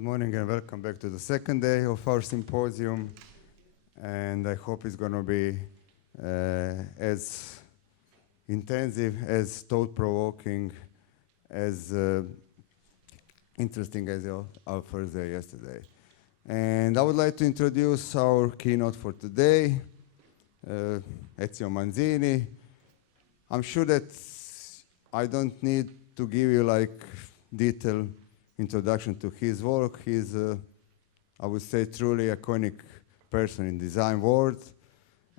Good morning and welcome back to the second day of our symposium. And I hope it's going to be as intensive, as thought-provoking, as interesting as our first day yesterday. And I would like to introduce our keynote for today, Ezio Manzini. I'm sure that I don't need to give you like detailed introduction to his work. He's, I would say, truly iconic person in design world,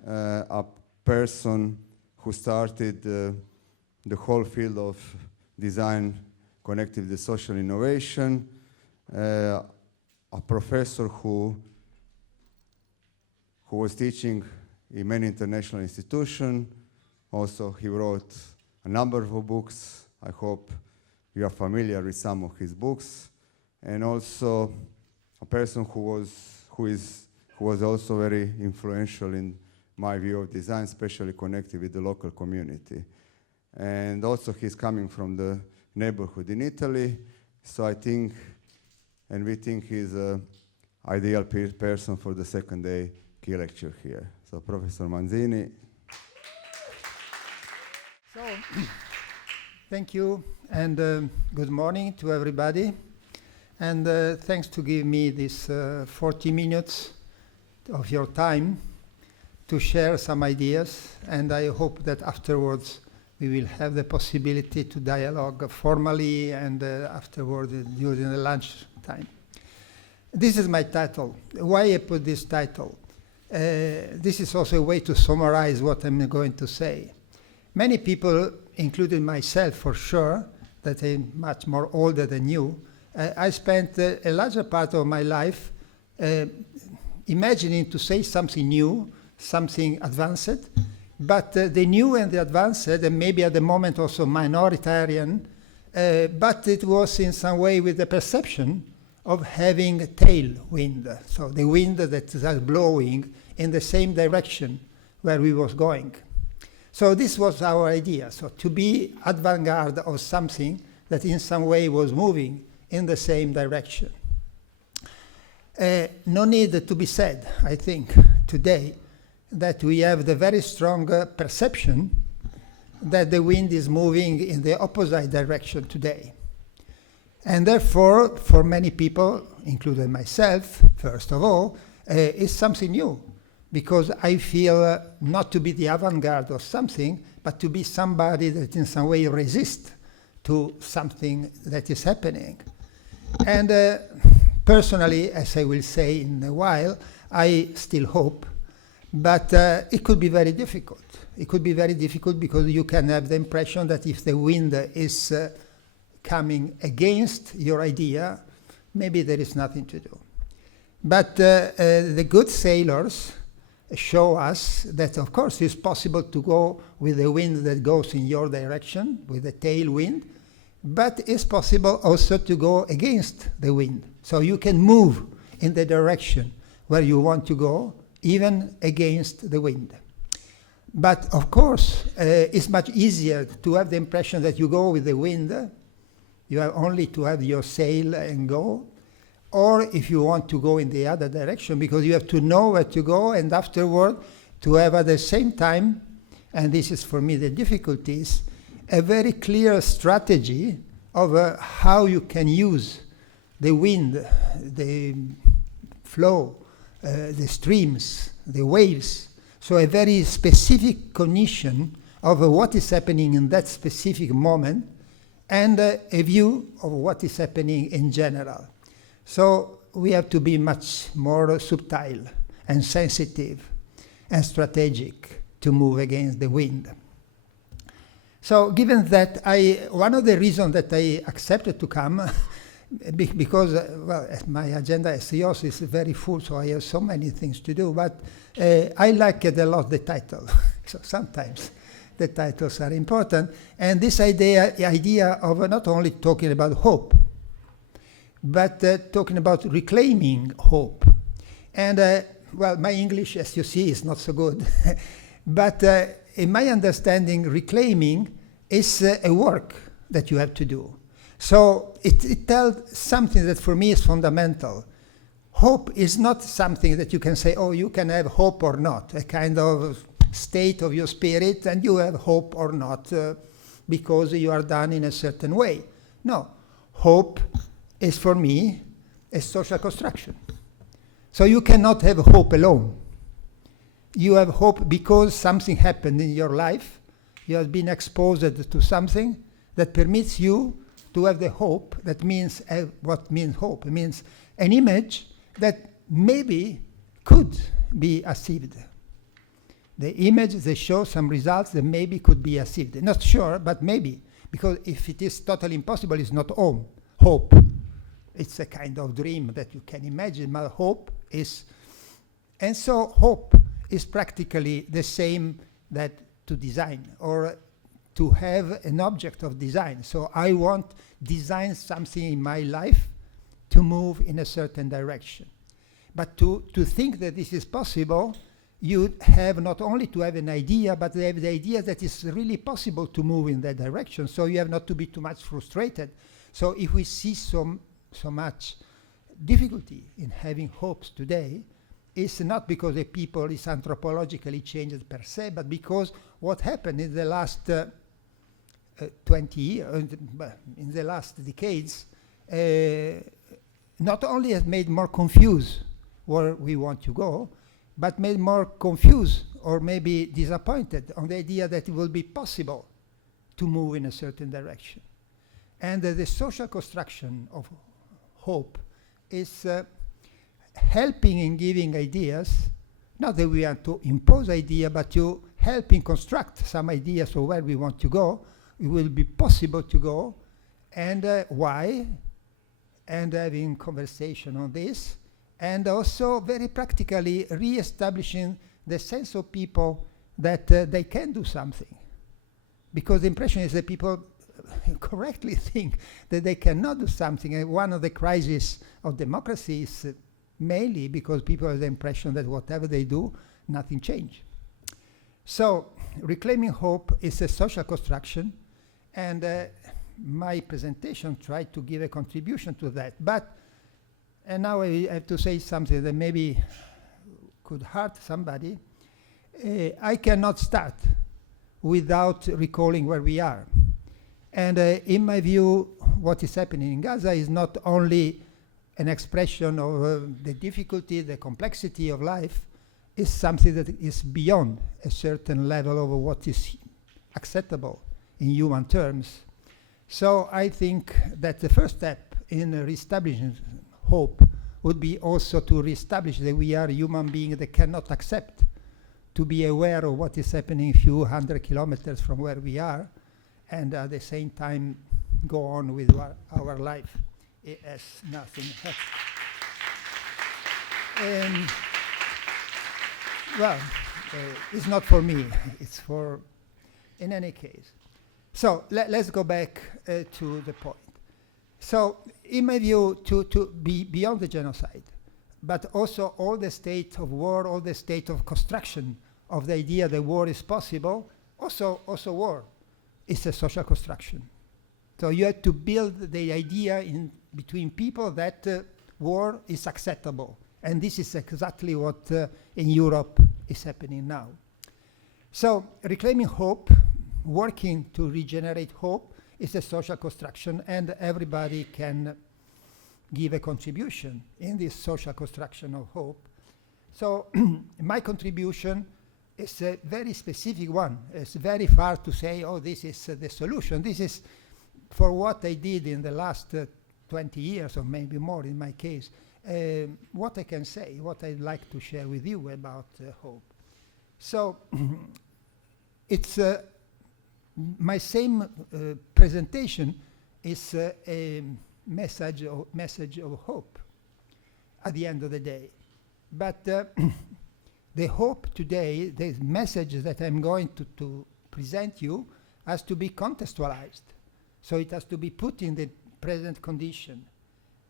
a person who started the whole field of design connected with social innovation, a professor who was teaching in many international institutions. Also, he wrote a number of books. I hope you are familiar with some of his books, and also a person who was also very influential in my view of design, especially connected with the local community. And also he's coming from the neighborhood in Italy, so I think, and we think he's an ideal person for the second day key lecture here. So Professor Manzini. So, thank you, and good morning to everybody. And thanks to give me this 40 minutes of your time to share some ideas. And I hope that afterwards we will have the possibility to dialogue formally and afterward during the lunch time. This is my title. Why I put this title? This is also a way to summarize what I'm going to say. Many people, including myself for sure, that I'm much more older than you, I spent a larger part of my life imagining to say something new, something advanced, but the new and the advanced, and maybe at the moment also minoritarian, but it was in some way with the perception of having a tailwind, so the wind that is blowing in the same direction where we was going. So this was our idea, so to be avant-garde of something that in some way was moving in the same direction. No need to be said, I think, today, that we have the very strong perception that the wind is moving in the opposite direction today. And therefore, for many people, including myself, first of all, it's something new. Because I feel not to be the avant-garde of something, but to be somebody that in some way resists to something that is happening. And personally, as I will say in a while, I still hope, but it could be very difficult. It could be very difficult because you can have the impression that if the wind is coming against your idea, maybe there is nothing to do. But the good sailors show us that, of course, it's possible to go with the wind that goes in your direction, with the tailwind, but it's possible also to go against the wind. So you can move in the direction where you want to go, even against the wind. But, of course, it's much easier to have the impression that you go with the wind. You have only to have your sail and go. Or if you want to go in the other direction, because you have to know where to go, and afterward to have at the same time, and this is for me the difficulties, a very clear strategy of how you can use the wind, the flow, the streams, the waves. So a very specific cognition of what is happening in that specific moment, and a view of what is happening in general. So we have to be much more subtle and sensitive and strategic to move against the wind. So given that, one of the reasons that I accepted to come, because well, my agenda as yours is very full, so I have so many things to do, but I like a lot the title. So sometimes the titles are important. And this idea of not only talking about hope, but talking about reclaiming hope. And, well, my English, as you see, is not so good. But in my understanding, reclaiming is a work that you have to do. So it tells something that for me is fundamental. Hope is not something that you can say, oh, you can have hope or not, a kind of state of your spirit, and you have hope or not because you are done in a certain way. No, hope is for me a social construction. So you cannot have hope alone. You have hope because something happened in your life. You have been exposed to something that permits you to have the hope. That means, what means hope? It means an image that maybe could be achieved. The image, they show some results that maybe could be achieved. Not sure, but maybe. Because if it is totally impossible, it's not hope. It's a kind of dream that you can imagine, but hope is... And so hope is practically the same that to design, or to have an object of design. So I want to design something in my life to move in a certain direction. But to think that this is possible, you have not only to have an idea, but they have the idea that it's really possible to move in that direction. So you have not to be too much frustrated. So if we see so much difficulty in having hopes today, it's not because the people is anthropologically changed per se, but because what happened in the last 20 years, in the last decades, not only has made more confused where we want to go, but made more confused or maybe disappointed on the idea that it will be possible to move in a certain direction. And the social construction of hope is helping in giving ideas, not that we want to impose ideas, but to helping construct some ideas of where we want to go. It will be possible to go, and why, and having conversation on this, and also very practically re-establishing the sense of people that they can do something. Because the impression is that people correctly think that they cannot do something. And one of the crises of democracy is mainly because people have the impression that whatever they do, nothing changes. So reclaiming hope is a social construction, and my presentation tried to give a contribution to that. But, and now I have to say something that maybe could hurt somebody. I cannot start without recalling where we are. And in my view, what is happening in Gaza is not only an expression of the difficulty, the complexity of life, is something that is beyond a certain level of what is acceptable in human terms. So I think that the first step in reestablishing hope would be also to reestablish that we are human beings that cannot accept to be aware of what is happening a few hundred kilometers from where we are, and at the same time go on with our life as nothing happened. Well, it's not for me, it's for, in any case. So let's go back to the point. So in my view, to be beyond the genocide, but also all the state of war, all the state of construction of the idea that war is possible, also war is a social construction. So you have to build the idea in between people that war is acceptable. And this is exactly what in Europe is happening now. So reclaiming hope, working to regenerate hope, is a social construction, and everybody can give a contribution in this social construction of hope. So my contribution is a very specific one. It's very far to say, oh, this is the solution. This is for what I did in the last 20 years, or maybe more in my case, what I can say, what I'd like to share with you about hope. So it's my same presentation is a message of hope at the end of the day. But the hope today, the message that I'm going to present you, has to be contextualized. So it has to be put in the present condition.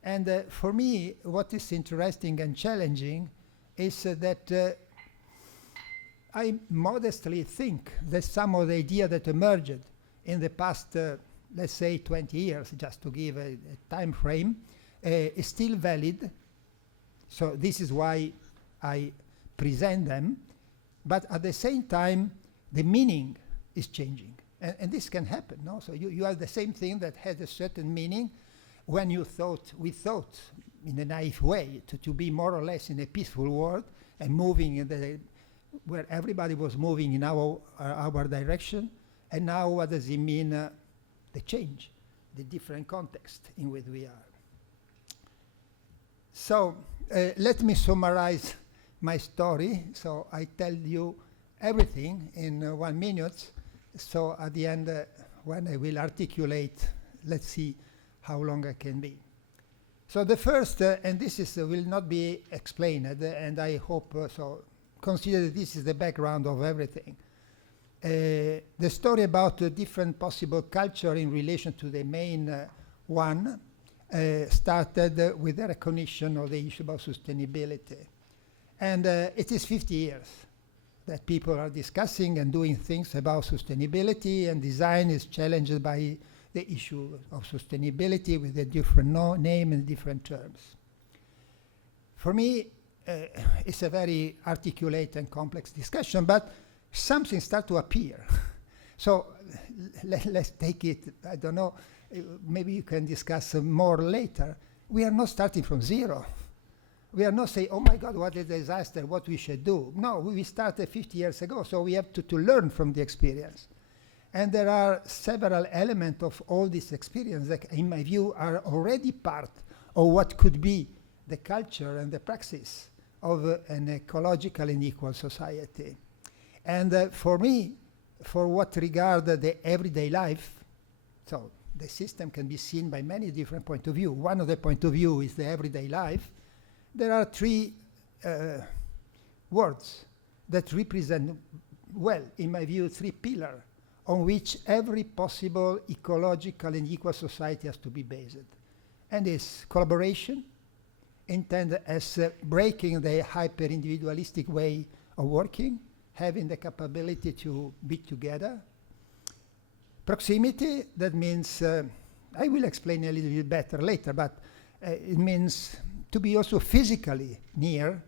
And for me, what is interesting and challenging is that I modestly think that some of the ideas that emerged in the past let's say 20 years, just to give a time frame, is still valid. So this is why I present them. But at the same time, the meaning is changing. And this can happen, no? So you have the same thing that had a certain meaning when we thought in a naive way to be more or less in a peaceful world and moving in where everybody was moving in our direction. And now what does it mean, the change, the different context in which we are? So let me summarize my story. So I tell you everything in 1 minute. So at the end, when I will articulate, let's see how long I can be. So the first, and this will not be explained, and I hope so. Consider that this is the background of everything. The story about the different possible culture in relation to the main one started with the recognition of the issue about sustainability. And it is 50 years that people are discussing and doing things about sustainability, and design is challenged by the issue of sustainability with a different name and different terms. For me, it's a very articulate and complex discussion, but something starts to appear. So let's take it, I don't know, maybe you can discuss more later. We are not starting from zero. We are not saying, oh my God, what a disaster, what we should do. No, we started 50 years ago, so we have to learn from the experience. And there are several elements of all this experience that, in my view, are already part of what could be the culture and the praxis of an ecological and equal society. And for me, for what regard the everyday life, so the system can be seen by many different points of view. One of the point of view is the everyday life. There are 3 words that represent, well, in my view, 3 pillars on which every possible ecological and equal society has to be based. And it's collaboration, intended as breaking the hyper-individualistic way of working, having the capability to be together. Proximity, that means, I will explain a little bit better later, but it means to be also physically near.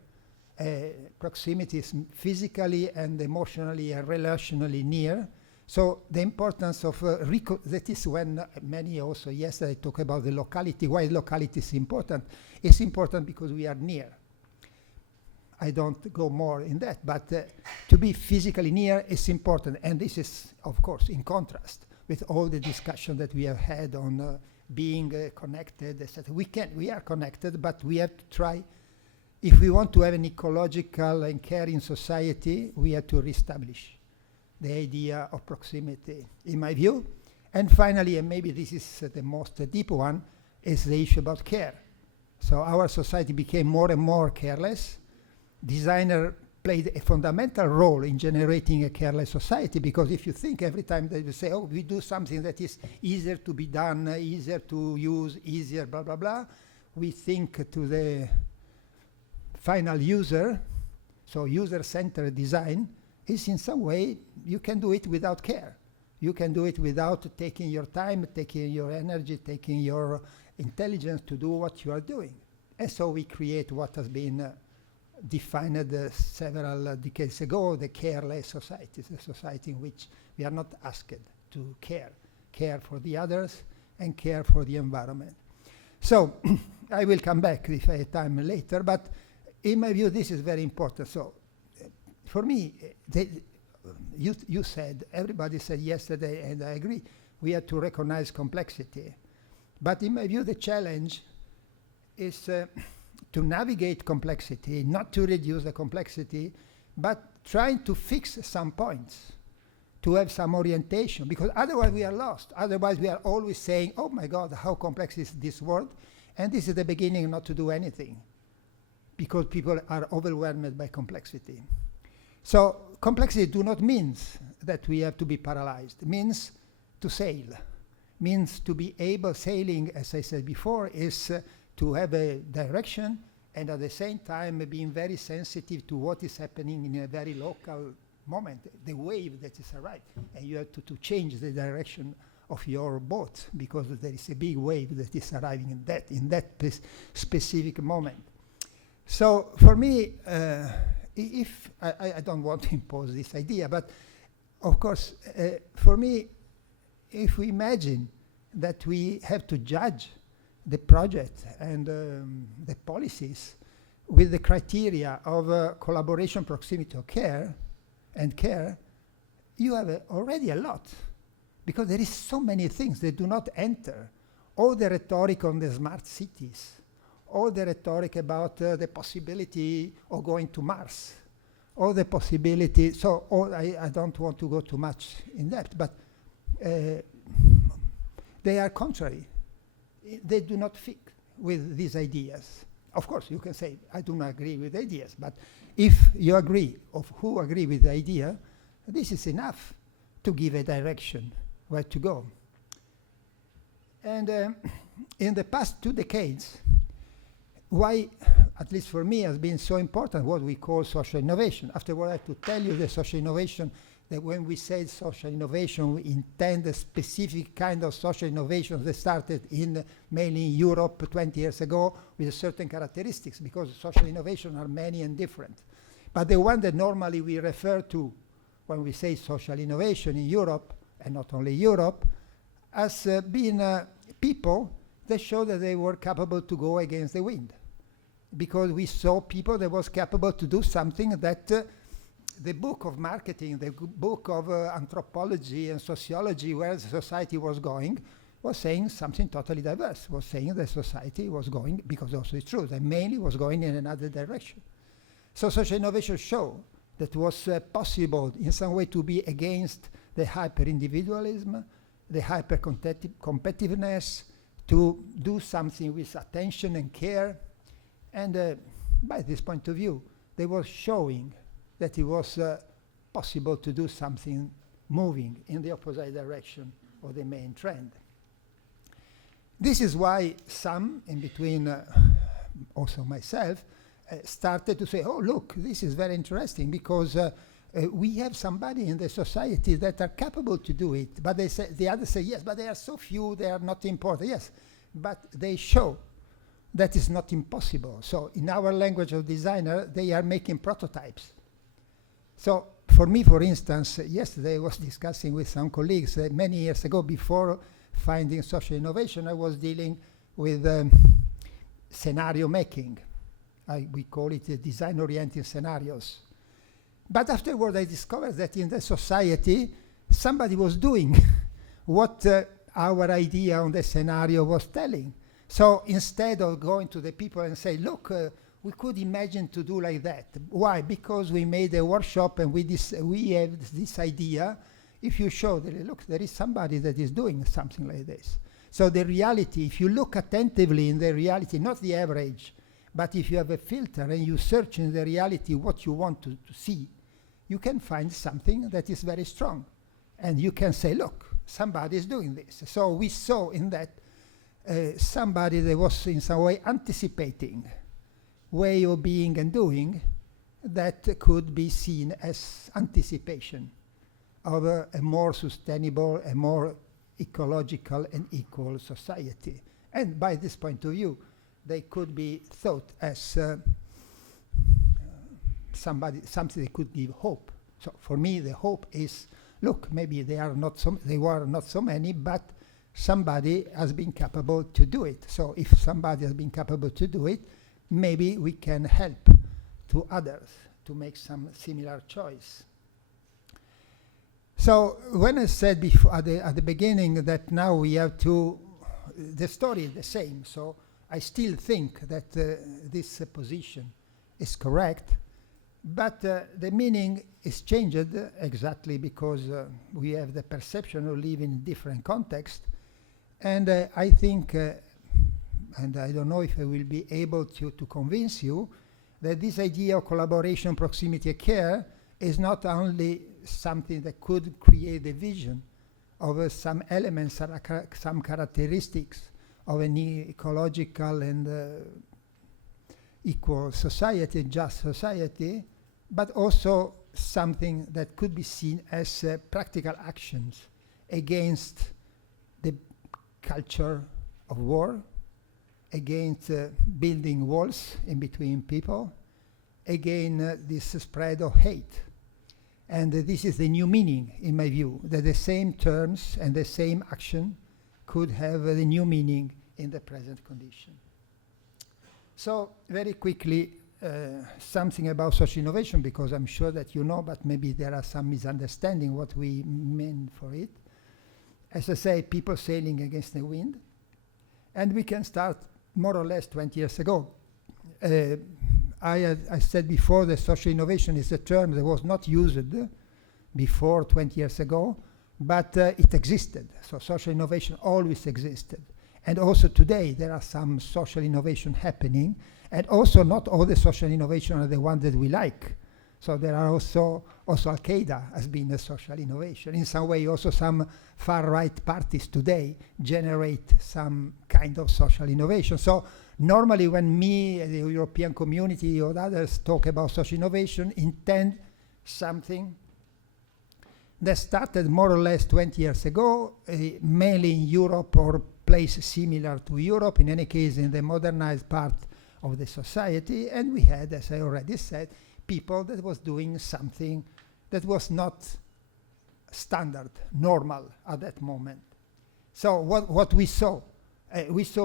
Proximity is physically and emotionally and relationally near. So the importance of that is when many also yesterday talk about the locality. Why locality is important? It's important because we are near. I don't go more in that, but to be physically near is important. And this is, of course, in contrast with all the discussion that we have had on being connected, etc. We are connected, but we have to try, if we want to have an ecological and caring society, we have to reestablish the idea of proximity, in my view. And finally, and maybe this is the most deep one, is the issue about care. So our society became more and more careless. Designer played a fundamental role in generating a careless society, because if you think every time that you say, oh, we do something that is easier to be done, easier to use, easier, blah, blah, blah, we think to the final user. So user-centered design is in some way, you can do it without care. You can do it without taking your time, taking your energy, taking your intelligence to do what you are doing. And so we create what has been defined several decades ago, the careless society, the society in which we are not asked to care for the others and care for the environment. So I will come back if I have time later, but in my view, this is very important. So for me, you said, everybody said yesterday, and I agree, we have to recognize complexity. But in my view, the challenge is to navigate complexity, not to reduce the complexity, but trying to fix some points, to have some orientation, because otherwise we are lost. Otherwise we are always saying, oh my God, how complex is this world? And this is the beginning not to do anything, because people are overwhelmed by complexity. So complexity do not mean that we have to be paralyzed. It means to sail. Means to be able, sailing, as I said before, is to have a direction, and at the same time being very sensitive to what is happening in a very local moment, the wave that is arrived, and you have to change the direction of your boat, because there is a big wave that is arriving in that specific moment. So for me, if I don't want to impose this idea, but of course, for me, if we imagine that we have to judge the project and the policies with the criteria of collaboration, proximity, or care, you have already a lot, because there is so many things that do not enter. All the rhetoric on the smart cities, all the rhetoric about the possibility of going to Mars, all the possibility, so I don't want to go too much in depth, but they are contrary. They do not fit with these ideas. Of course, you can say, I do not agree with ideas, but if you agree, of who agree with the idea, this is enough to give a direction where to go. And in the past 2 decades, why, at least for me, has been so important what we call social innovation. Afterward, I have to tell you the social innovation, that when we say social innovation, we intend a specific kind of social innovation that started mainly in Europe 20 years ago with certain characteristics, because social innovation are many and different. But the one that normally we refer to when we say social innovation in Europe, and not only Europe, has been people that showed that they were capable to go against the wind. Because we saw people that was capable to do something that the book of marketing, the book of anthropology and sociology, where the society was going, was saying something totally diverse, was saying the society was going, because also it's true, that mainly was going in another direction. So social innovation showed that it was possible in some way to be against the hyper-individualism, the hyper-competitiveness, to do something with attention and care. And by this point of view, they were showing that it was possible to do something moving in the opposite direction of the main trend. This is why some, in between also myself, started to say, oh, look, this is very interesting, because we have somebody in the society that are capable to do it, but they say, the others say, yes, but they are so few, they are not important. Yes, but they show that is not impossible. So in our language of designer, they are making prototypes. So for me, for instance, yesterday I was discussing with some colleagues many years ago, before finding social innovation, I was dealing with scenario making. We call it design-oriented scenarios. But afterward, I discovered that in the society, somebody was doing what our idea on the scenario was telling. So instead of going to the people and say, look, we could imagine to do like that. Why? Because we made a workshop and we have this idea. If you show that, look, there is somebody that is doing something like this. So the reality, if you look attentively in the reality, not the average, but if you have a filter and you search in the reality what you want to see, you can find something that is very strong. And you can say, look, somebody is doing this. So we saw in that somebody that was in some way anticipating way of being and doing that could be seen as anticipation of a more sustainable, a more ecological and equal society. And by this point of view, they could be thought as something that could give hope. So for me, the hope is, look, maybe they were not so many, but somebody has been capable to do it. So if somebody has been capable to do it, maybe we can help to others to make some similar choice. So when I said before at the beginning that now we have to, the story is the same. So I still think that this position is correct, but the meaning is changed exactly because we have the perception of living in different contexts. And I think, and I don't know if I will be able to convince you, that this idea of collaboration, proximity, and care is not only something that could create a vision of some elements, some characteristics of an ecological and equal society, just society, but also something that could be seen as practical actions against culture of war, against building walls in between people, again this spread of hate. And this is the new meaning, in my view, that the same terms and the same action could have the new meaning in the present condition. So very quickly, something about social innovation, because I'm sure that you know, but maybe there are some misunderstanding what we mean for it. As I say, people sailing against the wind. And we can start more or less 20 years ago. I said before that social innovation is a term that was not used before 20 years ago, but it existed. So social innovation always existed. And also today there are some social innovation happening, and also not all the social innovation are the ones that we like. So there are also Al-Qaeda has been a social innovation. In some way also some far-right parties today generate some kind of social innovation. So normally when me, the European community or others talk about social innovation, intend something that started more or less 20 years ago, mainly in Europe or place similar to Europe, in any case in the modernized part of the society. And we had, as I already said, people that was doing something that was not standard, normal at that moment. So what we saw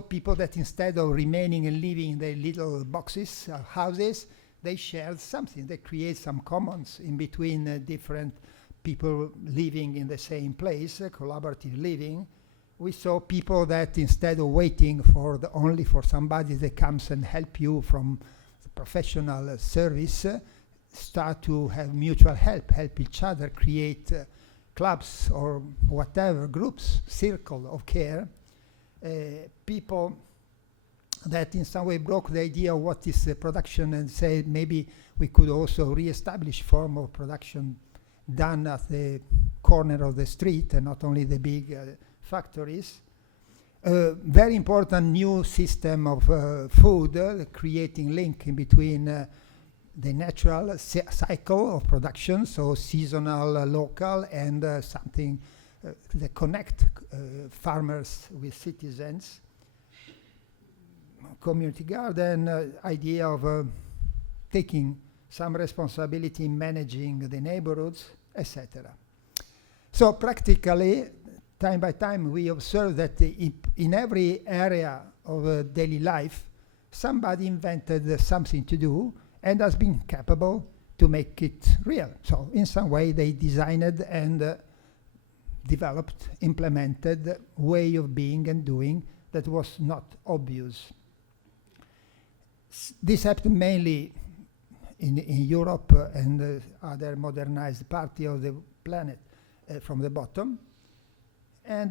people that instead of remaining and living in their little boxes, houses, they shared something. They create some commons in between different people living in the same place, collaborative living. We saw people that instead of waiting for only for somebody that comes and help you from the professional service, start to have mutual help each other, create clubs or whatever, groups, circle of care. People that in some way broke the idea of what is production and said maybe we could also re-establish form of production done at the corner of the street and not only the big factories. Very important new system of food, creating link in between the natural cycle of production, so seasonal, local, and something that connect farmers with citizens. Community garden, idea of taking some responsibility in managing the neighborhoods, etc. So practically, time by time, we observe that in every area of daily life, somebody invented something to do and has been capable to make it real. So in some way, they designed and developed, implemented way of being and doing that was not obvious. This happened mainly in Europe and other modernized parts of the planet from the bottom. And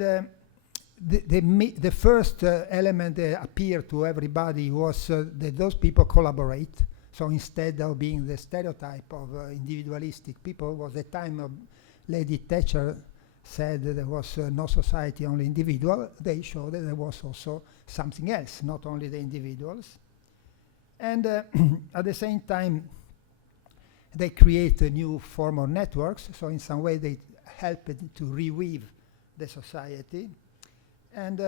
the first element that appeared to everybody was that those people collaborate. So instead of being the stereotype of individualistic people, was the time of Lady Thatcher said that there was no society, only individual. They showed that there was also something else, not only the individuals. And at the same time, they create a new form of networks. So in some way, they helped to reweave the society. And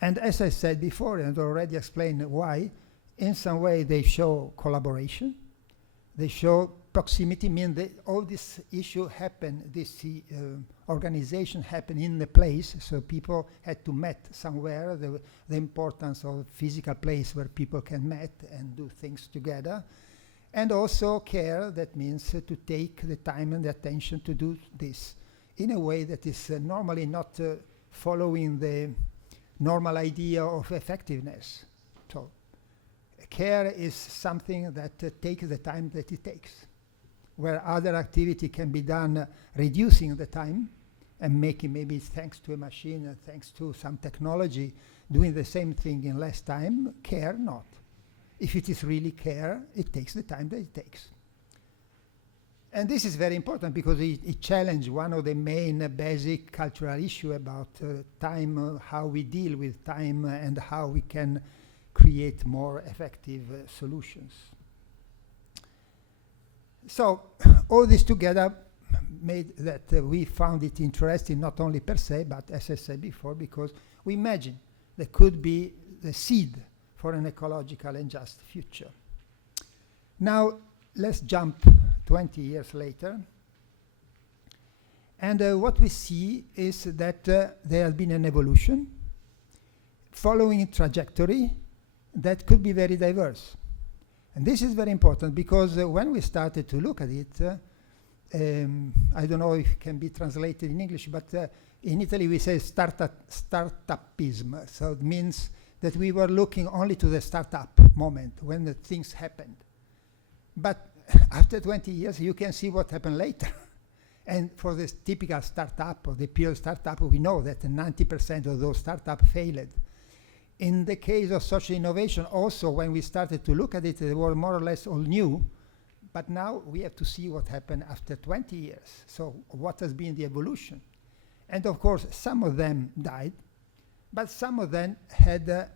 as I said before, and already explained why, in some way they show collaboration, they show proximity, mean that all this issue happened, this organization happened in the place, so people had to meet somewhere, the importance of physical place where people can meet and do things together. And also care, that means to take the time and the attention to do this in a way that is normally not following the normal idea of effectiveness. So care is something that takes the time that it takes, where other activity can be done reducing the time and making, maybe thanks to a machine, thanks to some technology, doing the same thing in less time. Care not. If it is really care, it takes the time that it takes. And this is very important because it challenged one of the main basic cultural issue about time, how we deal with time and how we can create more effective solutions. So all this together made that we found it interesting not only per se, but as I said before, because we imagine there could be the seed for an ecological and just future. Now, let's jump 20 years later. And what we see is that there has been an evolution following a trajectory that could be very diverse. And this is very important because when we started to look at it, I don't know if it can be translated in English, but in Italy we say startupism. So it means that we were looking only to the startup moment when the things happened. But after 20 years, you can see what happened later. And for this typical startup or the pure startup, we know that 90% of those startups failed. In the case of social innovation, also when we started to look at it, they were more or less all new. But now we have to see what happened after 20 years. So what has been the evolution? And of course, some of them died, but some of them had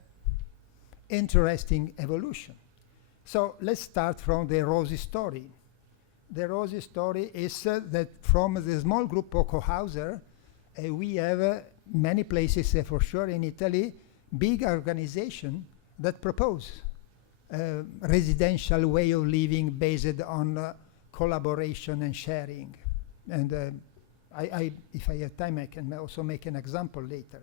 interesting evolution. So let's start from the rosy story. The rosy story is that from the small group of co-houser, we have many places, for sure in Italy, big organization that propose residential way of living based on collaboration and sharing. And if I have time, I can also make an example later.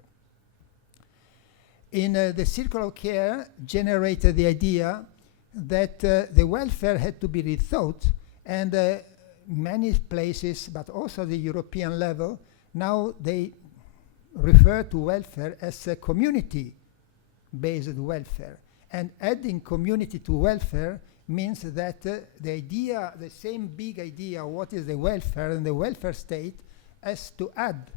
In the circle of care generated the idea that the welfare had to be rethought, and many places, but also the European level, now they refer to welfare as a community-based welfare. And adding community to welfare means that the idea, the same big idea of what is the welfare and the welfare state, has to add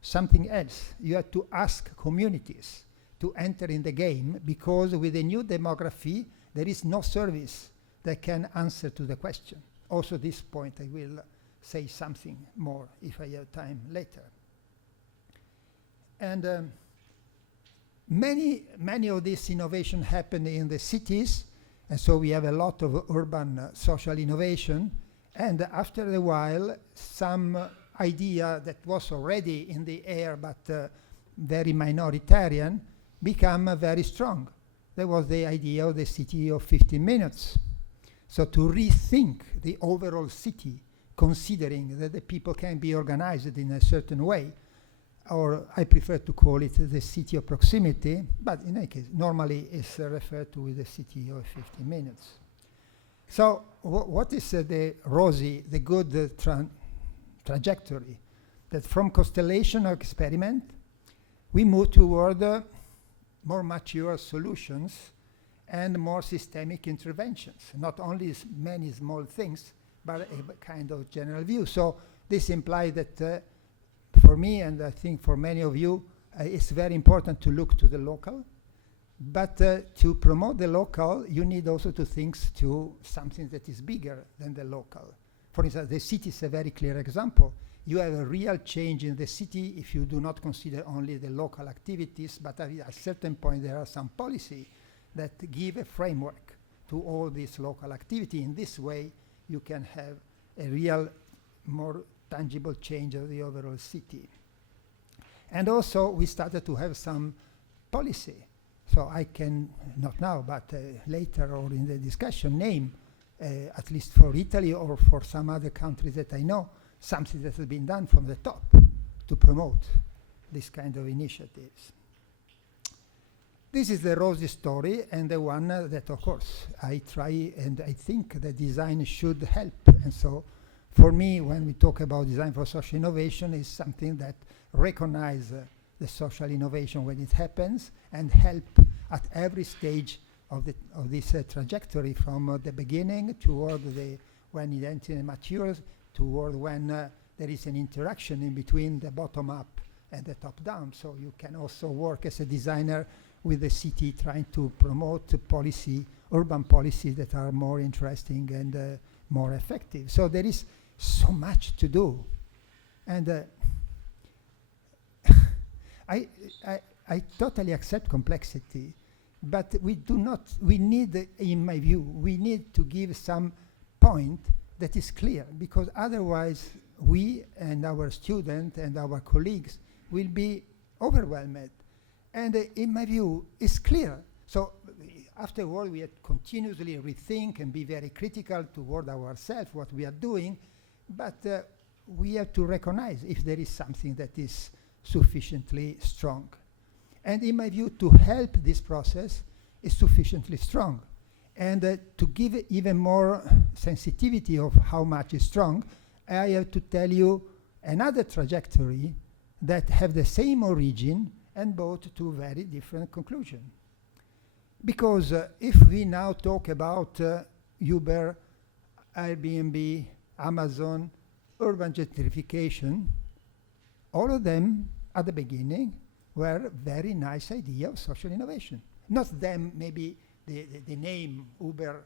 something else. You have to ask communities to enter in the game, because with the new demography, there is no service that can answer to the question. Also, this point I will say something more if I have time later. And many of this innovation happen in the cities, and so we have a lot of urban social innovation. And after a while, some idea that was already in the air but very minoritarian become very strong. There was the idea of the city of 15 minutes. So to rethink the overall city, considering that the people can be organized in a certain way, or I prefer to call it the city of proximity, but in any case, normally it's referred to with the city of 15 minutes. So what is the rosy, the good trajectory? That from constellation or experiment, we move toward more mature solutions and more systemic interventions, not only many small things, but a kind of general view. So this implies that for me, and I think for many of you, it's very important to look to the local. But to promote the local, you need also to think to something that is bigger than the local. For instance, the city is a very clear example. You have a real change in the city if you do not consider only the local activities, but at a certain point there are some policy that give a framework to all this local activity. In this way, you can have a real, more tangible change of the overall city. And also, we started to have some policy. So I can, not now, but later or in the discussion, name, at least for Italy or for some other countries that I know, something that has been done from the top to promote this kind of initiatives. This is the rosy story, and the one that, of course, I try and I think that design should help. And so for me, when we talk about design for social innovation, is something that recognize the social innovation when it happens and help at every stage of this trajectory, from the beginning toward when identity matures, toward when there is an interaction in between the bottom up and the top down. So you can also work as a designer with the city trying to promote policy, urban policies that are more interesting and more effective. So there is so much to do. And I totally accept complexity, but we need, in my view, we need to give some point that is clear, because otherwise we and our students and our colleagues will be overwhelmed. And in my view, it's clear. So afterward, we have to continuously rethink and be very critical toward ourselves, what we are doing, but we have to recognize if there is something that is sufficiently strong. And in my view, to help this process is sufficiently strong. And to give it even more sensitivity of how much is strong, I have to tell you another trajectory that have the same origin and both to very different conclusions. Because if we now talk about Uber, Airbnb, Amazon, urban gentrification, all of them at the beginning were very nice idea of social innovation. Not them, maybe the name Uber,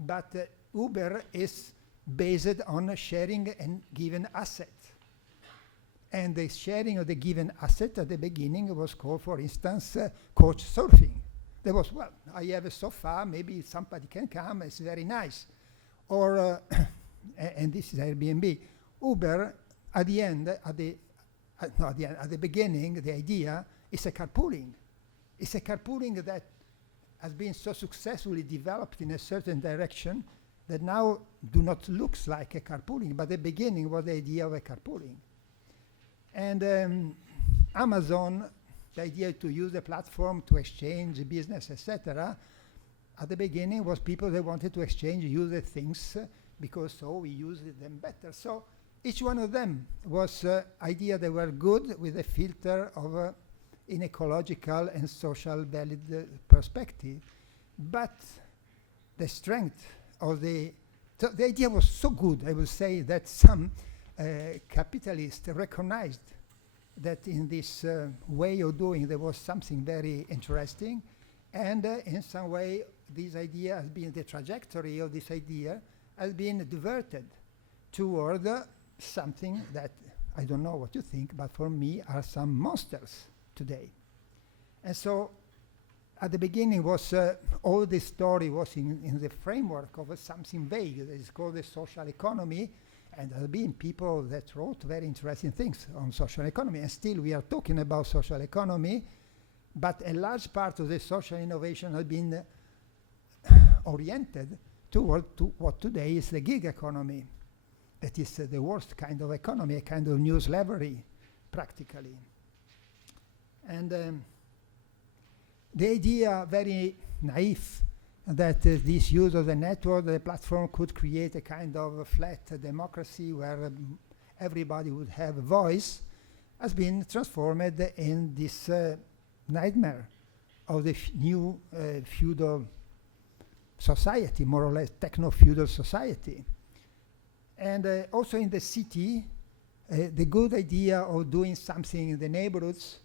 but Uber is based on sharing and given asset. And the sharing of the given asset at the beginning was called, for instance, couch surfing. There was, well, I have a sofa, maybe somebody can come, it's very nice. Or, and this is Airbnb. Uber, at the beginning, the idea is a carpooling. It's a carpooling that has been so successfully developed in a certain direction that now do not look like a carpooling, but the beginning was the idea of a carpooling. And Amazon, the idea to use the platform to exchange business, etc., at the beginning was people that wanted to exchange, use the things, because so we use them better. So each one of them was idea that were good with a filter of an ecological and social valid perspective. But the strength of the idea was so good, I will say, that some capitalists recognized that in this way of doing there was something very interesting, and in some way this idea has been, the trajectory of this idea has been diverted toward something that I don't know what you think, but for me are some monsters today. And so at the beginning was all this story was in the framework of something vague that is called the social economy, and there have been people that wrote very interesting things on social economy, and still we are talking about social economy, but a large part of the social innovation has been oriented toward what today is the gig economy. That is the worst kind of economy, a kind of new slavery, practically. And the idea, very naive, that this use of the network, the platform could create a kind of flat democracy where everybody would have a voice, has been transformed in this nightmare of the new feudal society, more or less techno-feudal society. And also in the city, the good idea of doing something in the neighborhoods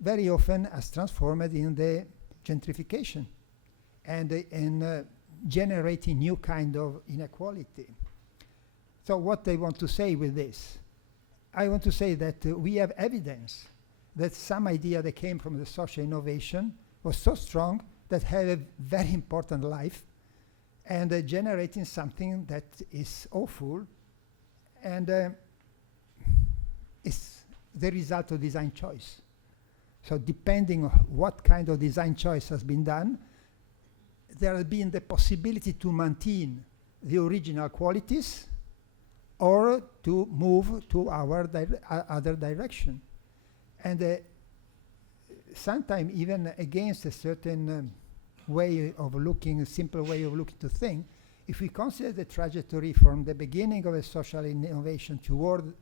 very often has transformed in the gentrification and in generating new kind of inequality. So what I want to say with this, I want to say that we have evidence that some idea that came from the social innovation was so strong that had a very important life and generating something that is awful and is the result of design choice. So depending on what kind of design choice has been done, there has been the possibility to maintain the original qualities or to move to our other direction. And sometimes even against a certain way of looking, a simple way of looking to things, if we consider the trajectory from the beginning of a social innovation toward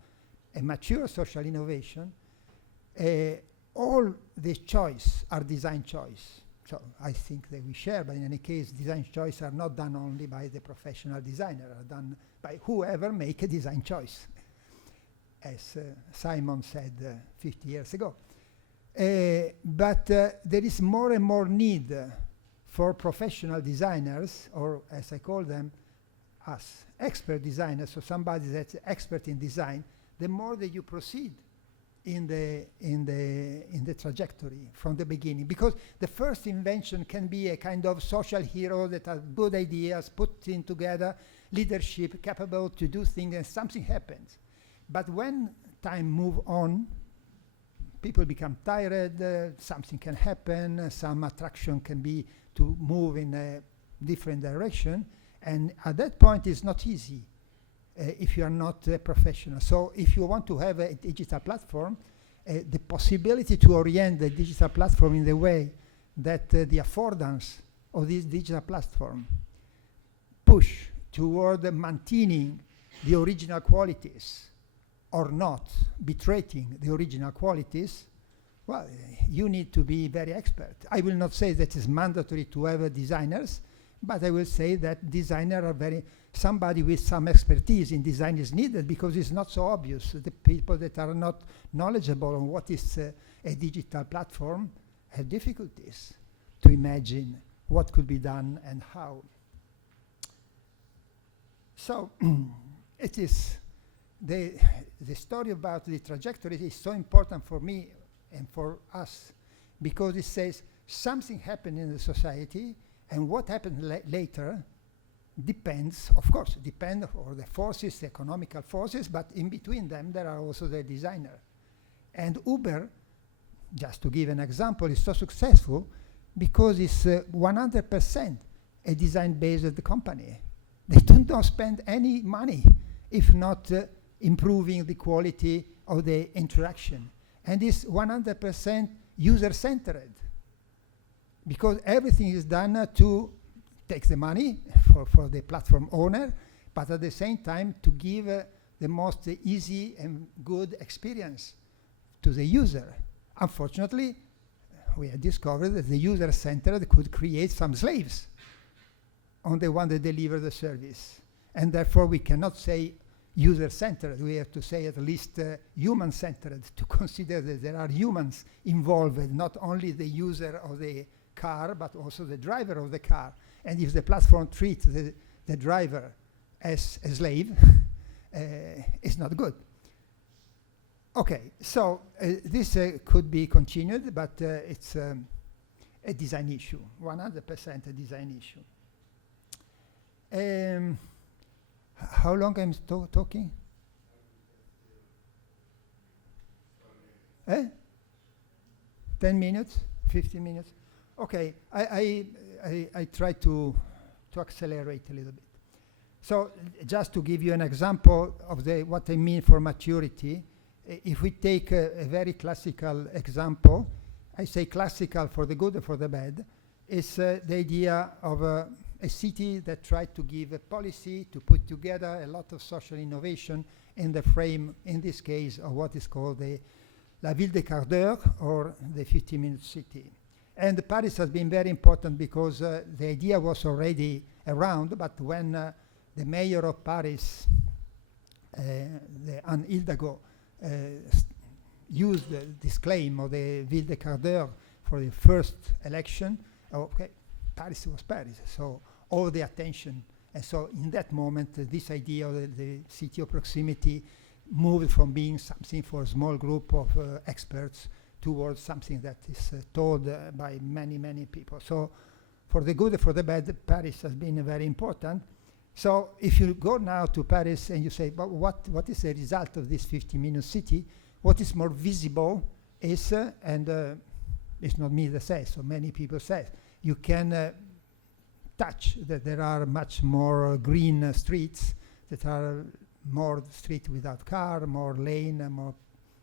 a mature social innovation, all the choice are design choice. So I think that we share, but in any case, design choice are not done only by the professional designer, are done by whoever make a design choice, as Simon said 50 years ago. But there is more and more need for professional designers, or as I call them, us, expert designers, so somebody that's expert in design, the more that you proceed in the trajectory from the beginning. Because the first invention can be a kind of social hero that has good ideas, putting together leadership, capable to do things, and something happens. But when time move on, people become tired, something can happen, some attraction can be to move in a different direction, and at that point it's not easy if you are not a professional. So if you want to have a digital platform, the possibility to orient the digital platform in the way that the affordance of this digital platform push toward maintaining the original qualities or not betraying the original qualities, well, you need to be very expert. I will not say that it's mandatory to have designers, but I will say that designers are somebody with some expertise in design is needed, because it's not so obvious. The people that are not knowledgeable on what is a digital platform have difficulties to imagine what could be done and how. So it is the story about the trajectory is so important for me and for us, because it says something happened in the society, and what happened later depends, of course, on the forces, the economical forces, but in between them there are also the designer. And Uber, just to give an example, is so successful because it's 100% a design-based company. They don't spend any money if not improving the quality of the interaction. And it's 100% user-centered, because everything is done to take the money for the platform owner, but at the same time to give the most easy and good experience to the user. Unfortunately, we have discovered that the user-centered could create some slaves on the one that deliver the service. And therefore we cannot say user-centered, we have to say at least human-centered, to consider that there are humans involved, not only the user of the car, but also the driver of the car. And if the platform treats the driver as a slave, it's not good. Okay, so this could be continued, but it's a design issue, 100% a design issue. How long I'm talking? 10 minutes? 15 minutes? Okay, I try to accelerate a little bit. So just to give you an example of what I mean for maturity, if we take a very classical example, I say classical for the good and for the bad, is the idea of a city that tried to give a policy to put together a lot of social innovation in the frame, in this case, of what is called the La Ville de Quart d'Heure, or the 15-minute city. And Paris has been very important because the idea was already around, but when the mayor of Paris, Anne Hidalgo, used this claim of the Ville de Quart d'Heure for the first election, okay, Paris was Paris, so all the attention. And so in that moment, this idea of the city of proximity moved from being something for a small group of experts towards something that is told by many, many people. So for the good and for the bad, Paris has been very important. So if you go now to Paris and you say, but what is the result of this 15-minute city? What is more visible is, and it's not me that says, so many people say, you can touch that there are much more green streets, that are more street without car, more lane, more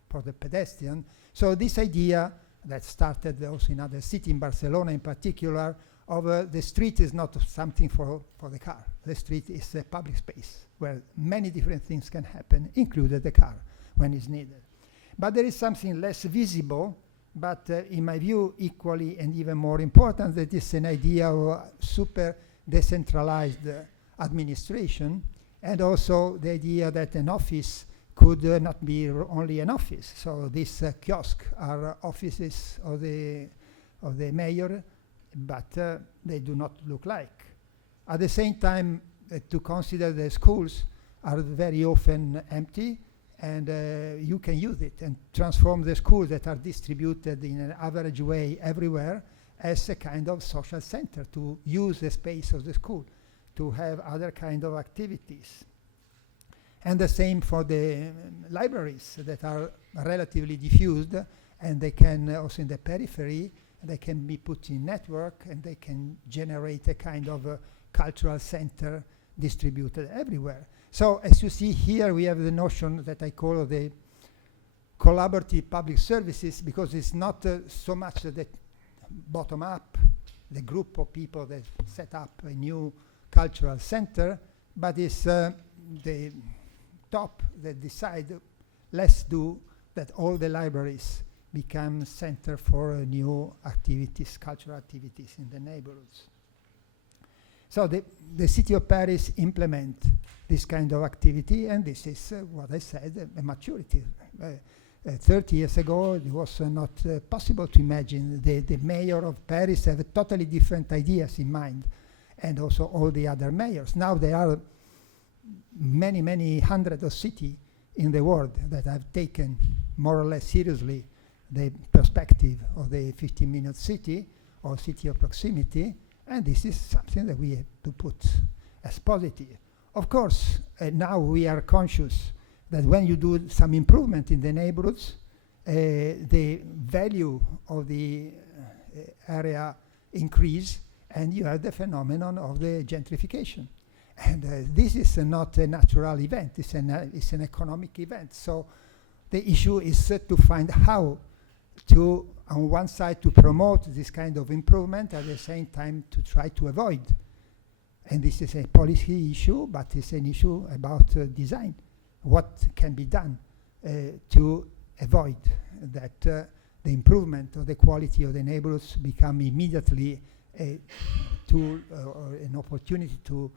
for the pedestrian. So this idea that started also in other cities, in Barcelona in particular, of the street is not something for the car. The street is a public space where many different things can happen, including the car when it's needed. But there is something less visible, but in my view equally and even more important, that is an idea of super decentralized administration, and also the idea that an office could not be only an office. So these kiosks are offices of the mayor, but they do not look like. At the same time, to consider the schools are very often empty, and you can use it and transform the schools that are distributed in an average way everywhere as a kind of social center, to use the space of the school, to have other kind of activities. And the same for the libraries that are relatively diffused, and they can also in the periphery, they can be put in network, and they can generate a kind of a cultural center distributed everywhere. So as you see here, we have the notion that I call the collaborative public services, because it's not so much the bottom up, the group of people that set up a new cultural center, but it's the top that decide, let's do that all the libraries become center for new activities, cultural activities in the neighborhoods. So the city of Paris implement this kind of activity, and this is what I said, a maturity. 30 years ago, it was not possible to imagine the mayor of Paris have totally different ideas in mind, and also all the other mayors. Now there are many, many hundreds of cities in the world that have taken more or less seriously the perspective of the 15-minute city or city of proximity, and this is something that we have to put as positive. Of course, now we are conscious that when you do some improvement in the neighborhoods, the value of the area increase, and you have the phenomenon of the gentrification. And this is not a natural event, it's an economic event. So the issue is to find how to, on one side, to promote this kind of improvement, at the same time to try to avoid. And this is a policy issue, but it's an issue about design. What can be done to avoid that the improvement of the quality of the neighborhoods become immediately a tool or an opportunity to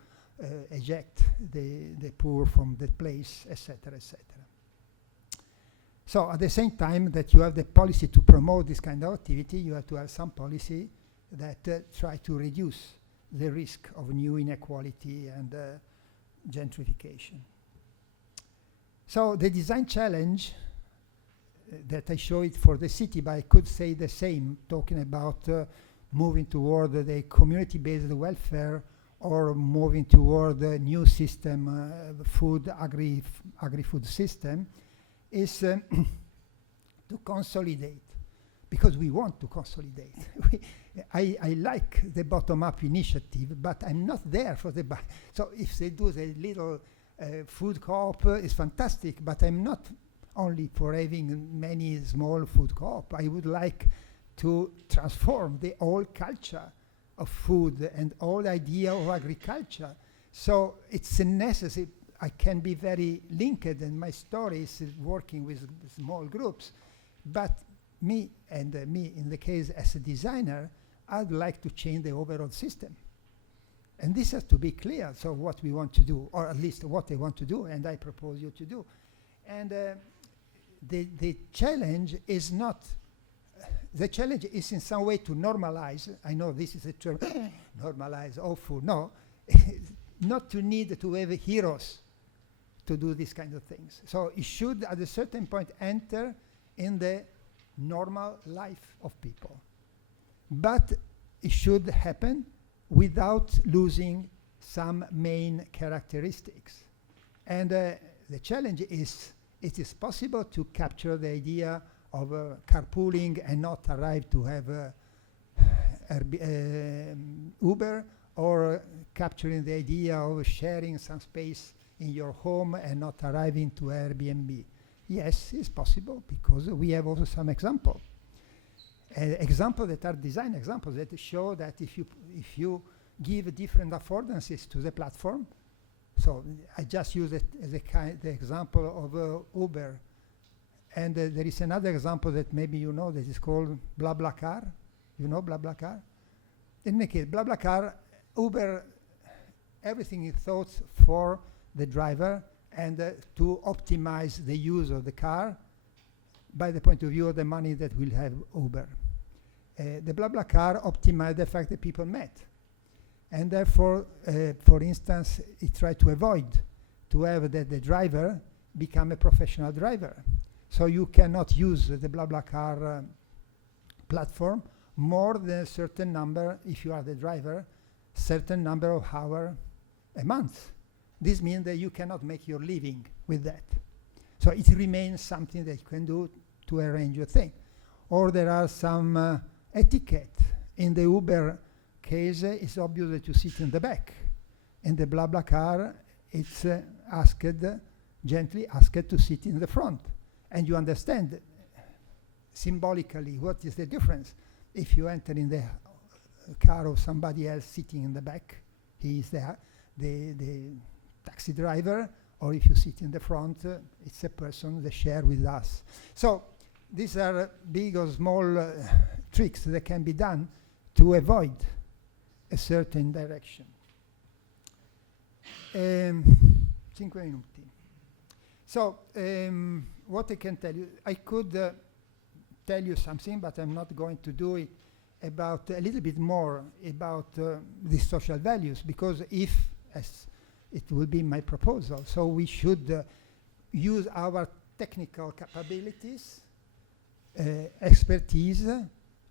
eject the poor from the place, etc., etc. So at the same time that you have the policy to promote this kind of activity, you have to have some policy that try to reduce the risk of new inequality and gentrification. So the design challenge that I show it for the city, but I could say the same, talking about moving toward the community-based welfare or moving toward a new system, agri-food system, is to consolidate, because we want to consolidate. I like the bottom-up initiative, but I'm not there for the so if they do the little food co-op, it's fantastic, but I'm not only for having many small food co-op. I would like to transform the whole culture of food and all idea of agriculture. So it's a necessary. I can be very linked, and my story is working with small groups. But me in the case as a designer, I'd like to change the overall system. And this has to be clear, so what we want to do, or at least what I want to do, and I propose you to do. And the challenge is not, the challenge is in some way to normalize, I know this is a term, normalize, awful, no, not to need to have heroes to do these kind of things. So it should, at a certain point, enter in the normal life of people. But it should happen without losing some main characteristics. And the challenge is, it is possible to capture the idea of carpooling and not arrive to have Uber, or capturing the idea of sharing some space in your home and not arriving to Airbnb. Yes, it's possible, because we have also some examples. Examples that are design examples that show that if you give different affordances to the platform, so I just use it as the example of Uber, and there is another example that maybe you know that is called BlaBlaCar. You know BlaBlaCar? In any case, BlaBlaCar, Uber, everything is thought for the driver and to optimize the use of the car by the point of view of the money that will have Uber. The BlaBlaCar optimized the fact that people met. And therefore, for instance, it tried to avoid to have the driver become a professional driver. So you cannot use the BlaBlaCar platform more than a certain number, if you are the driver, certain number of hours a month. this means that you cannot make your living with that. So it remains something that you can do to arrange your thing. Or there are some etiquette. In the Uber case, it's obvious that you sit in the back. In the BlaBlaCar, it's gently asked to sit in the front. And you understand symbolically what is the difference. If you enter in the car of somebody else sitting in the back, he is the taxi driver, or if you sit in the front, it's a person that share with us. So these are big or small tricks that can be done to avoid a certain direction. 5 minuti. So what I can tell you, I could tell you something, but I'm not going to do it, about a little bit more about the social values, because as it will be my proposal, so we should use our technical capabilities, expertise,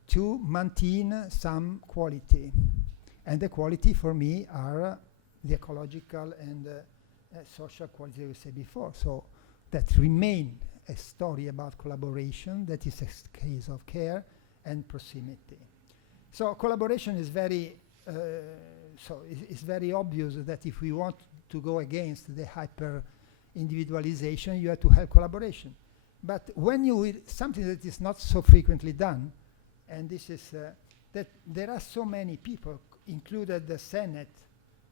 to maintain some quality. And the quality for me are the ecological and social quality we said before. So that remain a story about collaboration, that is a case of care and proximity. So collaboration is very, it's very obvious that if we want to go against the hyper individualization, you have to have collaboration. But when something that is not so frequently done, and this is that there are so many people, included the Senate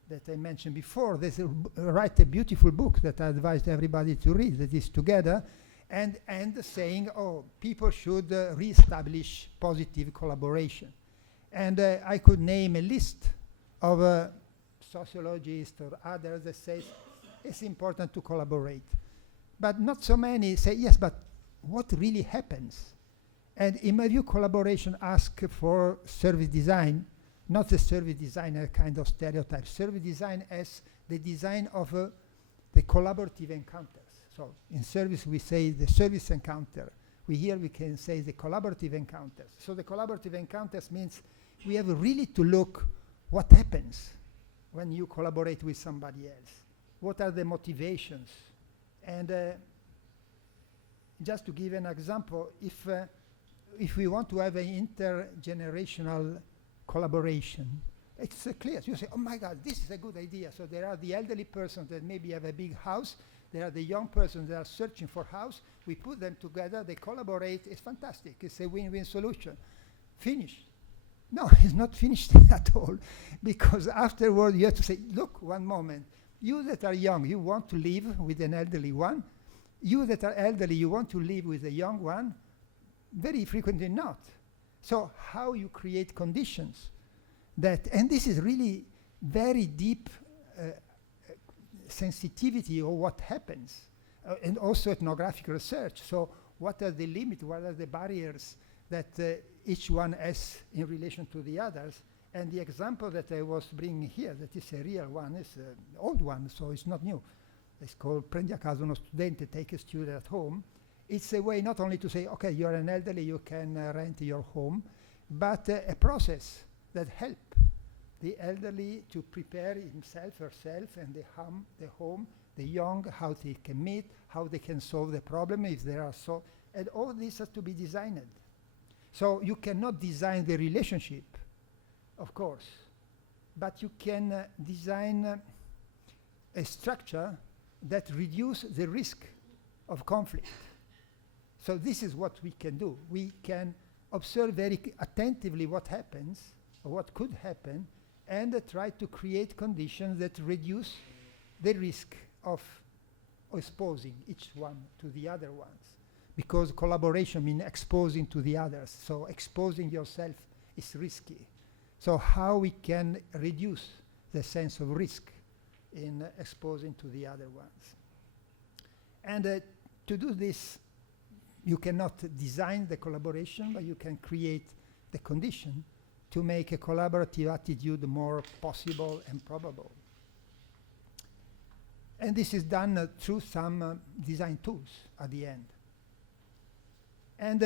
that I mentioned before, they write a beautiful book that I advise everybody to read, that is Together, and saying, oh, people should reestablish positive collaboration. And I could name a list of sociologists or others that say it's important to collaborate. But not so many say, yes, but what really happens? And in my view, collaboration asks for service design, not the service design a kind of stereotype. Service design as the design of the collaborative encounters. So in service, we say the service encounter. We can say the collaborative encounters. So the collaborative encounters means we have really to look what happens when you collaborate with somebody else. What are the motivations? And just to give an example, if we want to have an intergenerational collaboration, it's clear. You say, oh my God, this is a good idea. So there are the elderly persons that maybe have a big house. There are the young persons that are searching for house. We put them together, they collaborate. It's fantastic. It's a win-win solution. Finished. No, it's not finished at all, because afterward you have to say, look, one moment, you that are young, you want to live with an elderly one. You that are elderly, you want to live with a young one. Very frequently not. So how you create conditions that, and this is really very deep sensitivity of what happens, and also ethnographic research. So what are the limits, what are the barriers that each one has in relation to the others? And the example that I was bringing here, that is a real one, is an old one, so it's not new. It's called Prendi a casa uno studente, take a student at home. It's a way not only to say, okay, you're an elderly, you can rent your home, but a process that helps the elderly to prepare himself, herself, and the home, the young, how they can meet, how they can solve the problem if there are so, and all this has to be designed. So you cannot design the relationship, of course, but you can design a structure that reduces the risk of conflict. So this is what we can do. We can observe very attentively what happens, or what could happen, and try to create conditions that reduce the risk of exposing each one to the other ones. Because collaboration means exposing to the others. So exposing yourself is risky. So how we can reduce the sense of risk in exposing to the other ones. And to do this, you cannot design the collaboration, but you can create the condition to make a collaborative attitude more possible and probable. And this is done through some design tools at the end. And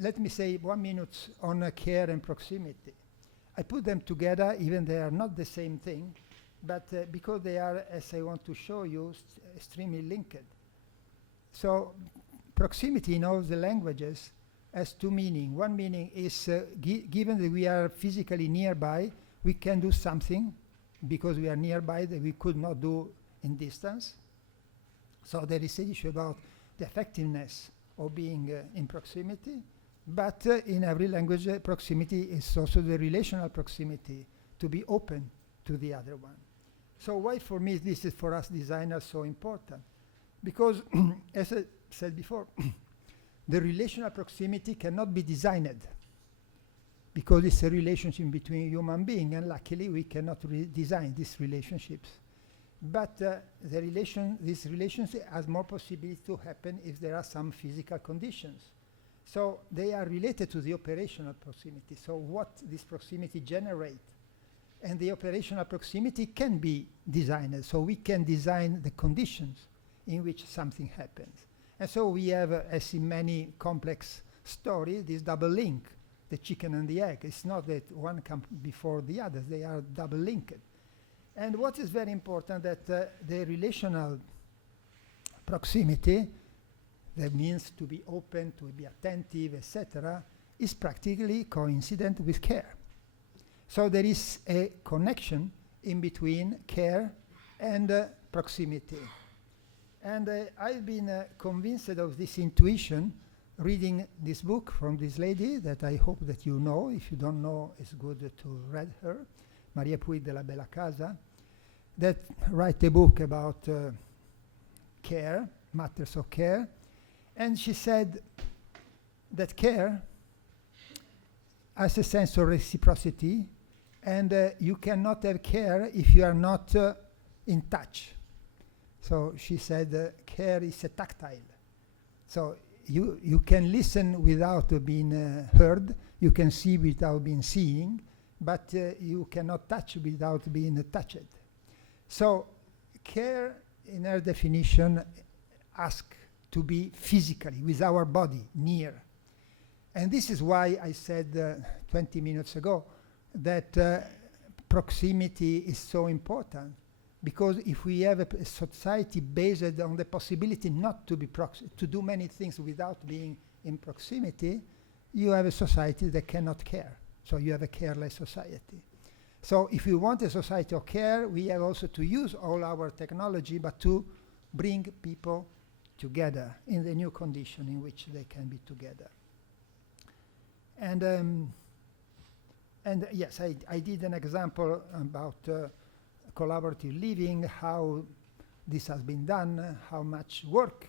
let me say 1 minute on care and proximity. I put them together, even they are not the same thing, but because they are, as I want to show you, extremely linked. So proximity in all the languages has two meanings. One meaning is given that we are physically nearby, we can do something because we are nearby that we could not do in distance. So there is an issue about the effectiveness of being in proximity, but in every language, proximity is also the relational proximity, to be open to the other one. So why for me this is for us designers so important? Because as I said before, the relational proximity cannot be designed because it's a relationship between human beings, and luckily we cannot design these relationships. But this relationship has more possibility to happen if there are some physical conditions. So they are related to the operational proximity. So what this proximity generates, and the operational proximity can be designed. So we can design the conditions in which something happens. And so we have, as in many complex stories, this double link, the chicken and the egg. It's not that one comes before the other, they are double linked. And what is very important that the relational proximity, that means to be open, to be attentive, etc., is practically coincident with care. So there is a connection in between care and proximity. And I've been convinced of this intuition reading this book from this lady that I hope that you know. If you don't know, it's good to read her, Maria Puig de la Bella Casa, that write a book about care, matters of care. And she said that care has a sense of reciprocity, and you cannot have care if you are not in touch. So she said care is a tactile. So you can listen without being heard, you can see without being seeing, but you cannot touch without being touched. So care, in her definition, asks to be physically, with our body, near. And this is why I said 20 minutes ago that proximity is so important, because if we have a society based on the possibility not to be to do many things without being in proximity, you have a society that cannot care. So you have a careless society. So if we want a society of care, we have also to use all our technology, but to bring people together in the new condition in which they can be together. And yes, I did an example about collaborative living, how this has been done, how much work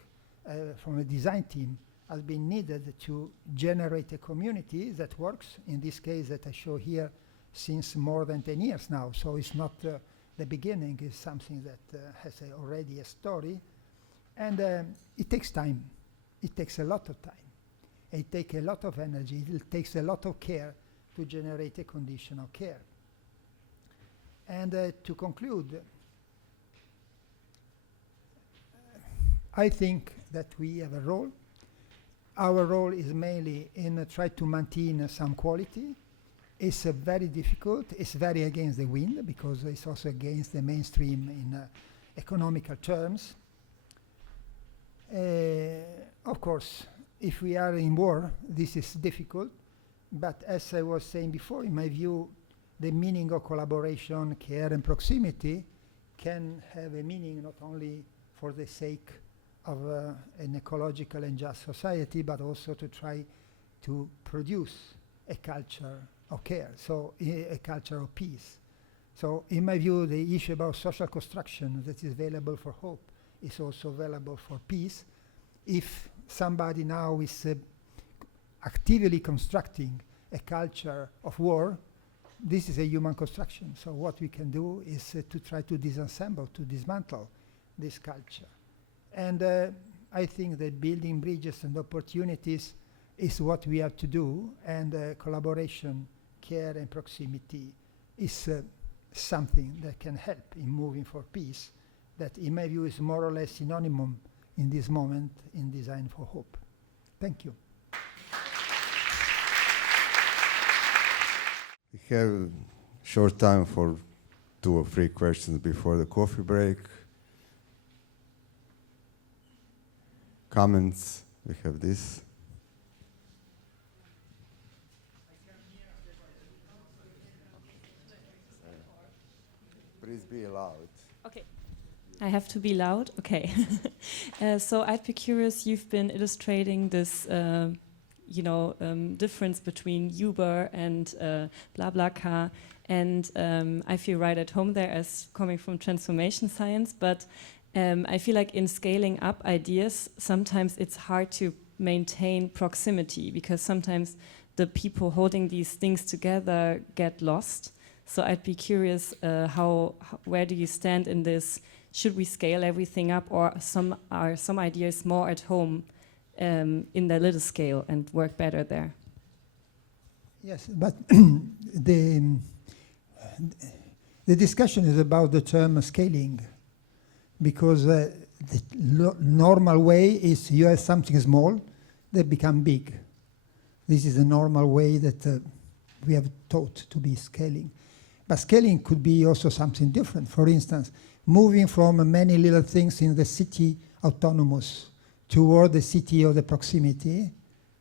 from a design team has been needed to generate a community that works, in this case that I show here, since more than 10 years now. So it's not the beginning, it's something that has already a story. And it takes time. It takes a lot of time. It takes a lot of energy. It takes a lot of care to generate a condition of care. And to conclude, I think that we have a role. Our role is mainly in try to maintain some quality. It's very difficult. It's very against the wind, because it's also against the mainstream in economical terms. Of course, if we are in war, this is difficult. But as I was saying before, in my view, the meaning of collaboration, care, and proximity can have a meaning not only for the sake of an ecological and just society, but also to try to produce a culture of care, so a culture of peace. So in my view, the issue about social construction that is available for hope is also available for peace. If somebody now is actively constructing a culture of war, this is a human construction. So what we can do is to try to disassemble, to dismantle this culture. And I think that building bridges and opportunities is what we have to do, and collaboration, care, and proximity is something that can help in moving for peace, that in my view is more or less synonymous in this moment in Design for Hope. Thank you. We have short time for 2 or 3 questions before the coffee break. Comments? We have this. Please be loud. Okay. I have to be loud? Okay. So I'd be curious, you've been illustrating this difference between Uber and BlaBlaCar, and I feel right at home there as coming from transformation science, but I feel like in scaling up ideas, sometimes it's hard to maintain proximity because sometimes the people holding these things together get lost. So I'd be curious, where do you stand in this? Should we scale everything up, or are some ideas more at home in the little scale and work better there? Yes, but the discussion is about the term scaling, because the normal way is you have something small, they become big. This is the normal way that we have taught to be scaling. But scaling could be also something different. For instance, moving from many little things in the city autonomous toward the city of the proximity,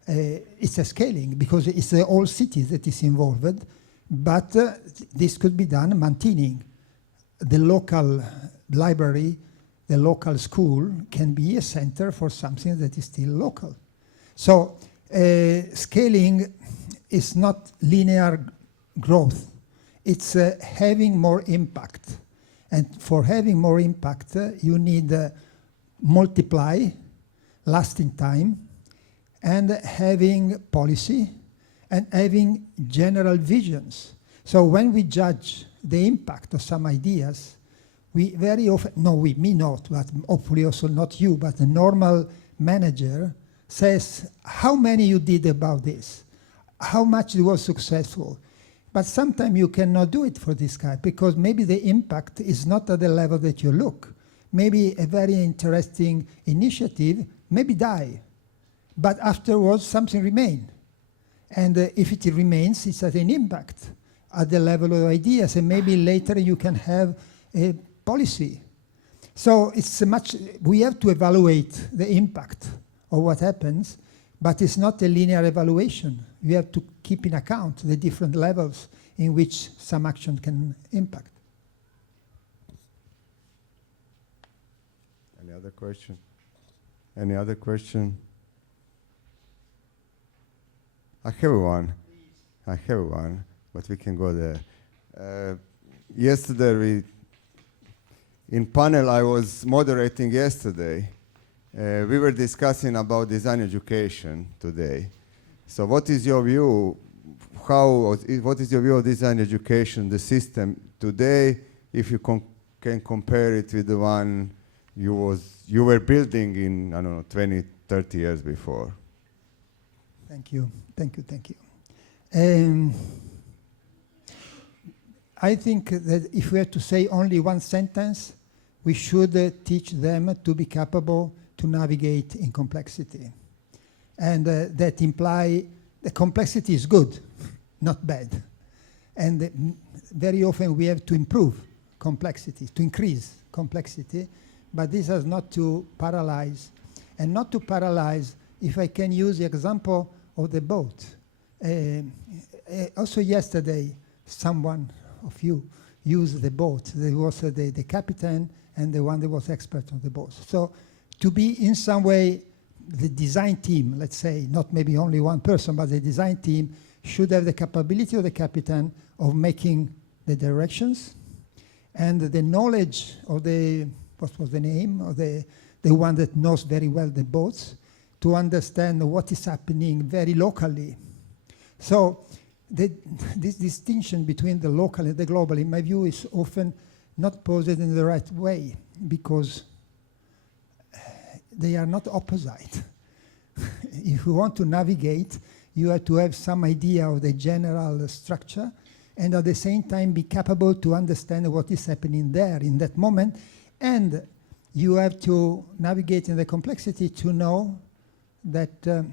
it's a scaling because it's the whole city that is involved, but this could be done maintaining the local library, the local school can be a center for something that is still local. So scaling is not linear growth. It's having more impact. And for having more impact, you need multiply, lasting time, and having policy, and having general visions. So when we judge the impact of some ideas, we very often, me not, but hopefully also not you, but a normal manager says, how many you did about this? How much it was successful? But sometimes you cannot do it for this guy because maybe the impact is not at the level that you look. Maybe a very interesting initiative maybe die, but afterwards something remains. And if it remains, it's at an impact at the level of ideas, and maybe later you can have a policy. So it's we have to evaluate the impact of what happens, but it's not a linear evaluation. You have to keep in account the different levels in which some action can impact. Any other question? Any other question? I have one, but we can go there. Yesterday, in panel I was moderating yesterday, we were discussing about design education today. So what is your view? What is your view of design education, the system today, if you can compare it with the one you were building in, I don't know, 20, 30 years before? Thank you. I think that if we have to say only one sentence, we should teach them to be capable to navigate in complexity. And that imply the complexity is good, not bad. And very often we have to improve complexity, to increase complexity, but this is not to paralyze. And not to paralyze, if I can use the example of the boat. Also yesterday, someone of you used the boat. There was the captain and the one that was expert on the boat. So to be in some way the design team, let's say, not maybe only one person, but the design team should have the capability of the captain of making the directions and the knowledge of what was the name of the one that knows very well the boats, to understand what is happening very locally. So this distinction between the local and the global, in my view, is often not posed in the right way because they are not opposite. If you want to navigate, you have to have some idea of the general structure and at the same time be capable to understand what is happening there in that moment. And you have to navigate in the complexity to know that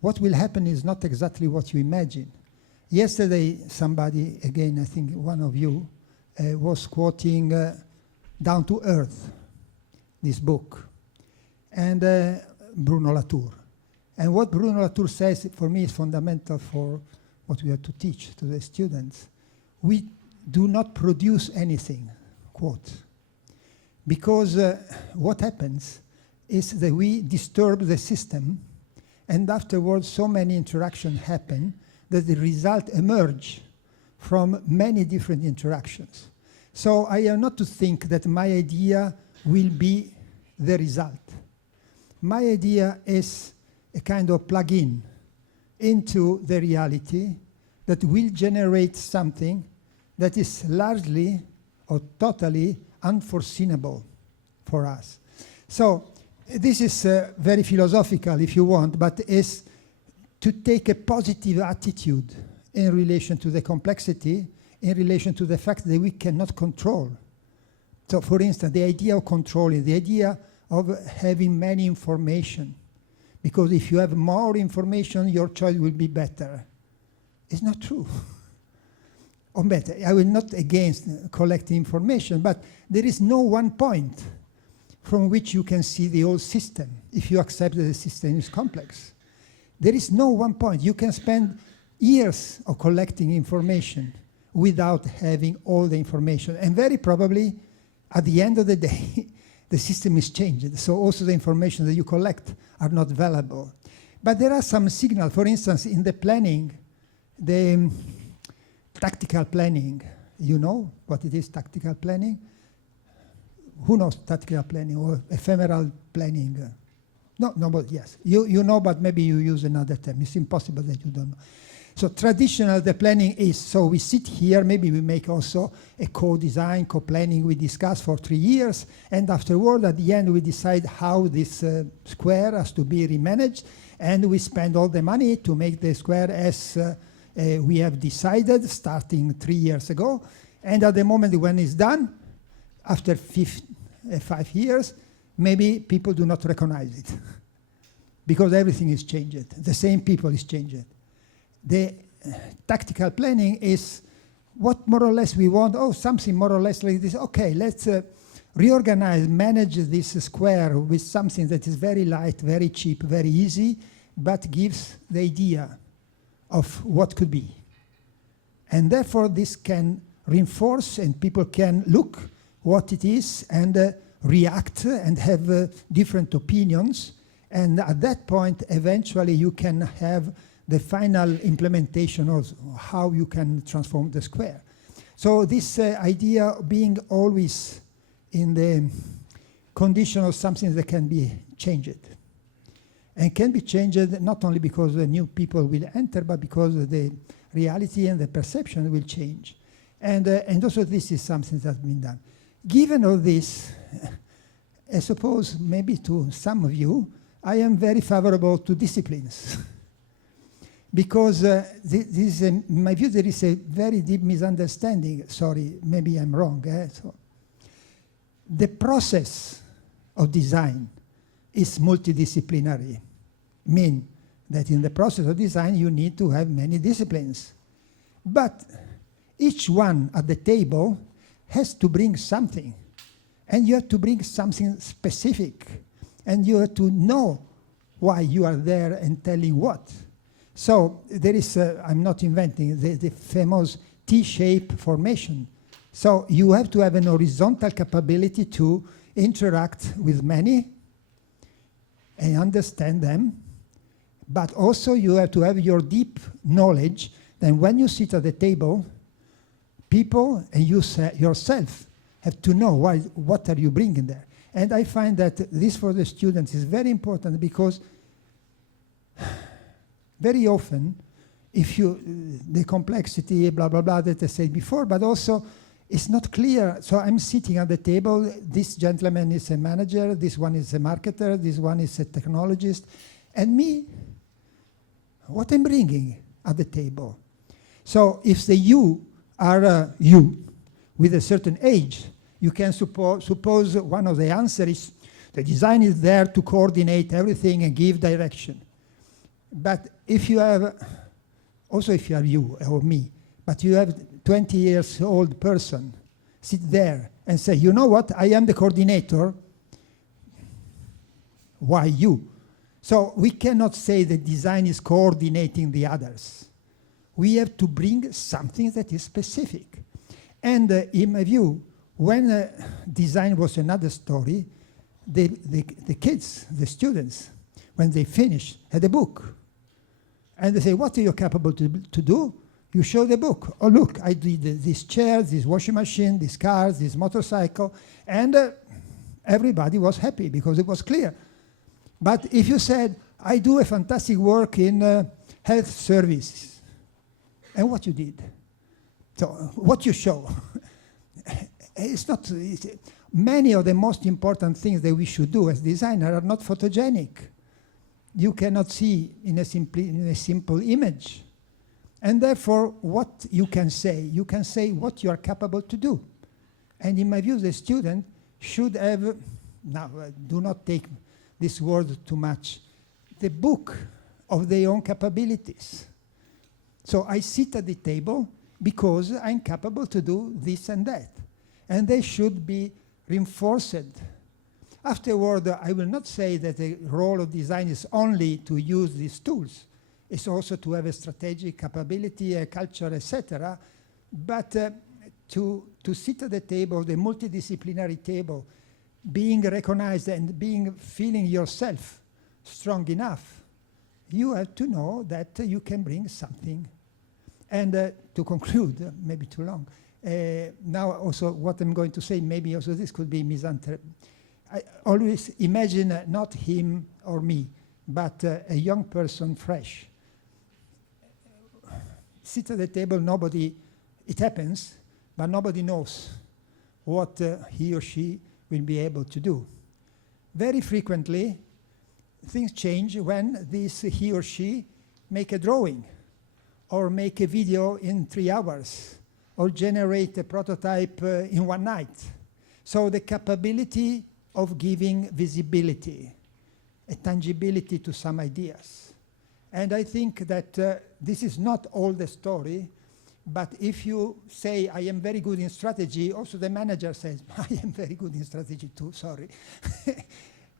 what will happen is not exactly what you imagine. Yesterday, somebody, again, I think one of you, was quoting Down to Earth, this book, and Bruno Latour. And what Bruno Latour says, for me, is fundamental for what we have to teach to the students. We do not produce anything, quote, because what happens is that we disturb the system, and afterwards so many interactions happen that the result emerge from many different interactions. So I am not to think that my idea will be the result. My idea is a kind of plug-in into the reality that will generate something that is largely or totally unforeseeable for us. So this is very philosophical if you want, but is to take a positive attitude in relation to the complexity, in relation to the fact that we cannot control. So for instance, the idea of controlling, the idea of having many information, because if you have more information, your choice will be better. It's not true. Or better, I will not against collecting information, but there is no one point from which you can see the whole system if you accept that the system is complex. There is no one point. You can spend years of collecting information without having all the information. And very probably, at the end of the day, the system is changed. So also the information that you collect are not valuable. But there are some signals. For instance, in the planning, the tactical planning, you know what it is, tactical planning? Who knows tactical planning or ephemeral planning? No, but yes. You know, but maybe you use another term. It's impossible that you don't know. So traditional, the planning is, so we sit here, maybe we make also a co-design, co-planning, we discuss for 3 years, and afterward, at the end, we decide how this square has to be remanaged, and we spend all the money to make the square as we have decided, starting 3 years ago, and at the moment when it's done, after 5 years, maybe people do not recognize it, because everything is changed, the same people is changed. The tactical planning is what more or less we want, something more or less like this. Okay, let's reorganize, manage this square with something that is very light, very cheap, very easy, but gives the idea of what could be. And therefore, this can reinforce and people can look what it is and react and have different opinions. And at that point, eventually, you can have the final implementation of how you can transform the square. So this idea of being always in the condition of something that can be changed. And can be changed not only because the new people will enter, but because the reality and the perception will change. And also this is something that's been done. Given all this, I suppose maybe to some of you, I am very favorable to disciplines. Because this is in my view, there is a very deep misunderstanding. Sorry, maybe I'm wrong. So the process of design is multidisciplinary, mean that in the process of design you need to have many disciplines. But each one at the table has to bring something, and you have to bring something specific, and you have to know why you are there and telling what. So there is, I'm not inventing, the famous T-shape formation. So you have to have an horizontal capability to interact with many and understand them, but also you have to have your deep knowledge that when you sit at the table, people and you yourself have to know what are you bringing there. And I find that this for the students is very important because very often, if you, the complexity, blah, blah, blah, that I said before, but also it's not clear. So I'm sitting at the table, this gentleman is a manager, this one is a marketer, this one is a technologist, and me, what I'm bringing at the table. So if the you are you with a certain age, you can suppose one of the answers is the design is there to coordinate everything and give direction. But if you have, also if you are you or me, but you have 20 years old person sit there and say, you know what, I am the coordinator, why you? So we cannot say that design is coordinating the others. We have to bring something that is specific. And in my view, when design was another story, the kids, the students, when they finish, had a book. And they say, what are you capable to do? You show the book. Oh, look, I did this chair, this washing machine, these cars, this motorcycle. And everybody was happy because it was clear. But if you said, I do a fantastic work in health services, and what you did, so what you show, it's not, many of the most important things that we should do as designers are not photogenic. You cannot see in a simple image. And therefore, what you can say what you are capable to do. And in my view, the student should have, now do not take this word too much, the book of their own capabilities. So I sit at the table because I'm capable to do this and that. And they should be reinforced. Afterward, I will not say that the role of design is only to use these tools. It's also to have a strategic capability, a culture, etc. But to sit at the table, the multidisciplinary table, being recognized and feeling yourself strong enough, you have to know that you can bring something. And to conclude, maybe too long, now also what I'm going to say, maybe also this could be misinterpreted. I always imagine not him or me, but a young person fresh. Sit at the table, it happens, but nobody knows what he or she will be able to do. Very frequently, things change when he or she make a drawing, or make a video in 3 hours, or generate a prototype in 1 night. So the capability of giving visibility, a tangibility to some ideas. And I think that this is not all the story, but if you say, I am very good in strategy, also the manager says, I am very good in strategy too, sorry.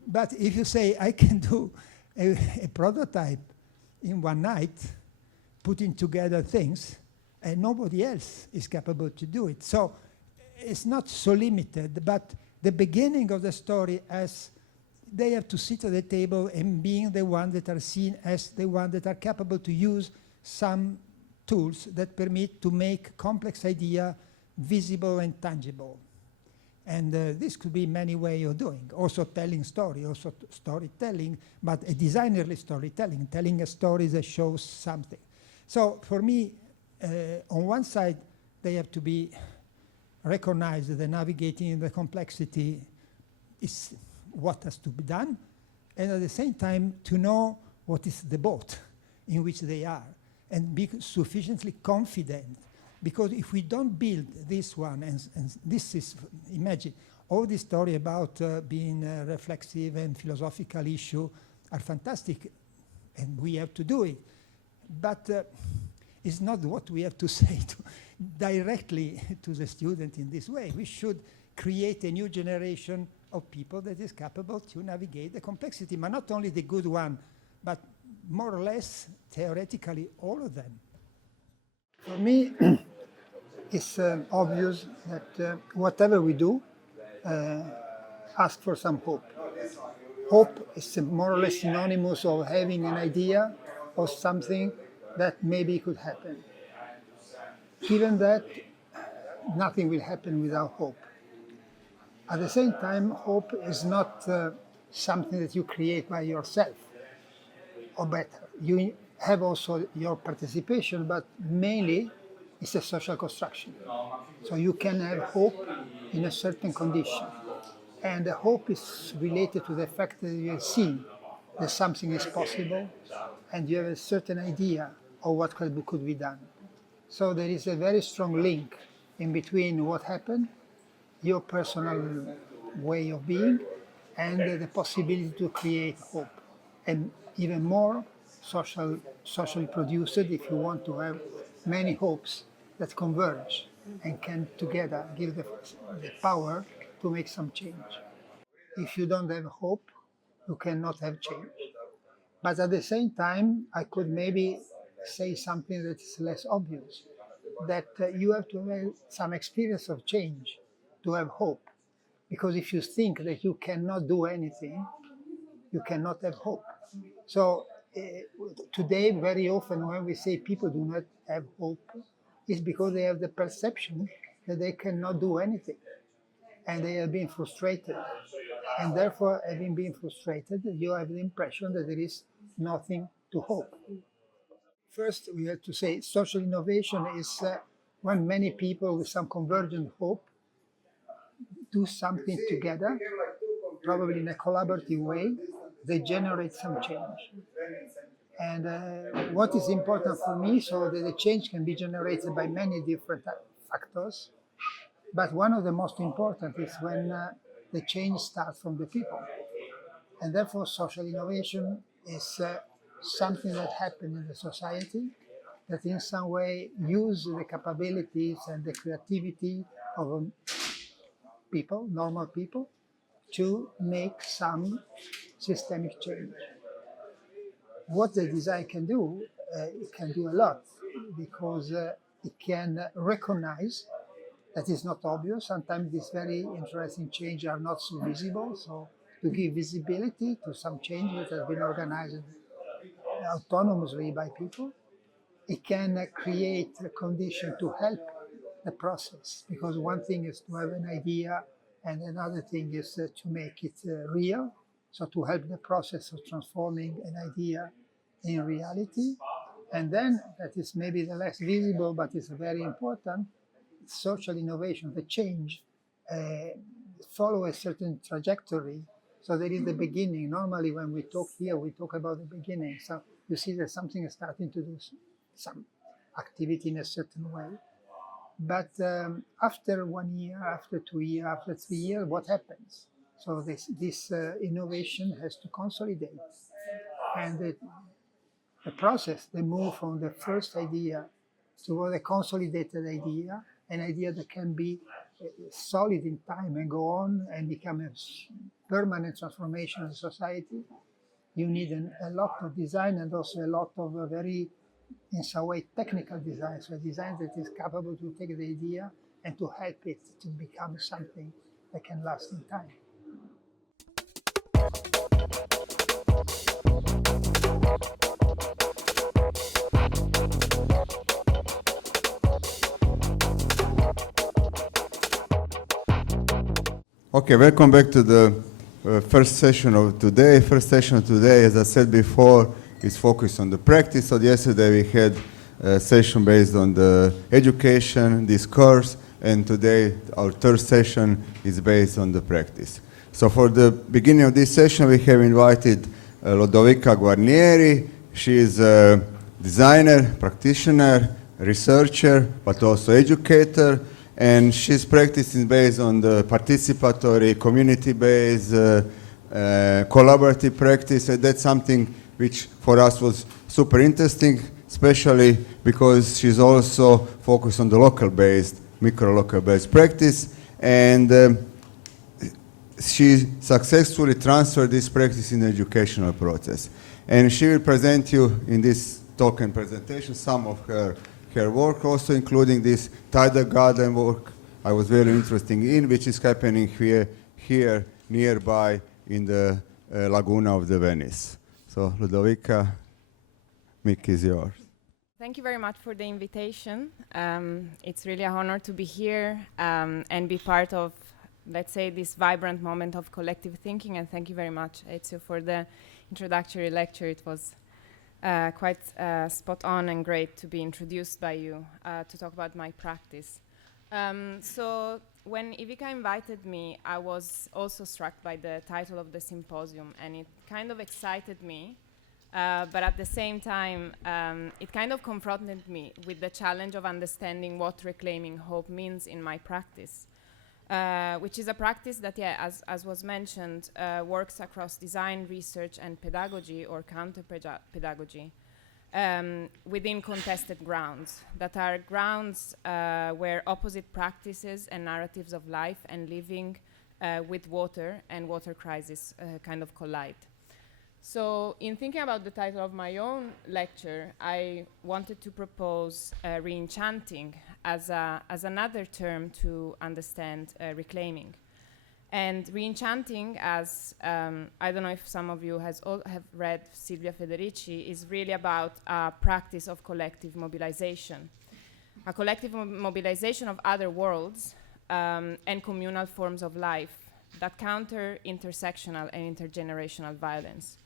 But if you say, I can do a prototype in 1 night, putting together things, and nobody else is capable to do it. So it's not so limited, but the beginning of the story as they have to sit at the table and being the ones that are seen as the ones that are capable to use some tools that permit to make complex idea visible and tangible. And this could be many ways of doing. Also telling story, also storytelling, but a designerly storytelling, telling a story that shows something. So for me, on one side, they have to be recognized that navigating in the complexity is what has to be done, and at the same time to know what is the boat in which they are, and be sufficiently confident. Because if we don't build this one, and this is, imagine, all the story about being reflexive and philosophical issue are fantastic, and we have to do it. But it's not what we have to say directly to the student in this way. We should create a new generation of people that is capable to navigate the complexity, but not only the good one, but more or less theoretically all of them. For me, it's obvious that whatever we do, ask for some hope. Hope is more or less synonymous of having an idea of something that maybe could happen. Given that, nothing will happen without hope. At the same time, hope is not something that you create by yourself, or better. You have also your participation, but mainly it's a social construction. So you can have hope in a certain condition. And the hope is related to the fact that you have seen that something is possible, and you have a certain idea of what could be done. So there is a very strong link in between what happened, your personal way of being, and the possibility to create hope. And even more socially produced if you want to have many hopes that converge and can together give the power to make some change. If you don't have hope, you cannot have change. But at the same time, I could maybe say something that is less obvious, that you have to have some experience of change to have hope. Because if you think that you cannot do anything, you cannot have hope. So today, very often when we say people do not have hope, it's because they have the perception that they cannot do anything and they have been frustrated. And therefore, having been frustrated, you have the impression that there is nothing to hope. First, we have to say social innovation is when many people with some convergent hope do something together, probably in a collaborative way, they generate some change. And what is important for me, so that the change can be generated by many different factors, but one of the most important is when the change starts from the people. And therefore, social innovation is something that happens in the society that in some way use the capabilities and the creativity of people, normal people, to make some systemic change. What the design can do, it can do a lot because it can recognize that is not obvious. Sometimes these very interesting changes are not so visible. So to give visibility to some change that has been organized autonomously by people, it can create a condition to help the process. Because one thing is to have an idea and another thing is to make it real. So to help the process of transforming an idea in reality. And then that is maybe the less visible, but it's very important, social innovation, the change, follow a certain trajectory. So there is the beginning. Normally when we talk here, we talk about the beginning. So you see that something is starting to do some activity in a certain way. But after 1 year, after 2 years, after 3 years, what happens? So this innovation has to consolidate. And the process, they move from the first idea to a consolidated idea, an idea that can be solid in time and go on and become a permanent transformation of society. You need a lot of design and also a lot of very, in some way, technical design. So a design that is capable to take the idea and to help it to become something that can last in time. Okay, welcome back to the first session of today. First session of today, as I said before, is focused on the practice. So yesterday we had a session based on the education, discourse, and today our third session is based on the practice. So for the beginning of this session, we have invited Lodovica Guarnieri. She is a designer, practitioner, researcher, but also educator. And she's practicing based on the participatory, community-based, collaborative practice. And that's something which for us was super interesting, especially because she's also focused on the local-based, micro-local-based practice. And she successfully transferred this practice in the educational process. And she will present you in this talk and presentation some of her work, also including this tidal garden work I was very interested in, which is happening here nearby in the Laguna of the Venice. So Ludovica, mic is yours. Thank you very much for the invitation. It's really an honor to be here and be part of, let's say, this vibrant moment of collective thinking. And thank you very much, Ezio, for the introductory lecture. It was quite spot on and great to be introduced by you to talk about my practice. So when Ivica invited me, I was also struck by the title of the symposium, and it kind of excited me, but at the same time, it kind of confronted me with the challenge of understanding what reclaiming hope means in my practice. Which is a practice that, as was mentioned, works across design, research, and pedagogy or counter-pedagogy. within contested grounds, that are grounds where opposite practices and narratives of life and living with water and water crisis kind of collide. So in thinking about the title of my own lecture, I wanted to propose re-enchanting as another term to understand reclaiming. And re-enchanting, as I don't know if some of you have read Silvia Federici, is really about a practice of collective mobilization. A collective mobilization of other worlds and communal forms of life that counter intersectional and intergenerational violence.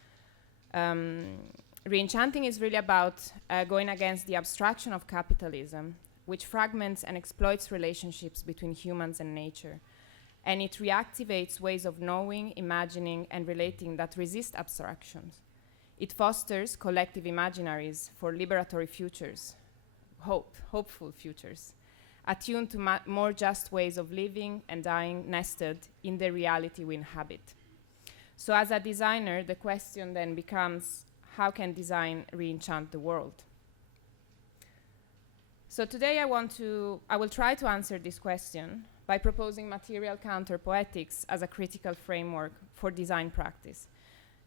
Re-enchanting is really about going against the abstraction of capitalism, which fragments and exploits relationships between humans and nature. And it reactivates ways of knowing, imagining, and relating that resist abstractions. It fosters collective imaginaries for liberatory futures, hopeful futures, attuned to more just ways of living and dying nested in the reality we inhabit. So as a designer, the question then becomes, how can design re-enchant the world? So today I will try to answer this question by proposing material counter-poetics as a critical framework for design practice.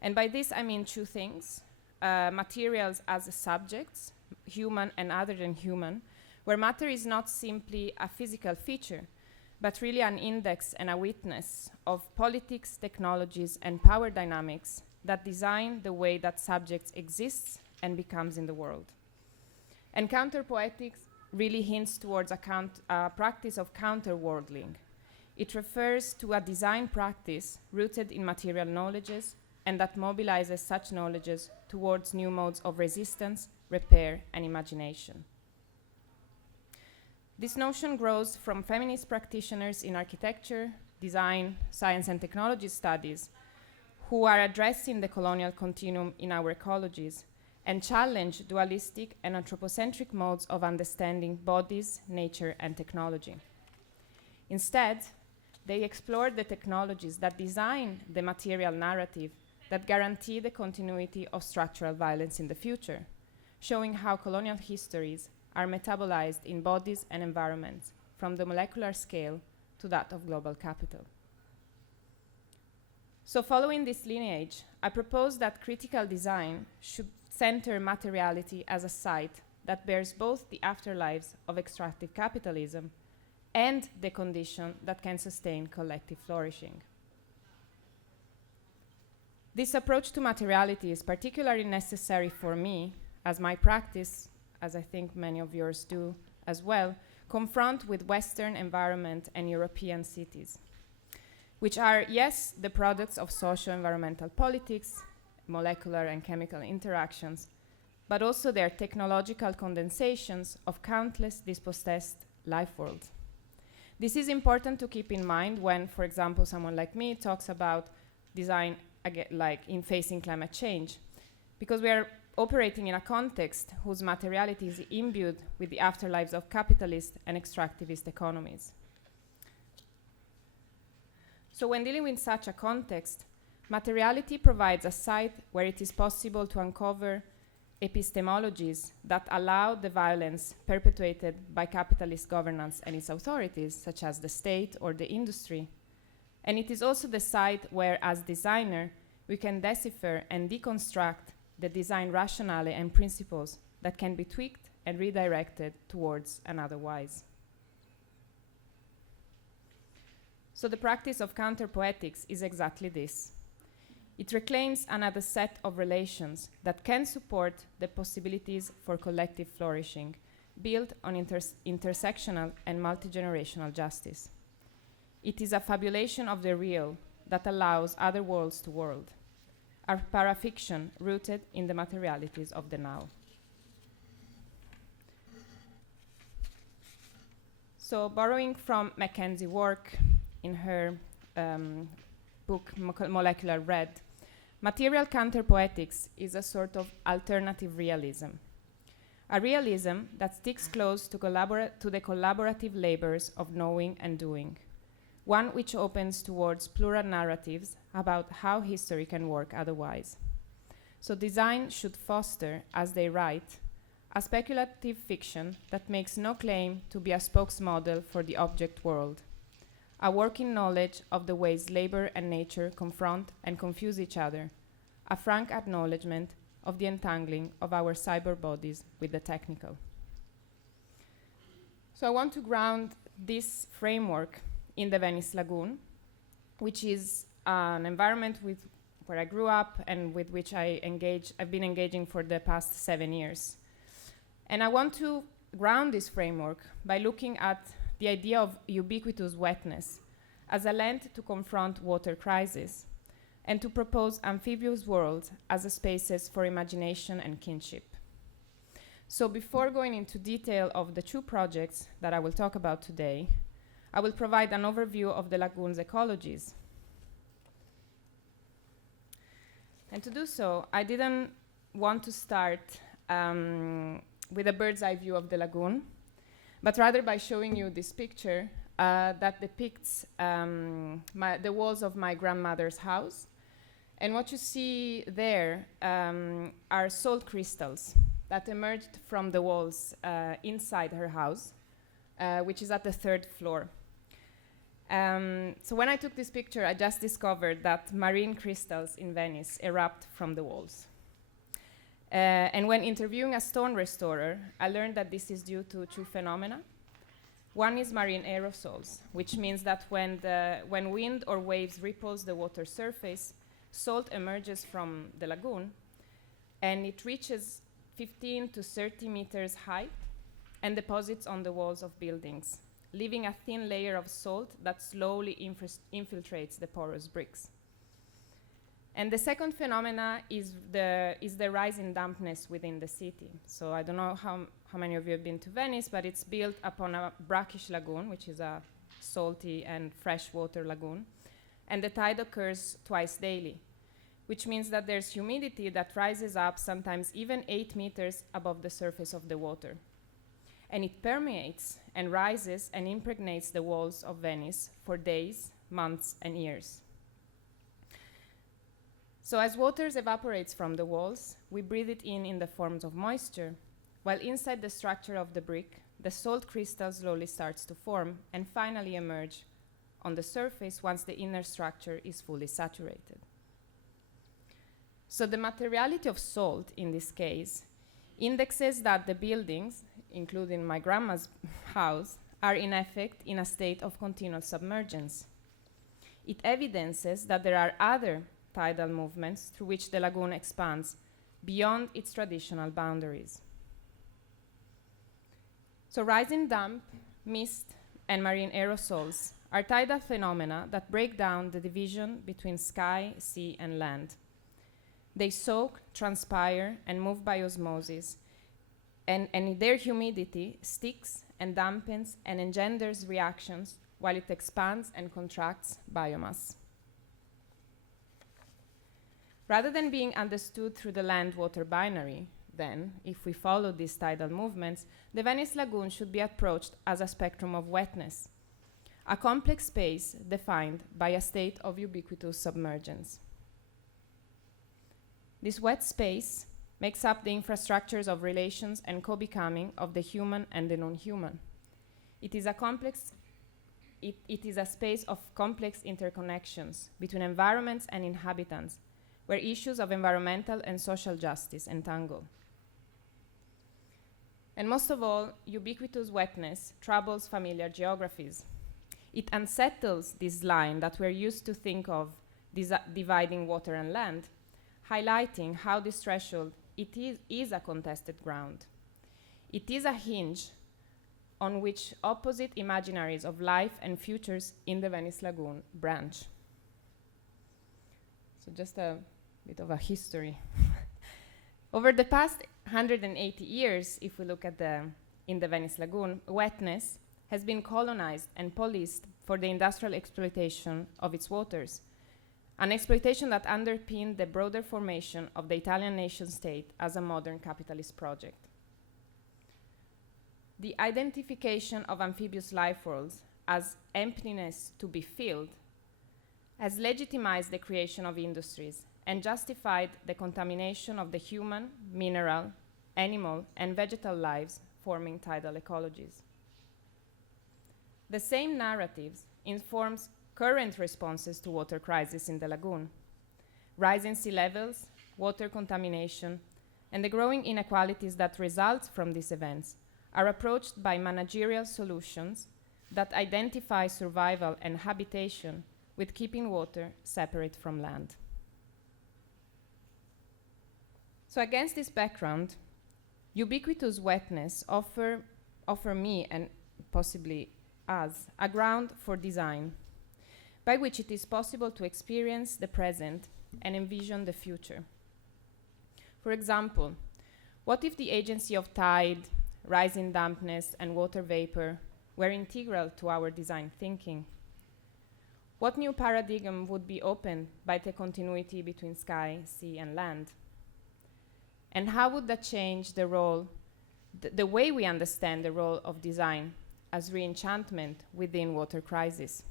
And by this I mean two things: materials as subjects, human and other than human, where matter is not simply a physical feature, but really an index and a witness of politics, technologies, and power dynamics that design the way that subjects exists and becomes in the world. And counter-poetics really hints towards a practice of counter-worldling. It refers to a design practice rooted in material knowledges and that mobilizes such knowledges towards new modes of resistance, repair, and imagination. This notion grows from feminist practitioners in architecture, design, science and technology studies who are addressing the colonial continuum in our ecologies and challenge dualistic and anthropocentric modes of understanding bodies, nature, and technology. Instead, they explore the technologies that design the material narrative that guarantee the continuity of structural violence in the future, showing how colonial histories are metabolized in bodies and environments from the molecular scale to that of global capital. So following this lineage, I propose that critical design should center materiality as a site that bears both the afterlives of extractive capitalism and the condition that can sustain collective flourishing. This approach to materiality is particularly necessary for me, as my practice, as I think many of yours do as well, confront with Western environment and European cities, which are, yes, the products of socio-environmental politics, molecular and chemical interactions, but also their technological condensations of countless dispossessed life worlds. This is important to keep in mind when, for example, someone like me talks about design like in facing climate change, because we are operating in a context whose materiality is imbued with the afterlives of capitalist and extractivist economies. So when dealing with such a context, materiality provides a site where it is possible to uncover epistemologies that allow the violence perpetuated by capitalist governance and its authorities, such as the state or the industry. And it is also the site where, as designer, we can decipher and deconstruct the design rationale and principles that can be tweaked and redirected towards an otherwise. So the practice of counterpoetics is exactly this. It reclaims another set of relations that can support the possibilities for collective flourishing, built on intersectional and multi-generational justice. It is a fabulation of the real that allows other worlds to world, a parafiction rooted in the materialities of the now. So borrowing from Mackenzie's work in her book Molecular Red, material counterpoetics is a sort of alternative realism. A realism that sticks close to the collaborative labors of knowing and doing, one which opens towards plural narratives about how history can work otherwise. So design should foster, as they write, a speculative fiction that makes no claim to be a spokesmodel for the object world, a working knowledge of the ways labor and nature confront and confuse each other, a frank acknowledgement of the entangling of our cyber bodies with the technical. So I want to ground this framework in the Venice Lagoon, which is an environment where I grew up and with which I've been engaging for the past 7 years. And I want to ground this framework by looking at the idea of ubiquitous wetness as a lens to confront water crisis and to propose amphibious worlds as a spaces for imagination and kinship. So before going into detail of the two projects that I will talk about today, I will provide an overview of the lagoon's ecologies. And to do so, I didn't want to start with a bird's eye view of the lagoon, but rather by showing you this picture that depicts the walls of my grandmother's house. And what you see there are salt crystals that emerged from the walls inside her house, which is at the 3rd floor. So when I took this picture, I just discovered that marine crystals in Venice erupt from the walls. And when interviewing a stone restorer, I learned that this is due to two phenomena. One is marine aerosols, which means that when wind or waves ripples the water surface, salt emerges from the lagoon, and it reaches 15 to 30 meters high and deposits on the walls of buildings, leaving a thin layer of salt that slowly infiltrates the porous bricks. And the second phenomena is the rise in dampness within the city. So I don't know how many of you have been to Venice, but it's built upon a brackish lagoon, which is a salty and freshwater lagoon. And the tide occurs twice daily, which means that there's humidity that rises up sometimes even 8 meters above the surface of the water. And it permeates and rises and impregnates the walls of Venice for days, months, and years. So as water evaporates from the walls, we breathe it in the forms of moisture, while inside the structure of the brick, the salt crystal slowly starts to form and finally emerge on the surface once the inner structure is fully saturated. So the materiality of salt, in this case, indexes that the buildings, including my grandma's house, are in effect in a state of continuous submergence. It evidences that there are other tidal movements through which the lagoon expands beyond its traditional boundaries. So rising damp, mist, and marine aerosols are tidal phenomena that break down the division between sky, sea, and land. They soak, transpire, and move by osmosis, and their humidity sticks and dampens and engenders reactions while it expands and contracts biomass. Rather than being understood through the land-water binary, then, if we follow these tidal movements, the Venice Lagoon should be approached as a spectrum of wetness, a complex space defined by a state of ubiquitous submergence. This wet space makes up the infrastructures of relations and co-becoming of the human and the non-human. It is a space of complex interconnections between environments and inhabitants, where issues of environmental and social justice entangle. And most of all, ubiquitous wetness troubles familiar geographies. It unsettles this line that we're used to think of dividing water and land, highlighting how this threshold is a contested ground. It is a hinge on which opposite imaginaries of life and futures in the Venice Lagoon branch. So just a bit of a history. Over the past 180 years, if we look at in the Venice Lagoon, wetness has been colonized and policed for the industrial exploitation of its waters, an exploitation that underpinned the broader formation of the Italian nation-state as a modern capitalist project. The identification of amphibious life worlds as emptiness to be filled has legitimized the creation of industries and justified the contamination of the human, mineral, animal, and vegetal lives forming tidal ecologies. The same narratives informs current responses to water crisis in the lagoon. Rising sea levels, water contamination, and the growing inequalities that result from these events are approached by managerial solutions that identify survival and habitation with keeping water separate from land. So against this background, ubiquitous wetness offer me and possibly us a ground for design by which it is possible to experience the present and envision the future. For example, what if the agency of tide, rising dampness, and water vapor were integral to our design thinking? What new paradigm would be opened by the continuity between sky, sea, and land? And how would that change the role, the way we understand the role of design as re-enchantment within water crisis?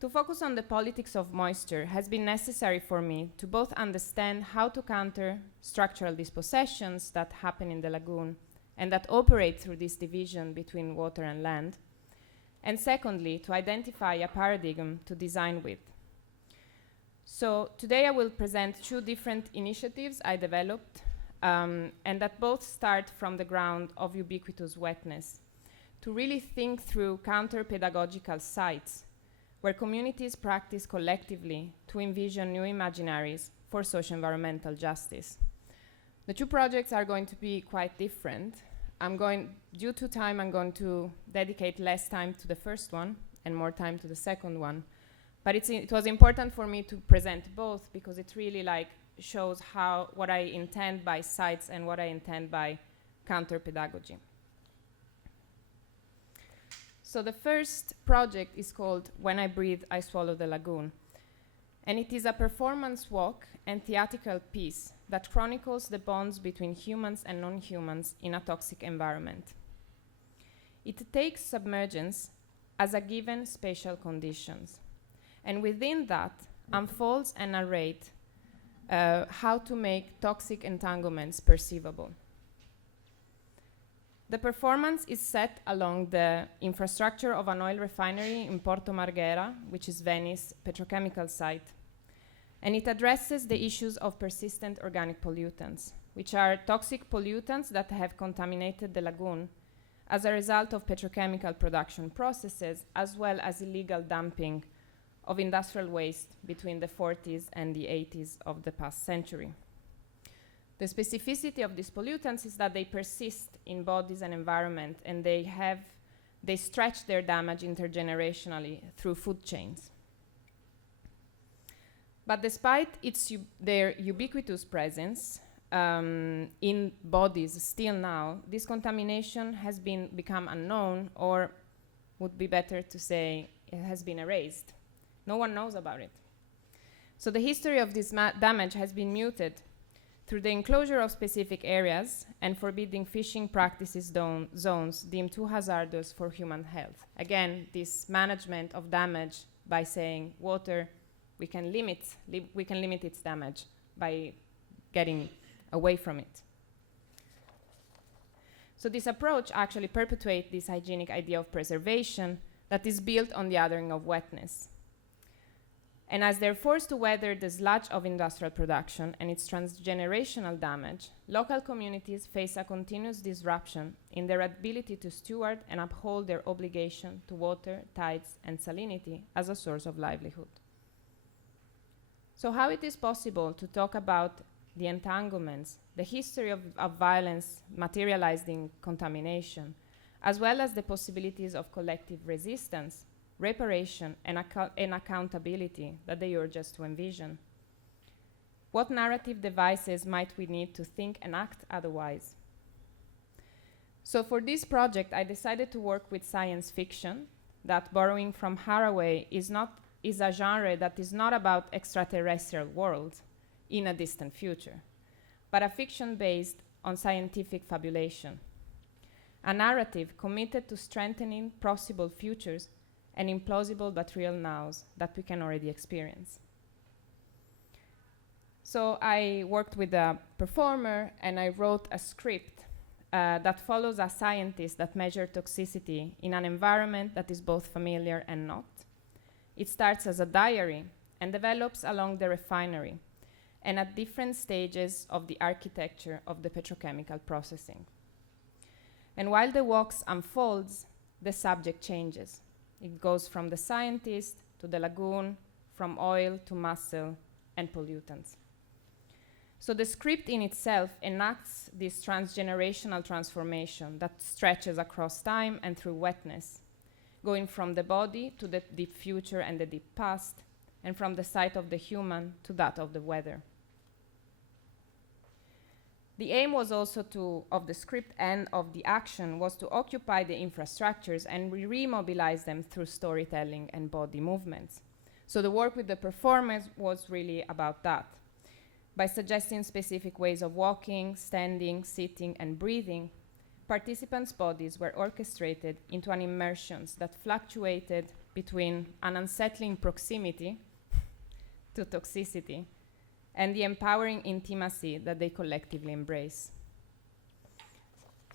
To focus on the politics of moisture has been necessary for me to both understand how to counter structural dispossessions that happen in the lagoon and that operate through this division between water and land, and secondly, to identify a paradigm to design with. So today I will present two different initiatives I developed and that both start from the ground of ubiquitous wetness to really think through counter-pedagogical sites where communities practice collectively to envision new imaginaries for socio-environmental justice. The two projects are going to be quite different. Due to time, I'm going to dedicate less time to the first one and more time to the second one. But it was important for me to present both because it really shows what I intend by sites and what I intend by counter-pedagogy. So the first project is called When I Breathe, I Swallow the Lagoon. And it is a performance walk and theatrical piece that chronicles the bonds between humans and non-humans in a toxic environment. It takes submergence as a given spatial conditions. And within that, unfolds and narrate how to make toxic entanglements perceivable. The performance is set along the infrastructure of an oil refinery in Porto Marghera, which is Venice's petrochemical site. And it addresses the issues of persistent organic pollutants, which are toxic pollutants that have contaminated the lagoon as a result of petrochemical production processes, as well as illegal dumping of industrial waste between the 40s and the 80s of the past century. The specificity of these pollutants is that they persist in bodies and environment, and they stretch their damage intergenerationally through food chains. But despite their ubiquitous presence in bodies still now, this contamination has become unknown, or would be better to say it has been erased. No one knows about it. So the history of this damage has been muted through the enclosure of specific areas and forbidding fishing practices zones deemed too hazardous for human health. Again, this management of damage by saying water, we can limit its damage by getting away from it. So this approach actually perpetuates this hygienic idea of preservation that is built on the othering of wetness. And as they're forced to weather the sludge of industrial production and its transgenerational damage, local communities face a continuous disruption in their ability to steward and uphold their obligation to water, tides, and salinity as a source of livelihood. So how it is possible to talk about the entanglements, the history of violence materialized in contamination, as well as the possibilities of collective resistance, reparation, and accountability that they urge us to envision? What narrative devices might we need to think and act otherwise? So for this project, I decided to work with science fiction that, borrowing from Haraway, is a genre that is not about extraterrestrial worlds in a distant future, but a fiction based on scientific fabulation. A narrative committed to strengthening possible futures and implausible but real nows that we can already experience. So I worked with a performer and I wrote a script that follows a scientist that measures toxicity in an environment that is both familiar and not. It starts as a diary and develops along the refinery and at different stages of the architecture of the petrochemical processing. And while the walks unfolds, the subject changes. It goes from the scientist to the lagoon, from oil to muscle and pollutants. So the script in itself enacts this transgenerational transformation that stretches across time and through wetness, going from the body to the deep future and the deep past, and from the sight of the human to that of the weather. The aim was also of the script and of the action was to occupy the infrastructures and remobilize them through storytelling and body movements. So the work with the performers was really about that. By suggesting specific ways of walking, standing, sitting, and breathing, participants' bodies were orchestrated into an immersions that fluctuated between an unsettling proximity to toxicity and the empowering intimacy that they collectively embrace.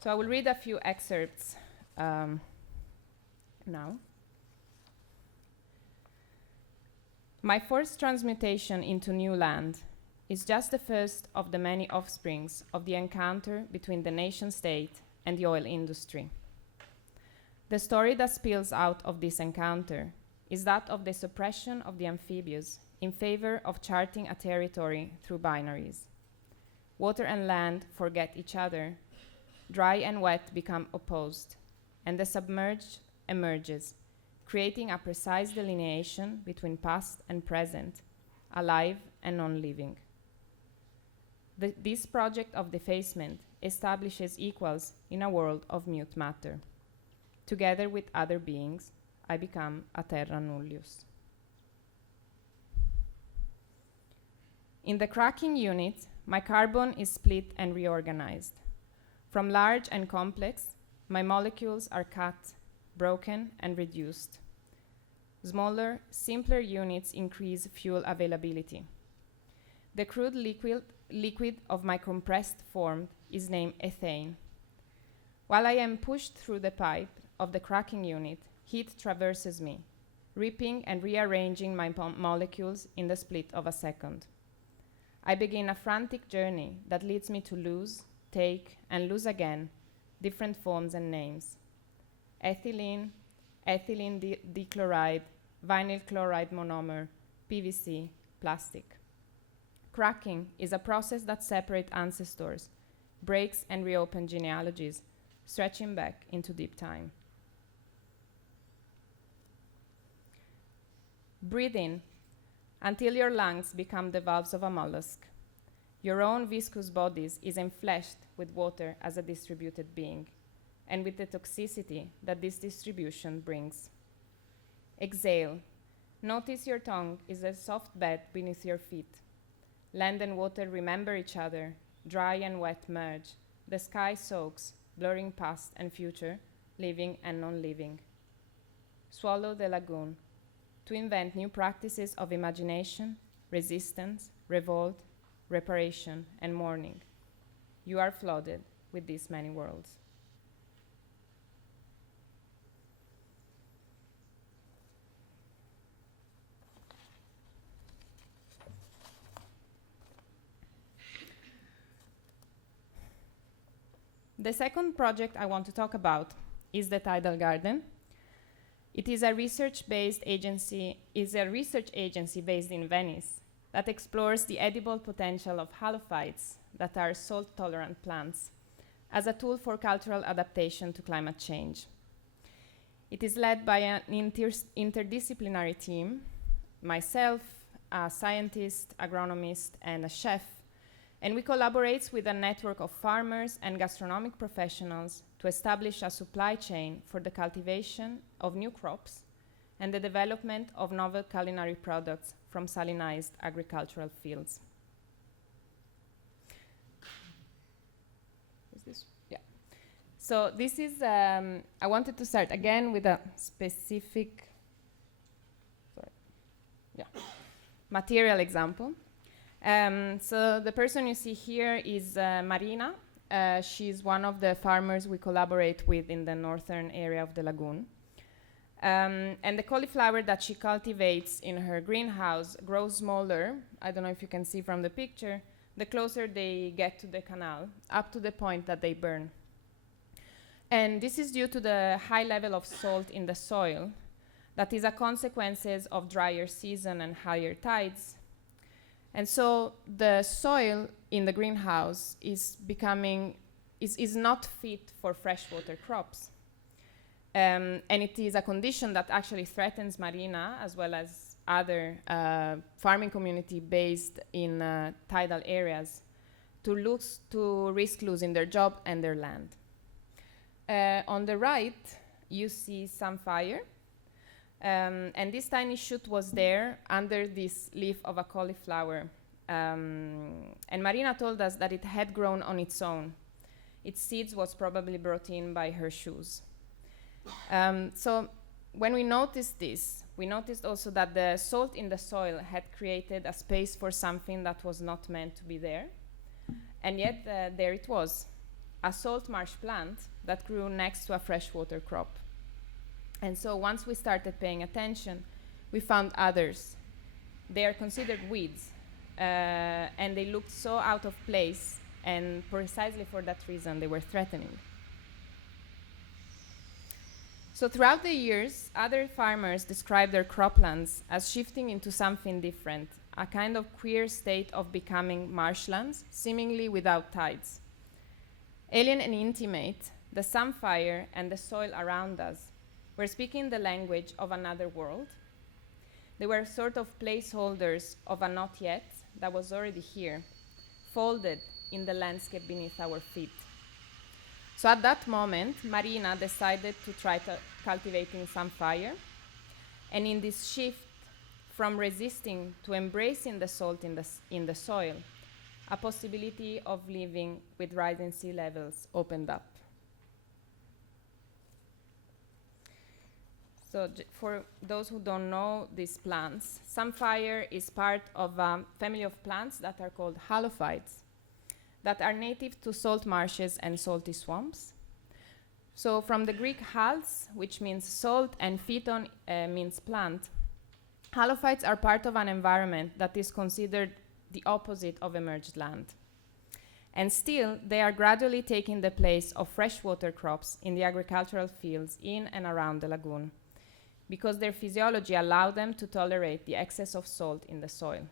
So I will read a few excerpts now. My first transmutation into new land is just the first of the many offsprings of the encounter between the nation state and the oil industry. The story that spills out of this encounter is that of the suppression of the amphibious in favor of charting a territory through binaries. Water and land forget each other, dry and wet become opposed, and the submerged emerges, creating a precise delineation between past and present, alive and non-living. This project of defacement establishes equals in a world of mute matter. Together with other beings, I become a terra nullius. In the cracking unit, my carbon is split and reorganized. From large and complex, my molecules are cut, broken, and reduced. Smaller, simpler units increase fuel availability. The crude liquid of my compressed form is named ethane. While I am pushed through the pipe of the cracking unit, heat traverses me, ripping and rearranging my molecules in the split of a second. I begin a frantic journey that leads me to lose, take, and lose again different forms and names. Ethylene, ethylene dichloride, vinyl chloride monomer, PVC, plastic. Cracking is a process that separates ancestors, breaks and reopens genealogies, stretching back into deep time. Breathe in until your lungs become the valves of a mollusk. Your own viscous bodies is enfleshed with water as a distributed being, and with the toxicity that this distribution brings. Exhale. Notice your tongue is a soft bed beneath your feet. Land and water remember each other. Dry and wet merge. The sky soaks, blurring past and future, living and non-living. Swallow the lagoon to invent new practices of imagination, resistance, revolt, reparation, and mourning. You are flooded with these many worlds. The second project I want to talk about is the Tidal Garden. It is a research agency based in Venice that explores the edible potential of halophytes, that are salt-tolerant plants, as a tool for cultural adaptation to climate change. It is led by an interdisciplinary team, myself, a scientist, agronomist, and a chef, and we collaborate with a network of farmers and gastronomic professionals to establish a supply chain for the cultivation of new crops and the development of novel culinary products from salinized agricultural fields. Is this? Yeah. So this is, I wanted to start again with a specific material example. So the person you see here is Marina. She's one of the farmers we collaborate with in the northern area of the lagoon. And the cauliflower that she cultivates in her greenhouse grows smaller. I don't know if you can see from the picture, the closer they get to the canal, up to the point that they burn. And this is due to the high level of salt in the soil that is a consequence of drier season and higher tides. And so the soil in the greenhouse is not fit for freshwater crops. And it is a condition that actually threatens Marina as well as other farming community based in tidal areas to risk losing their job and their land. On the right, you see some fire. And this tiny shoot was there under this leaf of a cauliflower. And Marina told us that it had grown on its own. Its seeds was probably brought in by her shoes. So when we noticed this, we noticed also that the salt in the soil had created a space for something that was not meant to be there. And yet there it was, a salt marsh plant that grew next to a freshwater crop. And so once we started paying attention, we found others. They are considered weeds, and they looked so out of place, and precisely for that reason, they were threatening. So throughout the years, other farmers described their croplands as shifting into something different, a kind of queer state of becoming marshlands, seemingly without tides. Alien and intimate, the sunfire and the soil around us were speaking the language of another world. They were sort of placeholders of a not yet that was already here, folded in the landscape beneath our feet. So at that moment, Marina decided to try cultivating sunfire. And in this shift from resisting to embracing the salt in the soil, a possibility of living with rising sea levels opened up. So for those who don't know these plants, sunfire is part of a family of plants that are called halophytes that are native to salt marshes and salty swamps. So from the Greek halos, which means salt, and phyton means plant, halophytes are part of an environment that is considered the opposite of emerged land. And still, they are gradually taking the place of freshwater crops in the agricultural fields in and around the lagoon, because their physiology allowed them to tolerate the excess of salt in the soil.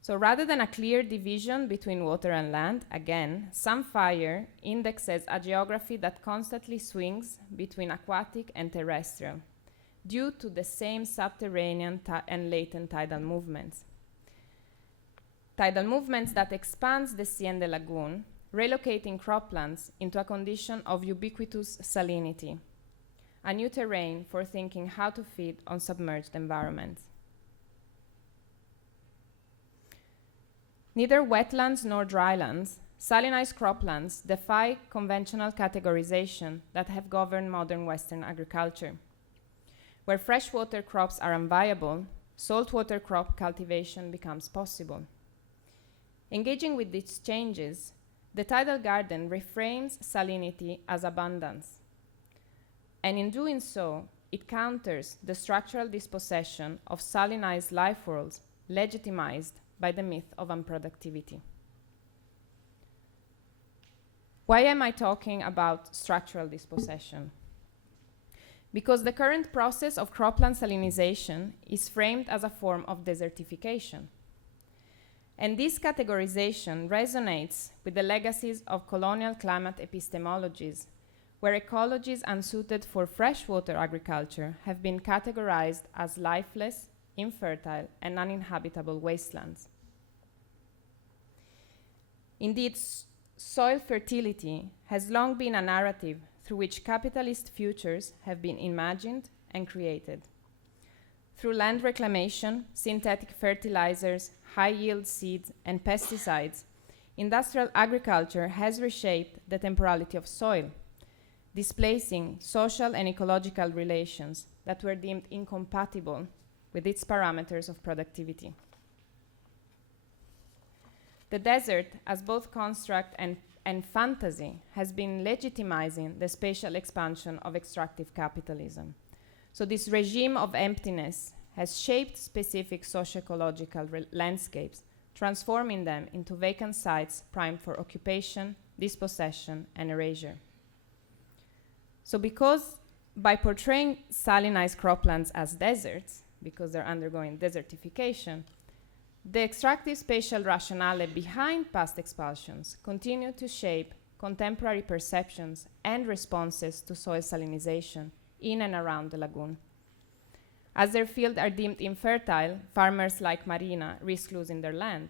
So rather than a clear division between water and land, again, sunfire indexes a geography that constantly swings between aquatic and terrestrial, due to the same subterranean and latent tidal movements. Tidal movements that expands the sea and the lagoon, relocating croplands into a condition of ubiquitous salinity, a new terrain for thinking how to feed on submerged environments. Neither wetlands nor drylands, salinized croplands defy conventional categorization that have governed modern Western agriculture. Where freshwater crops are unviable, saltwater crop cultivation becomes possible. Engaging with these changes, the tidal garden reframes salinity as abundance. And in doing so, it counters the structural dispossession of salinized life worlds legitimized by the myth of unproductivity. Why am I talking about structural dispossession? Because the current process of cropland salinization is framed as a form of desertification. And this categorization resonates with the legacies of colonial climate epistemologies, where ecologies unsuited for freshwater agriculture have been categorized as lifeless, infertile, and uninhabitable wastelands. Indeed, soil fertility has long been a narrative through which capitalist futures have been imagined and created. Through land reclamation, synthetic fertilizers, high-yield seeds, and pesticides, industrial agriculture has reshaped the temporality of soil, displacing social and ecological relations, that were deemed incompatible with its parameters of productivity. The desert, as both construct and fantasy, has been legitimizing the spatial expansion of extractive capitalism. So this regime of emptiness has shaped specific socio-ecological landscapes, transforming them into vacant sites primed for occupation, dispossession, and erasure. So because by portraying salinized croplands as deserts, because they're undergoing desertification, the extractive spatial rationale behind past expulsions continue to shape contemporary perceptions and responses to soil salinization in and around the lagoon. As their fields are deemed infertile, farmers like Marina risk losing their land,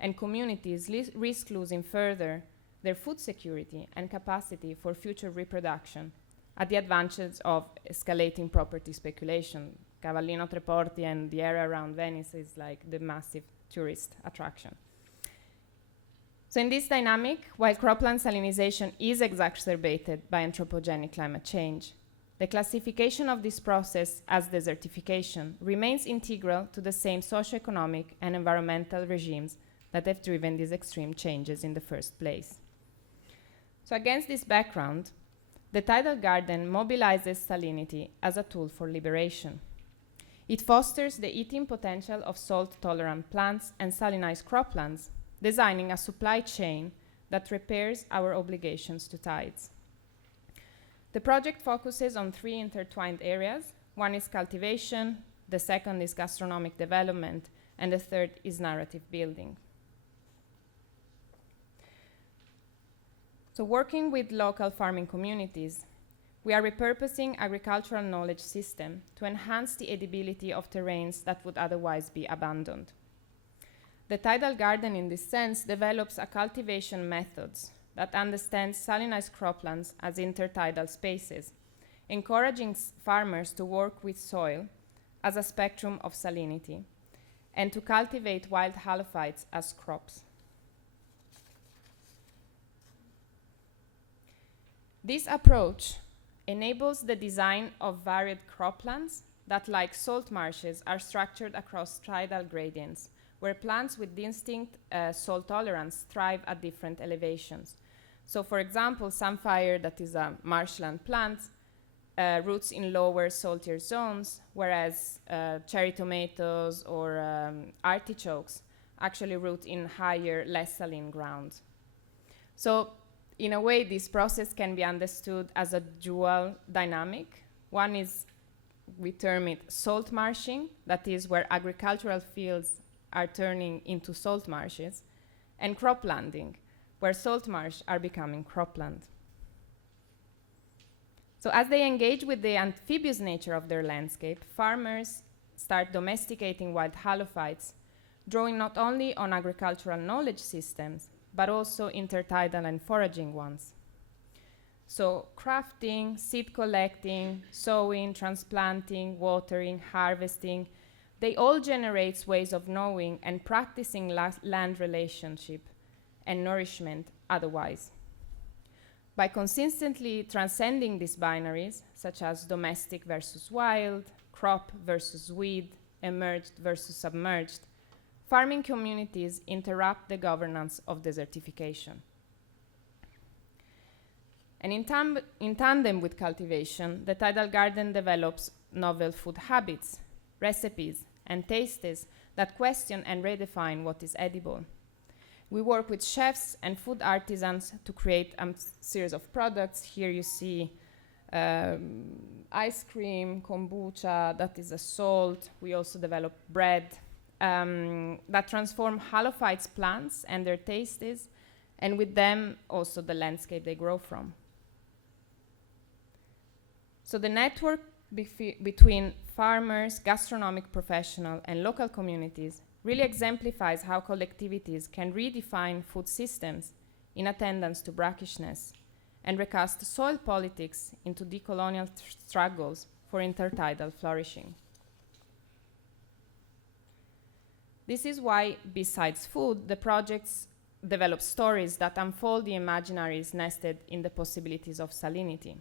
and communities risk losing further their food security and capacity for future reproduction at the advantage of escalating property speculation. Cavallino Treporti and the area around Venice is like the massive tourist attraction. So in this dynamic, while cropland salinization is exacerbated by anthropogenic climate change, the classification of this process as desertification remains integral to the same socioeconomic and environmental regimes that have driven these extreme changes in the first place. So against this background, the tidal garden mobilizes salinity as a tool for liberation. It fosters the eating potential of salt-tolerant plants and salinized croplands, designing a supply chain that repairs our obligations to tides. The project focuses on three intertwined areas. One is cultivation, the second is gastronomic development, and the third is narrative building. So working with local farming communities, we are repurposing agricultural knowledge system to enhance the edibility of terrains that would otherwise be abandoned. The tidal garden, in this sense, develops a cultivation methods that understands salinized croplands as intertidal spaces, encouraging farmers to work with soil as a spectrum of salinity and to cultivate wild halophytes as crops. This approach enables the design of varied croplands that, like salt marshes, are structured across tidal gradients, where plants with distinct salt tolerance thrive at different elevations. So for example, samphire, that is a marshland plant, roots in lower, saltier zones, whereas cherry tomatoes or artichokes actually root in higher, less saline ground. So in a way, this process can be understood as a dual dynamic. One is, we term it salt marshing, that is where agricultural fields are turning into salt marshes, and croplanding, where salt marsh are becoming cropland. So as they engage with the amphibious nature of their landscape, farmers start domesticating wild halophytes, drawing not only on agricultural knowledge systems, but also intertidal and foraging ones. So crafting, seed collecting, sowing, transplanting, watering, harvesting, they all generate ways of knowing and practicing land relationship and nourishment otherwise. By consistently transcending these binaries, such as domestic versus wild, crop versus weed, emerged versus submerged, farming communities interrupt the governance of desertification. And in tandem with cultivation, the tidal garden develops novel food habits, recipes, and tastes that question and redefine what is edible. We work with chefs and food artisans to create a series of products. Here you see ice cream, kombucha, that is a salt. We also develop bread that transform halophytes plants and their tastes, and with them also the landscape they grow from. So the network between farmers, gastronomic professionals, and local communities really exemplifies how collectivities can redefine food systems in attendance to brackishness and recast soil politics into decolonial struggles for intertidal flourishing. This is why, besides food, the projects develop stories that unfold the imaginaries nested in the possibilities of salinity.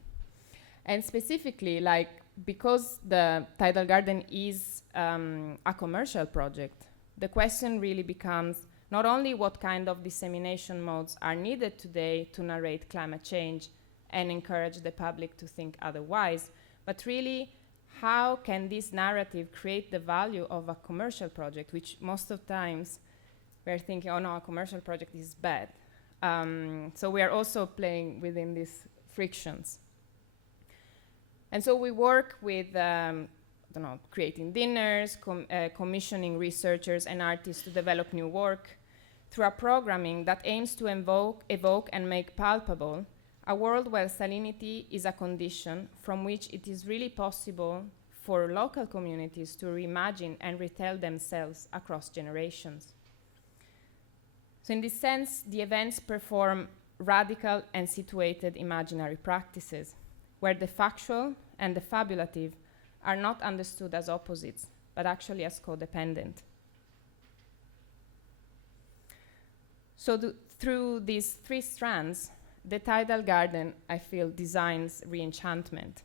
And specifically, like because the tidal garden is a commercial project, the question really becomes not only what kind of dissemination modes are needed today to narrate climate change and encourage the public to think otherwise, but really how can this narrative create the value of a commercial project, which most of times we're thinking, oh no, a commercial project is bad. So we are also playing within these frictions. And so we work with creating dinners, commissioning researchers and artists to develop new work through a programming that aims to evoke and make palpable a world where salinity is a condition from which it is really possible for local communities to reimagine and retell themselves across generations. So in this sense, the events perform radical and situated imaginary practices, where the factual and the fabulative are not understood as opposites, but actually as codependent. So through these three strands, the tidal garden, I feel, designs reenchantment.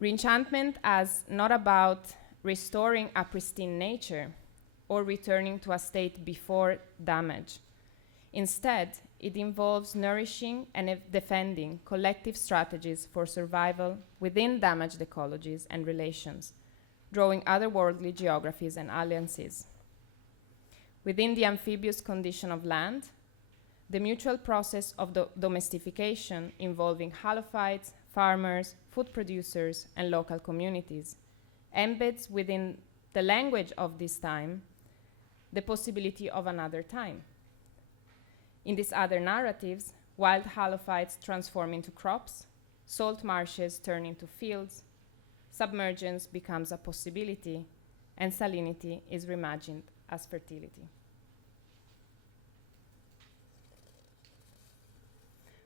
Reenchantment as not about restoring a pristine nature or returning to a state before damage. Instead, it involves nourishing and defending collective strategies for survival within damaged ecologies and relations, drawing otherworldly geographies and alliances. Within the amphibious condition of land, the mutual process of domestication involving halophytes, farmers, food producers, and local communities embeds within the language of this time the possibility of another time. In these other narratives, wild halophytes transform into crops, salt marshes turn into fields, submergence becomes a possibility, and salinity is reimagined as fertility.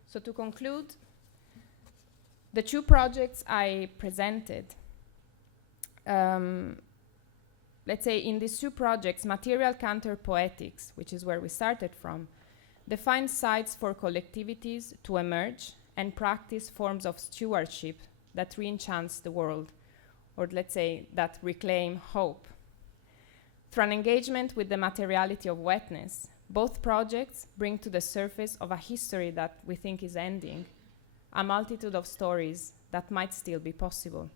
So to conclude, the two projects I presented, let's say in these two projects, material counter-poetics, which is where we started from, define sites for collectivities to emerge and practice forms of stewardship that re-enchants the world, or let's say that reclaim hope. Through an engagement with the materiality of wetness, both projects bring to the surface of a history that we think is ending a multitude of stories that might still be possible.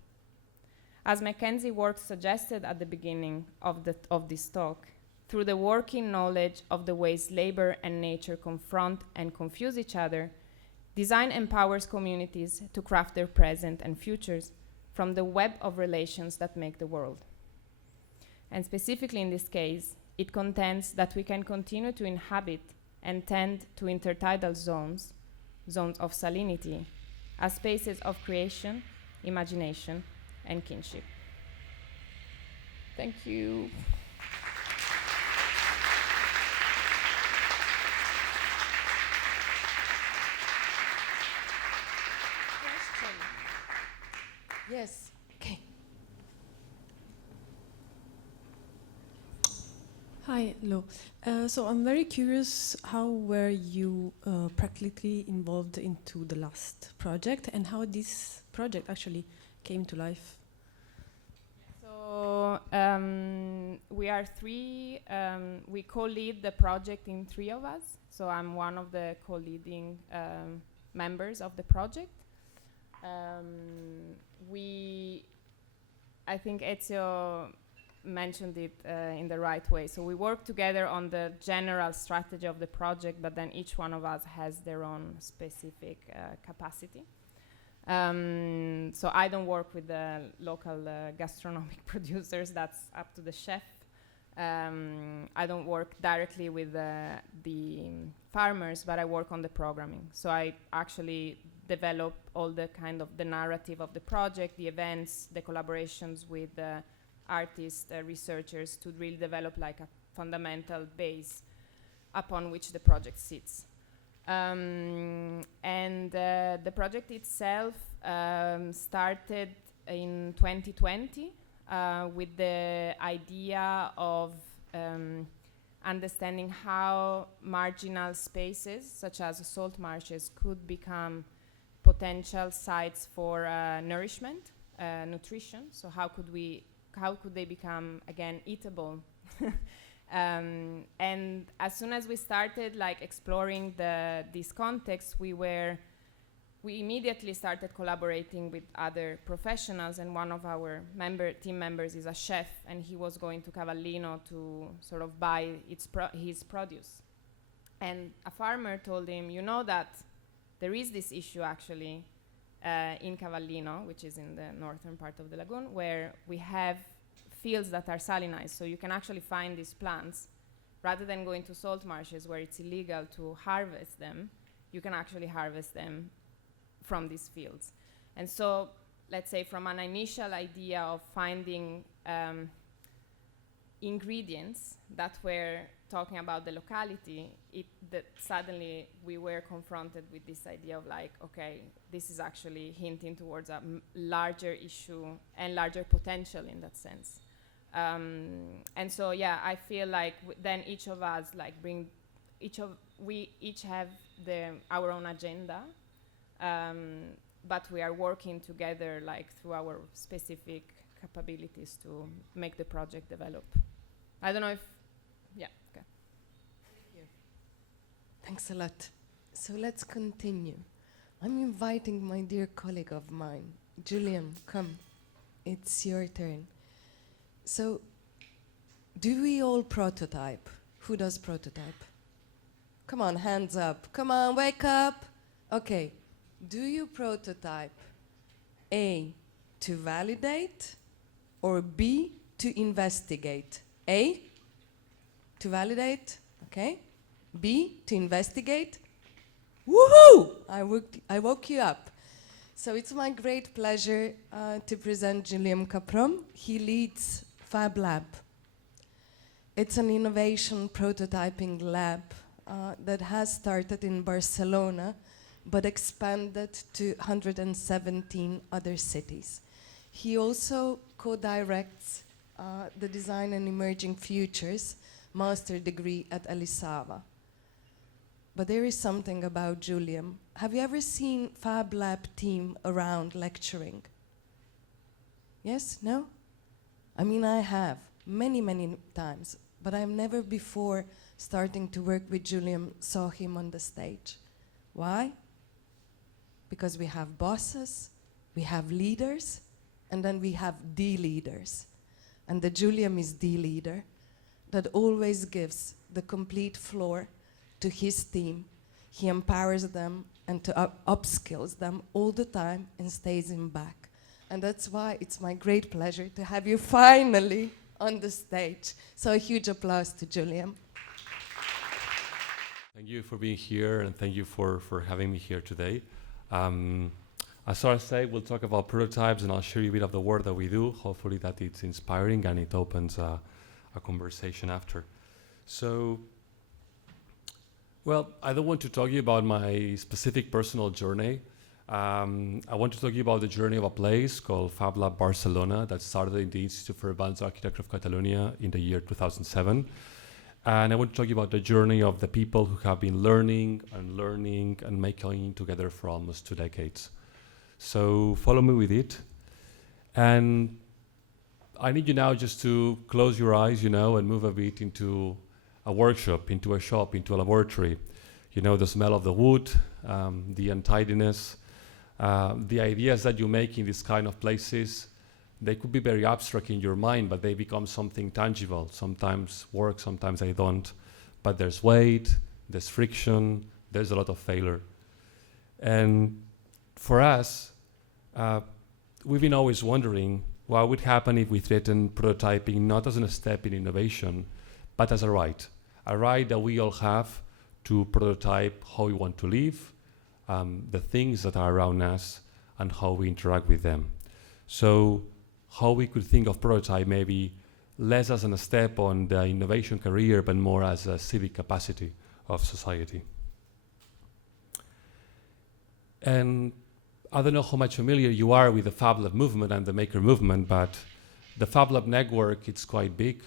As Mackenzie's work suggested at the beginning of this talk, through the working knowledge of the ways labor and nature confront and confuse each other, design empowers communities to craft their present and futures from the web of relations that make the world. And specifically in this case, it contends that we can continue to inhabit and tend to intertidal zones of salinity, as spaces of creation, imagination, and kinship. Thank you. Yes. Okay. Hi, hello. So I'm very curious, how were you practically involved into the last project and how this project actually came to life? So we are three, we co-lead the project in three of us. So I'm one of the co-leading members of the project. I think Ezio mentioned it in the right way. So we work together on the general strategy of the project, but then each one of us has their own specific capacity. So I don't work with the local gastronomic producers, that's up to the chef. I don't work directly with the farmers, but I work on the programming. So I actually develop all the kind of the narrative of the project, the events, the collaborations with the artists, researchers, to really develop like a fundamental base upon which the project sits. And the project itself started in 2020 with the idea of understanding how marginal spaces, such as salt marshes, could become potential sites for nourishment nutrition. So how could they become again eatable? And as soon as we started like exploring this context, we immediately started collaborating with other professionals, and one of our team members is a chef, and he was going to Cavallino to sort of buy his produce. And a farmer told him, you know that there is this issue actually in Cavallino, which is in the northern part of the lagoon, where we have fields that are salinized, so you can actually find these plants. Rather than going to salt marshes where it's illegal to harvest them, you can actually harvest them from these fields. And so, let's say from an initial idea of finding ingredients that were talking about the locality, that suddenly we were confronted with this idea of like, okay, this is actually hinting towards a larger issue and larger potential in that sense. And so, yeah, I feel like then each of us like we each have our own agenda, but we are working together like through our specific capabilities to make the project develop. I don't know if, yeah, okay. Thank you. Thanks a lot. So let's continue. I'm inviting my dear colleague of mine, Julian, come. It's your turn. So, do we all prototype? Who does prototype? Come on, hands up. Come on, wake up. Okay. Do you prototype A, to validate, or B, to investigate? A, to validate, okay. B, to investigate. Woohoo! I woke you up. So it's my great pleasure to present Julian Caprom. He leads Fab Lab. It's an innovation prototyping lab that has started in Barcelona but expanded to 117 other cities. He also co-directs the Design and Emerging Futures master degree at Elisava. But there is something about Julian. Have you ever seen Fab Lab team around lecturing? Yes? No? I mean, I have many, many times, but I've never before starting to work with Julian saw him on the stage. Why? Because we have bosses, we have leaders, and then we have the leaders. And the Julian is the leader that always gives the complete floor to his team. He empowers them and to upskills them all the time and stays in back. And that's why it's my great pleasure to have you finally on the stage. So a huge applause to Julian. Thank you for being here, and thank you for having me here today. As I say, we'll talk about prototypes, and I'll share you a bit of the work that we do. Hopefully that it's inspiring and it opens a conversation after. So, well, I don't want to talk to you about my specific personal journey. I want to talk to you about the journey of a place called Fab Lab Barcelona that started in the Institute for Advanced Architecture of Catalonia in the year 2007. And I want to talk to you about the journey of the people who have been learning and making together for almost 2 decades. So follow me with it. And I need you now just to close your eyes, and move a bit into a workshop, into a shop, into a laboratory. The smell of the wood, the untidiness, the ideas that you make in these kind of places, they could be very abstract in your mind, but they become something tangible. Sometimes work, sometimes they don't. But there's weight, there's friction, there's a lot of failure. And for us, we've been always wondering what would happen if we threatened prototyping not as a step in innovation, but as a right that we all have to prototype how we want to live, the things that are around us, and how we interact with them. So how we could think of prototype maybe less as a step on the innovation career, but more as a civic capacity of society. And I don't know how much familiar you are with the Fab Lab movement and the Maker movement, but the Fab Lab network, it's quite big.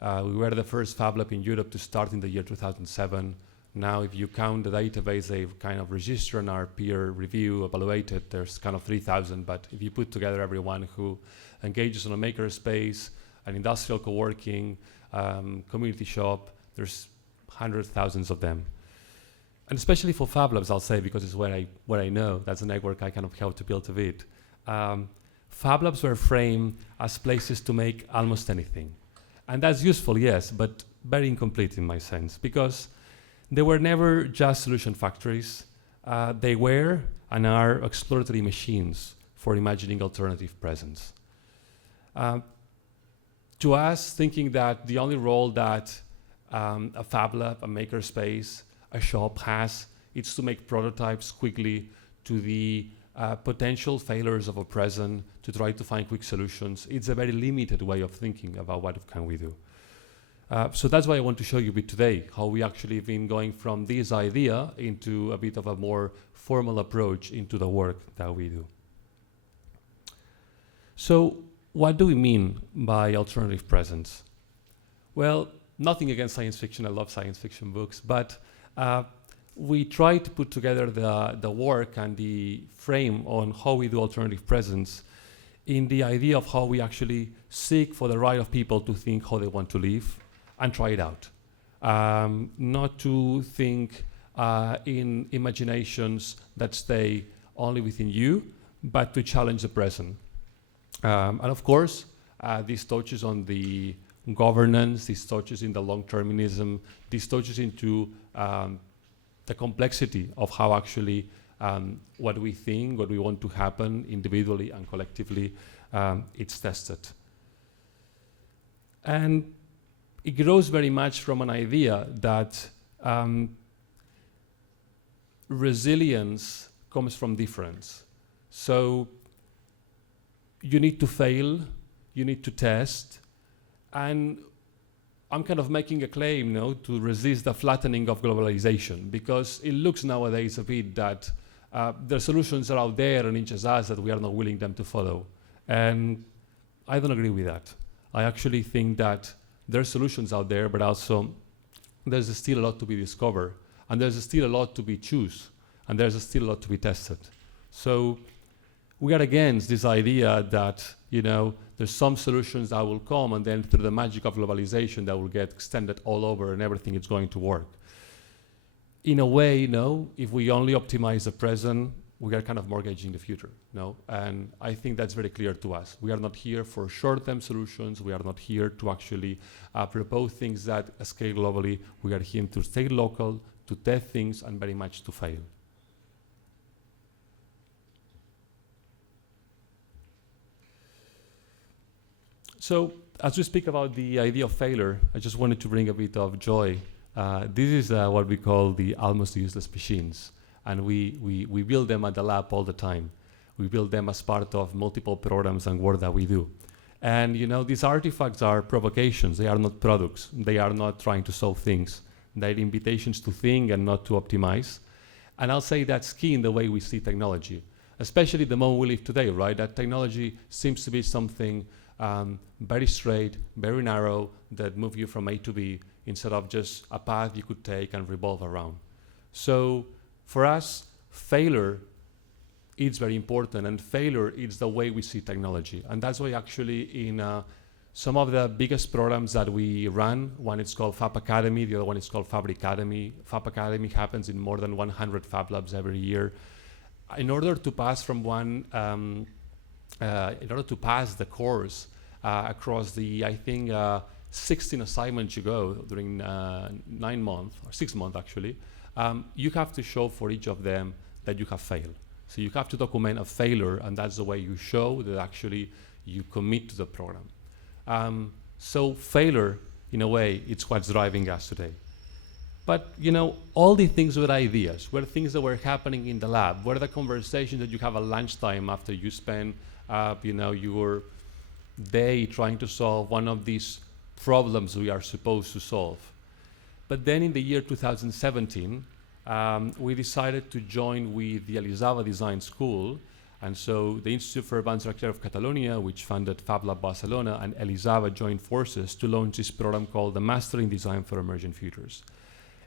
We were the first Fab Lab in Europe to start in the year 2007. Now, if you count the database they've kind of registered and our peer review evaluated, there's kind of 3,000. But if you put together everyone who engages on a maker space, an industrial co-working, community shop, there's hundreds, thousands of them. And especially for Fab Labs, I'll say, because it's where I know, that's a network I kind of helped to build a bit. Fab Labs were framed as places to make almost anything. And that's useful, yes, but very incomplete in my sense, because they were never just solution factories. They were and are exploratory machines for imagining alternative presence. To us, thinking that the only role that a Fab Lab, a makerspace, a shop has is to make prototypes quickly to the potential failures of a present, to try to find quick solutions. It's a very limited way of thinking about what can we do. So that's why I want to show you a bit today, how we actually have been going from this idea into a bit of a more formal approach into the work that we do. So what do we mean by alternative presence? Well, nothing against science fiction, I love science fiction books, but we try to put together the work and the frame on how we do alternative presence in the idea of how we actually seek for the right of people to think how they want to live and try it out. Not to think in imaginations that stay only within you, but to challenge the present. And of course, this touches on the governance, this touches in the long-termism, this touches into the complexity of how actually what we think, what we want to happen individually and collectively, it's tested. And it grows very much from an idea that resilience comes from difference. So you need to fail, you need to test, and I'm kind of making a claim, to resist the flattening of globalization, because it looks nowadays a bit that the solutions are out there and it's just us that we are not willing them to follow. And I don't agree with that. I actually think that there are solutions out there, but also there's still a lot to be discovered, and there's still a lot to be choose, and there's still a lot to be tested. So we are against this idea that, there's some solutions that will come, and then through the magic of globalization that will get extended all over and everything is going to work. In a way, if we only optimize the present, we are kind of mortgaging the future, And I think that's very clear to us. We are not here for short-term solutions. We are not here to actually propose things that scale globally. We are here to stay local, to test things, and very much to fail. So as we speak about the idea of failure, I just wanted to bring a bit of joy. This is what we call the almost useless machines. And we build them at the lab all the time. We build them as part of multiple programs and work that we do. And these artifacts are provocations. They are not products. They are not trying to solve things. They're invitations to think and not to optimize. And I'll say that's key in the way we see technology, especially the moment we live today, right? That technology seems to be something very straight, very narrow, that move you from A to B instead of just a path you could take and revolve around. So for us, failure is very important, and failure is the way we see technology. And that's why actually in some of the biggest programs that we run, one is called Fab Academy, the other one is called Fab Academy. Fab Academy happens in more than 100 Fab Labs every year. In order to pass from in order to pass the course across the, I think, 16 assignments you go during 9 months, or 6 months actually, you have to show for each of them that you have failed. So you have to document a failure, and that's the way you show that actually you commit to the program. So failure, in a way, it's what's driving us today. But all the things were ideas, were things that were happening in the lab, were the conversations that you have at lunchtime after you spend your day trying to solve one of these problems we are supposed to solve. But then in the year 2017, we decided to join with the Elisava Design School. And so the Institute for Advanced Architecture of Catalonia, which funded Fab Lab Barcelona, and Elisava joined forces to launch this program called the Mastering Design for Emerging Futures.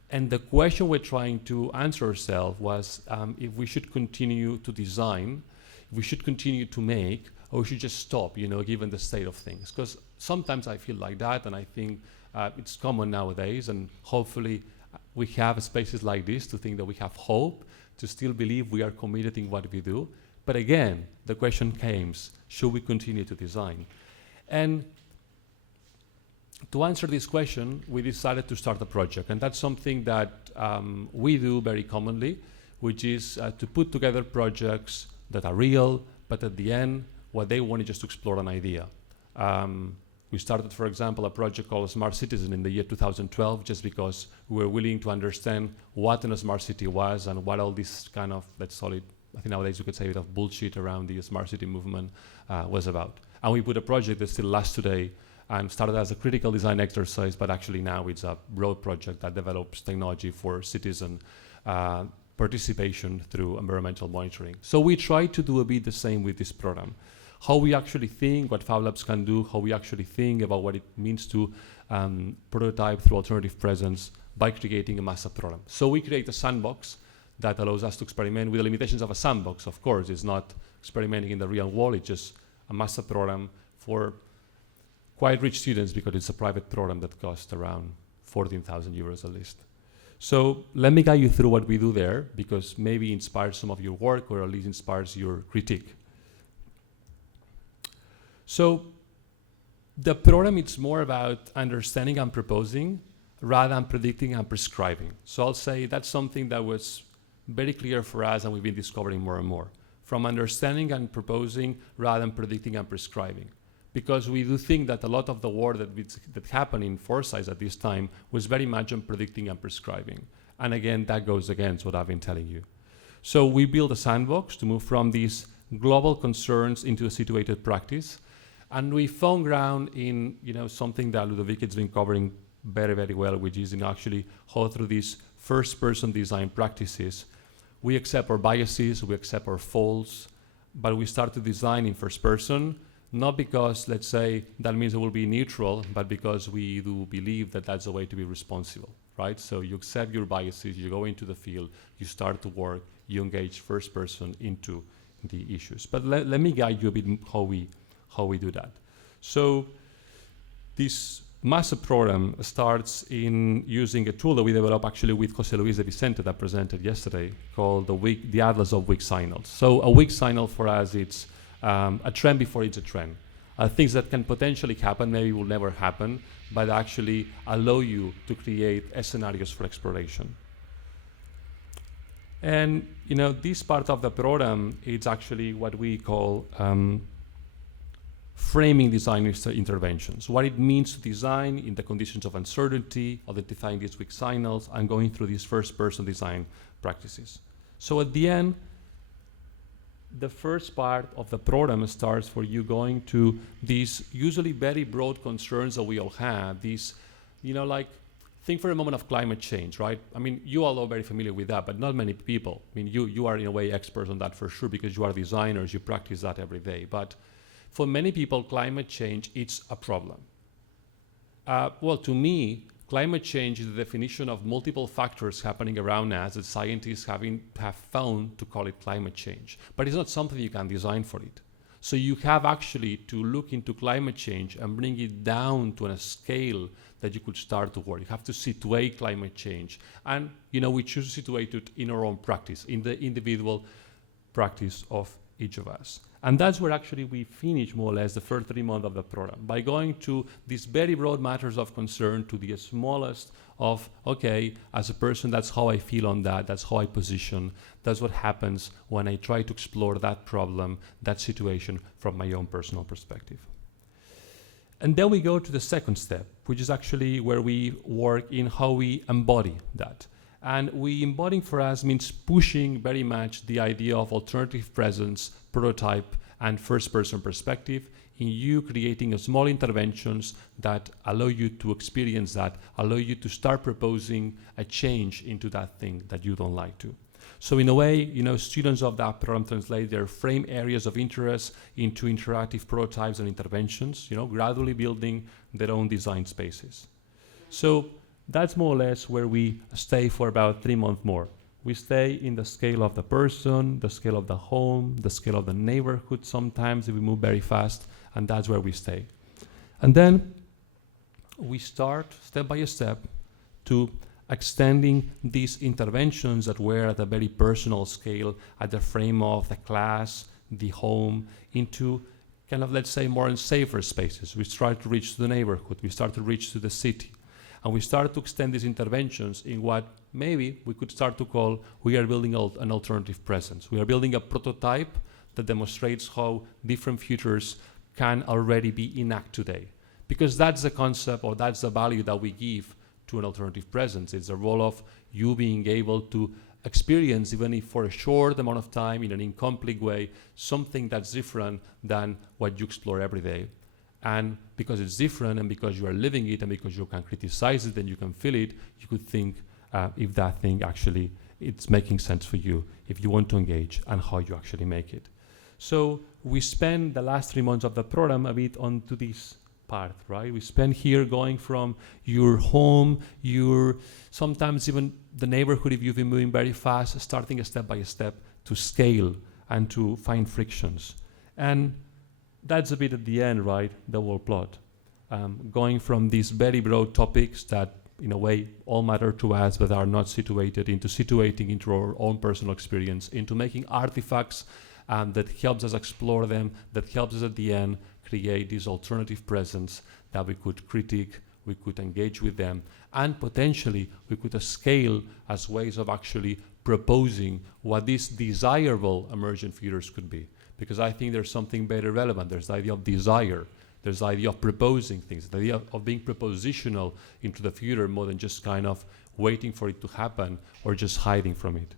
And the question we're trying to answer ourselves was if we should continue to design, if we should continue to make, or we should just stop, you know, given the state of things. Because sometimes I feel like that, and I think it's common nowadays, and hopefully we have spaces like this to think that we have hope, to still believe we are committed in what we do. But again, the question comes, should we continue to design? And to answer this question, we decided to start a project, and that's something that we do very commonly, which is to put together projects that are real, but at the end, what they want is just to explore an idea. We started, for example, a project called Smart Citizen in the year 2012, just because we were willing to understand what a smart city was and what all this kind of, let's call it, I think nowadays you could say a bit of bullshit around the smart city movement was about. And we put a project that still lasts today and started as a critical design exercise, but actually now it's a broad project that develops technology for citizen participation through environmental monitoring. So we try to do a bit the same with this program. How we actually think, what Fab Labs can do, how we actually think about what it means to prototype through alternative presence by creating a master program. So we create a sandbox that allows us to experiment with the limitations of a sandbox. Of course, it's not experimenting in the real world, it's just a master program for quite rich students because it's a private program that costs around 14,000 euros at least. So let me guide you through what we do there, because maybe it inspires some of your work or at least inspires your critique. So the program is more about understanding and proposing rather than predicting and prescribing. So I'll say that's something that was very clear for us and we've been discovering more and more. From understanding and proposing rather than predicting and prescribing. Because we do think that a lot of the work that happened in Foresight at this time was very much on predicting and prescribing. And again, that goes against what I've been telling you. So we built a sandbox to move from these global concerns into a situated practice. And we found ground in something that Ludovic has been covering very, very well, which is in actually how through these first-person design practices, we accept our biases, we accept our faults, but we start to design in first person, not because, let's say, that means it will be neutral, but because we do believe that that's a way to be responsible, right? So you accept your biases, you go into the field, you start to work, you engage first person into the issues. But let me guide you a bit how we do that. So this master program starts in using a tool that we developed actually with José Luis de Vicente that presented yesterday called the Atlas of Weak Signals. So a weak signal for us, it's a trend before it's a trend. Things that can potentially happen, maybe will never happen, but actually allow you to create scenarios for exploration. And this part of the program is actually what we call framing design interventions, what it means to design in the conditions of uncertainty, identifying these weak signals, and going through these first-person design practices. So at the end, the first part of the program starts for you going to these usually very broad concerns that we all have, these, like, think for a moment of climate change, right? I mean, you all are very familiar with that, but not many people. I mean, you are in a way experts on that for sure because you are designers, you practice that every day. But for many people, climate change, it's a problem. Well, to me, climate change is the definition of multiple factors happening around us that scientists have found to call it climate change. But it's not something you can design for it. So you have actually to look into climate change and bring it down to a scale that you could start to work. You have to situate climate change. And we choose to situate it in our own practice, in the individual practice of each of us. And that's where actually we finish more or less the first 3 months of the program, by going to these very broad matters of concern to the smallest of, okay, as a person, that's how I feel on that, that's how I position, that's what happens when I try to explore that problem, that situation from my own personal perspective. And then we go to the second step, which is actually where we work in how we embody that. And embodying for us means pushing very much the idea of alternative presence, prototype, and first-person perspective in you creating small interventions that allow you to experience that, allow you to start proposing a change into that thing that you don't like to. So in a way, students of that program translate their frame areas of interest into interactive prototypes and interventions, gradually building their own design spaces. So that's more or less where we stay for about 3 months more. We stay in the scale of the person, the scale of the home, the scale of the neighborhood sometimes if we move very fast, and that's where we stay. And then we start step by step to extending these interventions that were at a very personal scale at the frame of the class, the home, into kind of, let's say, more and safer spaces. We start to reach to the neighborhood, we start to reach to the city. And we start to extend these interventions in what maybe we could start to call, we are building an alternative presence. We are building a prototype that demonstrates how different futures can already be enacted today. Because that's the concept, or that's the value that we give to an alternative presence. It's the role of you being able to experience, even if for a short amount of time, in an incomplete way, something that's different than what you explore every day. And because it's different, and because you are living it, and because you can criticize it, and you can feel it, you could think if that thing actually, it's making sense for you, if you want to engage, and how you actually make it. So we spend the last 3 months of the program a bit onto this part, right? We spend here going from your home, your sometimes even the neighborhood, if you've been moving very fast, starting step by step to scale and to find frictions. And that's a bit at the end, right? The whole plot. Going from these very broad topics that in a way all matter to us but are not situated, into situating into our own personal experience, into making artifacts that helps us explore them, that helps us at the end create this alternative presence that we could critique, we could engage with them, and potentially we could scale as ways of actually proposing what these desirable emergent futures could be. Because I think there's something very relevant. There's the idea of desire. There's the idea of proposing things, the idea of being propositional into the future more than just kind of waiting for it to happen or just hiding from it.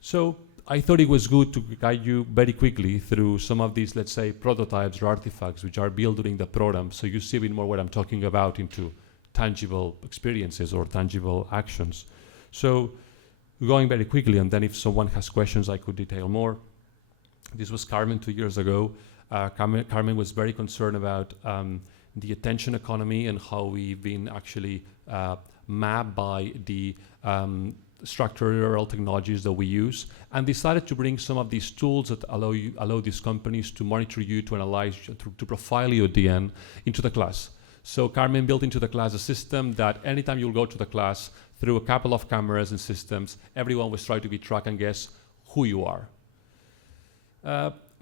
So I thought it was good to guide you very quickly through some of these, let's say, prototypes or artifacts which are built during the program, so you see a bit more what I'm talking about into tangible experiences or tangible actions. So going very quickly, and then if someone has questions, I could detail more. This was Carmen 2 years ago. Carmen was very concerned about the attention economy and how we've been actually mapped by the structural technologies that we use, and decided to bring some of these tools that allow these companies to monitor you, to analyze, to profile you at the end into the class. So Carmen built into the class a system that anytime you'll go to the class, through a couple of cameras and systems, everyone was trying to be tracked and guess who you are.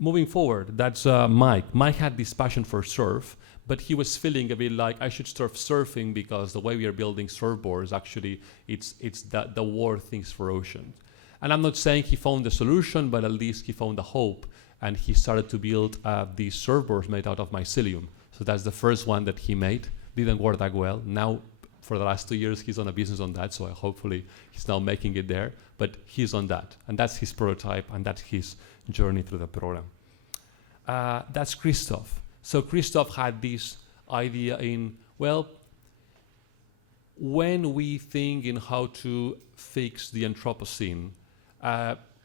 Moving forward, that's Mike. Mike had this passion for surf, but he was feeling a bit like I should start surfing because the way we are building surfboards, actually, it's the war things for ocean. And I'm not saying he found the solution, but at least he found the hope, and he started to build these surfboards made out of mycelium. So that's the first one that he made. Didn't work that well. Now, for the last 2 years, he's on a business on that, so hopefully he's now making it there. But he's on that, and that's his prototype, and that's his journey through the program. That's Christoph. So Christoph had this idea in, well, when we think in how to fix the Anthropocene,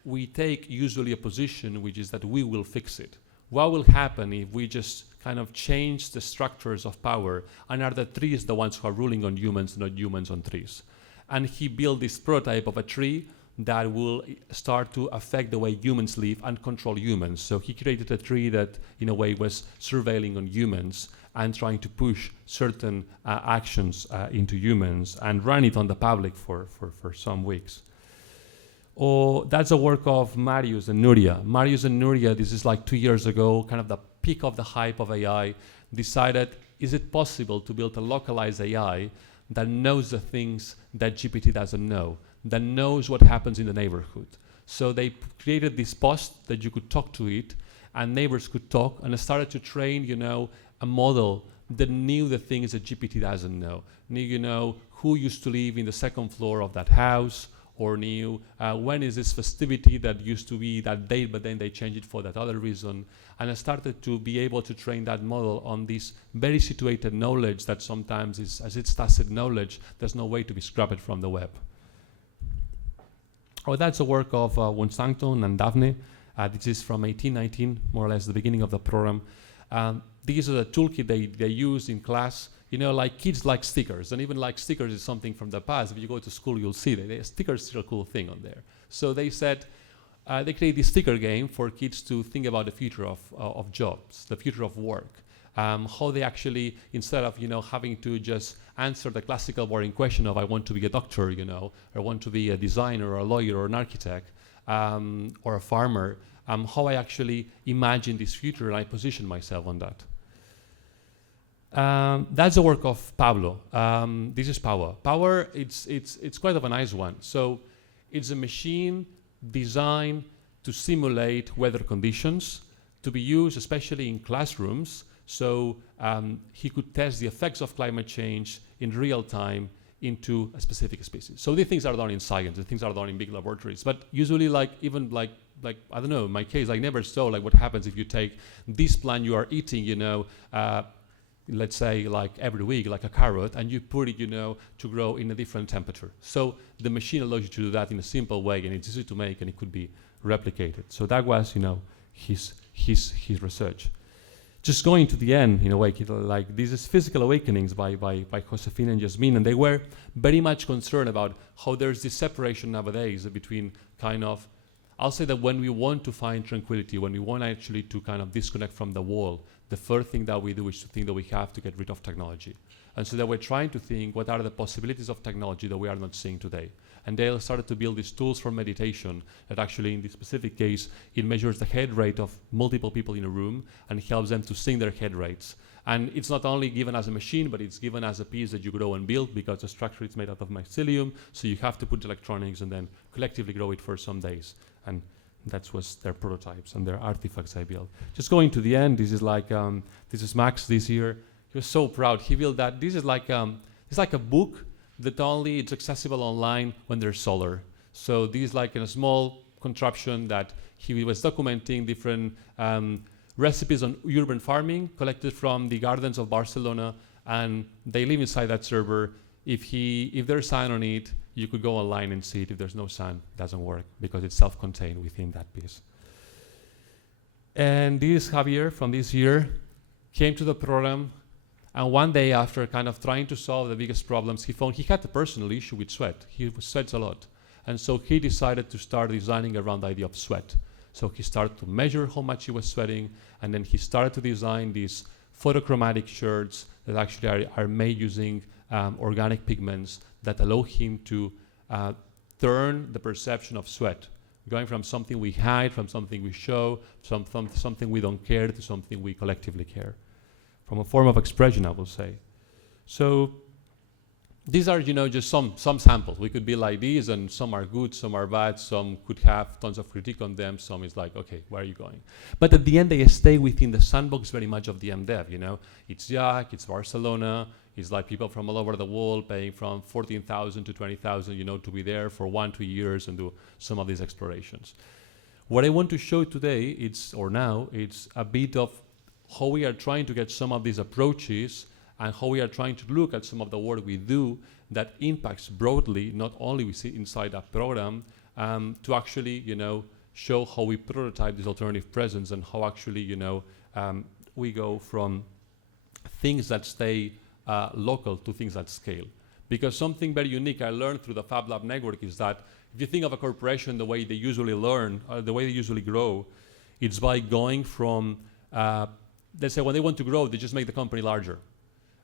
we take usually a position which is that we will fix it. What will happen if we just kind of change the structures of power, and are the trees the ones who are ruling on humans, not humans on trees? And he built this prototype of a tree that will start to affect the way humans live and control humans. So he created a tree that, in a way, was surveilling on humans and trying to push certain actions into humans and run it on the public for some weeks. Oh, that's a work of Marius and Nuria. Marius and Nuria, this is like 2 years ago, kind of the peak of the hype of AI, decided, is it possible to build a localized AI that knows the things that GPT doesn't know, that knows what happens in the neighborhood? So they created this post that you could talk to it, and neighbors could talk, and started to train, a model that knew the things that GPT doesn't know. Knew, who used to live in the second floor of that house, or knew when is this festivity that used to be that date, but then they changed it for that other reason. And I started to be able to train that model on this very situated knowledge that sometimes is, as it's tacit knowledge, there's no way to be scrubbed from the web. Oh, that's a work of Wonsangton and Daphne. This is from 1819, more or less the beginning of the program. These are the toolkit they use in class you know, like kids like stickers, and even like stickers is something from the past. If you go to school, you'll see that stickers is still a cool thing on there. So they said, they created this sticker game for kids to think about the future of jobs, the future of work. How they actually, instead of, you know, having to just answer the classical boring question of I want to be a doctor, you know, or I want to be a designer or a lawyer or an architect, or a farmer, how I actually imagine this future and I position myself on that. That's the work of Pablo. This is Power. Power, it's quite of a nice one. So it's a machine designed to simulate weather conditions, to be used especially in classrooms, so he could test the effects of climate change in real time into a specific species. So these things are done in science, these things are done in big laboratories, but usually like even like I don't know, in my case, I never saw like what happens if you take this plant you are eating, you know, let's say like every week, like a carrot, and you put it, you know, to grow in a different temperature. So the machine allows you to do that in a simple way, and it's easy to make, and it could be replicated. So that was, you know, his research. Just going to the end, in a way, like this is Physical Awakenings by Josefina and Jasmine, and they were very much concerned about how there's this separation nowadays between kind of, I'll say that when we want to find tranquility, when we want actually to kind of disconnect from the world, the first thing that we do is to think that we have to get rid of technology. And so that we're trying to think what are the possibilities of technology that we are not seeing today. And they started to build these tools for meditation that actually, in this specific case, it measures the head rate of multiple people in a room and helps them to sync their head rates. And it's not only given as a machine, but it's given as a piece that you grow and build, because the structure is made out of mycelium, so you have to put electronics and then collectively grow it for some days. And that was their prototypes and their artifacts I built. Just going to the end, this is like, this is Max this year. He was so proud. He built that. This is like, it's like a book that only it's accessible online when there's solar. So this is like in a small contraption that he was documenting different recipes on urban farming collected from the gardens of Barcelona, and they live inside that server. If there's sun on it, you could go online and see it. If there's no sun, it doesn't work because it's self-contained within that piece. And this Javier from this year came to the program, and one day after kind of trying to solve the biggest problems, he found he had a personal issue with sweat. He sweats a lot. And so he decided to start designing around the idea of sweat. So he started to measure how much he was sweating, and then he started to design these photochromatic shirts that actually are made using organic pigments that allow him to turn the perception of sweat, going from something we hide, from something we show, something we don't care, to something we collectively care. From a form of expression, I will say. So these are, you know, just some samples. We could be like these, and some are good, some are bad, some could have tons of critique on them, some is like, okay, where are you going? But at the end, they stay within the sandbox very much of the MDev, you know? It's Jack, it's Barcelona, it's like people from all over the world paying from 14,000 to 20,000, you know, to be there for 1-2 years and do some of these explorations. What I want to show today, it's a bit of how we are trying to get some of these approaches and how we are trying to look at some of the work we do that impacts broadly, not only we see inside a program, to actually, you know, show how we prototype this alternative presence and how actually, you know, we go from things that stay local to things that scale. Because something very unique I learned through the Fab Lab network is that if you think of a corporation the way they usually learn, the way they usually grow, it's by going from, let's say when they want to grow, they just make the company larger.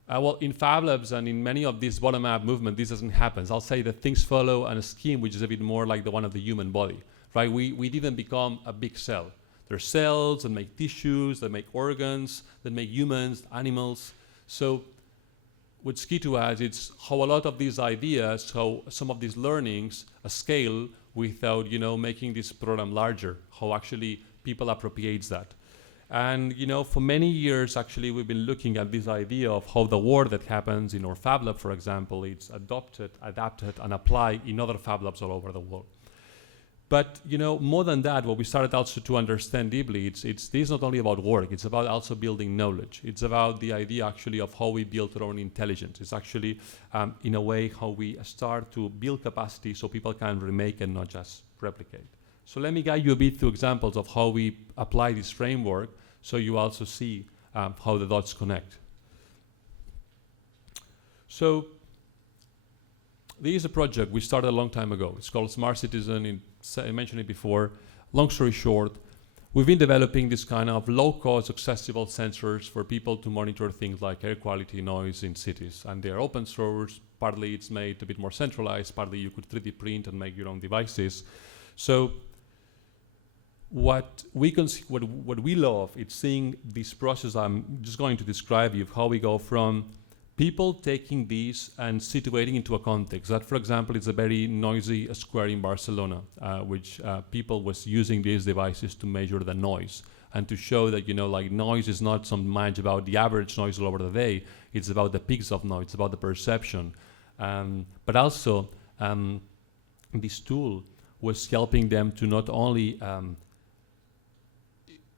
Well, in Fab Labs and in many of these bottom-up movement, this doesn't happen. I'll say that things follow on a scheme which is a bit more like the one of the human body, right? We didn't become a big cell. There are cells that make tissues, that make organs, that make humans, animals. So what's key to us, it's how a lot of these ideas, how some of these learnings scale without, you know, making this program larger, how actually people appropriate that. And, you know, for many years, actually, we've been looking at this idea of how the work that happens in our Fab Lab, for example, it's adopted, adapted, and applied in other Fab Labs all over the world. But, you know, more than that, what we started also to understand deeply, this is not only about work, it's about also building knowledge. It's about the idea, actually, of how we build our own intelligence. It's actually, in a way, how we start to build capacity so people can remake and not just replicate. So let me guide you a bit through examples of how we apply this framework so you also see how the dots connect. So this is a project we started a long time ago. It's called Smart Citizen. I mentioned it before. Long story short, we've been developing this kind of low-cost, accessible sensors for people to monitor things like air quality, noise in cities. And they're open source. Partly it's made a bit more centralized. Partly you could 3D print and make your own devices. So what we love is seeing this process I'm just going to describe you of how we go from people taking these and situating into a context. That, for example, is a very noisy square in Barcelona, which people was using these devices to measure the noise and to show that, like noise is not so much about the average noise all over the day, it's about the peaks of noise, it's about the perception. But also, this tool was helping them to not only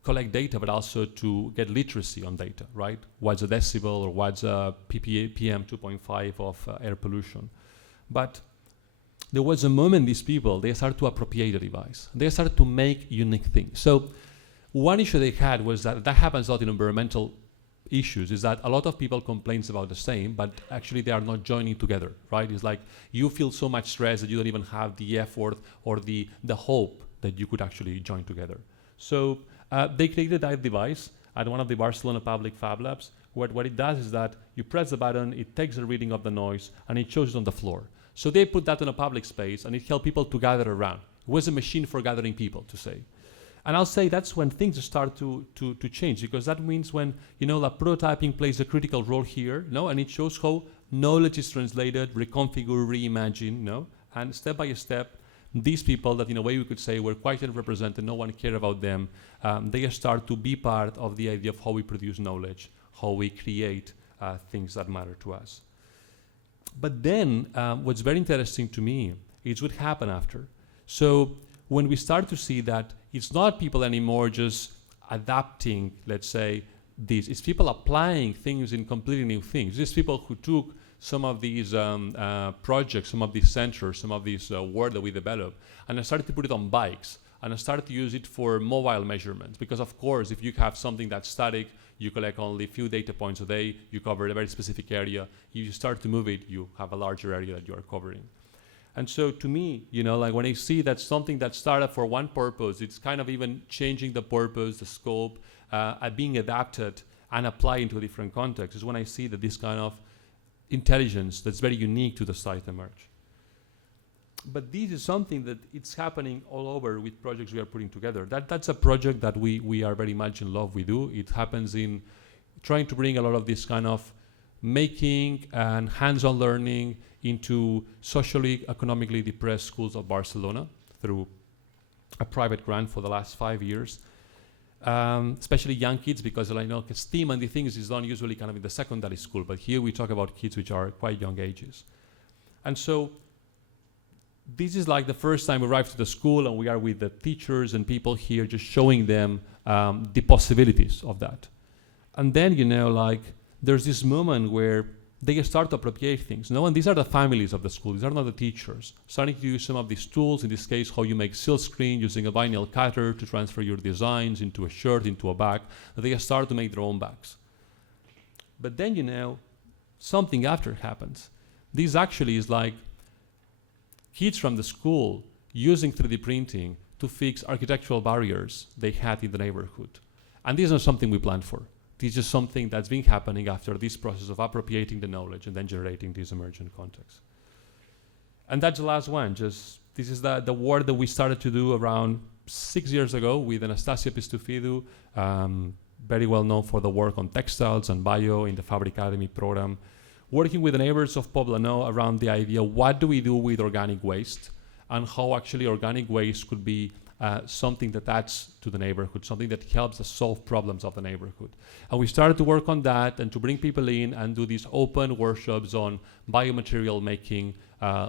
collect data, but also to get literacy on data, right? What's a decibel or what's a PM 2.5 of air pollution. But there was a moment these people, they started to appropriate the device. They started to make unique things. So one issue they had was that happens a lot in environmental issues, is that a lot of people complain about the same, but actually they are not joining together, right? It's like you feel so much stress that you don't even have the effort or the hope that you could actually join together. So they created that device at one of the Barcelona public fab labs. What it does is that you press the button, it takes a reading of the noise, and it shows it on the floor. So they put that in a public space, and it helped people to gather around. It was a machine for gathering people, to say. And I'll say that's when things start to change, because that means when, that prototyping plays a critical role here, and it shows how knowledge is translated, reconfigured, reimagined, and step by step, these people that in a way we could say were quite unrepresented, no one cared about them, they start to be part of the idea of how we produce knowledge, how we create things that matter to us. But then what's very interesting to me is what happened after. So when we start to see that it's not people anymore just adapting, let's say, this, it's people applying things in completely new things. These people who took some of these projects, some of these sensors, some of these work that we developed, and I started to put it on bikes, and I started to use it for mobile measurements, because of course, if you have something that's static, you collect only a few data points a day, you cover a very specific area. If you start to move it, you have a larger area that you are covering. And so to me, like when I see that something that started for one purpose, it's kind of even changing the purpose, the scope, being adapted and applied into a different context, is when I see that this kind of intelligence that's very unique to the site emerge. But this is something that it's happening all over with projects we are putting together. That's a project that we are very much in love with. It happens in trying to bring a lot of this kind of making and hands-on learning into socially, economically depressed schools of Barcelona through a private grant for the last 5 years. Especially young kids, because STEAM and the things is done usually kind of in the secondary school, but here we talk about kids which are quite young ages. And so this is like the first time we arrived to the school, and we are with the teachers and people here just showing them the possibilities of that. And then, there's this moment where they start to appropriate things. And these are the families of the school. These are not the teachers. Starting to use some of these tools, in this case, how you make silk screen using a vinyl cutter to transfer your designs into a shirt, into a bag. They start to make their own bags. But then, something after happens. This actually is like kids from the school using 3D printing to fix architectural barriers they had in the neighborhood. And this is not something we planned for. This is something that's been happening after this process of appropriating the knowledge and then generating these emergent contexts. And that's the last one. This is the work that we started to do around 6 years ago with Anastasia Pistufidou, very well known for the work on textiles and bio in the Fabric Academy program, working with the neighbors of Poblenou around the idea, what do we do with organic waste, and how actually organic waste could be something that adds to the neighborhood, something that helps us solve problems of the neighborhood. And we started to work on that and to bring people in and do these open workshops on biomaterial making,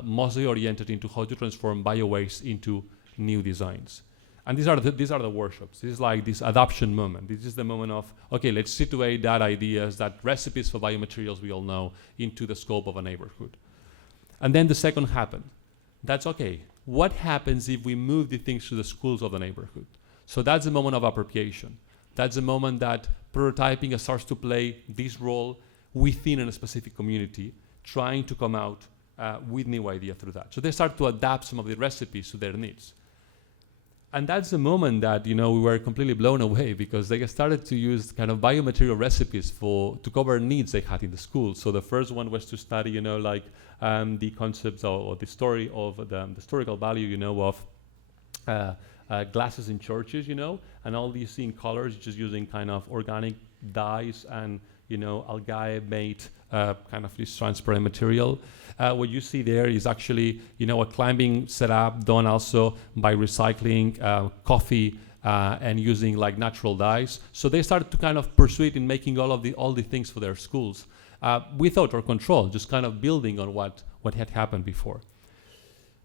mostly oriented into how to transform bio-waste into new designs. And these are the workshops. This is like this adoption moment. This is the moment of, okay, let's situate that ideas, that recipes for biomaterials we all know into the scope of a neighborhood. And then the second happened. That's okay. What happens if we move the things to the schools of the neighborhood? So that's the moment of appropriation. That's the moment that prototyping starts to play this role within a specific community, trying to come out with new ideas through that. So they start to adapt some of the recipes to their needs. And that's the moment that, we were completely blown away, because they started to use kind of biomaterial recipes to cover needs they had in the school. So the first one was to study, the concepts or the story of the historical value, of glasses in churches, and all these in colors, just using kind of organic dyes and, algae-made kind of this transparent material. What you see there is actually, a climbing setup done also by recycling coffee and using like natural dyes. So they started to kind of pursue it in making all the things for their schools without our control, just kind of building on what had happened before.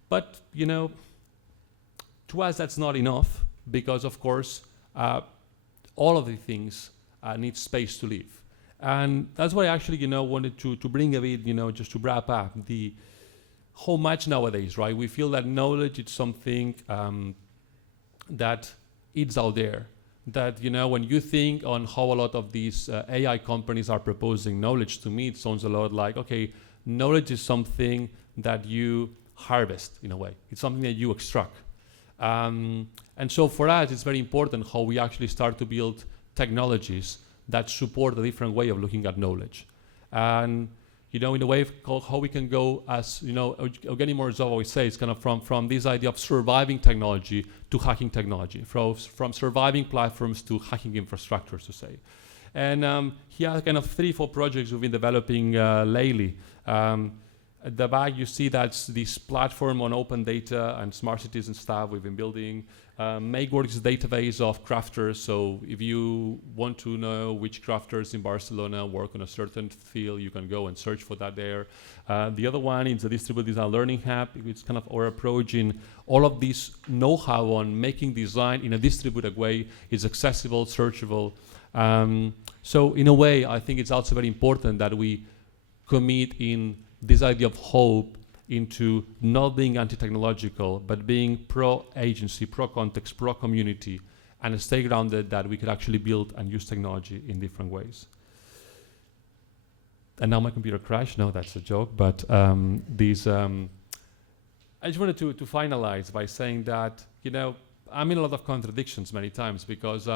But, to us, that's not enough, because of course, all of the things need space to live. And that's why I actually, wanted to bring a bit, just to wrap up how much nowadays, right? We feel that knowledge is something that it's out there. That, when you think on how a lot of these AI companies are proposing knowledge, to me, it sounds a lot like, okay, knowledge is something that you harvest in a way. It's something that you extract. And so for us, it's very important how we actually start to build technologies that support a different way of looking at knowledge. And, in a way, how we can go as, Evgeny Morozov always says, kind of from this idea of surviving technology to hacking technology, from surviving platforms to hacking infrastructures, to say. And he has kind of 3-4 projects we've been developing lately. At the back, you see that's this platform on open data and smart cities and stuff we've been building. MakeWorks database of crafters. So if you want to know which crafters in Barcelona work on a certain field, you can go and search for that there. The other one is the Distributed Design Learning Hub. It's kind of our approach in all of this know-how on making design in a distributed way is accessible, searchable. So in a way, I think it's also very important that we commit in this idea of hope into not being anti-technological, but being pro-agency, pro-context, pro-community, and stay grounded that we could actually build and use technology in different ways. And now my computer crashed. No, that's a joke. But I just wanted to finalize by saying that, I'm in a lot of contradictions many times, because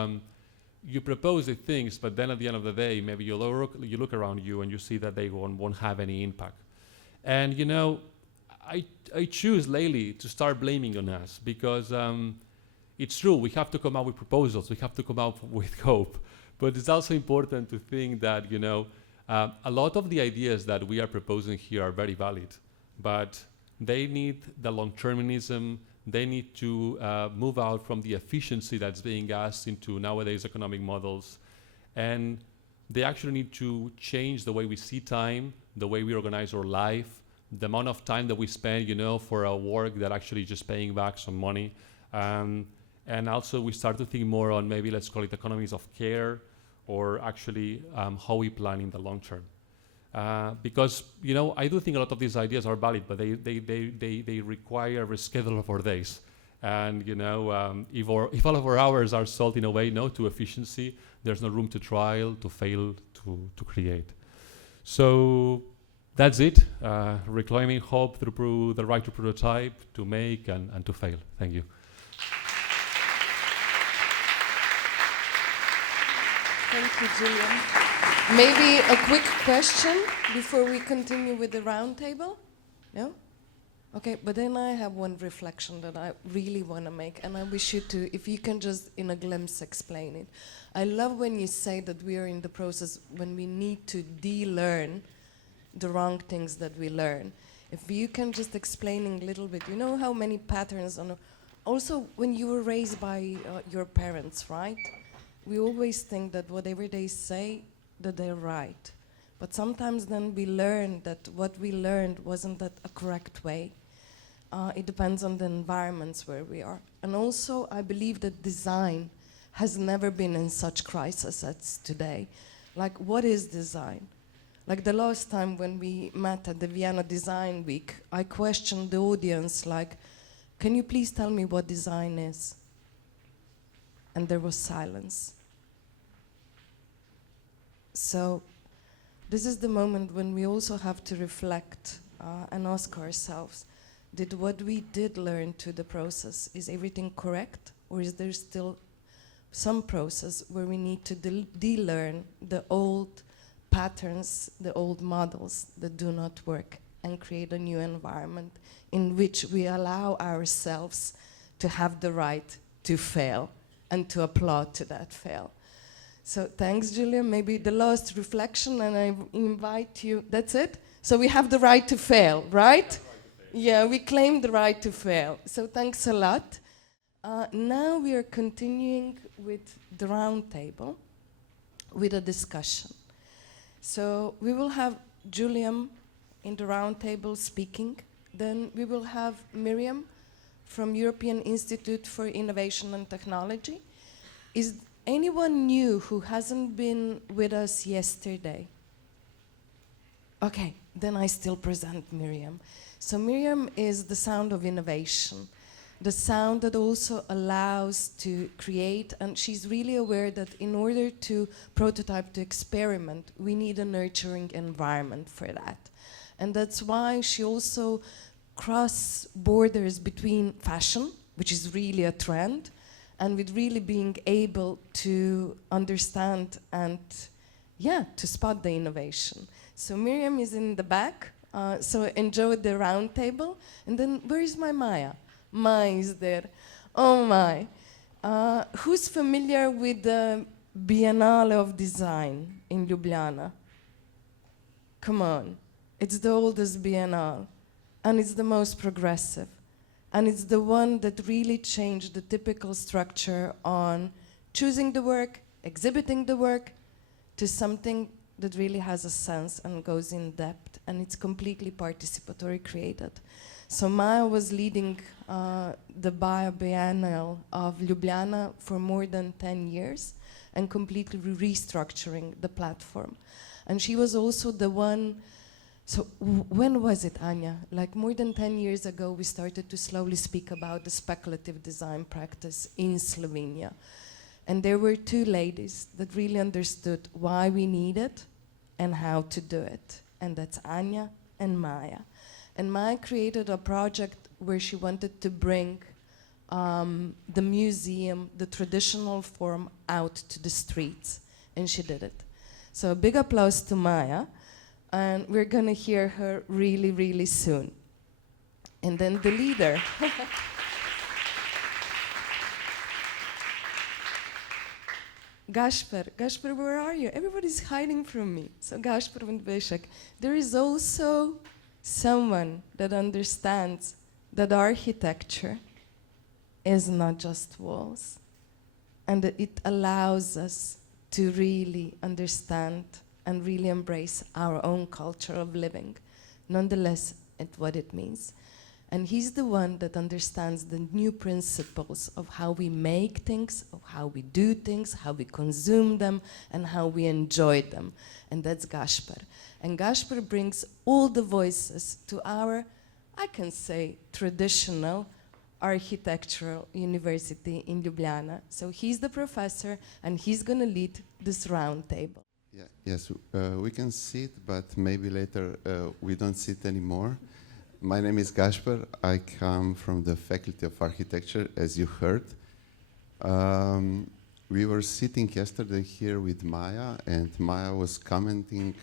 you propose the things, but then at the end of the day, maybe you look around you and you see that they won't have any impact. And, I choose lately to start blaming on us, because it's true, we have to come out with proposals, we have to come out with hope, but it's also important to think that, a lot of the ideas that we are proposing here are very valid, but they need the long-termism, they need to move out from the efficiency that's being asked into nowadays economic models, and they actually need to change the way we see time, the way we organize our life, the amount of time that we spend, for a work that actually just paying back some money. And also we start to think more on maybe, let's call it economies of care, or actually how we plan in the long term. Because, I do think a lot of these ideas are valid, but they require a reschedule of our days. And, if all of our hours are sold in a way, to efficiency, there's no room to trial, to fail, to create. So that's it. Reclaiming hope through the right to prototype, to make, and to fail. Thank you. Thank you, Julian. Maybe a quick question before we continue with the roundtable? No? Okay, but then I have one reflection that I really want to make, and I wish you to, if you can just in a glimpse explain it. I love when you say that we are in the process when we need to de-learn the wrong things that we learn. If you can just explain a little bit, how many patterns also when you were raised by your parents, right? We always think that whatever they say, that they're right. But sometimes then we learn that what we learned wasn't that a correct way. It depends on the environments where we are. And also, I believe that design has never been in such crisis as today. Like, what is design? Like the last time when we met at the Vienna Design Week, I questioned the audience, like, can you please tell me what design is? And there was silence. So this is the moment when we also have to reflect and ask ourselves, did what we did learn to the process, is everything correct? Or is there still some process where we need to de-learn the old patterns, the old models that do not work, and create a new environment in which we allow ourselves to have the right to fail and to applaud to that fail. So thanks, Julia. Maybe the last reflection, and I invite you, that's it? So we have the right to fail, right? Yeah, we claim the right to fail. So thanks a lot. Now we are continuing with the round table with a discussion. So we will have Julian in the round table speaking. Then we will have Miriam from European Institute for Innovation and Technology. Is anyone new who hasn't been with us yesterday? Okay, then I still present Miriam. So Miriam is the sound of innovation, the sound that also allows to create, and she's really aware that in order to prototype, to experiment, we need a nurturing environment for that. And that's why she also cross borders between fashion, which is really a trend, and with really being able to understand and, yeah, to spot the innovation. So Miriam is in the back, so enjoy the round table. And then where is my Maya? Maya is there. Oh my. Who's familiar with the Biennale of Design in Ljubljana? Come on. It's the oldest biennale, and it's the most progressive. And it's the one that really changed the typical structure on choosing the work, exhibiting the work, to something that really has a sense and goes in depth, and it's completely participatory created. So Maya was leading the Biennale of Ljubljana for more than 10 years and completely restructuring the platform. And she was also the one. So when was it, Anya? Like more than 10 years ago, we started to slowly speak about the speculative design practice in Slovenia. And there were two ladies that really understood why we need it and how to do it. And that's Anya and Maya. And Maya created a project where she wanted to bring the museum, the traditional form, out to the streets. And she did it. So a big applause to Maya. And we're going to hear her really, really soon. And then the leader. Gasper, where are you? Everybody's hiding from me. So Gasper and Bešek. There is also someone that understands that architecture is not just walls, and that it allows us to really understand and really embrace our own culture of living, nonetheless, at what it means. And he's the one that understands the new principles of how we make things, of how we do things, how we consume them, and how we enjoy them. And that's Gasper. And Gasper brings all the voices to our, I can say, traditional architectural university in Ljubljana. So he's the professor, and he's going to lead this round table. Yeah, yes, we can sit, but maybe later we don't sit anymore. My name is Gasper. I come from the Faculty of Architecture, as you heard. We were sitting yesterday here with Maya, and Maya was commenting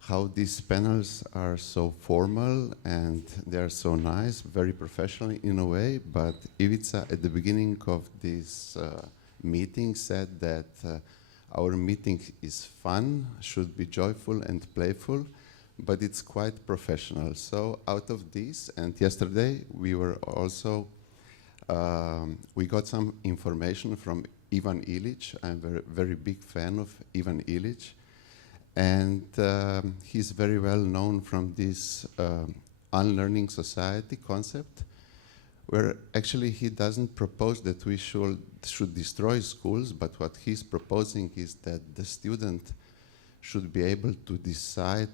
how these panels are so formal and they are so nice, very professional in a way, but Ivica at the beginning of this meeting said that our meeting is fun, should be joyful and playful, but it's quite professional. So out of this, and yesterday we were also, we got some information from Ivan Ilić. I'm a very big fan of Ivan Ilić. And he's very well known from this unlearning society concept, where actually he doesn't propose that we should destroy schools, but what he's proposing is that the student should be able to decide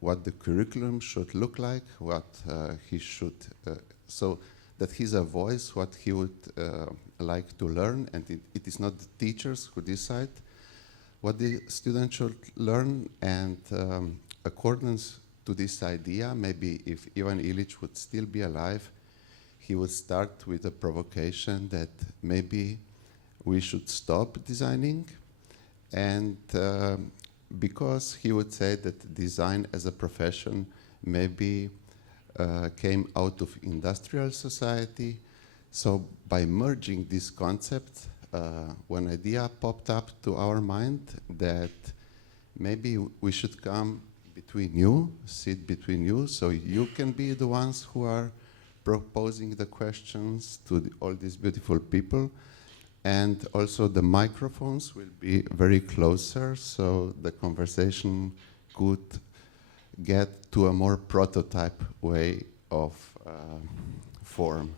what the curriculum should look like, what he should, so that he's a voice, what he would like to learn, and it is not the teachers who decide, what the student should learn, and accordance to this idea, maybe if Ivan Illich would still be alive, he would start with a provocation that maybe we should stop designing, and because he would say that design as a profession maybe came out of industrial society. So by merging this concept, one idea popped up to our mind that maybe we should come between you, sit between you, so you can be the ones who are proposing the questions to all these beautiful people. And also the microphones will be very closer, so the conversation could get to a more prototype way of form.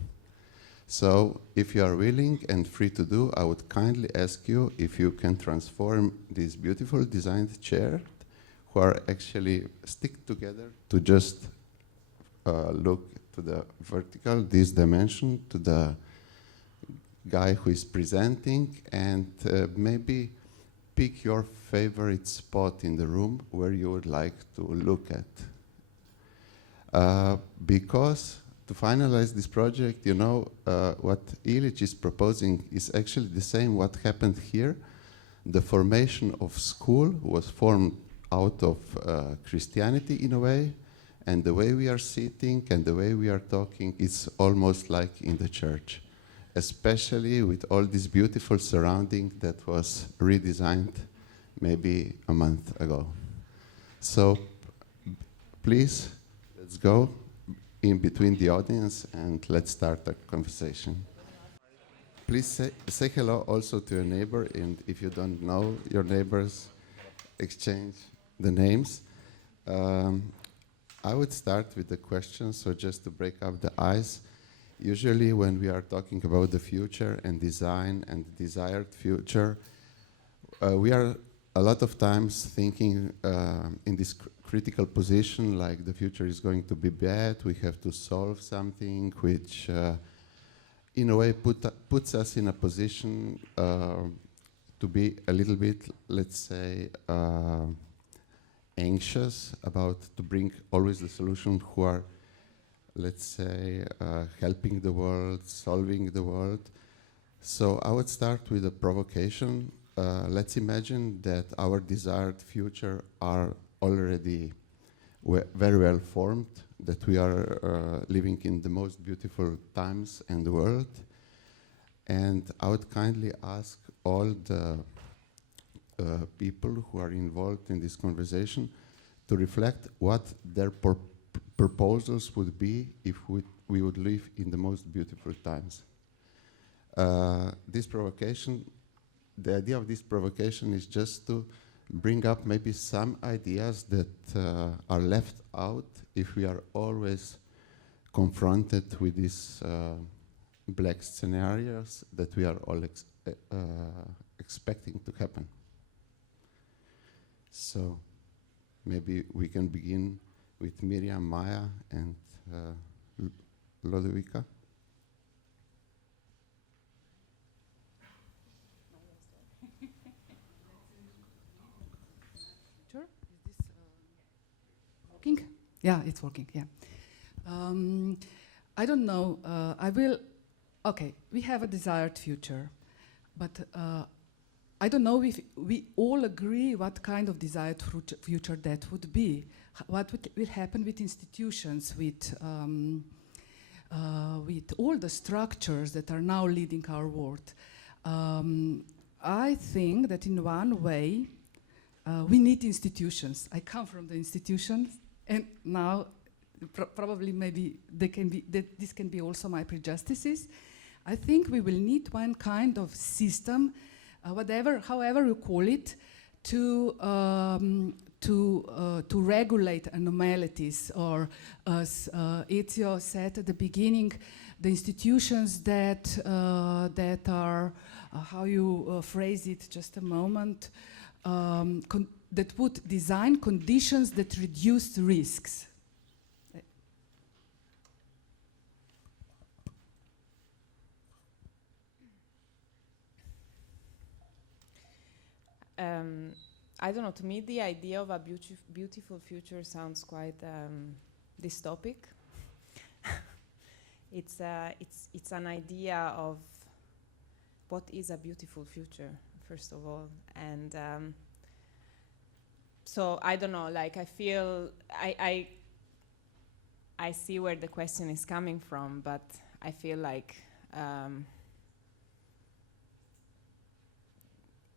So if you are willing and free to do, I would kindly ask you if you can transform these beautiful designed chairs, who are actually stick together, to just look to the vertical, this dimension, to the guy who is presenting, and maybe pick your favorite spot in the room where you would like to look at. Because to finalize this project, you know, what Illich is proposing is actually the same what happened here. The formation of school was formed out of Christianity in a way, and the way we are sitting and the way we are talking is almost like in the church, especially with all this beautiful surrounding that was redesigned maybe a month ago. So please, let's go in between the audience and let's start a conversation. Please say hello also to your neighbor, and if you don't know your neighbors, exchange the names. I would start with the question, so just to break up the ice. Usually when we are talking about the future and design and desired future, we are a lot of times thinking in this critical position, like the future is going to be bad, we have to solve something which in a way puts us in a position to be a little bit, let's say, anxious about to bring always the solution who are, let's say, helping the world, solving the world. So I would start with a provocation. Let's imagine that our desired future are already very well formed, that we are living in the most beautiful times in the world. And I would kindly ask all the people who are involved in this conversation to reflect what their proposals would be if we would live in the most beautiful times. This provocation, the idea of this provocation is just to bring up maybe some ideas that are left out if we are always confronted with these black scenarios that we are all expecting to happen. So maybe we can begin with Miriam, Maya, and Lodovica. Sure. Is this working? Yeah, it's working. Yeah. I don't know. Okay, we have a desired future, but I don't know if we all agree what kind of desired future that would be. What will happen with institutions, with all the structures that are now leading our world. I think that in one way, we need institutions. I come from the institutions, and now probably maybe this can be also my prejudices. I think we will need one kind of system, however you call it, to regulate anomalies, or as Ezio said at the beginning, the institutions that are, how you phrase it, just a moment, that would design conditions that reduce risks. I don't know, to me the idea of a beautiful future sounds quite dystopic. It's an idea of what is a beautiful future, first of all. And so I don't know, like I feel, I see where the question is coming from, but I feel like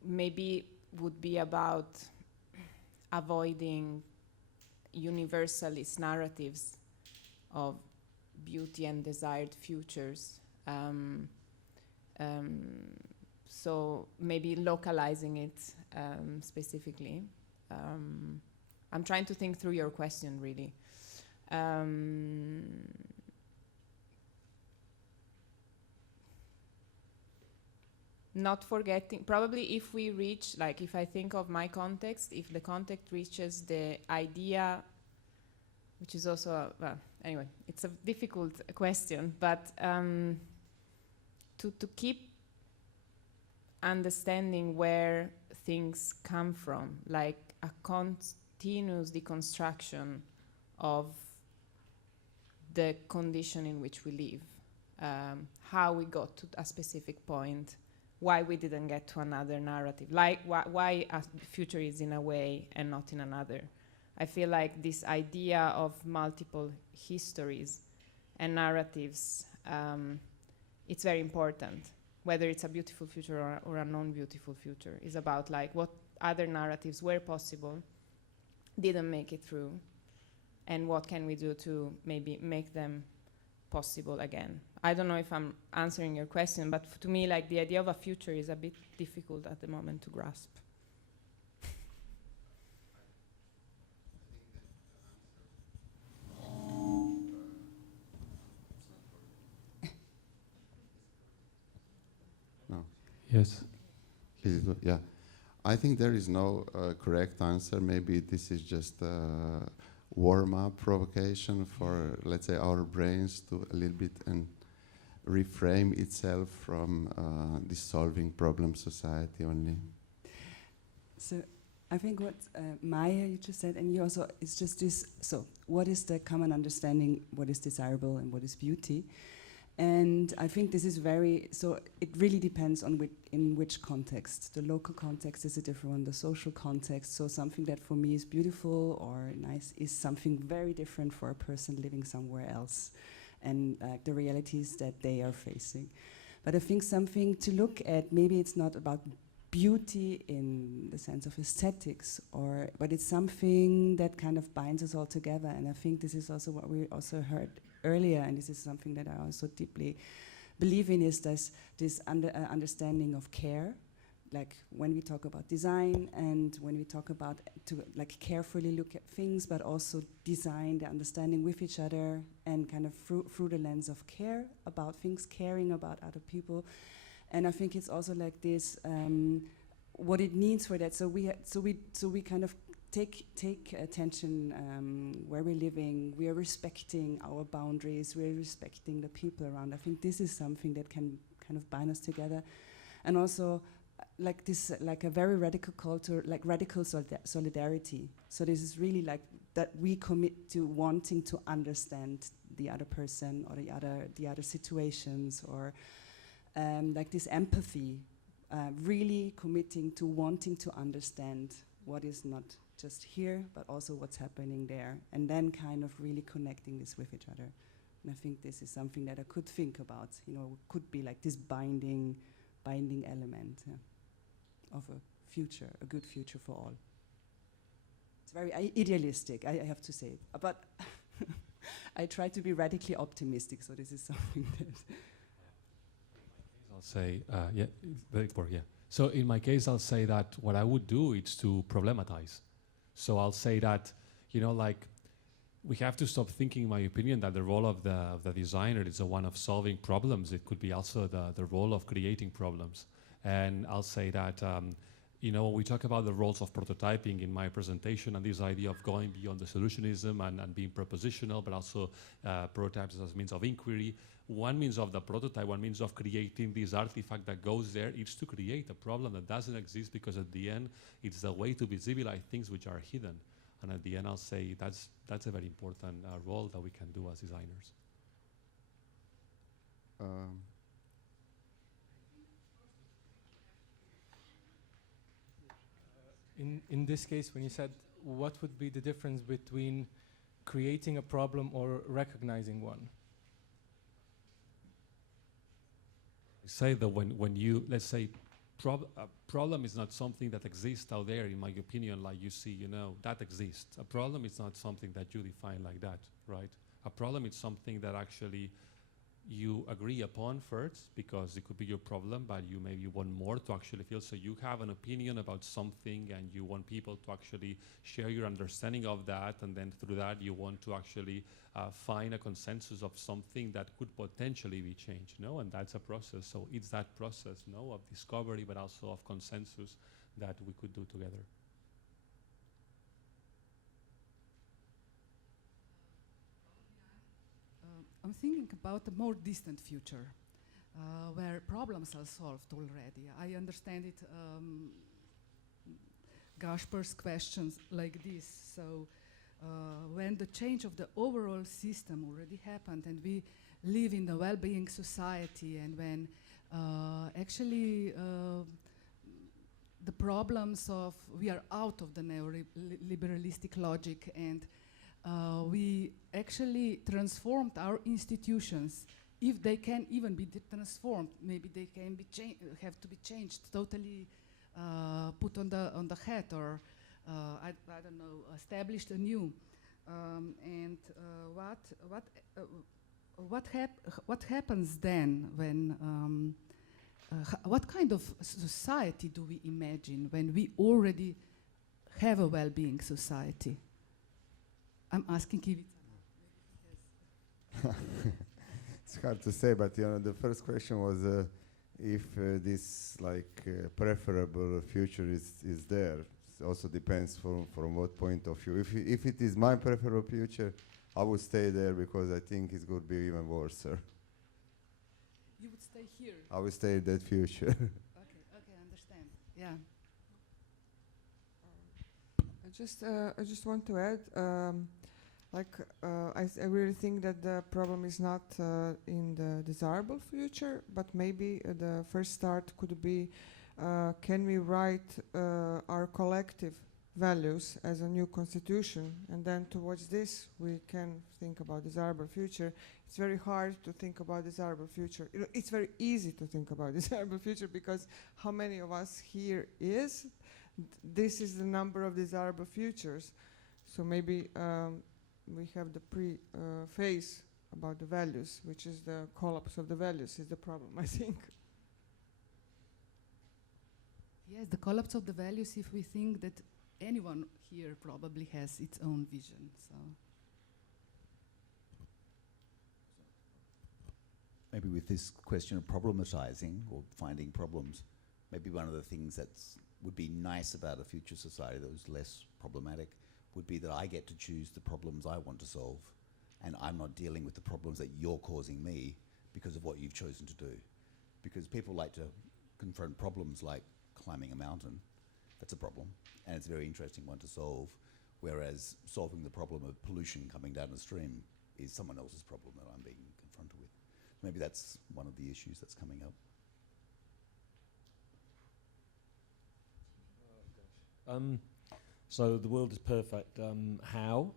maybe would be about avoiding universalist narratives of beauty and desired futures. So maybe localizing it specifically. I'm trying to think through your question, really. Not forgetting, probably if we reach, like if I think of my context, if the context reaches the idea, which is also, well, anyway, it's a difficult question, but to keep understanding where things come from, like a continuous deconstruction of the condition in which we live, how we got to a specific point, why we didn't get to another narrative, like why a future is in a way and not in another. I feel like this idea of multiple histories and narratives, it's very important, whether it's a beautiful future or a non-beautiful future. It's about like what other narratives were possible, didn't make it through, and what can we do to maybe make them possible again. I don't know if I'm answering your question, but to me, like the idea of a future is a bit difficult at the moment to grasp. No. Yes. Yeah. I think there is no correct answer. Maybe this is just a warm-up provocation for, let's say, our brains to a little bit and reframe itself from this solving problem society only. So I think what Maya, you just said, and you also, it's just this, so what is the common understanding, what is desirable and what is beauty? And I think this is very, so it really depends on in which context. The local context is a different one, the social context. So something that for me is beautiful or nice is something very different for a person living somewhere else, and the realities that they are facing. But I think something to look at, maybe it's not about beauty in the sense of aesthetics, but it's something that kind of binds us all together. And I think this is also what we also heard earlier, and this is something that I also deeply believe in, is this understanding of care. Like when we talk about design and when we talk about to like carefully look at things, but also design the understanding with each other and kind of through the lens of care about things, caring about other people. And I think it's also like this, what it means for that. So we kind of take attention where we're living. We are respecting our boundaries. We're respecting the people around. I think this is something that can kind of bind us together, and also like this, like a very radical culture, like radical solidarity. So this is really like that we commit to wanting to understand the other person or the other situations, or like this empathy, really committing to wanting to understand what is not just here, but also what's happening there, and then kind of really connecting this with each other. And I think this is something that I could think about, you know, could be like this binding element of a future, a good future for all. It's very idealistic, I have to say, but I try to be radically optimistic, so this is something that... I'll say, So in my case, I'll say that what I would do is to problematize. So I'll say that, you know, like, we have to stop thinking, in my opinion, that the role of the designer is the one of solving problems. It could be also the role of creating problems. And I'll say that you know, we talk about the roles of prototyping in my presentation and this idea of going beyond the solutionism and being propositional, but also prototypes as means of inquiry. One means of the prototype, one means of creating this artifact that goes there is to create a problem that doesn't exist, because at the end, it's a way to visibilize things which are hidden. And at the end, I'll say that's a very important role that we can do as designers. In this case, when you said what would be the difference between creating a problem or recognizing one? Say that when you, let's say, a problem is not something that exists out there, in my opinion, like you see, you know, that exists. A problem is not something that you define like that, right? A problem is something that actually you agree upon first, because it could be your problem, but you maybe want more to actually feel. So you have an opinion about something and you want people to actually share your understanding of that, and then through that you want to actually find a consensus of something that could potentially be changed, no? And that's a process. So it's that process, no, of discovery, but also of consensus that we could do together. I'm thinking about a more distant future, where problems are solved already. I understand it, Gaspar's questions like this. So when the change of the overall system already happened and we live in a well-being society, and when actually the problems of we are out of the neoliberalistic logic, and we actually transformed our institutions. If they can even be transformed, maybe they can be have to be changed, totally put on the head, or I don't know, established anew. And what happens then when? What kind of society do we imagine when we already have a well-being society? I'm asking Ivica. It's hard to say, but you know, the first question was if this preferable future is there. It also depends from what point of view. If it is my preferable future, I would stay there, because I think it's going to be even worse, sir. You would stay here? I would stay in that future. Okay, I understand. Yeah. I just want to add, I really think that the problem is not in the desirable future, but maybe the first start could be, can we write our collective values as a new constitution, and then towards this we can think about desirable future. It's very hard to think about desirable future. You know, it's very easy to think about desirable future, because how many of us here is? This is the number of desirable futures. So maybe we have the phase about the values, which is the collapse of the values is the problem, I think. Yes, the collapse of the values, if we think that anyone here probably has its own vision. So maybe with this question of problematizing or finding problems, maybe one of the things that would be nice about a future society that was less problematic would be that I get to choose the problems I want to solve, and I'm not dealing with the problems that you're causing me because of what you've chosen to do. Because people like to confront problems like climbing a mountain. That's a problem, and it's a very interesting one to solve, whereas solving the problem of pollution coming down a stream is someone else's problem that I'm being confronted with. Maybe that's one of the issues that's coming up. So the world is perfect. How?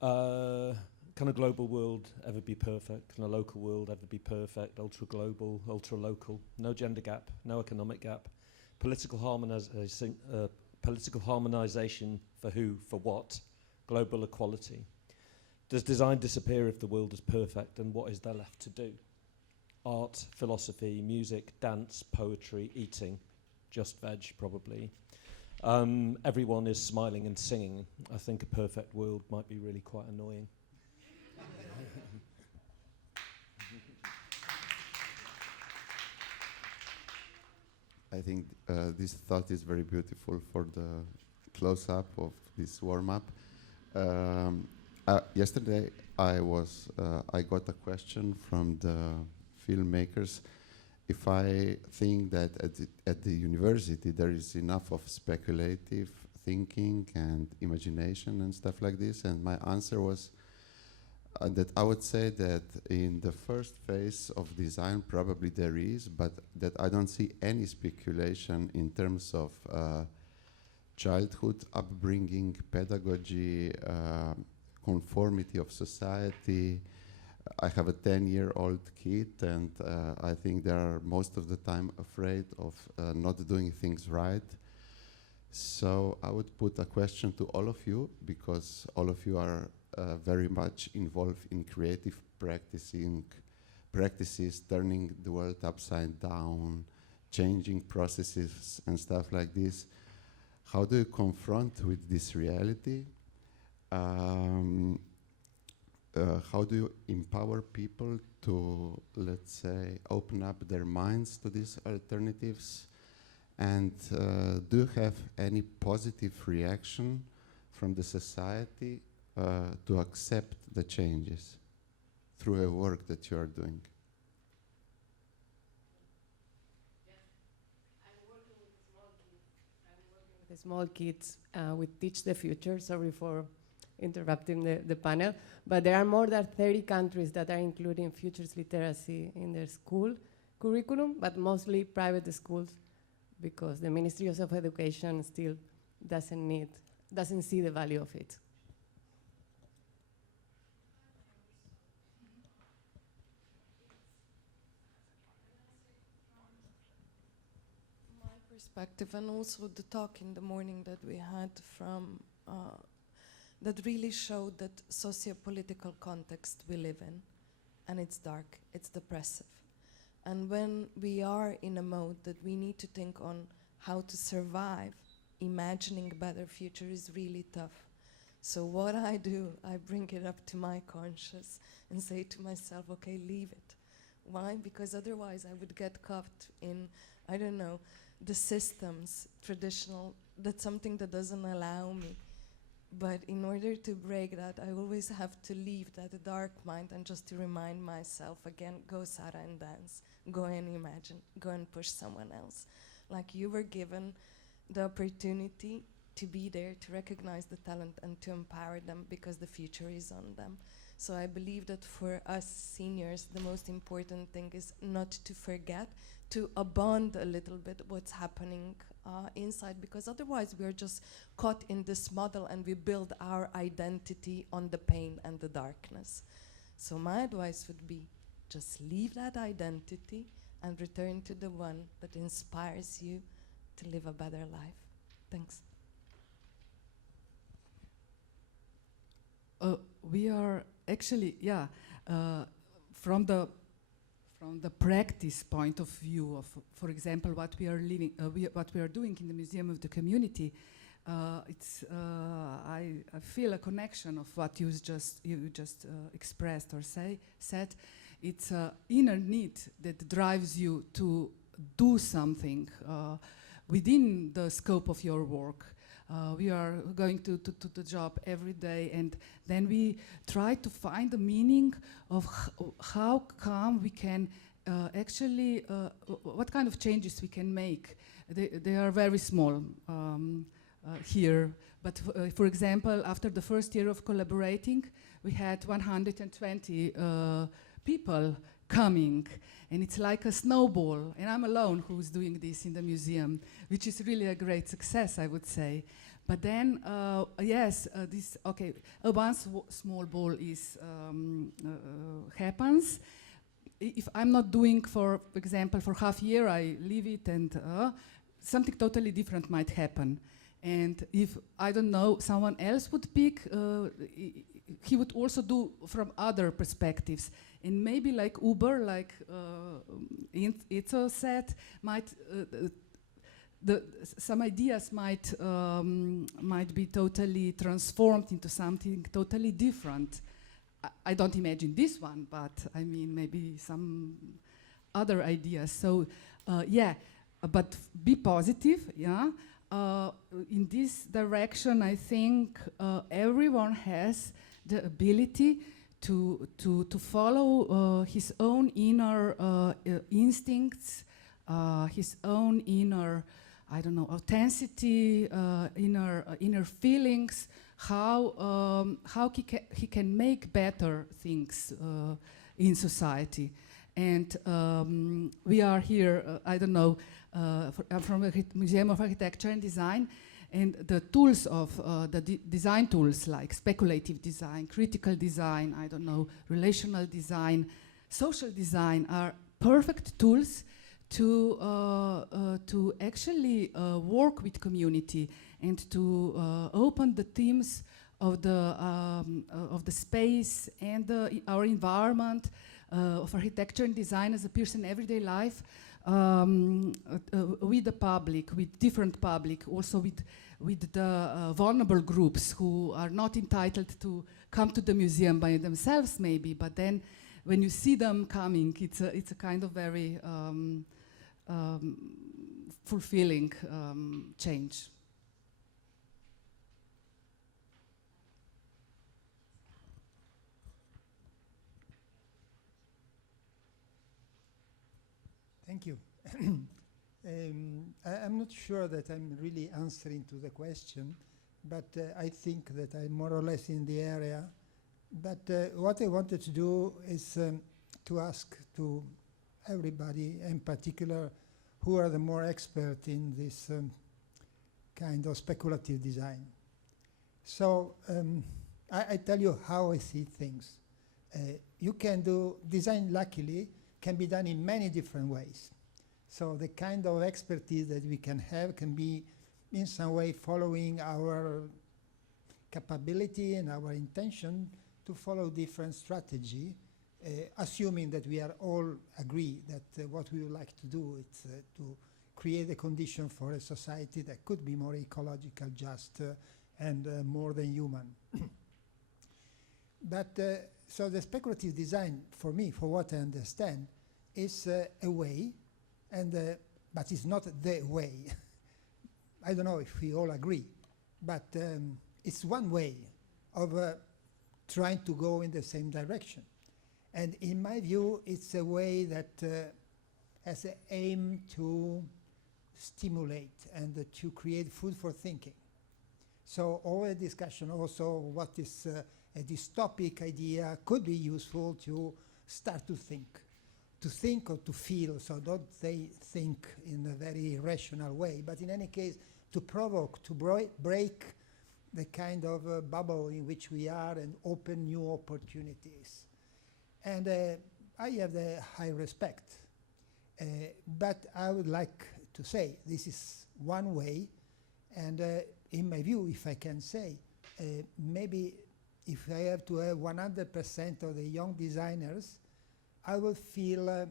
Can a global world ever be perfect? Can a local world ever be perfect? Ultra global, ultra local, no gender gap, no economic gap, political harmonization for who, for what, global equality. Does design disappear if the world is perfect, and what is there left to do? Art, philosophy, music, dance, poetry, eating, just veg probably. Everyone is smiling and singing. I think a perfect world might be really quite annoying. I think this thought is very beautiful for the close-up of this warm-up. Yesterday, I got a question from the filmmakers if I think that at the university there is enough of speculative thinking and imagination and stuff like this, and my answer was that I would say that in the first phase of design probably there is, but that I don't see any speculation in terms of childhood upbringing, pedagogy, conformity of society. I have a 10-year-old kid, and I think they are most of the time afraid of not doing things right. So I would put a question to all of you, because all of you are very much involved in creative practices, turning the world upside down, changing processes and stuff like this. How do you confront with this reality? How do you empower people to, let's say, open up their minds to these alternatives? And do you have any positive reaction from the society to accept the changes through a work that you are doing? The small kids with Teach the Future. Sorry for interrupting the panel. But there are more than 30 countries that are including futures literacy in their school curriculum, but mostly private schools, because the Ministry of Education still doesn't see the value of it. Perspective, and also the talk in the morning that we had from that really showed that socio-political context we live in, and it's dark, it's depressive. And when we are in a mode that we need to think on how to survive, imagining a better future is really tough. So what I do, I bring it up to my conscious and say to myself, okay, leave it. Why? Because otherwise I would get caught in, I don't know, the systems, traditional, that's something that doesn't allow me. But in order to break that, I always have to leave that dark mind and just to remind myself, again, go Sarah and dance, go and imagine, go and push someone else. Like you were given the opportunity to be there, to recognize the talent and to empower them because the future is on them. So I believe that for us seniors, the most important thing is not to forget, to abandon a little bit what's happening inside, because otherwise we are just caught in this model and we build our identity on the pain and the darkness. So my advice would be just leave that identity and return to the one that inspires you to live a better life. Thanks. We are actually, from the practice point of view of, for example, what we are doing in the Museum of the Community, I feel a connection of what you just expressed or said. It's an inner need that drives you to do something within the scope of your work. We are going to the job every day, and then we try to find the meaning of how come we can actually, what kind of changes we can make. They are very small here, but for example, after the first year of collaborating, we had 120 people coming, and it's like a snowball, and I'm alone who's doing this in the museum, which is really a great success, I would say. But then, one small ball is happens. If I'm not doing, for example, for half a year, I leave it, and something totally different might happen. And if, I don't know, someone else would pick, he would also do from other perspectives. And maybe like Uber, like Itzo said, might some ideas might be totally transformed into something totally different. I don't imagine this one, but I mean maybe some other ideas. So but be positive, yeah. In this direction, I think everyone has the ability to follow his own inner instincts, his own inner, I don't know, authenticity, inner feelings, how he can make better things in society. And we are here, I don't know, I'm from the Museum of Architecture and Design, and the tools of the design tools like speculative design, critical design, I don't know, relational design, social design are perfect tools to actually work with community and to open the themes of the space and our environment of architecture and design as appears in everyday life with the public, with different public, also with the vulnerable groups who are not entitled to come to the museum by themselves maybe, but then when you see them coming, it's a kind of very fulfilling change. Thank you. I'm not sure that I'm really answering to the question, but I think that I'm more or less in the area. But what I wanted to do is to ask to everybody, in particular, who are the more expert in this kind of speculative design. So I tell you how I see things. You can do design, luckily, can be done in many different ways. So the kind of expertise that we can have can be in some way following our capability and our intention to follow different strategy, assuming that we are all agree that what we would like to do is to create a condition for a society that could be more ecological, just, and more than human. But so the speculative design, for me, for what I understand, is a way, and but it's not the way. I don't know if we all agree, but it's one way of trying to go in the same direction. And in my view, it's a way that has an aim to stimulate and to create food for thinking. So all the discussion also what is a dystopic idea could be useful to start to think or to feel. So don't they think in a very rational way, but in any case, to provoke, to break the kind of bubble in which we are and open new opportunities. And I have the high respect, but I would like to say this is one way, and in my view, if I can say, maybe if I have to have 100% of the young designers, I will feel a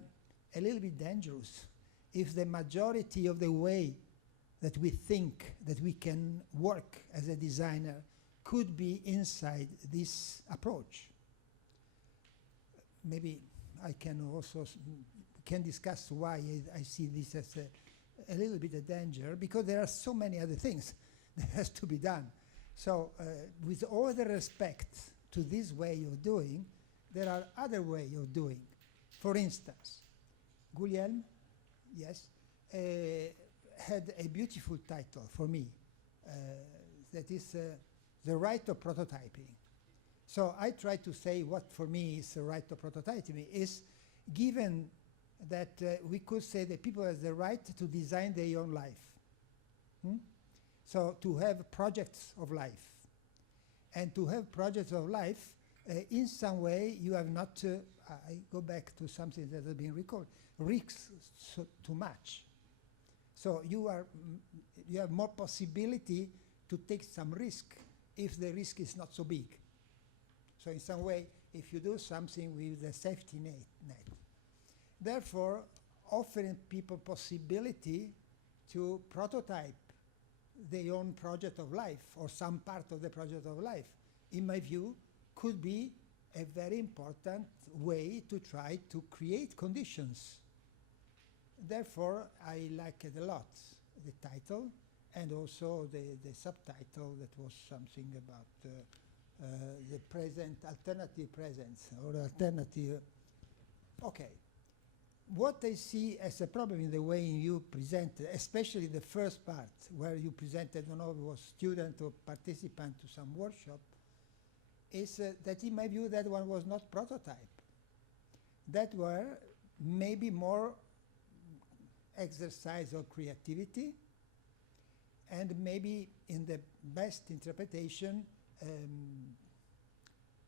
little bit dangerous if the majority of the way that we think that we can work as a designer could be inside this approach. Maybe I can also can discuss why I see this as a little bit a danger, because there are so many other things that has to be done. So with all the respect to this way of doing, there are other ways of doing. For instance, Guglielm, yes, had a beautiful title for me, that is The Right of Prototyping. So I try to say what for me is the right of prototyping is given that we could say that people have the right to design their own life. So to have projects of life. And to have projects of life, in some way you have not to, I go back to something that has been recalled, risks too much. So you have more possibility to take some risk if the risk is not so big. So in some way, if you do something with a safety net. Therefore, offering people possibility to prototype their own project of life or some part of the project of life, in my view, could be a very important way to try to create conditions Therefore, I liked a lot the title and also the subtitle that was something about the present, alternative presence or alternative. Okay. What I see as a problem in the way you presented, especially the first part where you presented, I don't know if it was student or participant to some workshop, is that in my view that one was not prototype. That were maybe more exercise of creativity and maybe in the best interpretation,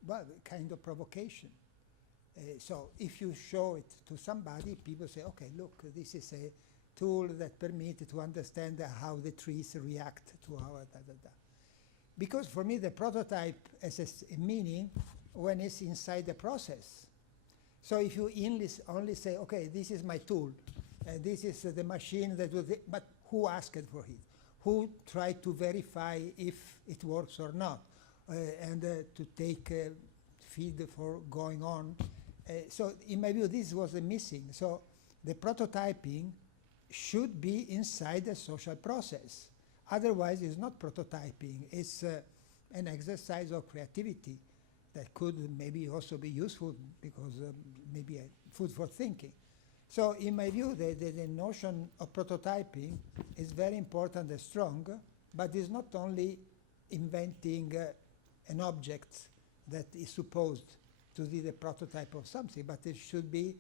well, kind of provocation. So if you show it to somebody, people say, okay, look, this is a tool that permits to understand how the trees react to our da-da-da. Because for me, the prototype has a meaning when it's inside the process. So if you only say, okay, this is my tool, this is the machine that will, but who asked for it? Who tried to verify if it works or not? And to take feed for going on. So in my view, this was a missing. So the prototyping should be inside the social process. Otherwise, it's not prototyping. It's an exercise of creativity that could maybe also be useful because maybe food for thinking. So in my view, the notion of prototyping is very important and strong, but it's not only inventing an object that is supposed to be the prototype of something, but it should be,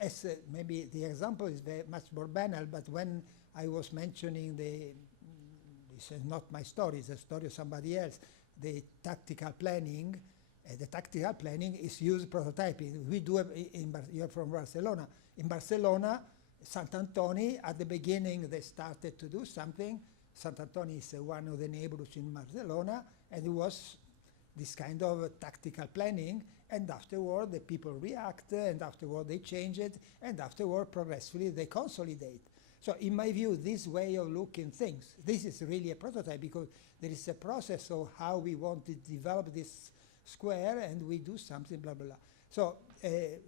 as maybe the example is very much more banal, but when I was mentioning this is not my story, it's a story of somebody else, the tactical planning, the tactical planning is used prototyping. We do it you're from Barcelona. In Barcelona, Sant Antoni, at the beginning, they started to do something. Sant Antoni is one of the neighborhoods in Barcelona, and it was this kind of tactical planning, and afterward the people react, and afterward they change it, and afterward progressively they consolidate. So in my view, this way of looking things, this is really a prototype because there is a process of how we want to develop this square and we do something, blah, blah, blah. So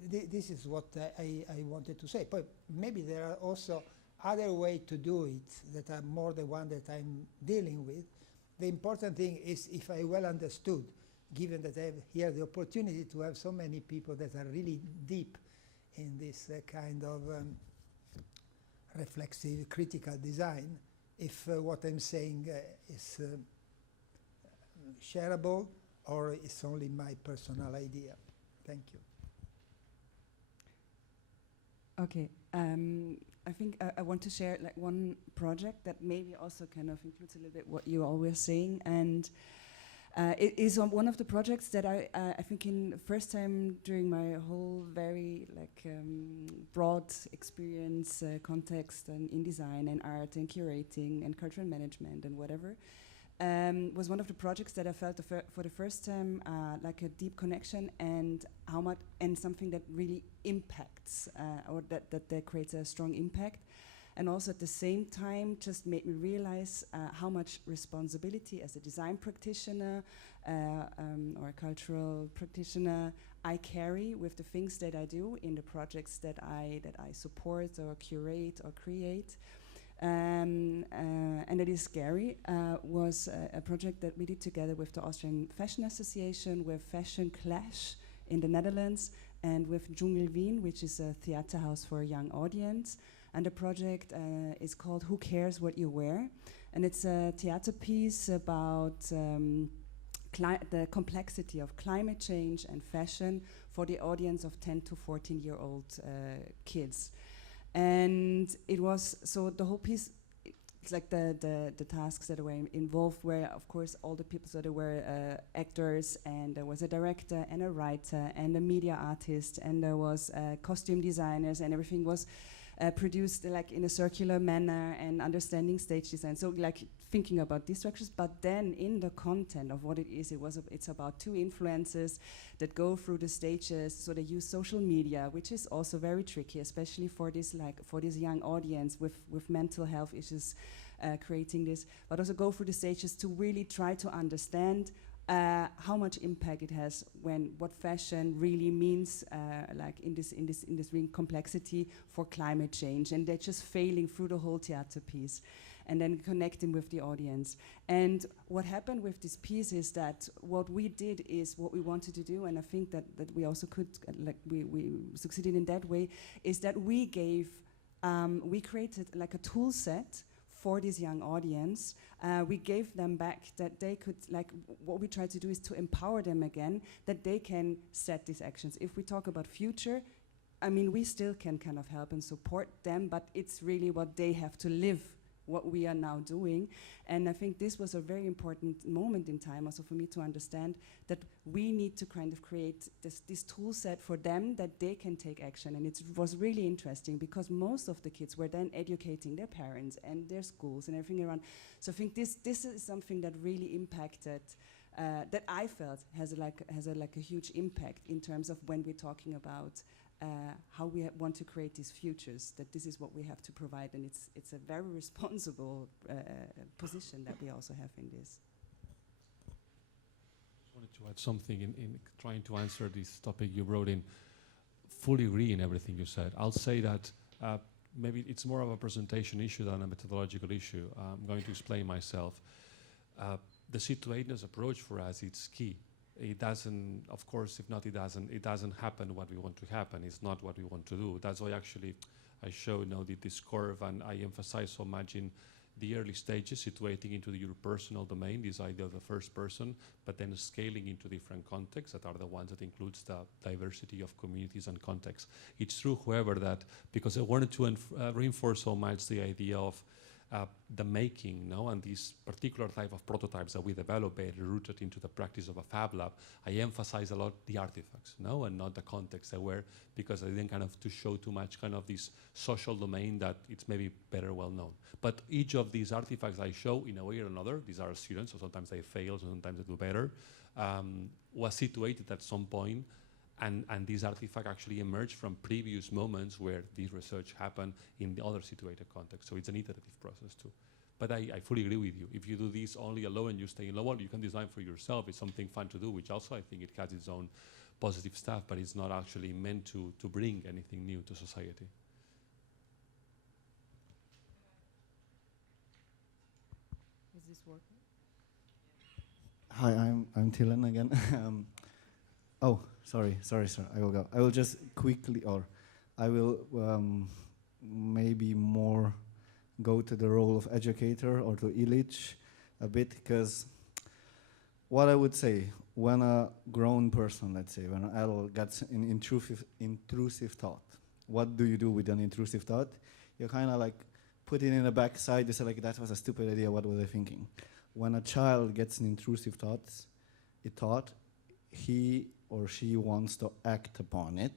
this is what I wanted to say. But maybe there are also other ways to do it that are more the one that I'm dealing with. The important thing is if I well understood, given that I have here the opportunity to have so many people that are really deep in this kind of reflexive critical design, if what I'm saying is shareable or it's only my personal idea. Thank you. Okay, I think I want to share like one project that maybe also kind of includes a little bit what you all were saying, and it is on one of the projects that I think in the first time during my whole very like broad experience context and in design and art and curating and cultural management and whatever, was one of the projects that I felt for the first time like a deep connection and how much and something that really impacts or that creates a strong impact, and also at the same time just made me realize how much responsibility as a design practitioner or a cultural practitioner I carry with the things that I do in the projects that I support or curate or create. And it is scary, was a project that we did together with the Austrian Fashion Association, with Fashion Clash in the Netherlands, and with Dschungel Wien, which is a theater house for a young audience. And the project is called Who Cares What You Wear? And it's a theater piece about the complexity of climate change and fashion for the audience of 10 to 14-year-old kids. And it was, so the whole piece, it's like the tasks that were involved were, of course, all the people, so there were actors, and there was a director and a writer and a media artist, and there was costume designers, and everything was produced like in a circular manner and understanding stage design. So like thinking about these structures, but then in the content of what it is, it's about two influencers that go through the stages. So they use social media, which is also very tricky, especially for this young audience with mental health issues, creating this, but also go through the stages to really try to understand how much impact it has when what fashion really means, like in this real complexity for climate change, and they're just failing through the whole theater piece, and then connecting with the audience. And what happened with this piece is that what we did is what we wanted to do, and I think that we also could, like we succeeded in that way, is that we gave, we created like a tool set for this young audience. We gave them back that they could, like, what we try to do is to empower them again, that they can set these actions. If we talk about future, I mean, we still can kind of help and support them, but it's really what they have to live, what we are now doing. And I think this was a very important moment in time also for me to understand that we need to kind of create this tool set for them that they can take action. And it was really interesting because most of the kids were then educating their parents and their schools and everything around. So I think this is something that really impacted, that I felt has a huge impact in terms of when we're talking about how we want to create these futures, that this is what we have to provide, and it's a very responsible position that we also have in this. I wanted to add something in trying to answer this topic you wrote in. Fully agree in everything you said. I'll say that maybe it's more of a presentation issue than a methodological issue. I'm going to explain myself. The situationist approach for us, it's key. It doesn't, of course, if not, it doesn't happen what we want to happen. It's not what we want to do. That's why actually I show now this curve, and I emphasize so much in the early stages, situating into your personal domain, this idea of the first person, but then scaling into different contexts that are the ones that includes the diversity of communities and contexts. It's true, however, that because I wanted to reinforce so much the idea of the making, and this particular type of prototypes that we develop rooted into the practice of a Fab Lab, I emphasize a lot the artifacts, and not the context they were, because I didn't kind of to show too much kind of this social domain that it's maybe better well known. But each of these artifacts I show in a way or another, these are students, so sometimes they fail, so sometimes they do better, was situated at some point. And this artifact actually emerged from previous moments where this research happened in the other situated context. So it's an iterative process too. But I fully agree with you. If you do this only alone and you stay in low, you can design for yourself. It's something fun to do, which also I think it has its own positive stuff, but it's not actually meant to bring anything new to society. Is this working? Hi, I'm Tilan again. Oh, sorry, sir. I will go. I will just quickly, or I will maybe more go to the role of educator or to Illich a bit, because what I would say, when a grown person, let's say, when an adult gets an intrusive thought, what do you do with an intrusive thought? You kind of like put it in the backside, you say like, that was a stupid idea, what was I thinking? When a child gets an intrusive thought, he or she wants to act upon it,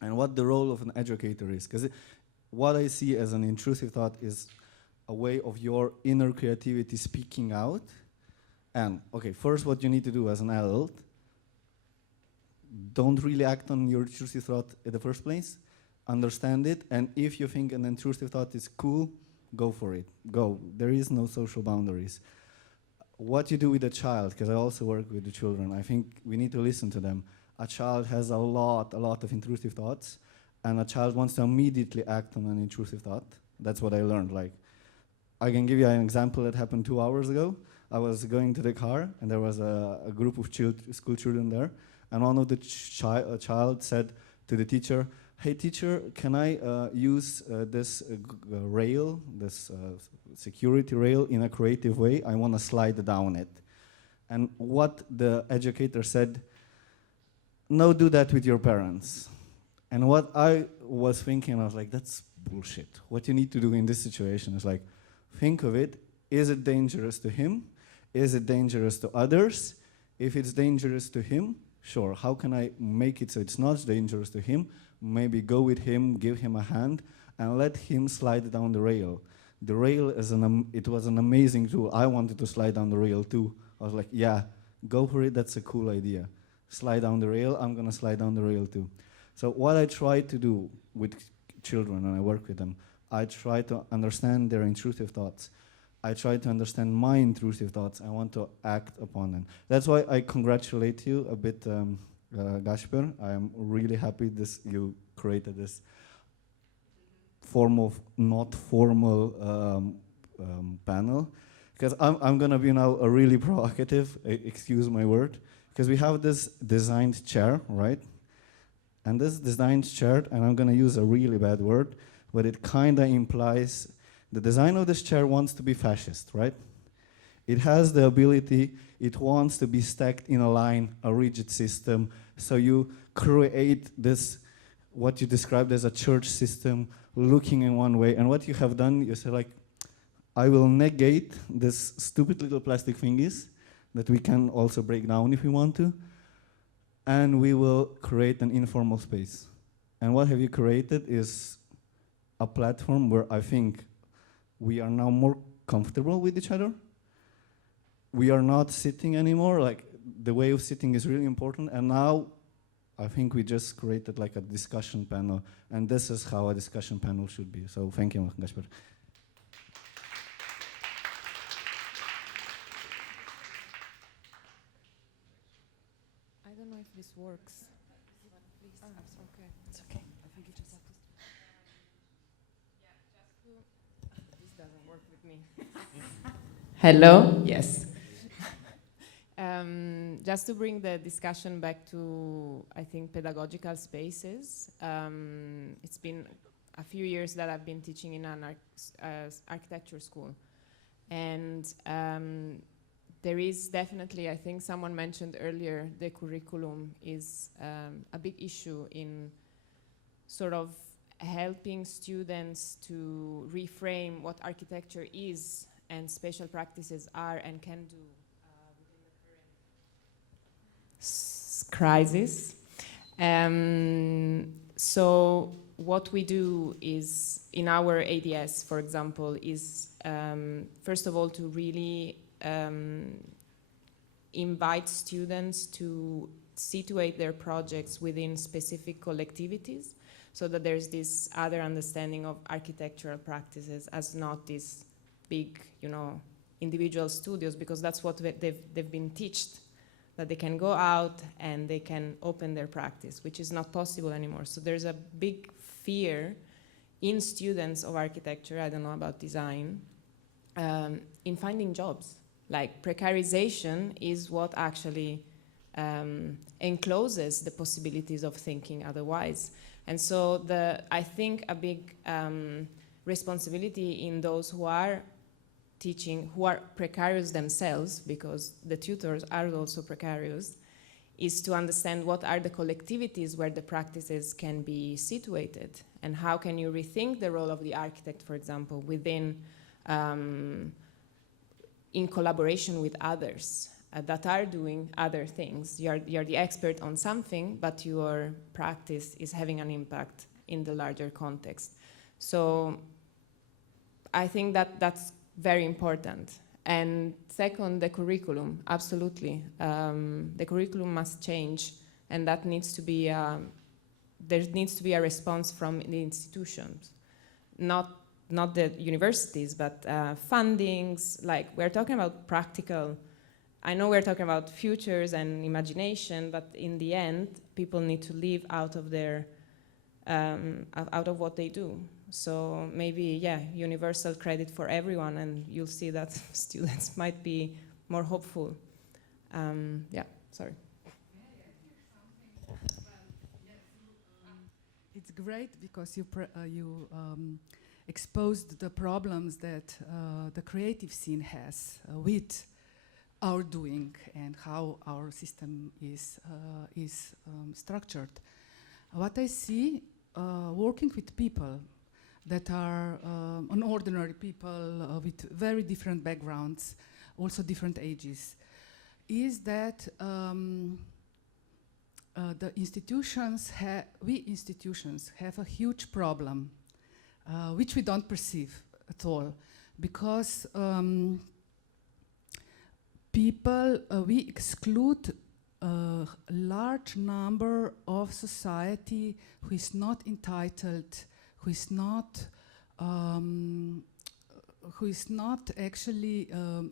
and what the role of an educator is. Because what I see as an intrusive thought is a way of your inner creativity speaking out. And okay, first what you need to do as an adult, don't really act on your intrusive thought in the first place, understand it, and if you think an intrusive thought is cool, go for it, go. There is no social boundaries. What you do with a child, because I also work with the children, I think we need to listen to them. A child has a lot of intrusive thoughts, and a child wants to immediately act on an intrusive thought. That's what I learned. Like, I can give you an example that happened 2 hours ago. I was going to the car, and there was a group of school children there, and one of the child said to the teacher, "Hey teacher, can I use this rail, this security rail in a creative way? I want to slide down it." And what the educator said, "No, do that with your parents." And what I was thinking, I was like, that's bullshit. What you need to do in this situation is like, think of it, is it dangerous to him? Is it dangerous to others? If it's dangerous to him, sure, how can I make it so it's not dangerous to him? Maybe go with him, give him a hand, and let him slide down the rail. The rail is it was an amazing tool. I wanted to slide down the rail too. I was like, yeah, go for it, that's a cool idea. Slide down the rail, I'm gonna slide down the rail too. So what I try to do with children when I work with them, I try to understand their intrusive thoughts. I try to understand my intrusive thoughts. I want to act upon them. That's why I congratulate you a bit, Gasper. I am really happy you created this form of not formal panel, because I'm gonna be now a really provocative, excuse my word, because we have this designed chair, right? And this designed chair, and I'm gonna use a really bad word, but it kinda implies the design of this chair wants to be fascist, right? It has the ability, it wants to be stacked in a line, a rigid system, so you create this, what you described as a church system, looking in one way, and what you have done, you say like, I will negate this stupid little plastic thingies that we can also break down if we want to, and we will create an informal space. And what have you created is a platform where I think we are now more comfortable with each other. We are not sitting anymore, like the way of sitting is really important, and now I think we just created like a discussion panel, and this is how a discussion panel should be. So thank you, Gasper. I don't know if this works. Please. Oh, it's okay. It's okay. I think you just have to. This doesn't work with me. Hello? Yes. Just to bring the discussion back to, I think, pedagogical spaces. It's been a few years that I've been teaching in an architecture school. And there is definitely, I think someone mentioned earlier, the curriculum is a big issue in sort of helping students to reframe what architecture is and spatial practices are and can do within the current crisis. So what we do is, in our ADS, for example, is first of all to really invite students to situate their projects within specific collectivities, so that there's this other understanding of architectural practices as not these big, individual studios, because that's what they've been taught, that they can go out and they can open their practice, which is not possible anymore. So there's a big fear in students of architecture, I don't know about design, in finding jobs. Like precarization is what actually encloses the possibilities of thinking otherwise. And so I think a big responsibility in those who are teaching, who are precarious themselves, because the tutors are also precarious, is to understand what are the collectivities where the practices can be situated, and how can you rethink the role of the architect, for example, within, in collaboration with others that are doing other things. You're the expert on something, but your practice is having an impact in the larger context. So I think that's very important. And second, the curriculum, absolutely. The curriculum must change, and that needs to be, there needs to be a response from the institutions, not the universities, but fundings. Like, we're talking about practical, I know we're talking about futures and imagination, but in the end, people need to live out of their, out of what they do. So maybe, yeah, universal credit for everyone, and you'll see that students might be more hopeful. Yeah, sorry. It's great because you exposed the problems that the creative scene has with our doing and how our system is structured. What I see working with people that are ordinary people with very different backgrounds, also different ages, is that the institutions, we institutions have a huge problem, which we don't perceive at all, because people, we exclude a large number of society who is not entitled, who is not who is not actually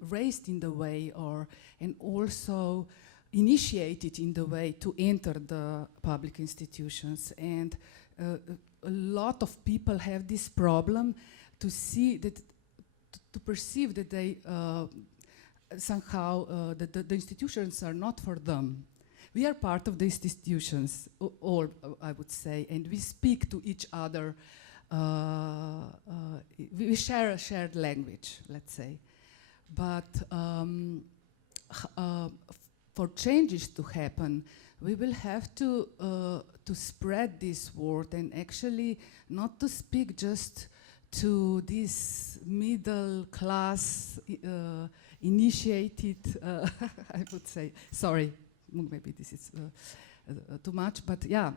raised in the way and also initiated in the way to enter the public institutions. And a lot of people have this problem to see that, to perceive that they somehow the institutions are not for them. We are part of the institutions, all I would say, and we speak to each other. We share a shared language, let's say. But for changes to happen, we will have to spread this word and actually not to speak just to this middle class initiated, I would say, sorry, maybe this is too much, but yeah,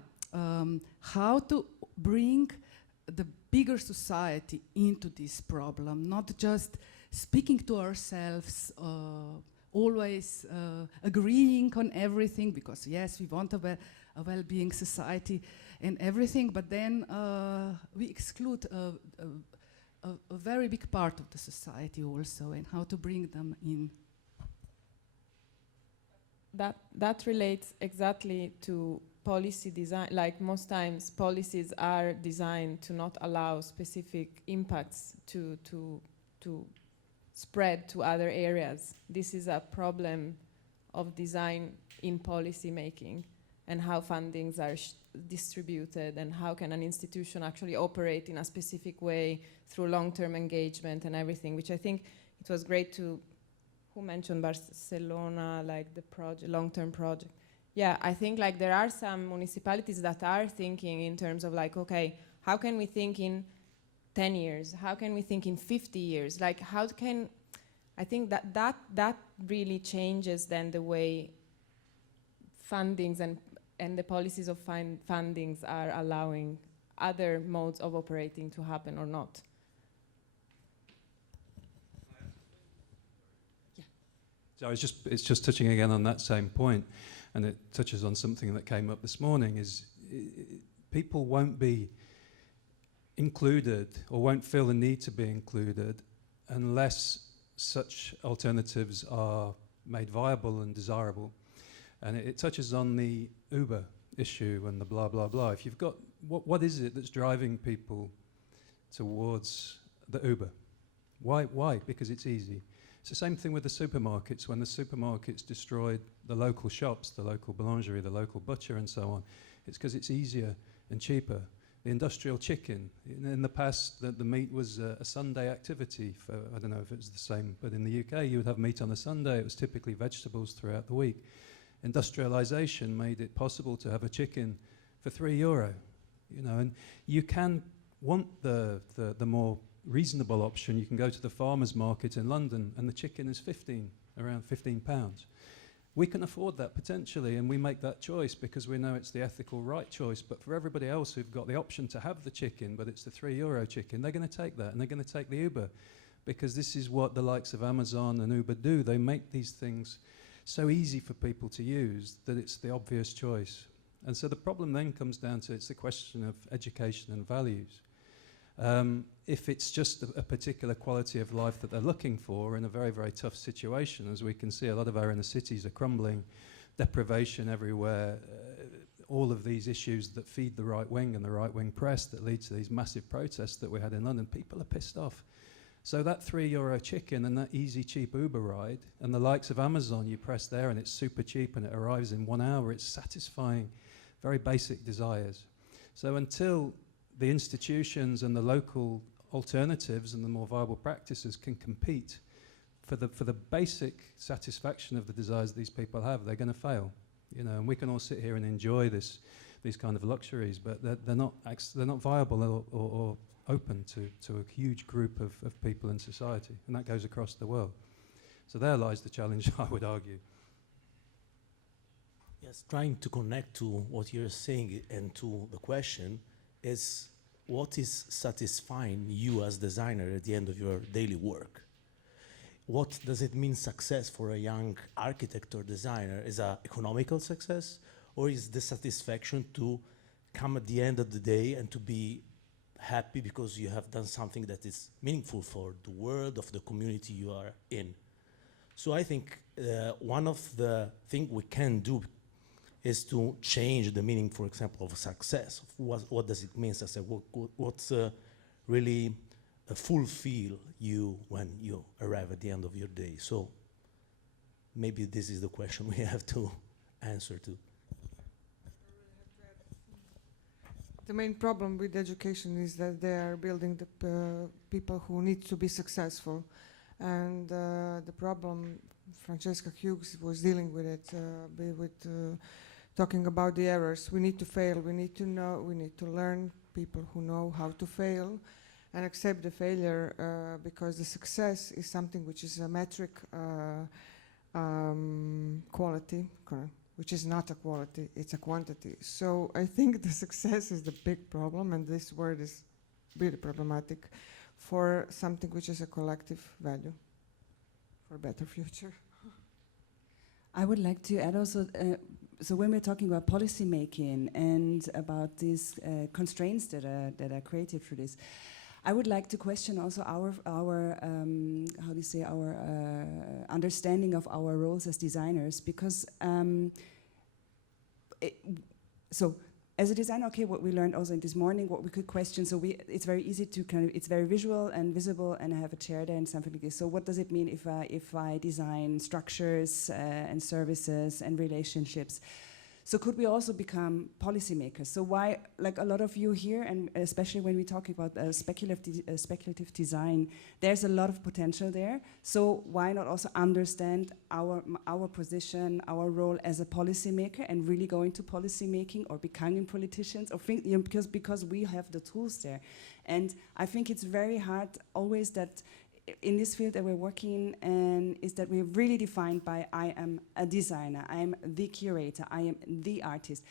how to bring the bigger society into this problem, not just speaking to ourselves, always agreeing on everything, because yes, we want a well-being society and everything, but then we exclude a very big part of the society also, and how to bring them in. That relates exactly to policy design. Like most times, policies are designed to not allow specific impacts to spread to other areas. This is a problem of design in policy making, and how fundings are distributed, and how can an institution actually operate in a specific way through long-term engagement and everything, which I think it was great to, who mentioned Barcelona, like the project, long-term project. Yeah, I think like there are some municipalities that are thinking in terms of like, okay, how can we think in 10 years? How can we think in 50 years? Like how can, I think that really changes then the way fundings and the policies of fundings are allowing other modes of operating to happen or not. So it's just touching again on that same point, and it touches on something that came up this morning, is people won't be included or won't feel the need to be included unless such alternatives are made viable and desirable. And it touches on the Uber issue and the blah, blah, blah. If you've got, what is it that's driving people towards the Uber? Why? Because it's easy. It's the same thing with the supermarkets. When the supermarkets destroyed the local shops, the local boulangerie, the local butcher and so on, it's because it's easier and cheaper. The industrial chicken, in the past, the meat was a Sunday activity for, I don't know if it was the same, but in the UK you would have meat on a Sunday. It was typically vegetables throughout the week. Industrialization made it possible to have a chicken for €3, you know, and you can want the more reasonable option. You can go to the farmer's market in London and the chicken is around £15. We can afford that potentially, and we make that choice because we know it's the ethical right choice. But for everybody else who've got the option to have the chicken, but it's the €3 chicken, they're going to take that, and they're going to take the Uber, because this is what the likes of Amazon and Uber do. They make these things so easy for people to use that it's the obvious choice. And so the problem then comes down to, it's the question of education and values. If it's just a particular quality of life that they're looking for in a very, very tough situation, as we can see, a lot of our inner cities are crumbling, deprivation everywhere, all of these issues that feed the right wing and the right wing press that lead to these massive protests that we had in London, people are pissed off. So that €3 chicken and that easy, cheap Uber ride, and the likes of Amazon, you press there and it's super cheap and it arrives in 1 hour, it's satisfying very basic desires. So until the institutions and the local alternatives and the more viable practices can compete for the basic satisfaction of the desires these people have, they're going to fail. You know, and we can all sit here and enjoy these kind of luxuries, but they're not viable or open to a huge group of people in society, and that goes across the world. So there lies the challenge, I would argue. Yes, trying to connect to what you're saying and to the question is, what is satisfying you as designer at the end of your daily work? What does it mean success for a young architect or designer? Is an economical success, or is the satisfaction to come at the end of the day and to be happy because you have done something that is meaningful for the world of the community you are in. So I think one of the things we can do is to change the meaning, for example, of success. What does it mean success? What's really fulfill you when you arrive at the end of your day? So maybe this is the question we have to answer to. The main problem with education is that they are building the people who need to be successful. And the problem, Francesca Hughes was dealing with it, talking about the errors. We need to fail, we need to know, we need to learn people who know how to fail and accept the failure, because the success is something which is a metric quality, which is not a quality, it's a quantity. So I think the success is the big problem, and this word is really problematic for something which is a collective value for a better future. I would like to add also, so when we're talking about policy making and about these constraints that are created through this, I would like to question also our how do you say, our understanding of our roles as designers, because so as a designer, okay, what we learned also in this morning, what we could question, so it's very easy to it's very visual and visible, and I have a chair there and something like this. So what does it mean if I design structures and services and relationships? So could we also become policymakers? So why, like a lot of you here, and especially when we talk about speculative design, there's a lot of potential there. So why not also understand our position, our role as a policymaker, and really go into policymaking or becoming politicians, or think, because we have the tools there. And I think it's very hard always that in this field that we're working in, is that we're really defined by I am a designer, I am the curator, I am the artist.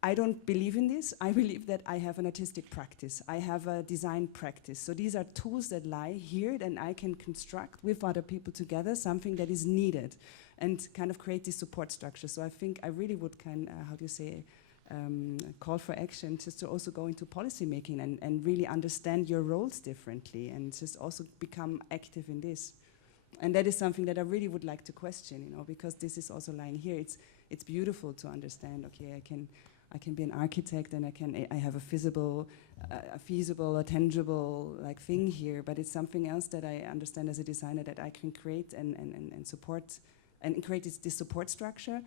I don't believe in this. I believe that I have an artistic practice. I have a design practice. So these are tools that lie here, and I can construct with other people together something that is needed and kind of create this support structure. So I think I really would how do you say, call for action just to also go into policy making and really understand your roles differently and just also become active in this. And that is something that I really would like to question, because this is also lying here. It's beautiful to understand, okay, I can be an architect and I have a feasible, a tangible like thing here, but it's something else that I understand as a designer that I can create and support and create this support structure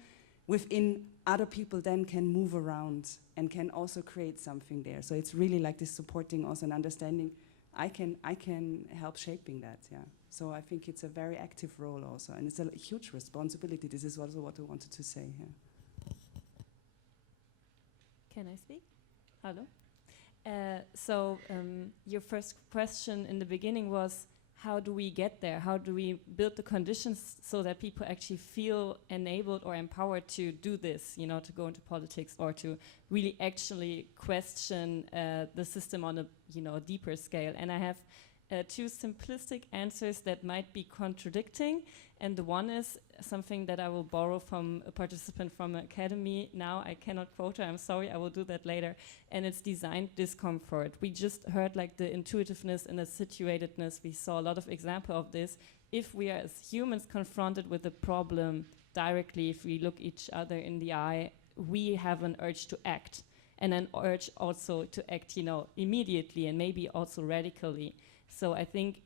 within other people then can move around and can also create something there. So it's really like this supporting also and understanding I can help shaping that, yeah. So I think it's a very active role also, and it's a huge responsibility. This is also what I wanted to say, yeah. Can I speak? Hello? Your first question in the beginning was, how do we get there? How do we build the conditions so that people actually feel enabled or empowered to do this, to go into politics or to really actually question the system on a deeper scale? And I have two simplistic answers that might be contradicting. And the one is something that I will borrow from a participant from an academy. Now I cannot quote her, I'm sorry, I will do that later. And it's designed discomfort. We just heard like the intuitiveness and the situatedness. We saw a lot of example of this. If we are as humans confronted with a problem directly, if we look each other in the eye, we have an urge to act. And an urge also to act, immediately and maybe also radically. So I think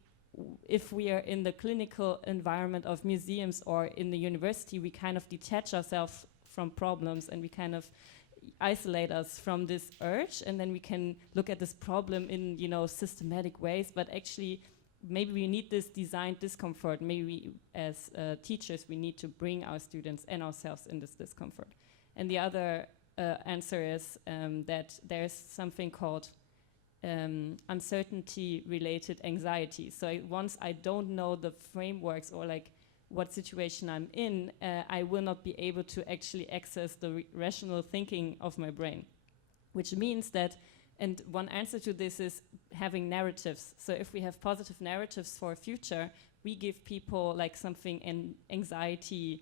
if we are in the clinical environment of museums or in the university, we kind of detach ourselves from problems and we kind of isolate us from this urge, and then we can look at this problem in systematic ways. But actually, maybe we need this designed discomfort. Maybe we, as teachers, we need to bring our students and ourselves in this discomfort. And the other answer is that there's something called uncertainty-related anxiety. So once I don't know the frameworks or like what situation I'm in, I will not be able to actually access the rational thinking of my brain, which means that, and one answer to this is having narratives. So if we have positive narratives for a future, we give people like something an anxiety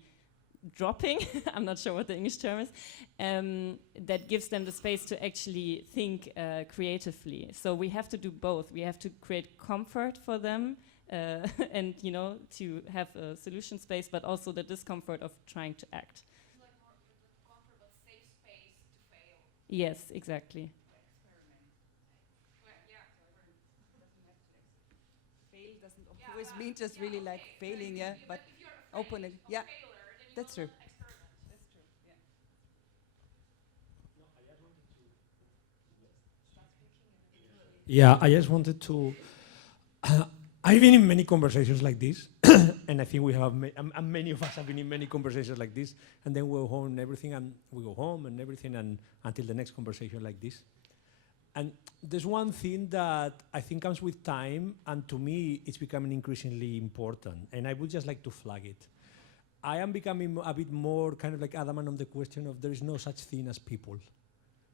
dropping, I'm not sure what the English term is, that gives them the space to actually think creatively. So we have to do both. We have to create comfort for them and, you know, to have a solution space, but also the discomfort of trying to act. Like more the comfort but safe space to fail. Yes, exactly. Fail doesn't always mean just really like failing, yeah, but opening, yeah, that's true. That's true, yeah. Yeah, I just wanted to. I've been in many conversations like this, and I think we have, and many of us have been in many conversations like this, and then we go home and everything, and we go home and everything, and until the next conversation like this. And there's one thing that I think comes with time, and to me, it's becoming increasingly important, and I would just like to flag it. I am becoming a bit more kind of like adamant on the question of there is no such thing as people.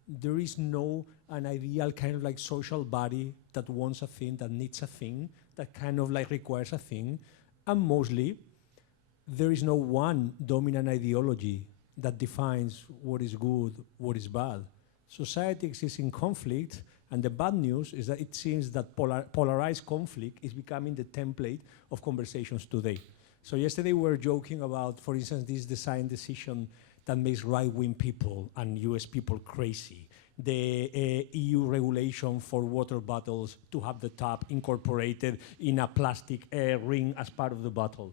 There is no an ideal kind of like social body that wants a thing, that needs a thing, that kind of like requires a thing. And mostly, there is no one dominant ideology that defines what is good, what is bad. Society exists in conflict, and the bad news is that it seems that polarized conflict is becoming the template of conversations today. So yesterday we were joking about, for instance, this design decision that makes right-wing people and US people crazy. The EU regulation for water bottles to have the top incorporated in a plastic ring as part of the bottle.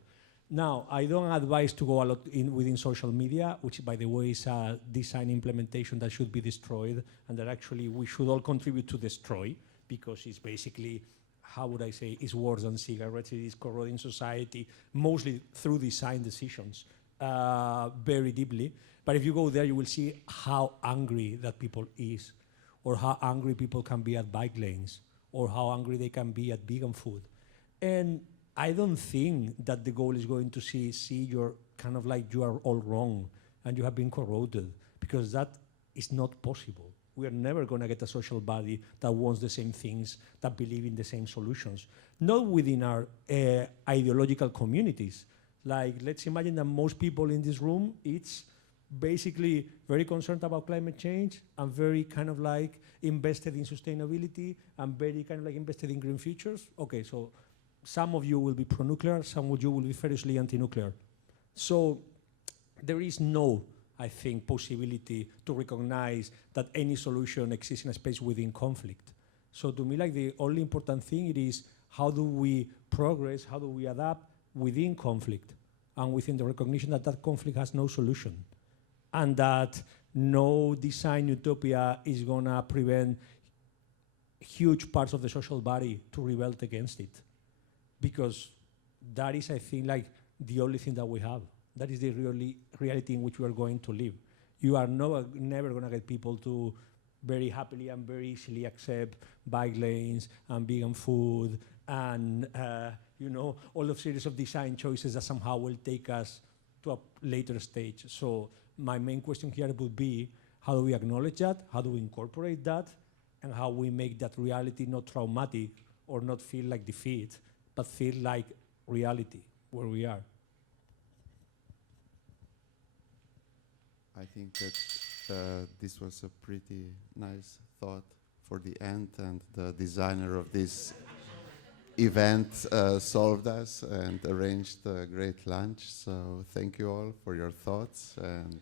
Now, I don't advise to go a lot within social media, which by the way is a design implementation that should be destroyed and that actually we should all contribute to destroy, because it's basically, how would I say, it's worse than cigarettes. It is corroding society, mostly through design decisions. Very deeply. But if you go there, you will see how angry that people is, or how angry people can be at bike lanes, or how angry they can be at vegan food. And I don't think that the goal is going to see you're kind of like you are all wrong and you have been corroded, because that is not possible. We are never going to get a social body that wants the same things, that believe in the same solutions. Not within our ideological communities. Like, let's imagine that most people in this room, it's basically very concerned about climate change and very kind of like invested in sustainability and very kind of like invested in green futures. Okay, so some of you will be pro-nuclear, some of you will be ferociously anti-nuclear. So there is no, I think, possibility to recognize that any solution exists in a space within conflict. So to me, like the only important thing it is how do we progress, how do we adapt within conflict, and within the recognition that that conflict has no solution, and that no design utopia is gonna prevent huge parts of the social body to revolt against it. Because that is, I think, like the only thing that we have. That is the reality in which we are going to live. You are never gonna get people to very happily and very easily accept bike lanes and vegan food and you know, all of series of design choices that somehow will take us to a later stage. So my main question here would be, how do we acknowledge that? How do we incorporate that? And how we make that reality not traumatic or not feel like defeat, but feel like reality, where we are. I think that this was a pretty nice thought for the end, and the designer of this event solved us and arranged a great lunch. So thank you all for your thoughts and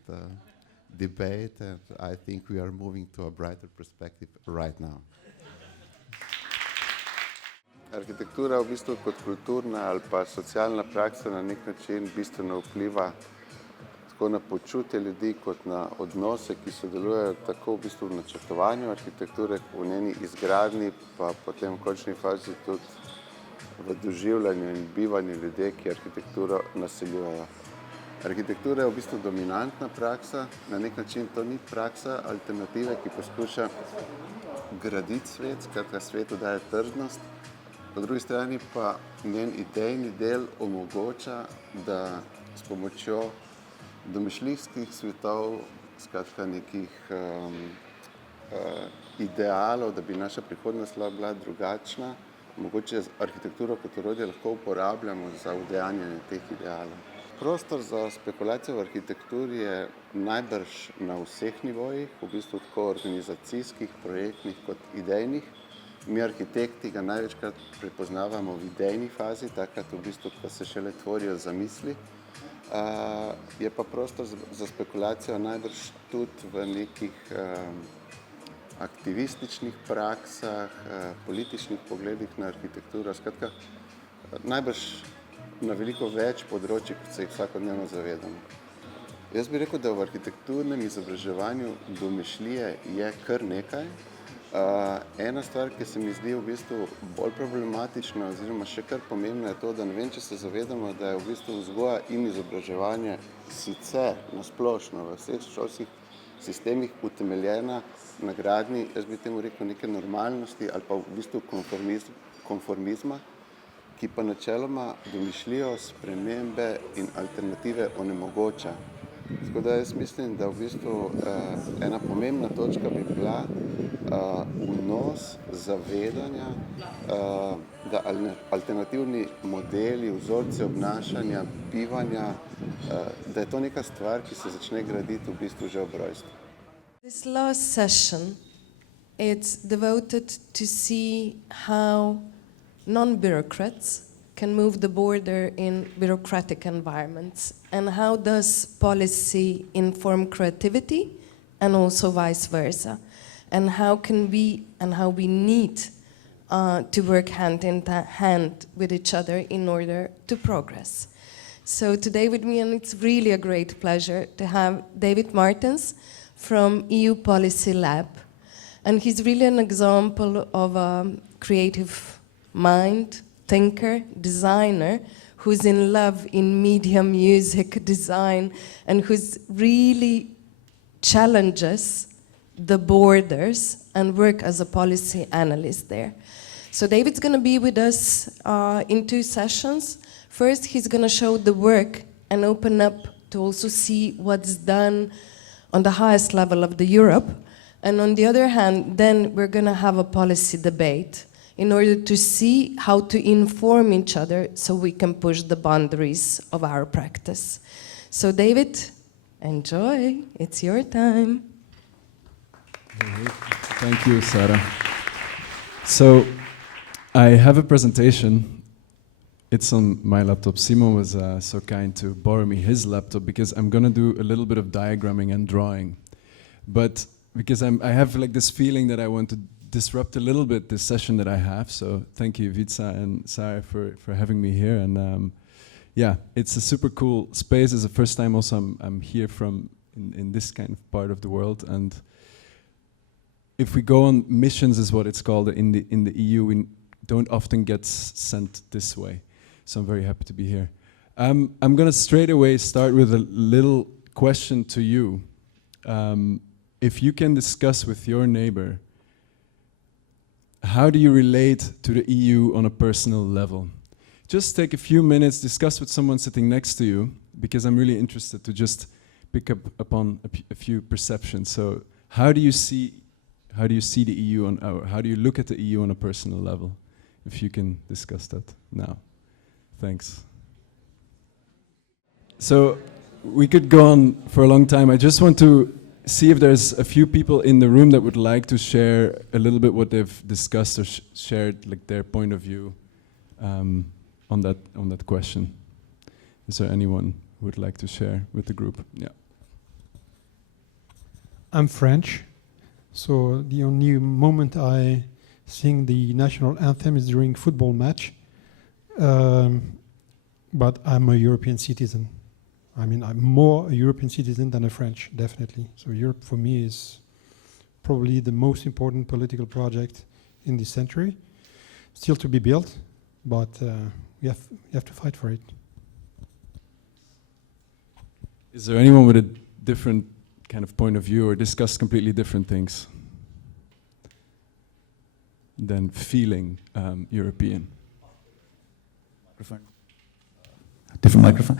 debate, and I think we are moving to a brighter perspective right now. Arhitektura v bistvu kot kulturna ali pa socialna praksa na nek način bistveno vpliva tako na počutje ljudi kot na odnose, ki sodelujejo tako v bistvu v načrtovanju arhitekture, v njeni izgradnji, pa potem v končni fazi tudi v doživljanju in bivanju ljudje, ki arhitekturo naseljujejo. Arhitektura je v bistvu dominantna praksa, na nek način to ni praksa alternative, ki poskuša graditi svet, skratka svetu daje trdnost. Po drugi strani pa njen idejni del omogoča, da s pomočjo domišljijskih svetov, skratka nekih idealov, da bi naša prihodnost bila drugačna, mogoče arhitekturo kot orodje lahko uporabljamo za udejanjanje teh idealov. prostor za spekulacijo v arhitekturi je najbrž na vseh nivojih, v bistvu tako organizacijskih, projektnih kot idejnih. Mi arhitekti ga največkrat prepoznavamo v idejni fazi, takrat v bistvu, ko se šele tvorijo zamisli. Je pa prostor za spekulacijo najbrž tudi v nekih aktivističnih praksah, političnih pogledih na arhitekturo. Skratka, najbrž na veliko več področjih, kot se jih vsakodnevno zavedamo. Jaz bi rekel, da v arhitekturnem izobraževanju domišljije je kar nekaj. Ena stvar, ki se mi zdi v bistvu bolj problematična oziroma še kar pomembna, je to, da ne vem, če se zavedamo, da je v bistvu vzgoja in izobraževanje sicer nasplošno v vseh šolskih sistemih utemeljena na gradnji, jaz bi temu rekel, neke normalnosti ali pa v bistvu konformizma, ki pa načeloma domišljijo spremembe in alternative onemogoča. Tako da jaz mislim, da v bistvu ena pomembna točka bi bila vnos zavedanja, da alternativni modeli, vzorci obnašanja, bivanja, da je to neka stvar, ki se začne graditi v bistvu že ob rojstvu. This last session, it's devoted to see how non-bureaucrats can move the border in bureaucratic environments, and how does policy inform creativity and also vice versa, and how can we and how we need to work hand in hand with each other in order to progress. So today with me, and it's really a great pleasure to have David Martens from EU Policy Lab, and he's really an example of a creative mind, thinker, designer, who's in love in media, music, design, and who's really challenges the borders and work as a policy analyst there. So David's going to be with us in 2 sessions. First, he's going to show the work and open up to also see what's done on the highest level of the Europe. And on the other hand, then we're going to have a policy debate in order to see how to inform each other so we can push the boundaries of our practice. So David, enjoy. It's your time. Thank you, Sarah. So I have a presentation. It's on my laptop. Simon was so kind to borrow me his laptop because I'm going to do a little bit of diagramming and drawing. But because I have like this feeling that I want to disrupt a little bit this session that I have. So thank you, Vica and Sarah, for having me here. And yeah, it's a super cool space. It's the first time also I'm here from in this kind of part of the world. And if we go on missions, is what it's called in the EU, we don't often get sent this way. So I'm very happy to be here. I'm going to straight away start with a little question to you. If you can discuss with your neighbor, how do you relate to the EU on a personal level? Just take a few minutes, discuss with someone sitting next to you, because I'm really interested to just pick up upon a few perceptions. So how do you see the EU or how do you look at the EU on a personal level? If you can discuss that now. Thanks. So we could go on for a long time. I just want to see if there's a few people in the room that would like to share a little bit what they've discussed or shared, like their point of view on that question. Is there anyone who would like to share with the group? Yeah. I'm French, so the only moment I sing the national anthem is during football match. But I'm a European citizen. I mean, I'm more a European citizen than a French, definitely. So Europe for me is probably the most important political project in this century. Still to be built, but we have to fight for it. Is there anyone with a different kind of point of view or discuss completely different things than feeling European? Microphone. Different microphone?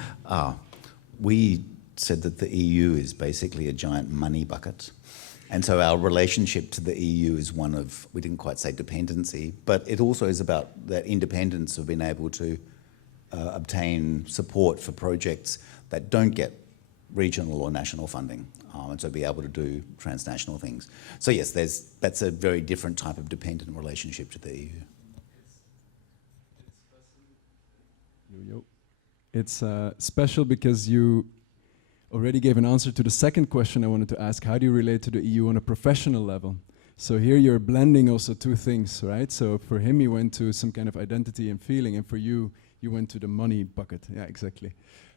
We said that the EU is basically a giant money bucket. And so our relationship to the EU is one of, we didn't quite say dependency, but it also is about that independence of being able to obtain support for projects that don't get regional or national funding, and so be able to do transnational things. So yes, that's a very different type of dependent relationship to the EU. It's special because you already gave an answer to the second question I wanted to ask. How do you relate to the EU on a professional level? So here you're blending also two things, right? So for him, he went to some kind of identity and feeling, and for you, you went to the money bucket. Yeah, exactly.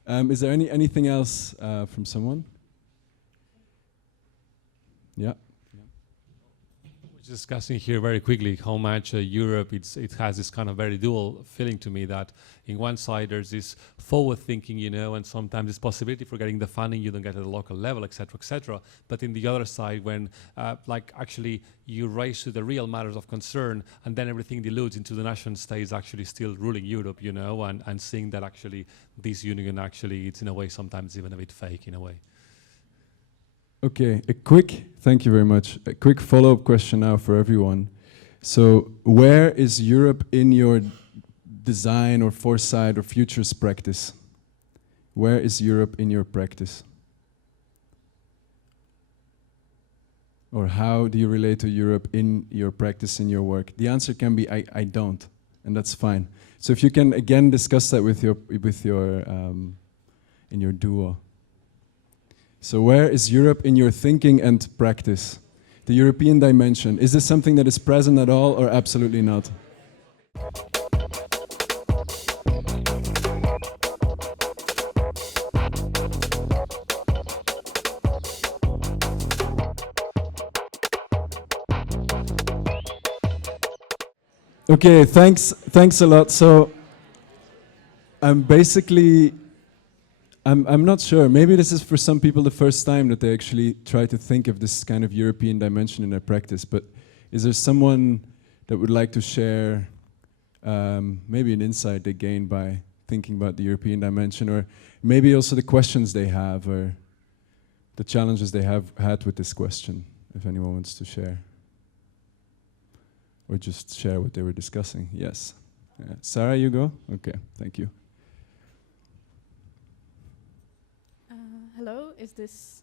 Is there anything else from someone? Yeah. We're discussing here very quickly how much Europe, it has this kind of very dual feeling to me, that in one side there's this forward thinking, you know, and sometimes this possibility for getting the funding you don't get at the local level, etc., etc. But in the other side, when like actually you raise to the real matters of concern, and then everything dilutes into the nation states actually still ruling Europe, you know, and seeing that actually this union actually, it's in a way sometimes even a bit fake in a way. Okay, thank you very much. A quick follow-up question now for everyone. So where is Europe in your design or foresight or futures practice? Where is Europe in your practice? Or how do you relate to Europe in your practice, in your work? The answer can be, I don't, and that's fine. So if you can again discuss that with your in your duo. So where is Europe in your thinking and practice? The European dimension, is this something that is present at all or absolutely not? Okay, thanks a lot. So I'm not sure. Maybe this is for some people the first time that they actually try to think of this kind of European dimension in their practice. But is there someone that would like to share maybe an insight they gained by thinking about the European dimension, or maybe also the questions they have or the challenges they have had with this question, if anyone wants to share? Or just share what they were discussing. Yes. Sarah, you go? Okay, thank you. Hello, is this?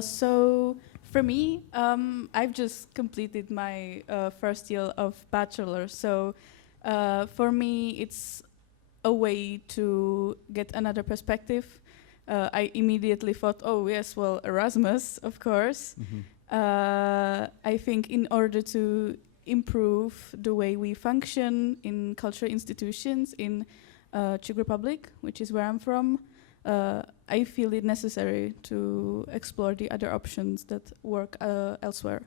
So for me, I've just completed my first year of bachelor. So for me, it's a way to get another perspective. I immediately thought, oh yes, well, Erasmus, of course. I think in order to improve the way we function in cultural institutions in Czech Republic, which is where I'm from, I feel it necessary to explore the other options that work elsewhere.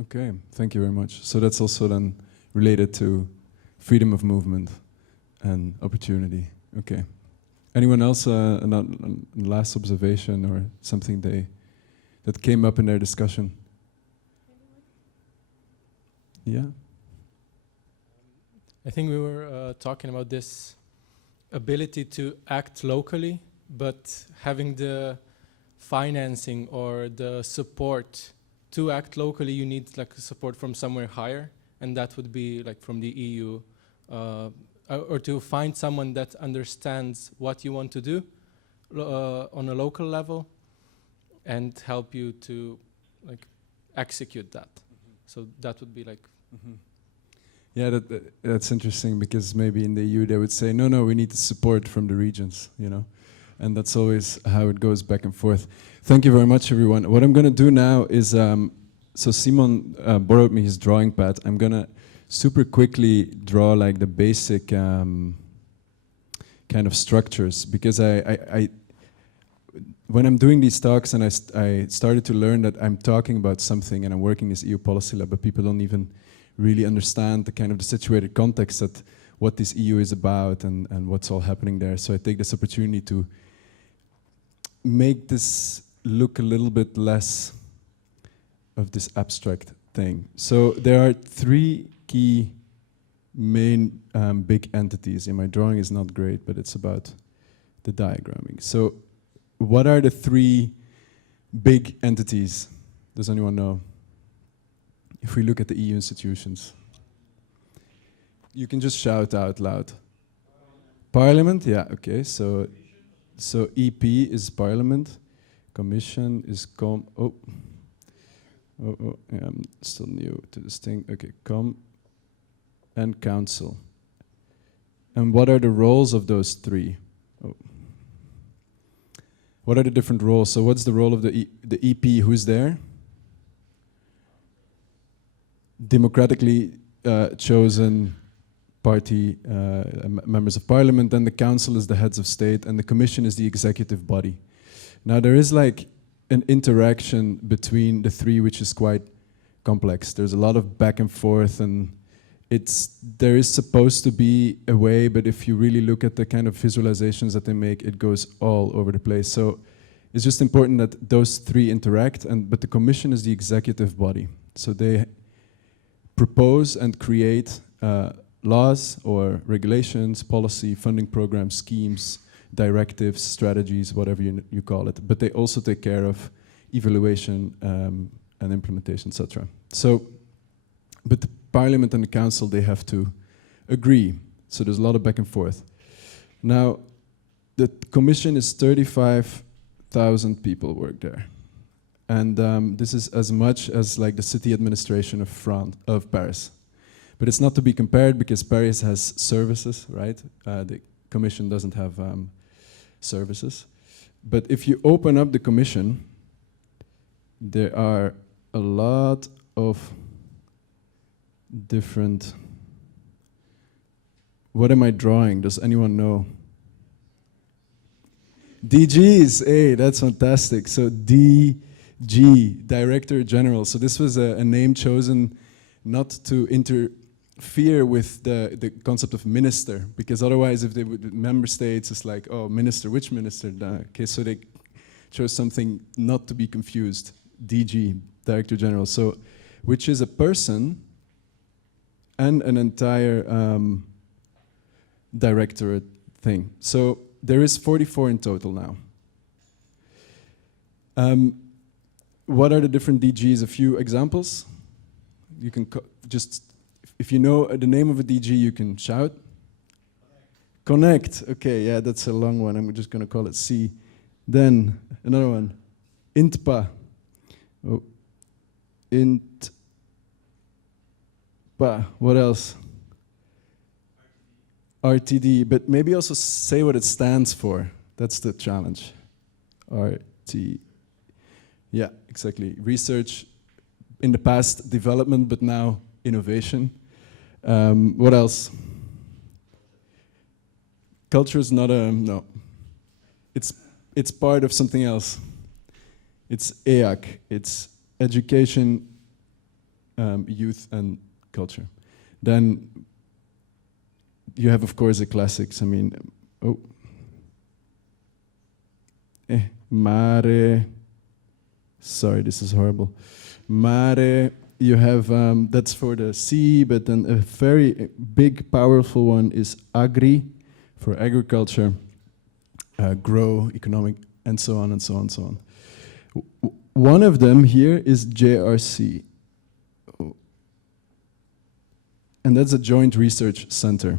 Okay, thank you very much. So that's also then related to freedom of movement and opportunity. Okay. Anyone else, a last observation or something that came up in their discussion? Yeah. I think we were talking about this ability to act locally, but having the financing or the support to act locally, you need like support from somewhere higher, and that would be like from the EU, or to find someone that understands what you want to do on a local level and help you to like execute that. So that would be like. Yeah, that's interesting, because maybe in the EU they would say, no, we need the support from the regions, you know, and that's always how it goes back and forth. Thank you very much, everyone. What I'm going to do now is, so Simon borrowed me his drawing pad. I'm going to super quickly draw like the basic kind of structures, because when I'm doing these talks and I started to learn that I'm talking about something and I'm working this EU policy lab, but people don't even really understand the kind of the situated context that what this EU is about and what's all happening there. So I take this opportunity to make this look a little bit less of this abstract thing. So there are three key main big entities. In my drawing is not great, but it's about the diagramming. So what are the three big entities? Does anyone know? If we look at the EU institutions, you can just shout out loud. Parliament, yeah, okay. So EP is Parliament, Commission is yeah, I'm still new to this thing. Okay, and Council. And what are the roles of those three? Oh. What are the different roles? So what's the role of the EP? Who's there? Democratically chosen party members of parliament, and the council is the heads of state, and the commission is the executive body. Now there is like an interaction between the three which is quite complex. There's a lot of back and forth, and there is supposed to be a way, but if you really look at the kind of visualizations that they make, it goes all over the place. So it's just important that those three interact, but the commission is the executive body. So they propose and create laws or regulations, policy, funding programs, schemes, directives, strategies, whatever you call it. But they also take care of evaluation and implementation, etc. So, but the Parliament and the Council, they have to agree. So there's a lot of back and forth. Now, the Commission is 35,000 people work there. And this is as much as like the city administration of Paris. But it's not to be compared because Paris has services, right? The Commission doesn't have services. But if you open up the Commission, there are a lot of different... What am I drawing? Does anyone know? DGs, hey, that's fantastic. So DG, Director General. So this was a name chosen not to interfere with the concept of minister, because otherwise if they would member states, it's like, oh, minister, which minister? Okay, so they chose something not to be confused. DG, Director General. So, which is a person and an entire directorate thing. So there is 44 in total now. What are the different DGs? A few examples. You can just, if you know the name of a DG, you can shout. Connect. Okay, yeah, that's a long one. I'm just going to call it C. Then another one. INTPA. Oh. INTPA. What else? RTD, but maybe also say what it stands for. That's the challenge. RT. Yeah, exactly. Research, in the past development, but now innovation. What else? Culture is not a, no. It's part of something else. It's EAC, it's education, youth and culture. Then you have, of course, the classics. I mean, Mare. Sorry, this is horrible. Mare, you have, that's for the sea, but then a very big, powerful one is Agri, for agriculture, grow, economic, and so on and so on and so on. One of them here is JRC. And that's a joint research center.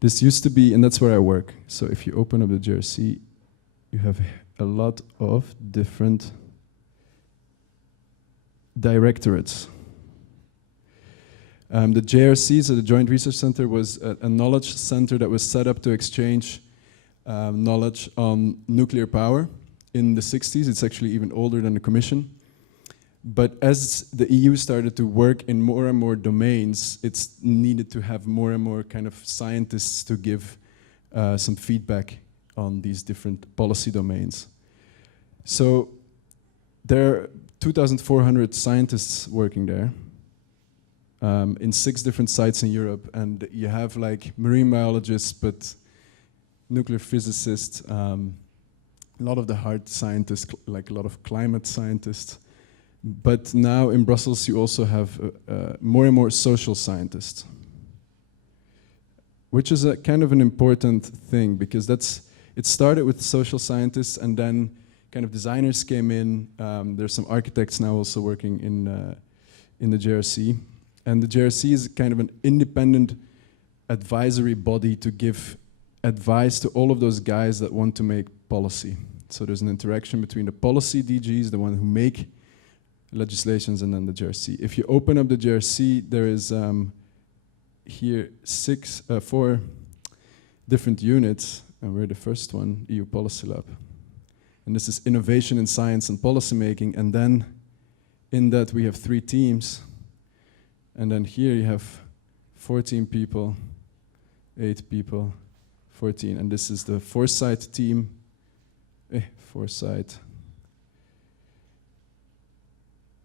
This used to be, and that's where I work. So if you open up the JRC, you have a lot of different directorates. The JRC, so the Joint Research Center, was a knowledge center that was set up to exchange knowledge on nuclear power in the 60s. It's actually even older than the Commission. But as the EU started to work in more and more domains, it's needed to have more and more kind of scientists to give some feedback on these different policy domains. So there are 2,400 scientists working there in 6 different sites in Europe, and you have like marine biologists, but nuclear physicists, a lot of the hard scientists, like a lot of climate scientists. But now in Brussels you also have more and more social scientists, which is a kind of an important thing, because it started with social scientists, and then kind of designers came in. There's some architects now also working in the JRC. And the JRC is kind of an independent advisory body to give advice to all of those guys that want to make policy. So there's an interaction between the policy DGs, the one who make legislations, and then the JRC. If you open up the JRC, there is here 4 different units, and we're the first one, EU Policy Lab. And this is innovation in science and policy making, and then in that we have 3 teams, and then here you have 14 people, 8 people, 14, and this is the foresight team. Foresight.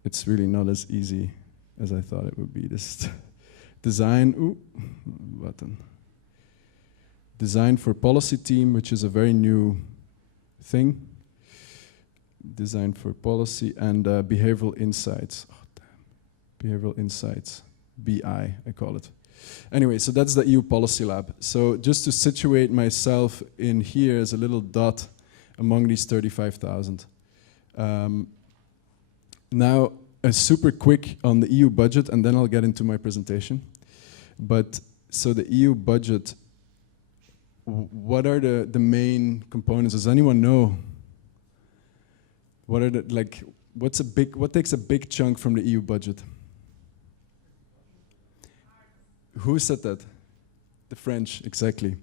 It's really not as easy as I thought it would be. This design, button. Design for policy team, which is a very new thing. Design for policy and behavioral insights. Oh, damn. Behavioral insights, BI, I call it. Anyway, so that's the EU Policy Lab. So just to situate myself in here as a little dot among these 35,000. Now, a super quick on the EU budget, and then I'll get into my presentation. But so the EU budget, what are the main components? Does anyone know? What are what takes a big chunk from the EU budget? Who said that? The French, exactly.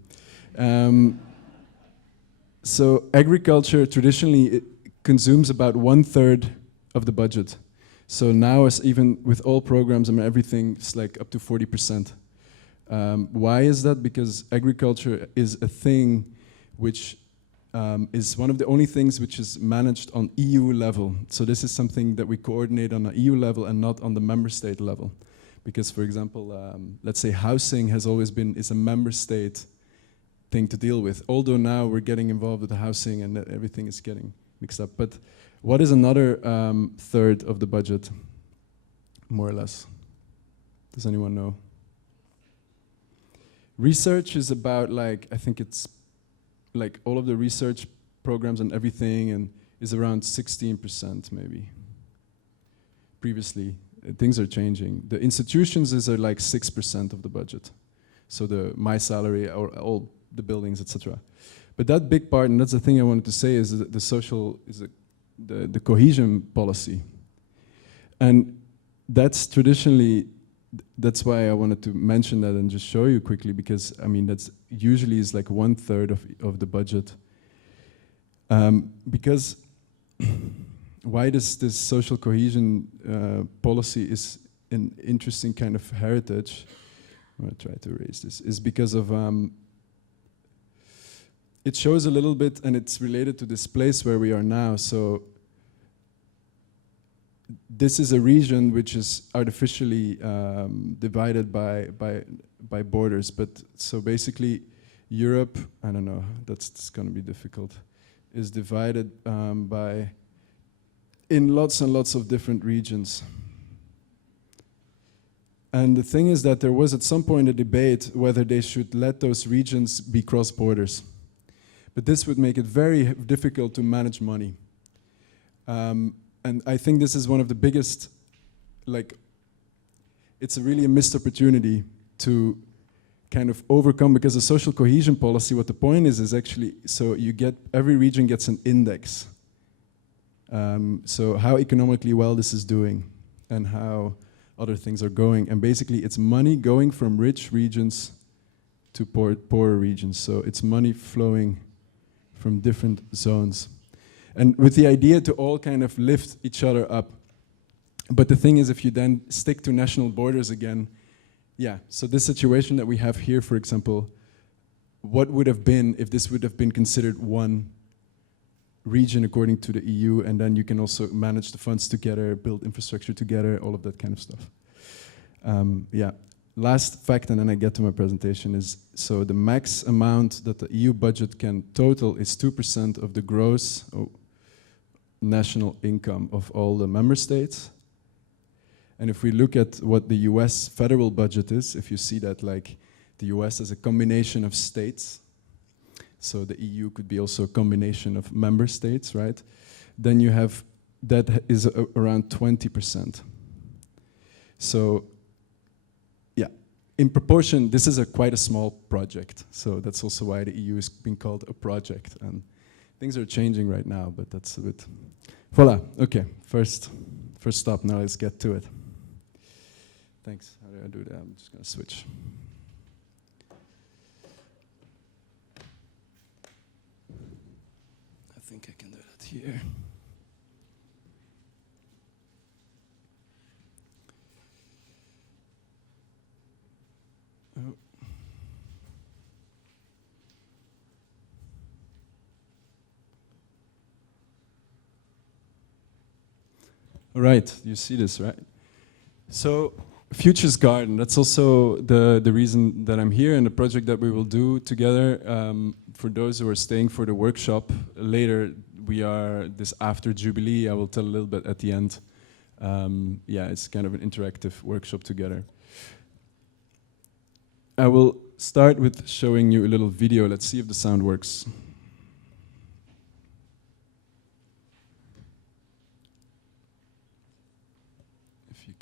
So agriculture traditionally it consumes about 1/3 of the budget. So now, as even with all programs and everything, it's like up to 40%. Why is that? Because agriculture is a thing which is one of the only things which is managed on EU level. So this is something that we coordinate on an EU level and not on the member state level. Because, for example, let's say housing has always been is a member state thing to deal with. Although now we're getting involved with the housing and everything is getting mixed up. But what is another 1/3 of the budget, more or less? Does anyone know? Research is about I think it's all of the research programs and everything, and is around 16% maybe. Previously, things are changing. The institutions is 6% of the budget. So my salary, or all the buildings, etc. But that big part, and that's the thing I wanted to say, is the social, is the cohesion policy. And that's traditionally, that's why I wanted to mention that and just show you quickly, because I mean, that's usually is 1/3 of the budget. Because why this social cohesion policy is an interesting kind of heritage, I'm gonna try to erase this, is because of, it shows a little bit, and it's related to this place where we are now. So this is a region which is artificially divided by borders. But so basically, Europe, I don't know, that's going to be difficult, is divided in lots and lots of different regions. And the thing is that there was at some point a debate whether they should let those regions be cross borders. But this would make it very difficult to manage money. And I think this is one of the biggest, it's really a missed opportunity to kind of overcome, because the social cohesion policy, what the point is actually, so every region gets an index. So how economically well this is doing and how other things are going. And basically it's money going from rich regions to poorer regions. So it's money flowing from different zones. And with the idea to all kind of lift each other up. But the thing is, if you then stick to national borders again, so this situation that we have here, for example, what would have been if this would have been considered one region according to the EU, and then you can also manage the funds together, build infrastructure together, all of that kind of stuff. Last fact, and then I get to my presentation, is so the max amount that the EU budget can total is 2% of the gross national income of all the member states. And if we look at what the US federal budget is, if you see that the US is a combination of states, so the EU could be also a combination of member states, right? Then you have, that is around 20%. So, in proportion, this is quite a small project. So that's also why the EU is being called a project. And things are changing right now, but that's a bit... Voila, okay, first stop, now let's get to it. Thanks, how do I do that? I'm just gonna switch. I think I can do that here. Oh. All right, you see this, right? So, Futures Garden, that's also the reason that I'm here and the project that we will do together. For those who are staying for the workshop, later we are, this after Jubilee, I will tell a little bit at the end. Yeah, it's kind of an interactive workshop together. I will start with showing you a little video. Let's see if the sound works. If you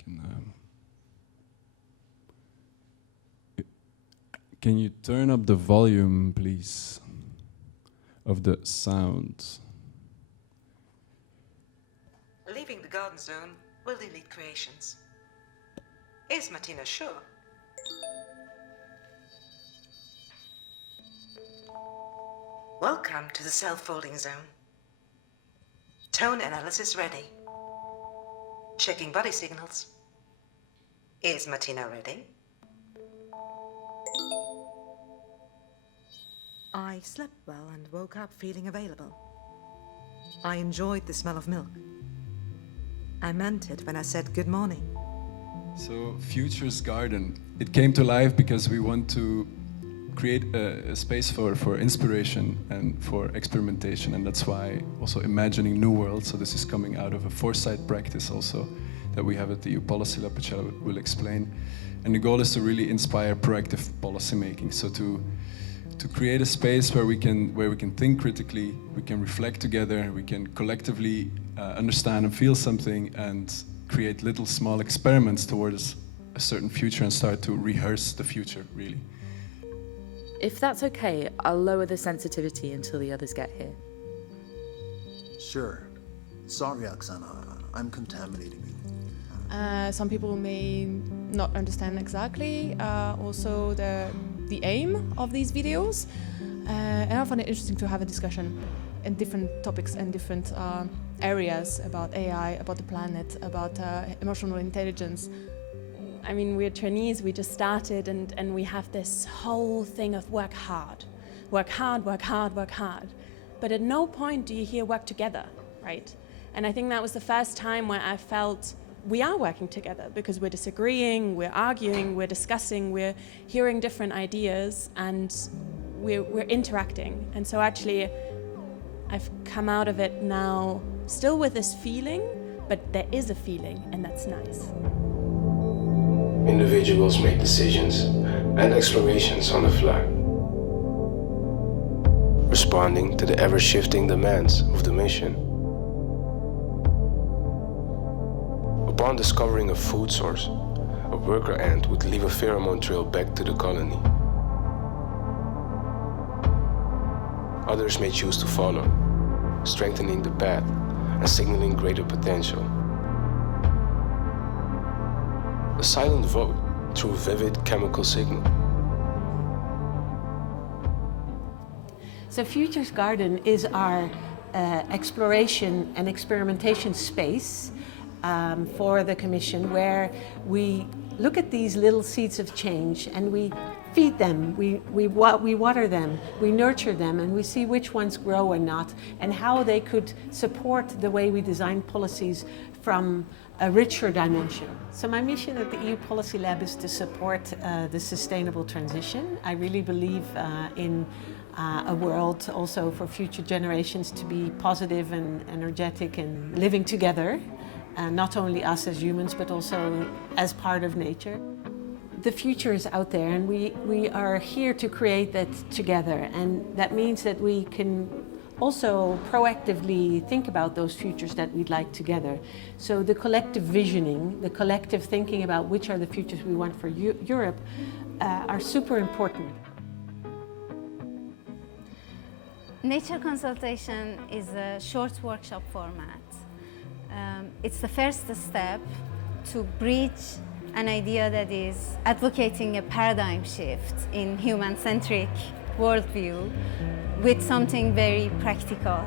can you turn up the volume, please, of the sound? Leaving the garden zone will delete creations. Is Martina sure? Welcome to the self-folding zone. Tone analysis ready. Checking body signals. Is Martina ready? I slept well and woke up feeling available. I enjoyed the smell of milk. I meant it when I said good morning. So, Futures Garden, it came to life because we want to create a space for inspiration and for experimentation, and that's why also imagining new worlds. So this is coming out of a foresight practice also that we have at the EU Policy Lab, which I will explain. And the goal is to really inspire proactive policy making. So to create a space where we can think critically, we can reflect together, we can collectively understand and feel something, and create little small experiments towards a certain future and start to rehearse the future, really. If that's okay, I'll lower the sensitivity until the others get here. Sure. Sorry, Oksana, I'm contaminating you. Some people may not understand exactly also the aim of these videos, and I find it interesting to have a discussion in different topics and different areas about AI, about the planet, about emotional intelligence. I mean, we're trainees, we just started, and we have this whole thing of work hard. Work hard, work hard, work hard. But at no point do you hear work together, right? And I think that was the first time where I felt we are working together, because we're disagreeing, we're arguing, we're discussing, we're hearing different ideas, and we're interacting. And so actually, I've come out of it now still with this feeling, but there is a feeling, and that's nice. Individuals make decisions and explorations on the fly, responding to the ever-shifting demands of the mission. Upon discovering a food source, a worker ant would leave a pheromone trail back to the colony. Others may choose to follow, strengthening the path and signaling greater potential. A silent vote through vivid chemical signal. So Futures Garden is our exploration and experimentation space for the Commission, where we look at these little seeds of change and we feed them, we water them, we nurture them, and we see which ones grow and not, and how they could support the way we design policies from a richer dimension. So my mission at the EU Policy Lab is to support the sustainable transition. I really believe in a world also for future generations to be positive and energetic and living together, not only us as humans, but also as part of nature. The future is out there, and we are here to create that together, and that means that we can also proactively think about those futures that we'd like together. So the collective visioning, the collective thinking about which are the futures we want for Europe, are super important. Nature consultation is a short workshop format. It's the first step to bridge an idea that is advocating a paradigm shift in human-centric worldview with something very practical.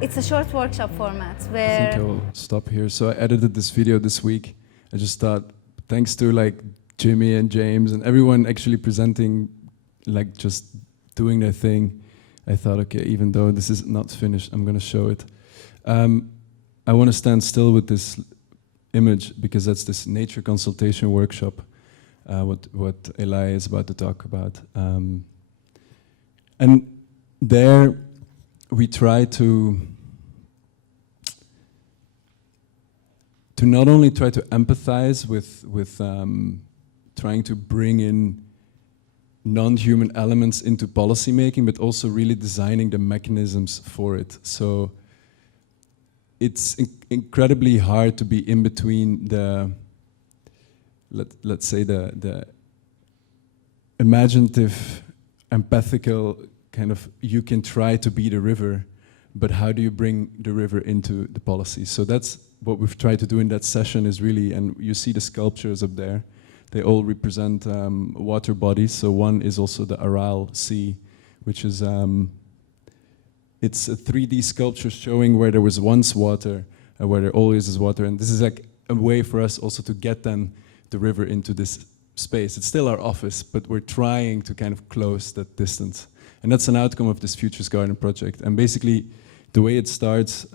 It's a short workshop format I where... think I will stop here. So I edited this video this week. I just thought, thanks to like Jimmy and James and everyone actually presenting, like just doing their thing, I thought, okay, even though this is not finished, I'm going to show it. I want to stand still with this image because that's this nature consultation workshop, what Eli is about to talk about. And there we try to not only try to empathize with trying to bring in non-human elements into policy making, but also really designing the mechanisms for it. So it's incredibly hard to be in between the, let's say the imaginative, empathical kind of, you can try to be the river, but how do you bring the river into the policy? So that's what we've tried to do in that session is really, and you see the sculptures up there, they all represent water bodies. So one is also the Aral Sea, which is, it's a 3D sculpture showing where there was once water, where there always is water. And this is like a way for us also to get then the river into this space. It's still our office, but we're trying to kind of close that distance. And that's an outcome of this Futures Garden project. And basically, the way it starts,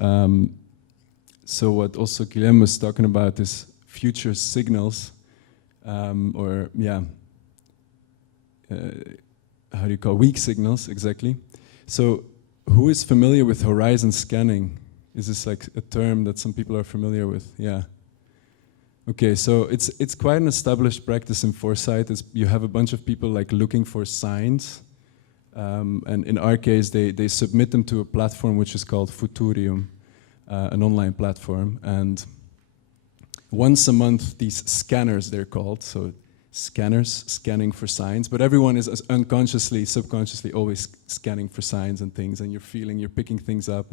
so what also Guillaume was talking about is future signals, how do you call weak signals, exactly. So who is familiar with horizon scanning? Is this like a term that some people are familiar with? Yeah. Okay, so it's quite an established practice in foresight. You have a bunch of people like looking for signs, and in our case, they submit them to a platform which is called Futurium, an online platform. And once a month, these scanners, they're called, so scanners scanning for signs, but everyone is unconsciously, subconsciously always scanning for signs and things, and you're picking things up.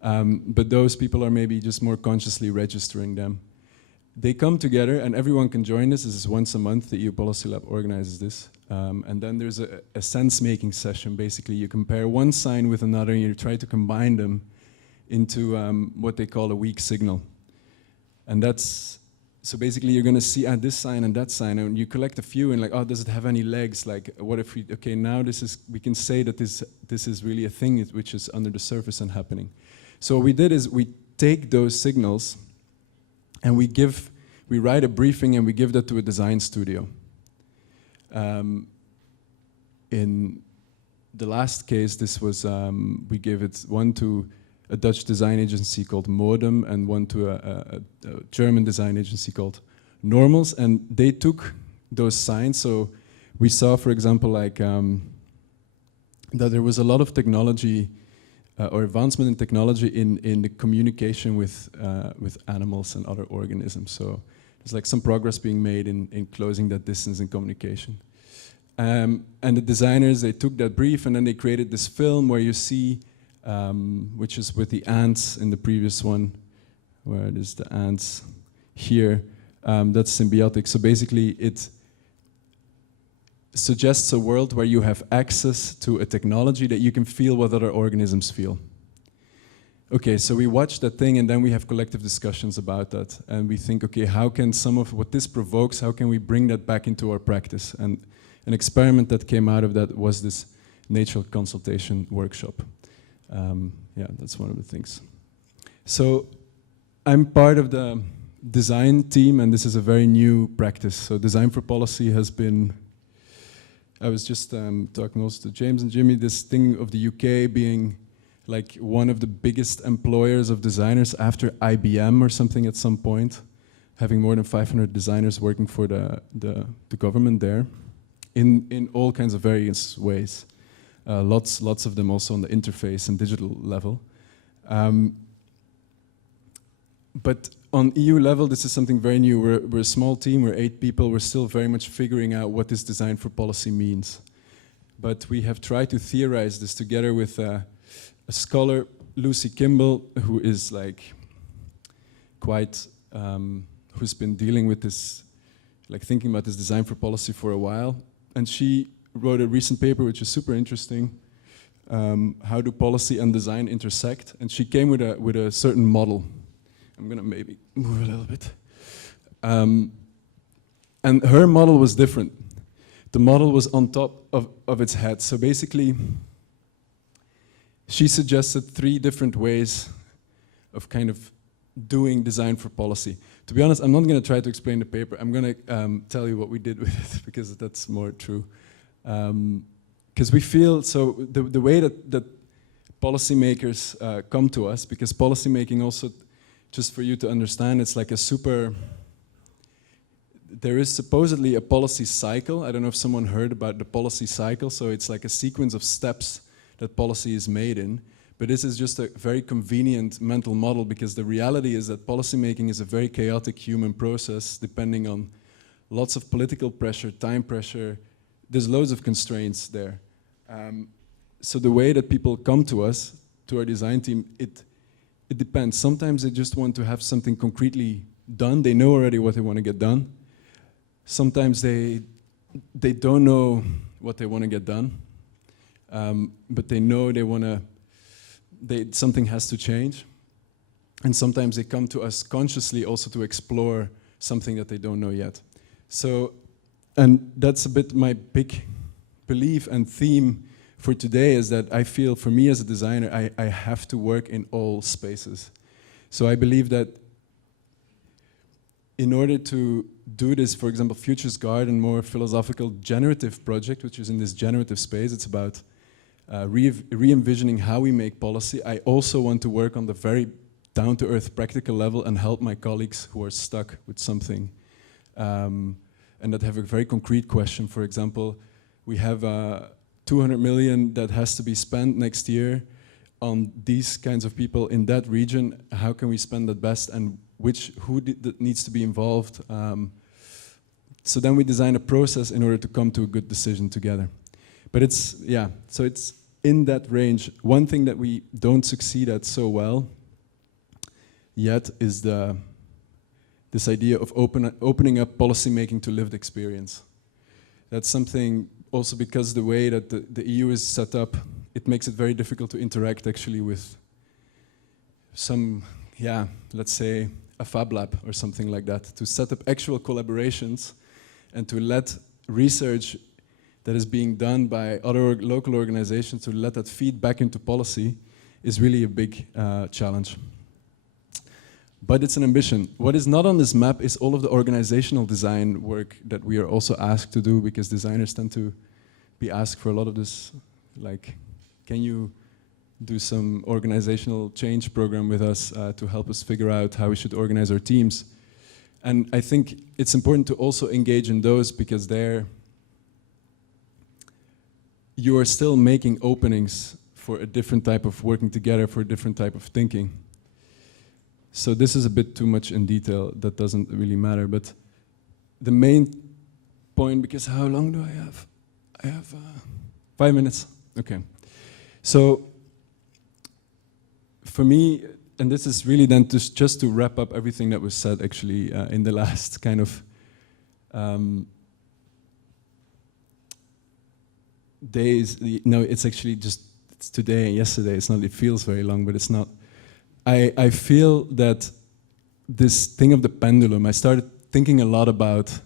But those people are maybe just more consciously registering them. They come together, and everyone can join this. This is once a month. The EU Policy Lab organizes this. And then there's a sense-making session. Basically, you compare one sign with another, and you try to combine them into what they call a weak signal. And that's, so basically you're gonna see this sign and that sign, and you collect a few and like, oh, does it have any legs? Like, what if okay, now we can say that this is really a thing which is under the surface and happening. So what we did is we take those signals and we write a briefing and we give that to a design studio. In the last case, this was, we gave it one to a Dutch design agency called Modem and one to a German design agency called Normals, and they took those signs. So we saw, for example, like that there was a lot of technology or advancement in technology in the communication with animals and other organisms. So there's like some progress being made in closing that distance in communication. And the designers, they took that brief and then they created this film where you see, which is with the ants in the previous one, where it is the ants here, that's symbiotic. So basically it suggests a world where you have access to a technology that you can feel what other organisms feel. Okay, so we watch that thing and then we have collective discussions about that. And we think, okay, how can some of what this provokes, how can we bring that back into our practice? And an experiment that came out of that was this nature consultation workshop. Yeah, that's one of the things. So I'm part of the design team, and this is a very new practice. So design for policy has been, I was just talking also to James and Jimmy, this thing of the UK being like one of the biggest employers of designers after IBM or something at some point, having more than 500 designers working for the government there in all kinds of various ways. Lots of them also on the interface and digital level. but on EU level, this is something very new. We're a small team, we're 8 people, we're still very much figuring out what this design for policy means. But we have tried to theorize this together with a scholar, Lucy Kimball, who is like quite, who's been dealing with this, like thinking about this design for policy for a while. And she wrote a recent paper which is super interesting. How do policy and design intersect? And she came with a certain model. I'm gonna maybe move a little bit. And her model was different. The model was on top of its head. So basically, she suggested 3 different ways of kind of doing design for policy. To be honest, I'm not gonna try to explain the paper. I'm gonna tell you what we did with it, because that's more true. Because we feel, so the way that policymakers come to us, because policymaking also, just for you to understand, it's like a super, there is supposedly a policy cycle. I don't know if someone heard about the policy cycle. So it's like a sequence of steps that policy is made in. But this is just a very convenient mental model, because the reality is that policymaking is a very chaotic human process, depending on lots of political pressure, time pressure. There's loads of constraints there. So the way that people come to us, to our design team, it depends. Sometimes they just want to have something concretely done. They know already what they want to get done. Sometimes they don't know what they want to get done, but they know they want to, something has to change. And sometimes they come to us consciously also to explore something that they don't know yet. So, and that's a bit my big belief and theme for today, is that I feel, for me as a designer, I have to work in all spaces. So I believe that in order to do this, for example, Futures Garden, more philosophical generative project, which is in this generative space, it's about re-envisioning how we make policy. I also want to work on the very down-to-earth practical level and help my colleagues who are stuck with something and that have a very concrete question. For example, we have 200 million that has to be spent next year on these kinds of people in that region. How can we spend that best, and who that needs to be involved? So then we design a process in order to come to a good decision together. But it's, yeah, so it's in that range. One thing that we don't succeed at so well yet is this idea of opening up policymaking to lived experience. That's something also, because the way that the EU is set up, it makes it very difficult to interact actually with some, yeah, let's say a Fab Lab or something like that, to set up actual collaborations and to let research that is being done by other local organizations, to let that feed back into policy, is really a big challenge. But it's an ambition. What is not on this map is all of the organizational design work that we are also asked to do, because designers tend to be asked for a lot of this, like, can you do some organizational change program with us to help us figure out how we should organize our teams? And I think it's important to also engage in those, because you are still making openings for a different type of working together, for a different type of thinking. So this is a bit too much in detail, that doesn't really matter, but the main point, because how long do I have? I have 5 minutes, okay. So for me, and this is really then just to wrap up everything that was said actually in the last kind of days. No, it's actually just, it's today and yesterday. It's not, it feels very long, but it's not. I feel that this thing of the pendulum, I started thinking a lot about,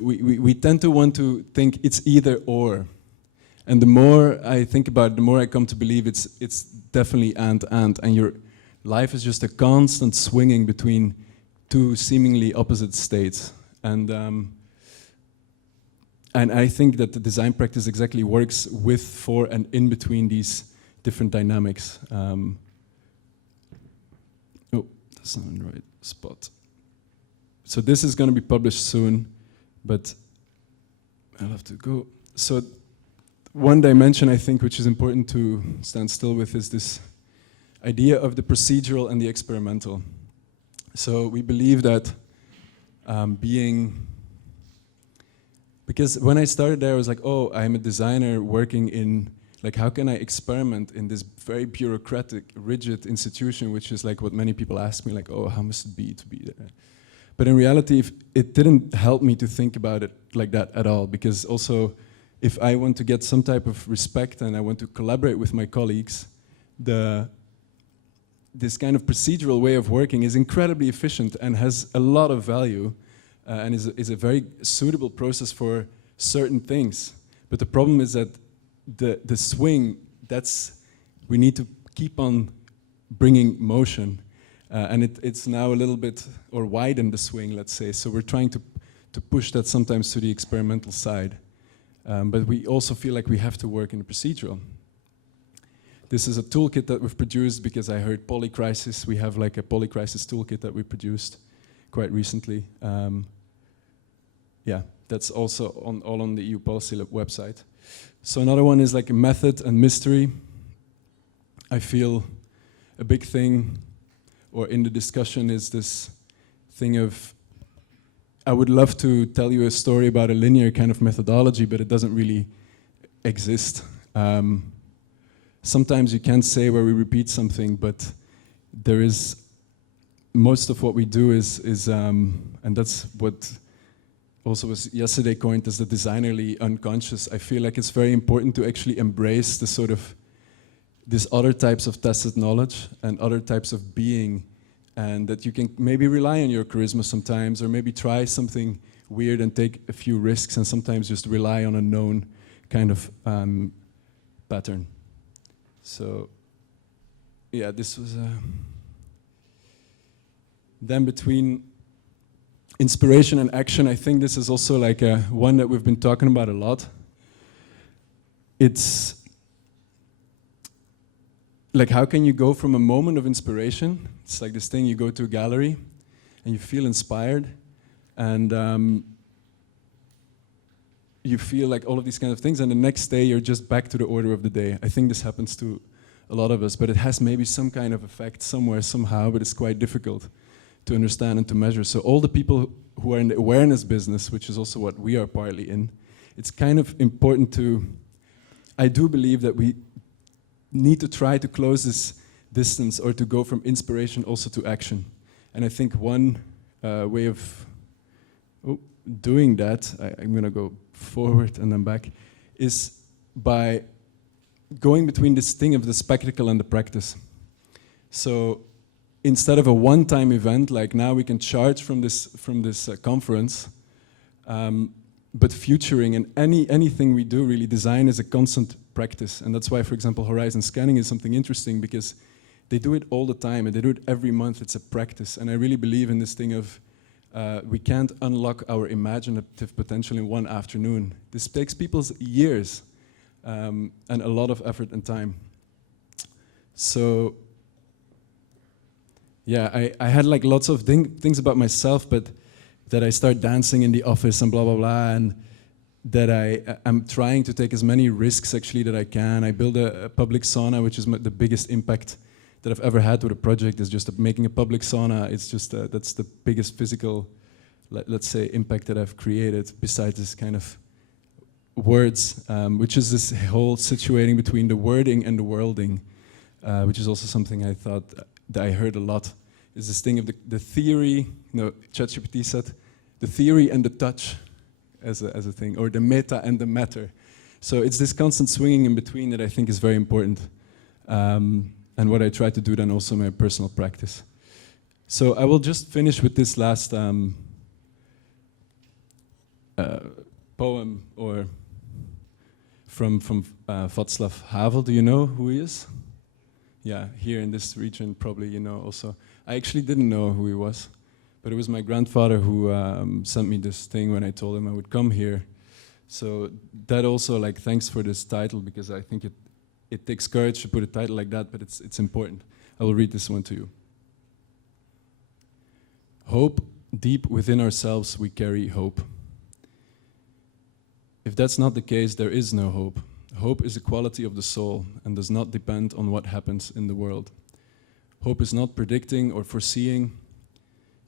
we tend to want to think it's either or. And the more I think about it, the more I come to believe it's definitely and your life is just a constant swinging between two seemingly opposite states. And I think that the design practice exactly works with, for, and in between these different dynamics. Oh, that's not in the right spot. So this is going to be published soon, but I'll have to go. So one dimension I think which is important to stand still with is this idea of the procedural and the experimental. So we believe that because when I started there, I was like, oh, I'm a designer working in, like, how can I experiment in this very bureaucratic, rigid institution, which is like what many people ask me, like, oh, how must it be to be there? But in reality, it didn't help me to think about it like that at all, because also, if I want to get some type of respect and I want to collaborate with my colleagues, this kind of procedural way of working is incredibly efficient and has a lot of value, and is a very suitable process for certain things. But the problem is that the swing, we need to keep on bringing motion, and it's now a little bit, or widen the swing, let's say. So we're trying to push that sometimes to the experimental side, but we also feel like we have to work in the procedural. This is a toolkit that we've produced because I heard Polycrisis. We have like a Polycrisis toolkit that we produced quite recently. Yeah, that's also all on the EU Policy Lab website. So another one is like a method and mystery. I feel a big thing, or in the discussion, is this thing of, I would love to tell you a story about a linear kind of methodology, but it doesn't really exist. Sometimes you can't say where we repeat something, but there is, most of what we do is and that's what also was yesterday coined as the designerly unconscious. I feel like it's very important to actually embrace the sort of, these other types of tacit knowledge and other types of being, and that you can maybe rely on your charisma sometimes, or maybe try something weird and take a few risks, and sometimes just rely on a known kind of pattern. So, yeah, this was then between inspiration and action, I think this is also like one that we've been talking about a lot. It's like, how can you go from a moment of inspiration? It's like this thing, you go to a gallery and you feel inspired, and you feel like all of these kind of things, and the next day you're just back to the order of the day. I think this happens to a lot of us, but it has maybe some kind of effect somewhere, somehow, but it's quite difficult to understand and to measure. So all the people who are in the awareness business, which is also what we are partly in, it's kind of important to, I do believe that we need to try to close this distance, or to go from inspiration also to action. And I think one way of doing that, I'm going to go forward and then back, is by going between this thing of the spectacle and the practice. So instead of a one-time event, like now we can charge from this conference, but futuring, and anything we do, really, design is a constant practice. And that's why, for example, Horizon Scanning is something interesting, because they do it all the time, and they do it every month. It's a practice. And I really believe in this thing of, we can't unlock our imaginative potential in one afternoon. This takes people years, and a lot of effort and time. So, yeah, I had like lots of things about myself, but that I start dancing in the office and blah, blah, blah, and that I'm trying to take as many risks actually that I can. I build a public sauna, which is the biggest impact that I've ever had with a project, is just making a public sauna. It's just, that's the biggest physical, let's say, impact that I've created, besides this kind of words, which is this whole situating between the wording and the worlding, which is also something I thought that I heard a lot, is this thing of the theory, ChatGPT said, the theory and the touch as a thing, or the meta and the matter. So it's this constant swinging in between that I think is very important, and what I try to do then also in my personal practice. So I will just finish with this last poem, or from Václav Havel. Do you know who he is? Yeah, here in this region, probably you know also. I actually didn't know who he was, but it was my grandfather who sent me this thing when I told him I would come here. So that also, like, thanks for this title, because I think it takes courage to put a title like that, but it's important. I will read this one to you. Hope, deep within ourselves we carry hope. If that's not the case, there is no hope. Hope is a quality of the soul and does not depend on what happens in the world. Hope is not predicting or foreseeing.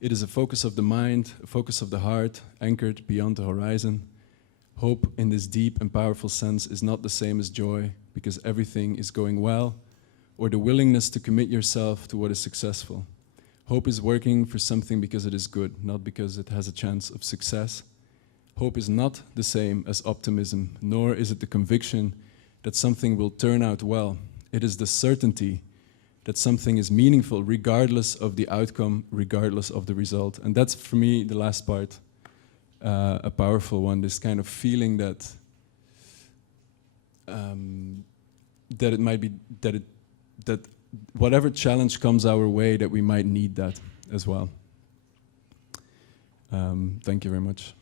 It is a focus of the mind, a focus of the heart, anchored beyond the horizon. Hope in this deep and powerful sense is not the same as joy, because everything is going well, or the willingness to commit yourself to what is successful. Hope is working for something because it is good, not because it has a chance of success. Hope is not the same as optimism, nor is it the conviction that something will turn out well. It is the certainty that something is meaningful regardless of the outcome, regardless of the result. And that's, for me, the last part, a powerful one, this kind of feeling that that it might be, that whatever challenge comes our way, that we might need that as well. Thank you very much.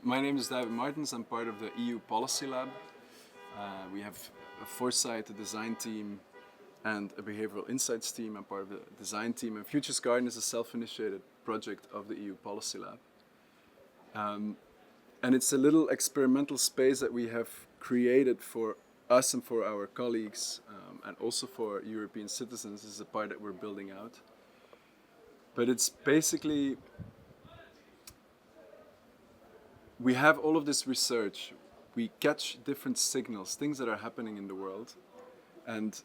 My name is David Martens. I'm part of the EU Policy Lab. We have a foresight, a design team, and a behavioral insights team. I'm part of the design team. And Futures Garden is a self-initiated project of the EU Policy Lab. And it's a little experimental space that we have created for us and for our colleagues, and also for European citizens. This is a part that we're building out. But it's basically, we have all of this research. We catch different signals, things that are happening in the world, and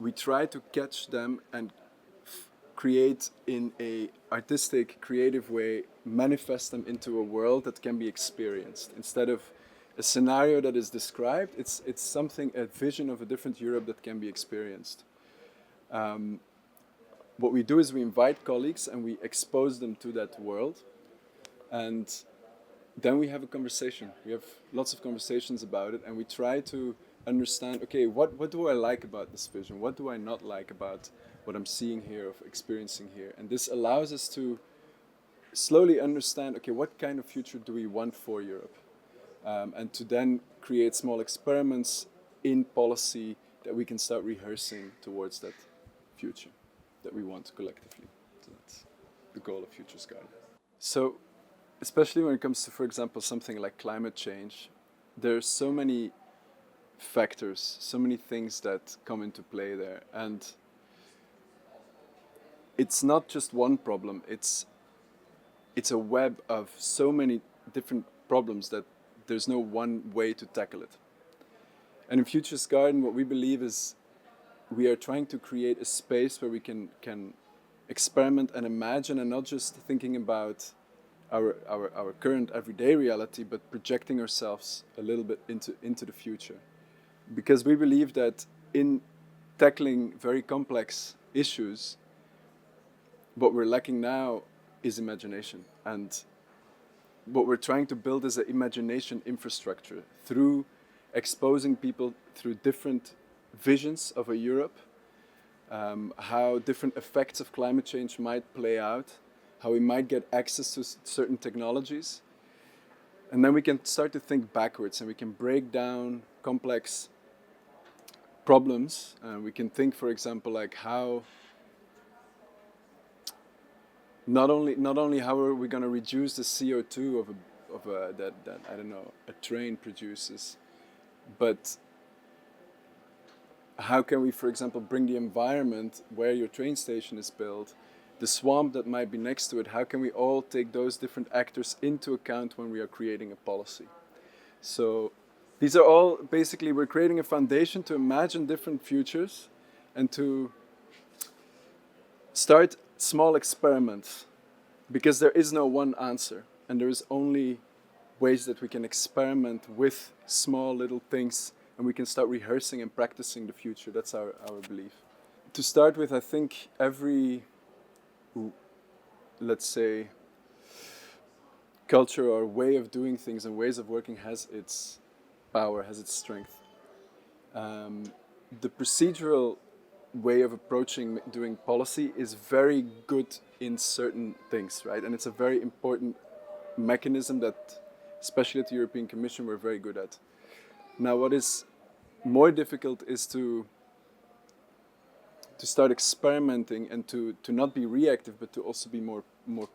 we try to catch them and create in a artistic, creative way, manifest them into a world that can be experienced. Instead of a scenario that is described, it's something, a vision of a different Europe that can be experienced. What we do is we invite colleagues and we expose them to that world, and then we have a conversation. We have lots of conversations about it, and we try to understand, okay, what do I like about this vision? What do I not like about what I'm seeing here, of experiencing here? And this allows us to slowly understand, okay, what kind of future do we want for Europe? And to then create small experiments in policy that we can start rehearsing towards that future that we want collectively. So that's the goal of Futures Garden. So, especially when it comes to, for example, something like climate change, there's so many factors, so many things that come into play there. And it's not just one problem, it's a web of so many different problems that there's no one way to tackle it. And in Futures Garden, what we believe is we are trying to create a space where we can experiment and imagine, and not just thinking about our current everyday reality, but projecting ourselves a little bit into the future. Because we believe that in tackling very complex issues, what we're lacking now is imagination. And what we're trying to build is an imagination infrastructure through exposing people through different visions of a Europe, how different effects of climate change might play out, how we might get access to certain technologies. And then we can start to think backwards, and we can break down complex problems. We can think, for example, like how not only how are we going to reduce the CO2 that I don't know, a train produces, but how can we, for example, bring the environment where your train station is built, the swamp that might be next to it, how can we all take those different actors into account when we are creating a policy? So these are all, basically, we're creating a foundation to imagine different futures and to start small experiments, because there is no one answer, and there is only ways that we can experiment with small little things, and we can start rehearsing and practicing the future. That's our belief. To start with, I think every, let's say, culture or way of doing things and ways of working has its power, has its strength. The procedural way of approaching doing policy is very good in certain things, right? And it's a very important mechanism that, especially at the European Commission, we're very good at. Now, what is more difficult is to start experimenting and to not be reactive, but to also be more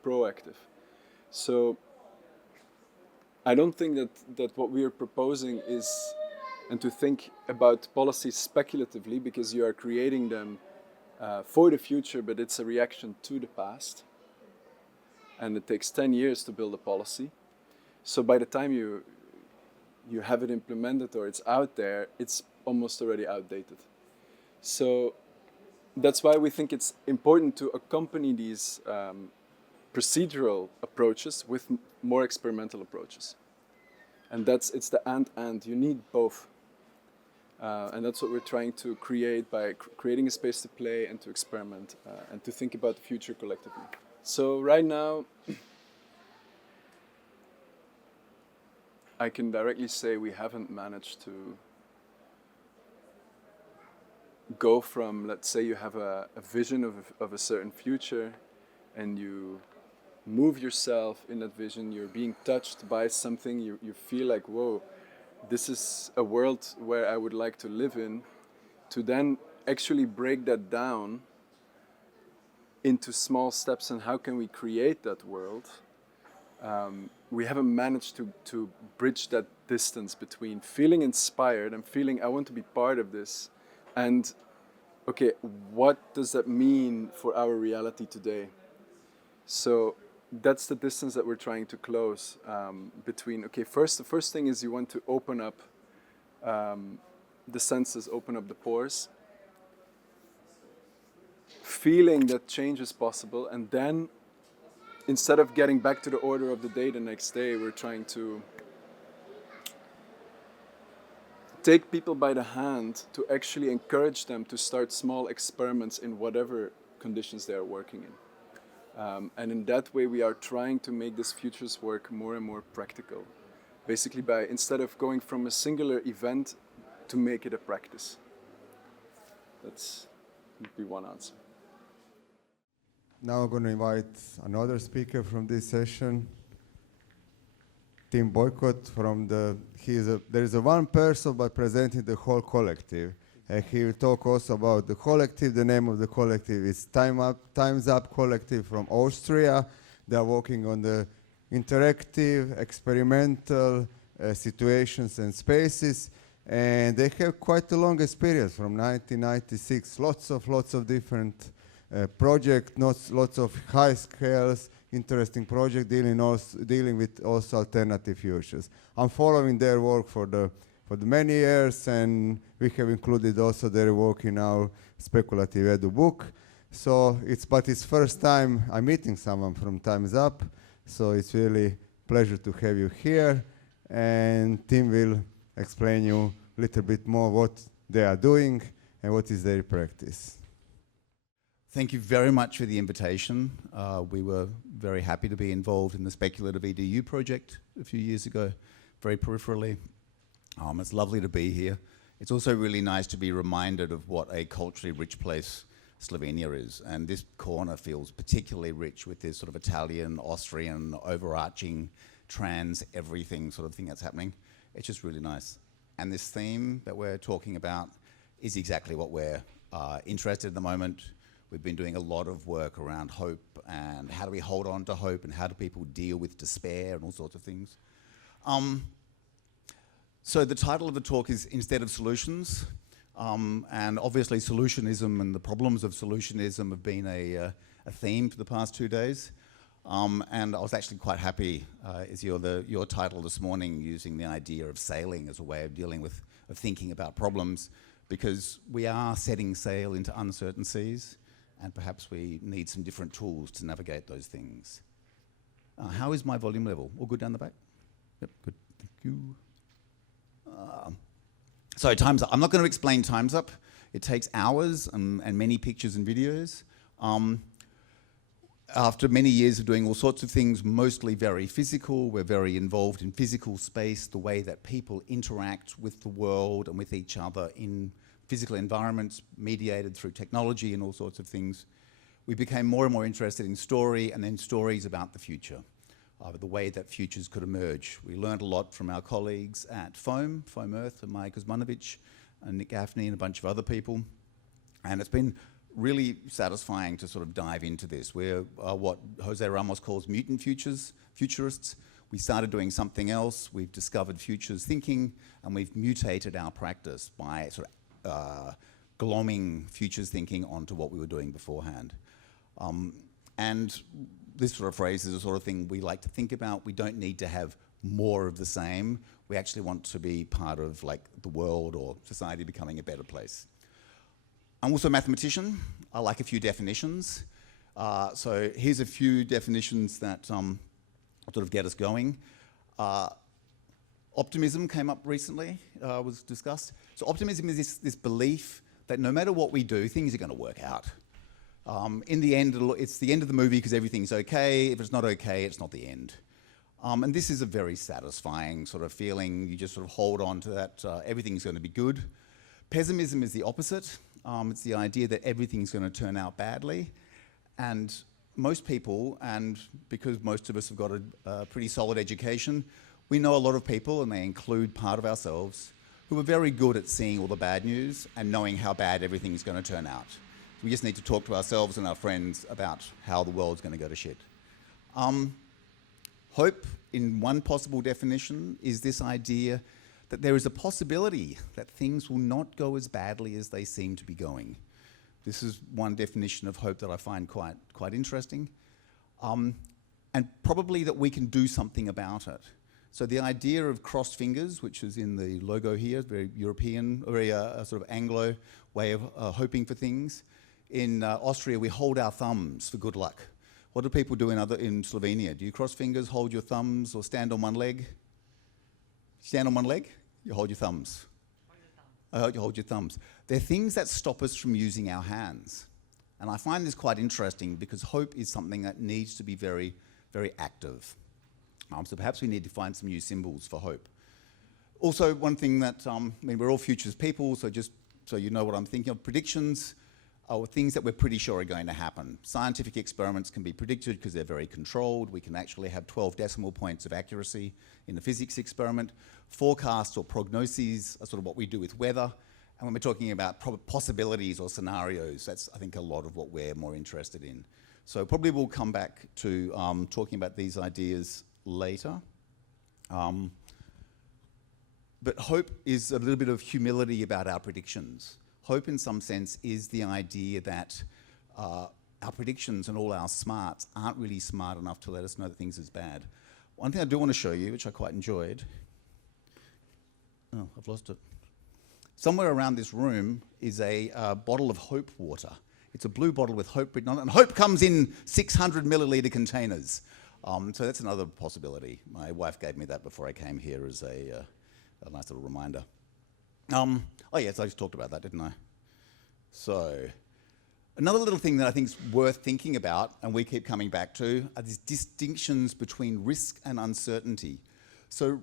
proactive. So I don't think that what we are proposing is, and to think about policies speculatively, because you are creating them for the future, but it's a reaction to the past. And it takes 10 years to build a policy. So by the time you have it implemented or it's out there, it's almost already outdated. So that's why we think it's important to accompany these procedural approaches with more experimental approaches. And it's the and. You need both. And that's what we're trying to create by creating a space to play and to experiment and to think about the future collectively. So right now, I can directly say we haven't managed to go from, let's say you have a vision of a certain future and you move yourself in that vision, you're being touched by something, you feel like, whoa, this is a world where I would like to live in, to then actually break that down into small steps and how can we create that world. We haven't managed to bridge that distance between feeling inspired and feeling I want to be part of this and okay, what does that mean for our reality today? So that's the distance that we're trying to close between, okay, the first thing is you want to open up the senses, open up the pores, feeling that change is possible, and then instead of getting back to the order of the day the next day, we're trying to take people by the hand to actually encourage them to start small experiments in whatever conditions they are working in. And in that way, we are trying to make this futures work more and more practical. Basically by, instead of going from a singular event, to make it a practice. That would be one answer. Now I'm going to invite another speaker from this session, Tim Boycott from there is a one person but presenting the whole collective. And he will talk also about the collective. The name of the collective is Time's Up Collective from Austria. They are working on the interactive, experimental situations and spaces. And they have quite a long experience from 1996. Lots of different projects, lots of high scales, interesting project dealing with also alternative futures. I'm following their work for the many years, and we have included also their work in our speculative edu book. So it's first time I'm meeting someone from Time's Up, so it's really pleasure to have you here. And Tim will explain you a little bit more what they are doing and what is their practice. Thank you very much for the invitation. We were very happy to be involved in the speculative EDU project a few years ago, very peripherally. It's lovely to be here. It's also really nice to be reminded of what a culturally rich place Slovenia is. And this corner feels particularly rich with this sort of Italian, Austrian, overarching, trans, everything sort of thing that's happening. It's just really nice. And this theme that we're talking about is exactly what we're interested in at the moment. We've been doing a lot of work around hope and how do we hold on to hope and how do people deal with despair and all sorts of things. So the title of the talk is Instead of Solutions. And obviously solutionism and the problems of solutionism have been a theme for the past 2 days. And I was actually quite happy, is your title this morning, using the idea of sailing as a way of dealing with, of thinking about problems, because we are setting sail into uncertain seas, and perhaps we need some different tools to navigate those things. How is my volume level? All good down the back? Yep, good, thank you. So Time's Up. I'm not going to explain Time's Up. It takes hours and many pictures and videos. After many years of doing all sorts of things, mostly very physical, we're very involved in physical space, the way that people interact with the world and with each other in physical environments mediated through technology and all sorts of things. We became more and more interested in story and then stories about the future, the way that futures could emerge. We learned a lot from our colleagues at Foam Earth, and Maya Kuzmanovic, and Nick Gaffney and a bunch of other people. And it's been really satisfying to sort of dive into this. We're what Jose Ramos calls mutant futurists. We started doing something else. We've discovered futures thinking, and we've mutated our practice by sort of glomming futures thinking onto what we were doing beforehand. And this sort of phrase is the sort of thing we like to think about. We don't need to have more of the same. We actually want to be part of like the world or society becoming a better place. I'm also a mathematician. I like a few definitions. So here's a few definitions that sort of get us going. Optimism came up recently, was discussed. So optimism is this belief that no matter what we do, things are going to work out. In the end, it's the end of the movie because everything's okay. If it's not okay, it's not the end. And this is a very satisfying sort of feeling. You just sort of hold on to that, everything's going to be good. Pessimism is the opposite. It's the idea that everything's going to turn out badly. And most people, and because most of us have got a pretty solid education, we know a lot of people, and they include part of ourselves, who are very good at seeing all the bad news and knowing how bad everything's going to turn out. We just need to talk to ourselves and our friends about how the world's going to go to shit. Hope, in one possible definition, is this idea that there is a possibility that things will not go as badly as they seem to be going. This is one definition of hope that I find quite interesting. And probably that we can do something about it. So the idea of crossed fingers, which is in the logo here, very European, very sort of Anglo way of hoping for things. In Austria, we hold our thumbs for good luck. What do people do in Slovenia? Do you cross fingers, hold your thumbs, or stand on one leg? Stand on one leg? You hold your thumbs. You hold your thumbs. They're things that stop us from using our hands. And I find this quite interesting because hope is something that needs to be very, very active. So perhaps we need to find some new symbols for hope. Also, one thing that, I mean, we're all futures people, so just so you know what I'm thinking of, predictions are things that we're pretty sure are going to happen. Scientific experiments can be predicted because they're very controlled. We can actually have 12 decimal points of accuracy in a physics experiment. Forecasts or prognoses are sort of what we do with weather. And when we're talking about possibilities or scenarios, that's, I think, a lot of what we're more interested in. So probably we'll come back to talking about these ideas later. But hope is a little bit of humility about our predictions. Hope, in some sense, is the idea that our predictions and all our smarts aren't really smart enough to let us know that things is bad. One thing I do want to show you, which I quite enjoyed. Oh, I've lost it. Somewhere around this room is a bottle of hope water. It's a blue bottle with hope written on it, and hope comes in 600 milliliter containers. So that's another possibility. My wife gave me that before I came here as a nice little reminder. Oh yes, I just talked about that, didn't I? So, another little thing that I think is worth thinking about, and we keep coming back to, are these distinctions between risk and uncertainty. So,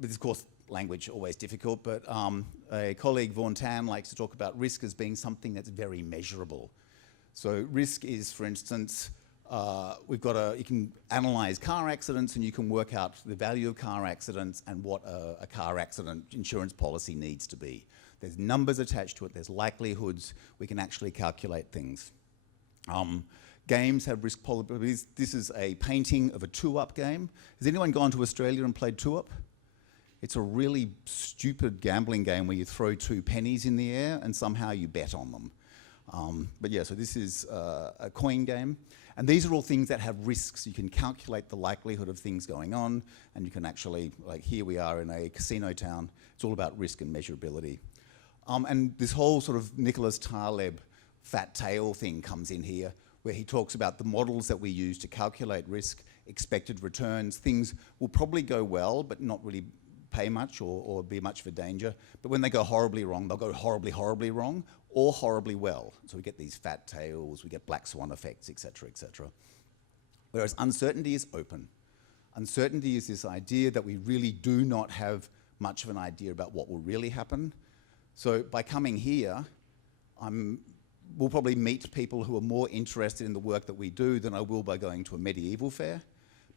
with of course, language always difficult, but a colleague, Vaughan Tan, likes to talk about risk as being something that's very measurable. So risk is, for instance, you can analyse car accidents and you can work out the value of car accidents and what a car accident insurance policy needs to be. There's numbers attached to it, there's likelihoods, we can actually calculate things. Games have risk probabilities. This is a painting of a two-up game. Has anyone gone to Australia and played two-up? It's a really stupid gambling game where you throw 2 pennies in the air and somehow you bet on them. But yeah, so this is a coin game. And these are all things that have risks. You can calculate the likelihood of things going on, and you can actually, like here we are in a casino town, it's all about risk and measurability. And this whole sort of Nicholas Taleb fat tail thing comes in here, where he talks about the models that we use to calculate risk, expected returns. Things will probably go well, but not really pay much or be much of a danger. But when they go horribly wrong, they'll go horribly, horribly wrong or horribly well. So we get these fat tails, we get black swan effects, etc., etc. Whereas uncertainty is open. Uncertainty is this idea that we really do not have much of an idea about what will really happen. So by coming here, we'll probably meet people who are more interested in the work that we do than I will by going to a medieval fair.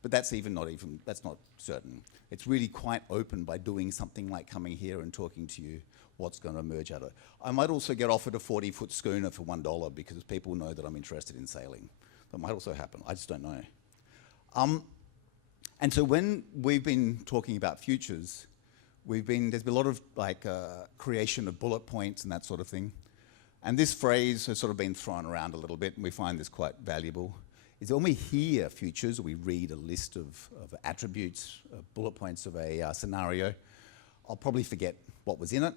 But that's not certain. It's really quite open by doing something like coming here and talking to you what's going to emerge out of it. I might also get offered a 40-foot schooner for $1 because people know that I'm interested in sailing. That might also happen. I just don't know. And so when we've been talking about futures, there's been a lot of creation of bullet points and that sort of thing. And this phrase has sort of been thrown around a little bit, and we find this quite valuable, is that when we hear futures, or we read a list of attributes, bullet points of a scenario, I'll probably forget what was in it.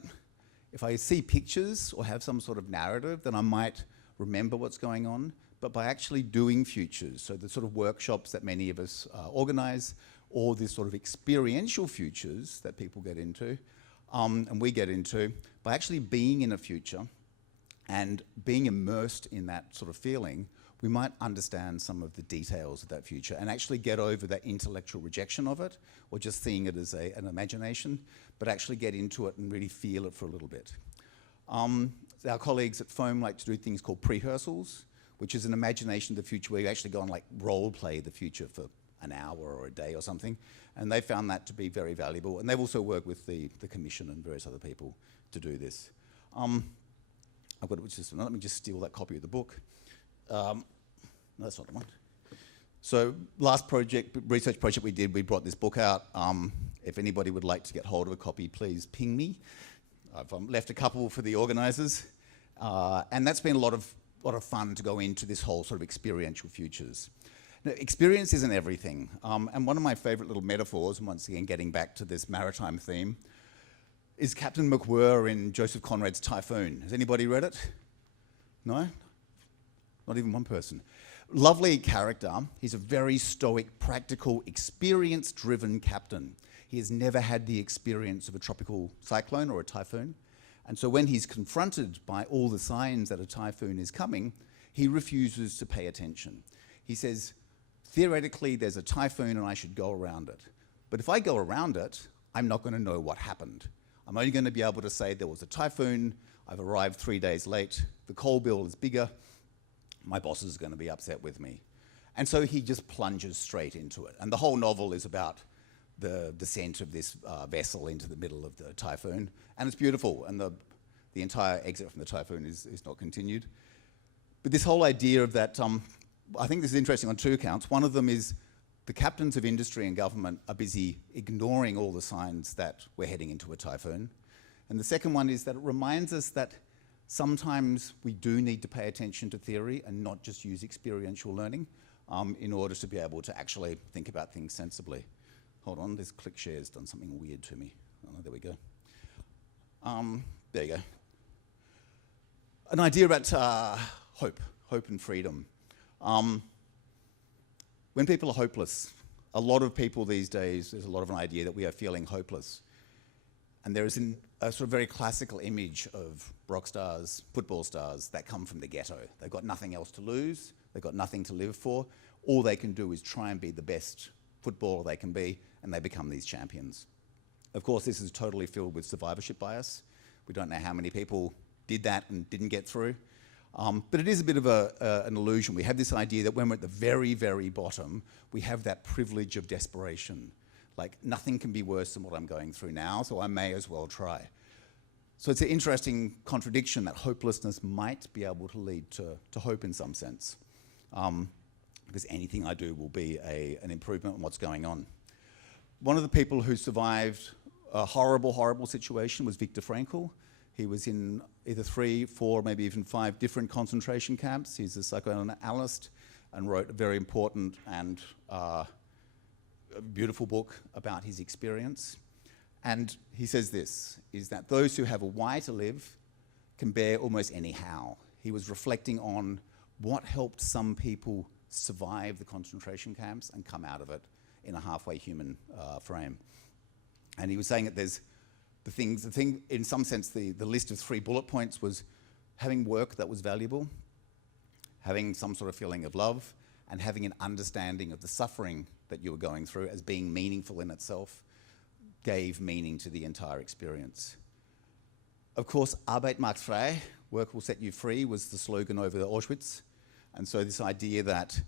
If I see pictures or have some sort of narrative, then I might remember what's going on. But by actually doing futures, so the sort of workshops that many of us organise, or this sort of experiential futures that people get into, and we get into, by actually being in a future and being immersed in that sort of feeling, we might understand some of the details of that future and actually get over that intellectual rejection of it, or just seeing it as an imagination, but actually get into it and really feel it for a little bit. Our colleagues at FOAM like to do things called pre-rehearsals, which is an imagination of the future where you actually go and like role play the future for an hour or a day or something, and they found that to be very valuable. And they've also worked with the Commission and various other people to do this. I've got it, let me just steal that copy of the book. No, that's not the one. So last research project we did, we brought this book out. If anybody would like to get hold of a copy, please ping me. I've left a couple for the organisers. And that's been a lot of fun to go into this whole sort of experiential futures. Now, experience isn't everything. And one of my favourite little metaphors, and once again getting back to this maritime theme, is Captain McWhirr in Joseph Conrad's Typhoon. Has anybody read it? No? Not even one person. Lovely character. He's a very stoic, practical, experience-driven captain. He has never had the experience of a tropical cyclone or a typhoon. And so when he's confronted by all the signs that a typhoon is coming, he refuses to pay attention. He says, theoretically, there's a typhoon and I should go around it. But if I go around it, I'm not going to know what happened. I'm only going to be able to say there was a typhoon, I've arrived 3 days late, the coal bill is bigger, my boss is going to be upset with me. And so he just plunges straight into it. And the whole novel is about the descent of this vessel into the middle of the typhoon. And it's beautiful, and the entire exit from the typhoon is not continued. But this whole idea of that, I think this is interesting on two counts. One of them is the captains of industry and government are busy ignoring all the signs that we're heading into a typhoon. And the second one is that it reminds us that sometimes we do need to pay attention to theory and not just use experiential learning in order to be able to actually think about things sensibly. Hold on, this click share has done something weird to me. Oh, there we go. There you go. An idea about hope and freedom. When people are hopeless, a lot of people these days, there's a lot of an idea that we are feeling hopeless. And there is a sort of very classical image of rock stars, football stars that come from the ghetto. They've got nothing else to lose. They've got nothing to live for. All they can do is try and be the best footballer they can be, and they become these champions. Of course, this is totally filled with survivorship bias. We don't know how many people did that and didn't get through. But it is a bit of an illusion. We have this idea that when we're at the very, very bottom, we have that privilege of desperation. Like, nothing can be worse than what I'm going through now, so I may as well try. So it's an interesting contradiction that hopelessness might be able to lead to hope in some sense. Because anything I do will be an improvement on what's going on. One of the people who survived a horrible, horrible situation was Viktor Frankl. He was in either 3, 4, maybe even 5 different concentration camps. He's a psychoanalyst and wrote a very important and a beautiful book about his experience. And he says this, is that those who have a why to live can bear almost any how. He was reflecting on what helped some people survive the concentration camps and come out of it in a halfway human frame. And he was saying that there's the thing, in some sense, the list of 3 bullet points was having work that was valuable, having some sort of feeling of love, and having an understanding of the suffering that you were going through as being meaningful in itself, gave meaning to the entire experience. Of course, Arbeit macht frei, work will set you free, was the slogan over Auschwitz. And so this idea that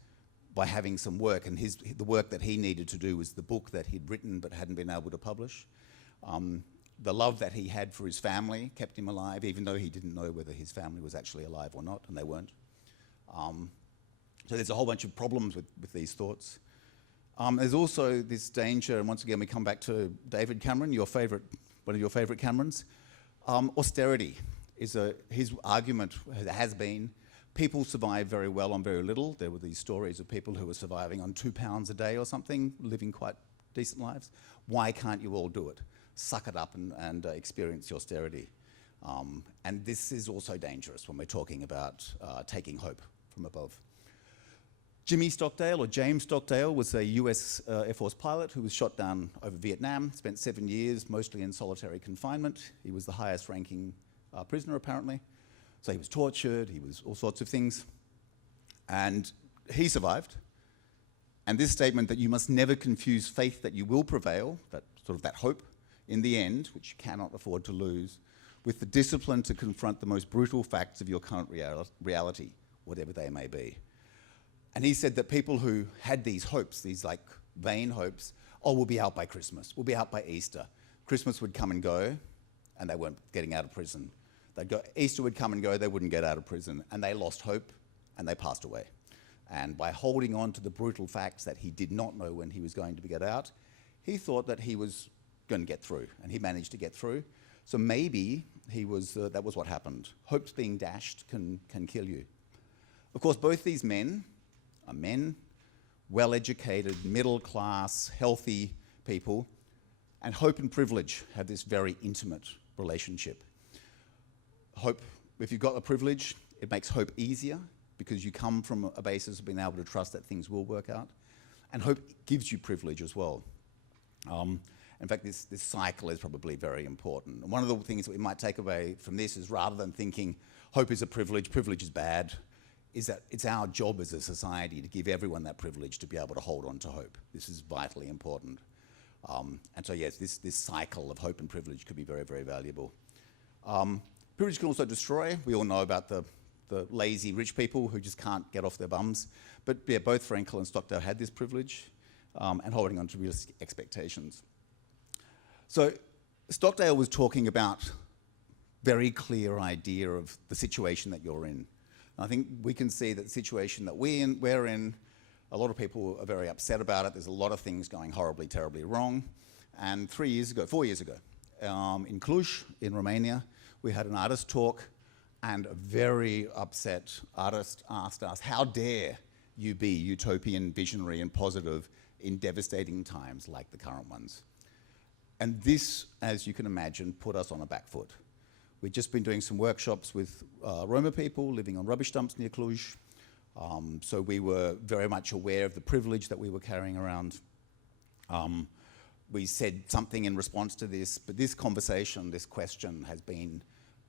by having some work, and the work that he needed to do was the book that he'd written but hadn't been able to publish. The love that he had for his family kept him alive, even though he didn't know whether his family was actually alive or not, and they weren't. So there's a whole bunch of problems with these thoughts. There's also this danger, and once again we come back to David Cameron, one of your favourite Camerons. Austerity his argument has been people survive very well on very little. There were these stories of people who were surviving on £2 a day or something, living quite decent lives. Why can't you all do it? Suck it up and experience the austerity. And this is also dangerous when we're talking about taking hope from above. Jimmy Stockdale, or James Stockdale, was a US Air Force pilot who was shot down over Vietnam, spent 7 years, mostly in solitary confinement. He was the highest ranking prisoner, apparently. So he was tortured, he was all sorts of things. And he survived. And this statement that you must never confuse faith that you will prevail, that sort of that hope in the end, which you cannot afford to lose, with the discipline to confront the most brutal facts of your current reality, whatever they may be. And he said that people who had these hopes, these like vain hopes, oh, we'll be out by Christmas, we'll be out by Easter. Christmas would come and go, and they weren't getting out of prison. Easter would come and go, they wouldn't get out of prison, and they lost hope, and they passed away. And by holding on to the brutal facts that he did not know when he was going to get out, he thought that he was going to get through, and he managed to get through. So maybe that was what happened. Hopes being dashed can kill you. Of course, both these men are men, well-educated, middle-class, healthy people, and hope and privilege have this very intimate relationship. Hope, if you've got the privilege, it makes hope easier because you come from a basis of being able to trust that things will work out. And hope gives you privilege as well. In fact, this cycle is probably very important. And one of the things that we might take away from this is, rather than thinking hope is a privilege is bad, is that it's our job as a society to give everyone that privilege to be able to hold on to hope. This is vitally important. And so yes, this cycle of hope and privilege could be very, very valuable. Privilege can also destroy. We all know about the lazy rich people who just can't get off their bums. But yeah, both Frankel and Stockdale had this privilege and holding on to realistic expectations. So Stockdale was talking about very clear idea of the situation that you're in. And I think we can see that the situation that we're in, a lot of people are very upset about it. There's a lot of things going horribly, terribly wrong. And 4 years ago, in Cluj, in Romania, we had an artist talk, and a very upset artist asked us, how dare you be utopian, visionary, and positive in devastating times like the current ones? And this, as you can imagine, put us on a back foot. We'd just been doing some workshops with Roma people living on rubbish dumps near Cluj. So we were very much aware of the privilege that we were carrying around. We said something in response to this, but this conversation, this question has been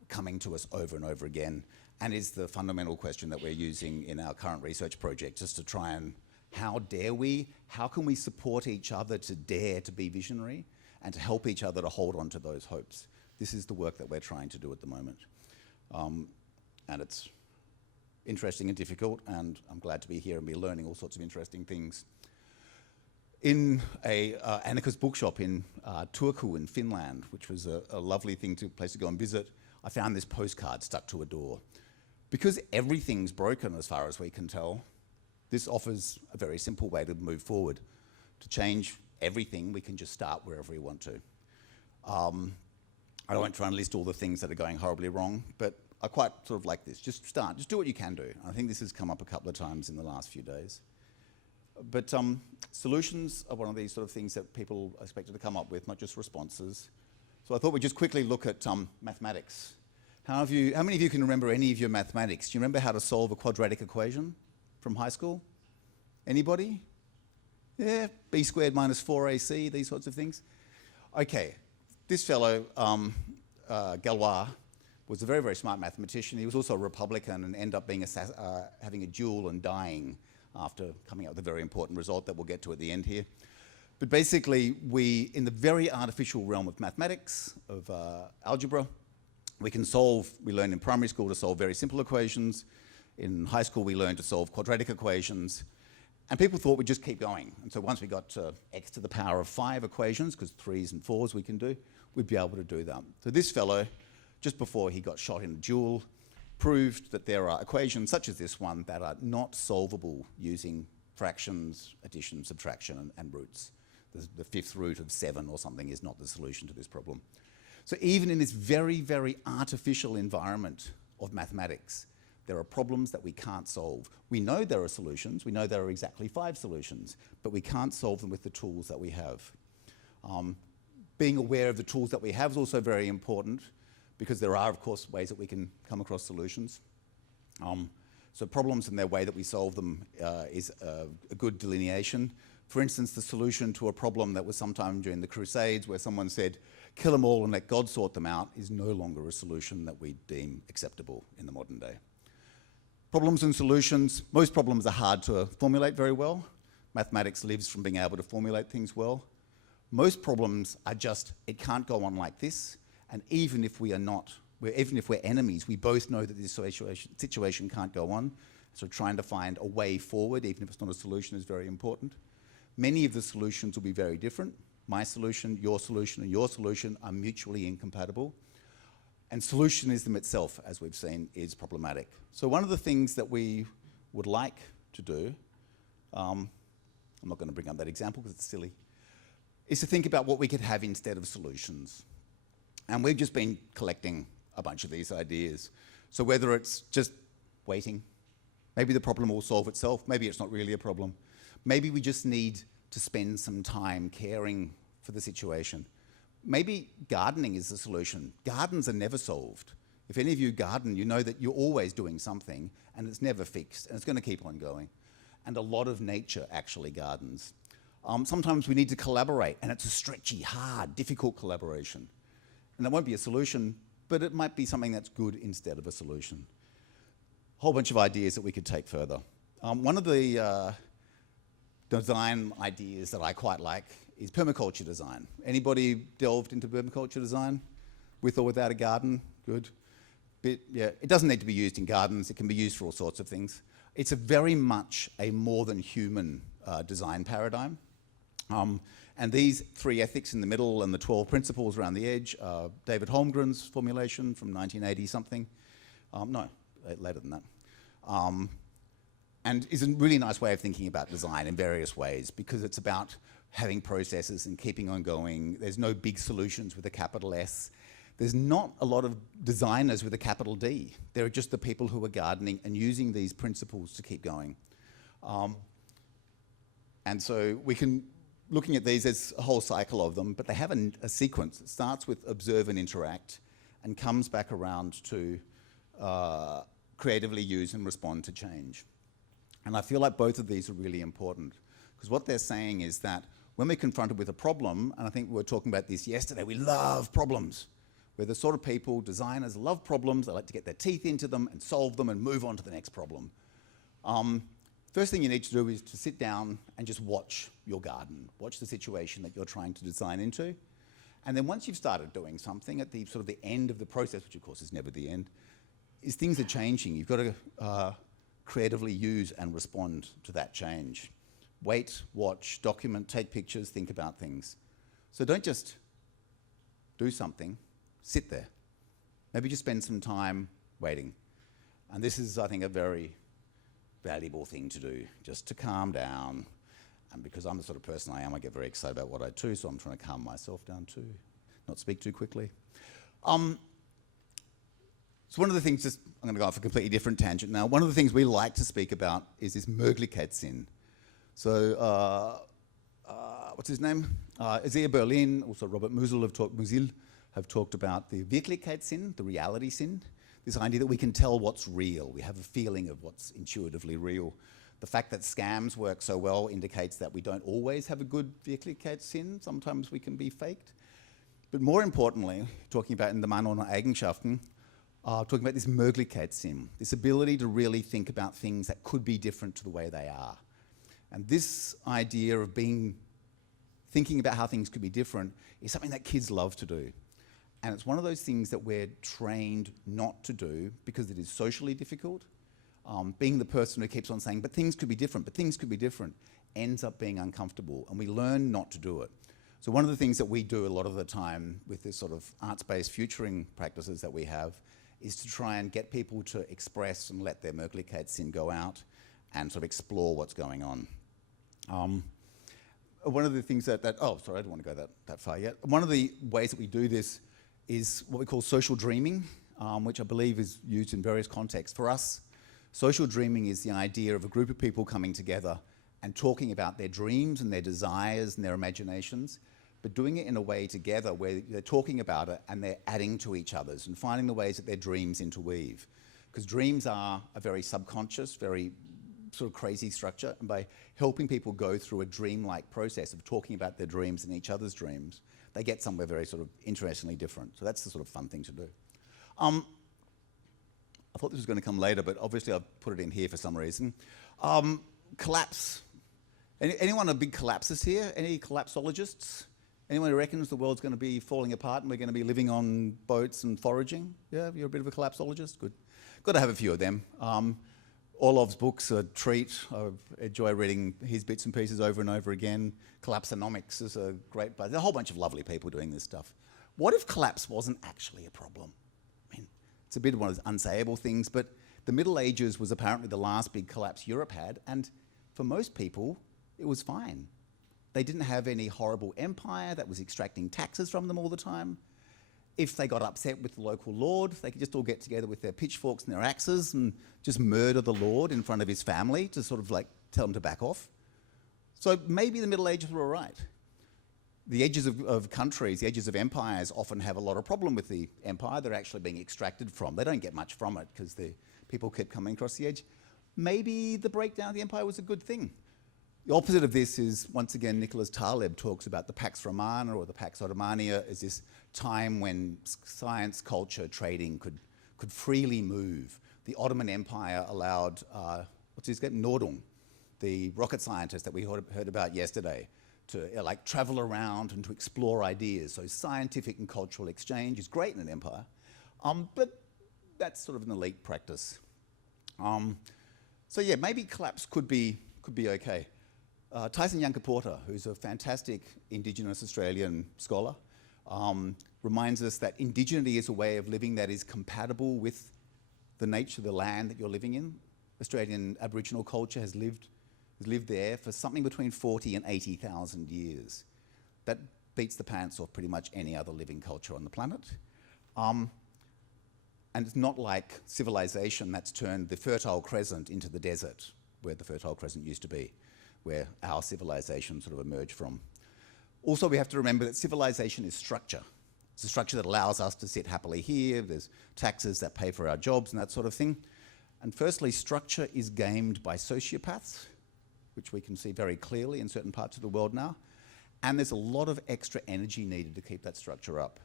coming to us over and over again, and is the fundamental question that we're using in our current research project, just to try and, how dare we? How can we support each other to dare to be visionary and to help each other to hold on to those hopes? This is the work that we're trying to do at the moment. And it's interesting and difficult, and I'm glad to be here and be learning all sorts of interesting things. In a anarchist bookshop in Turku in Finland, which was a lovely place to go and visit, I found this postcard stuck to a door. Because everything's broken as far as we can tell, this offers a very simple way to move forward. To change everything, we can just start wherever we want to. I won't try and list all the things that are going horribly wrong, but I quite sort of like this. Just start, just do what you can do. I think this has come up a couple of times in the last few days. But solutions are one of these sort of things that people are expected to come up with, not just responses. So I thought we'd just quickly look at mathematics. How many of you can remember any of your mathematics? Do you remember how to solve a quadratic equation from high school? Anybody? Yeah, b squared minus 4ac, these sorts of things. Okay, this fellow, Galois, was a very, very smart mathematician. He was also a Republican and ended up being having a duel and dying after coming up with a very important result that we'll get to at the end here. But basically, in the very artificial realm of mathematics, of algebra, we learn in primary school to solve very simple equations. In high school, we learned to solve quadratic equations. And people thought we'd just keep going. And so once we got to x to the power of 5 equations, because 3s and 4s we can do, we'd be able to do that. So this fellow, just before he got shot in a duel, proved that there are equations such as this one that are not solvable using fractions, addition, subtraction, and roots. The fifth root of 7 or something is not the solution to this problem. So even in this very, very artificial environment of mathematics, there are problems that we can't solve. We know there are solutions. We know there are exactly 5 solutions, but we can't solve them with the tools that we have. Being aware of the tools that we have is also very important, because there are, of course, ways that we can come across solutions. So problems and their way that we solve them is a good delineation. For instance, the solution to a problem that was sometime during the Crusades, where someone said, kill them all and let God sort them out, is no longer a solution that we deem acceptable in the modern day. Problems and solutions. Most problems are hard to formulate very well. Mathematics lives from being able to formulate things well. Most problems are just, it can't go on like this, and even if we are not, even if we're enemies, we both know that this situation can't go on. So trying to find a way forward, even if it's not a solution, is very important. Many of the solutions will be very different. My solution, and your solution are mutually incompatible. And solutionism itself, as we've seen, is problematic. So one of the things that we would like to do, I'm not going to bring up that example because it's silly, is to think about what we could have instead of solutions. And we've just been collecting a bunch of these ideas. So whether it's just waiting, maybe the problem will solve itself, maybe it's not really a problem. Maybe we just need to spend some time caring for the situation. Maybe gardening is the solution. Gardens are never solved. If any of you garden, you know that you're always doing something and it's never fixed and it's going to keep on going. And a lot of nature actually gardens. Sometimes we need to collaborate, and it's a stretchy, hard, difficult collaboration. And that won't be a solution, but it might be something that's good instead of a solution. A whole bunch of ideas that we could take further. One of the design ideas that I quite like is permaculture design. Anybody delved into permaculture design? With or without a garden? Good. Yeah, it doesn't need to be used in gardens. It can be used for all sorts of things. It's a very much a more than human design paradigm. And these 3 ethics in the middle and the 12 principles around the edge are David Holmgren's formulation from 1980 something. No, later than that. And is a really nice way of thinking about design in various ways, because it's about having processes and keeping on going. There's no big solutions with a capital S. There's not a lot of designers with a capital D. There are just the people who are gardening and using these principles to keep going. And so we can, looking at these, there's a whole cycle of them, but they have a sequence. It starts with observe and interact and comes back around to creatively use and respond to change. And I feel like both of these are really important, because what they're saying is that when we're confronted with a problem, and I think we were talking about this yesterday, we love problems. We're the sort of people, designers love problems. They like to get their teeth into them and solve them and move on to the next problem. First thing you need to do is to sit down and just watch your garden, watch the situation that you're trying to design into. And then once you've started doing something, at the sort of the end of the process, which of course is never the end, is things are changing. You've got to creatively use and respond to that change. Wait, watch, document, take pictures, think about things. So don't just do something, sit there. Maybe just spend some time waiting. And this is, I think, a very valuable thing to do, just to calm down. And because I'm the sort of person I am, I get very excited about what I do, so I'm trying to calm myself down too, not speak too quickly. So one of the things, just I'm going to go off a completely different tangent now. One of the things we like to speak about is this Möglichkeitssinn. So what's his name? Isaiah Berlin, also Robert Musil have talked about the Wirklichkeitssinn, the reality sin. This idea that we can tell what's real. We have a feeling of what's intuitively real. The fact that scams work so well indicates that we don't always have a good Wirklichkeitssinn. Sometimes we can be faked. But more importantly, talking about in the Mann ohne Eigenschaften, talking about this Möglichkeitssinn, this ability to really think about things that could be different to the way they are. And this idea of thinking about how things could be different is something that kids love to do. And it's one of those things that we're trained not to do because it is socially difficult. Being the person who keeps on saying, but things could be different, ends up being uncomfortable, and we learn not to do it. So one of the things that we do a lot of the time with this sort of arts-based futuring practices that we have is to try and get people to express and let their Möglichkeitssinn go out and sort of explore what's going on. One of the things oh, sorry, I don't want to go that far yet. One of the ways that we do this is what we call social dreaming, which I believe is used in various contexts. For us, social dreaming is the idea of a group of people coming together and talking about their dreams and their desires and their imaginations, but doing it in a way together where they're talking about it and they're adding to each other's and finding the ways that their dreams interweave. Because dreams are a very subconscious, very sort of crazy structure, and by helping people go through a dreamlike process of talking about their dreams and each other's dreams, they get somewhere very sort of interestingly different. So that's the sort of fun thing to do. I thought this was going to come later, but obviously I've put it in here for some reason. Collapse. Anyone a big collapses here? Any collapsologists? Anyone who reckons the world's going to be falling apart and we're going to be living on boats and foraging? Yeah, you're a bit of a collapsologist? Good. Got to have a few of them. Orlov's books are a treat. I enjoy reading his bits and pieces over and over again. Collapsonomics is a great, but there's a whole bunch of lovely people doing this stuff. What if collapse wasn't actually a problem? I mean, it's a bit of one of those unsayable things, but the Middle Ages was apparently the last big collapse Europe had, and for most people, it was fine. They didn't have any horrible empire that was extracting taxes from them all the time. If they got upset with the local lord, they could just all get together with their pitchforks and their axes and just murder the lord in front of his family to sort of like tell him to back off. So maybe the Middle Ages were all right. The edges of countries, the edges of empires often have a lot of problem with the empire they're actually being extracted from. They don't get much from it because the people keep coming across the edge. Maybe the breakdown of the empire was a good thing. The opposite of this is, once again, Nicholas Taleb talks about the Pax Romana or the Pax Ottomania as this time when science, culture, trading could freely move. The Ottoman Empire allowed, what's his name, Nordung, the rocket scientist that we heard about yesterday, to like travel around and to explore ideas. So scientific and cultural exchange is great in an empire, but that's sort of an elite practice. So yeah, maybe collapse could be okay. Tyson Yunkaporta, who's a fantastic Indigenous Australian scholar, reminds us that indigeneity is a way of living that is compatible with the nature of the land that you're living in. Australian Aboriginal culture has lived there for something between 40 and 80,000 years. That beats the pants off pretty much any other living culture on the planet. And it's not like civilization that's turned the Fertile Crescent into the desert, where the Fertile Crescent used to be, where our civilization sort of emerged from. Also, we have to remember that civilization is structure. It's a structure that allows us to sit happily here. There's taxes that pay for our jobs and that sort of thing. And firstly, structure is gamed by sociopaths, which we can see very clearly in certain parts of the world now. And there's a lot of extra energy needed to keep that structure up.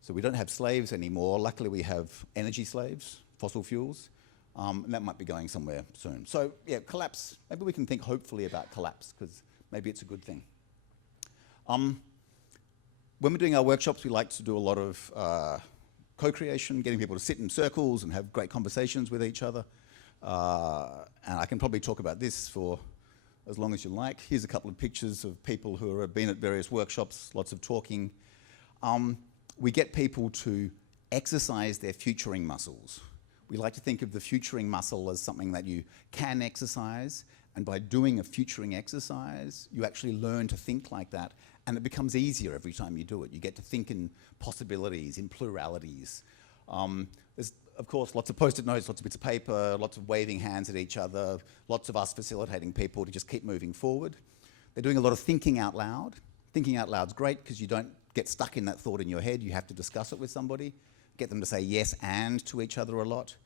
So we don't have slaves anymore. Luckily, we have energy slaves, fossil fuels. And that might be going somewhere soon. So yeah, collapse, maybe we can think hopefully about collapse, because maybe it's a good thing. When we're doing our workshops, we like to do a lot of co-creation, getting people to sit in circles and have great conversations with each other. And I can probably talk about this for as long as you like. Here's a couple of pictures of people who have been at various workshops, lots of talking. We get people to exercise their futuring muscles. We like to think of the futuring muscle as something that you can exercise, and by doing a futuring exercise, you actually learn to think like that, and it becomes easier every time you do it. You get to think in possibilities, in pluralities. There's, of course, lots of post-it notes, lots of bits of paper, lots of waving hands at each other, lots of us facilitating people to just keep moving forward. They're doing a lot of thinking out loud. Thinking out loud's great because you don't get stuck in that thought in your head. You have to discuss it with somebody, get them to say yes and to each other a lot.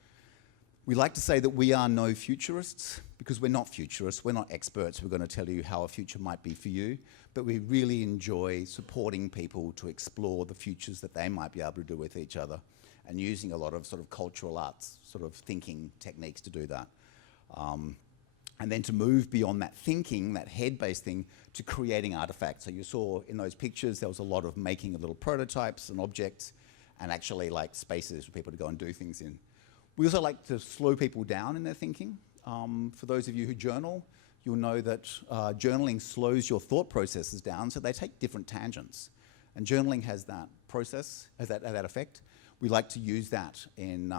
We like to say that we are no futurists because we're not futurists, we're not experts. We're going to tell you how a future might be for you, but we really enjoy supporting people to explore the futures that they might be able to do with each other, and using a lot of sort of cultural arts, sort of thinking techniques to do that. And then to move beyond that thinking, that head-based thing, to creating artifacts. So you saw in those pictures, there was a lot of making of little prototypes and objects, and actually like spaces for people to go and do things in. We also like to slow people down in their thinking. For those of you who journal, you'll know that journaling slows your thought processes down, so they take different tangents. And journaling has that process, has that effect. We like to use that in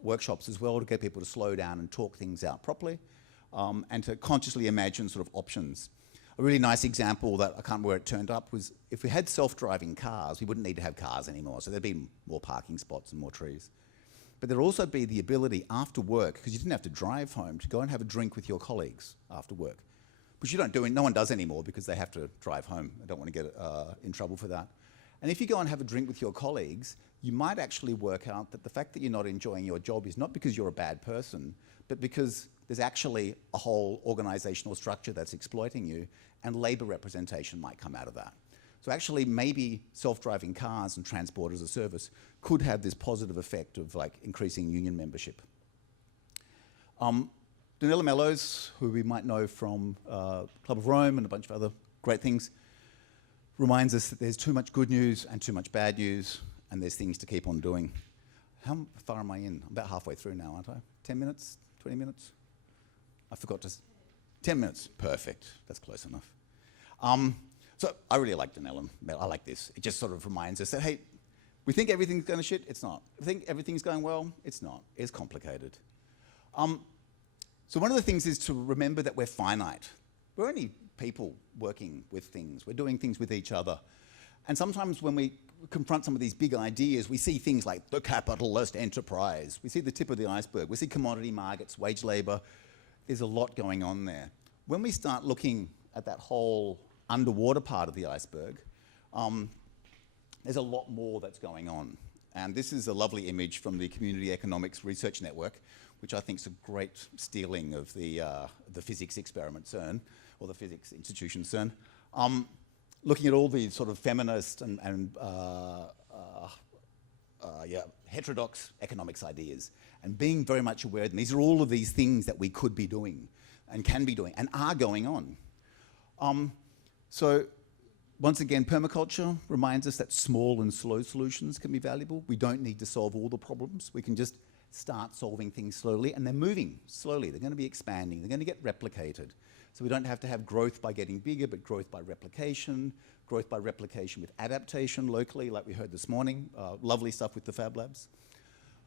workshops as well to get people to slow down and talk things out properly, and to consciously imagine sort of options. A really nice example that I can't remember where it turned up was if we had self-driving cars, we wouldn't need to have cars anymore. So there'd be more parking spots and more trees. But there'd also be the ability after work, because you didn't have to drive home, to go and have a drink with your colleagues after work. Which you don't do, no one does anymore because they have to drive home. I don't want to get in trouble for that. And if you go and have a drink with your colleagues, you might actually work out that the fact that you're not enjoying your job is not because you're a bad person, but because there's actually a whole organizational structure that's exploiting you, and labor representation might come out of that. So actually maybe self-driving cars and transport as a service could have this positive effect of like increasing union membership. Donella Mellows, who we might know from Club of Rome and a bunch of other great things, reminds us that there's too much good news and too much bad news, and there's things to keep on doing. How far am I in? I'm about halfway through now, aren't I? 10 minutes? 20 minutes? I forgot to... 10 minutes. Perfect. That's close enough. So I really like Donella. I like this. It just sort of reminds us that, hey, we think everything's going to shit. It's not. We think everything's going well. It's not. It's complicated. So one of the things is to remember that we're finite. We're only people working with things. We're doing things with each other. And sometimes when we confront some of these big ideas, we see things like the capitalist enterprise. We see the tip of the iceberg. We see commodity markets, wage labor. There's a lot going on there. When we start looking at that whole underwater part of the iceberg, there's a lot more that's going on. And this is a lovely image from the Community Economics Research Network, which I think is a great stealing of the physics experiment CERN, or the physics institution CERN, looking at all these sort of feminist and heterodox economics ideas, and being very much aware that these are all of these things that we could be doing, and can be doing, and are going on. So once again, permaculture reminds us that small and slow solutions can be valuable. We don't need to solve all the problems. We can just start solving things slowly, and they're moving slowly. They're going to be expanding. They're going to get replicated. So we don't have to have growth by getting bigger, but growth by replication with adaptation locally, like we heard this morning. Lovely stuff with the Fab Labs.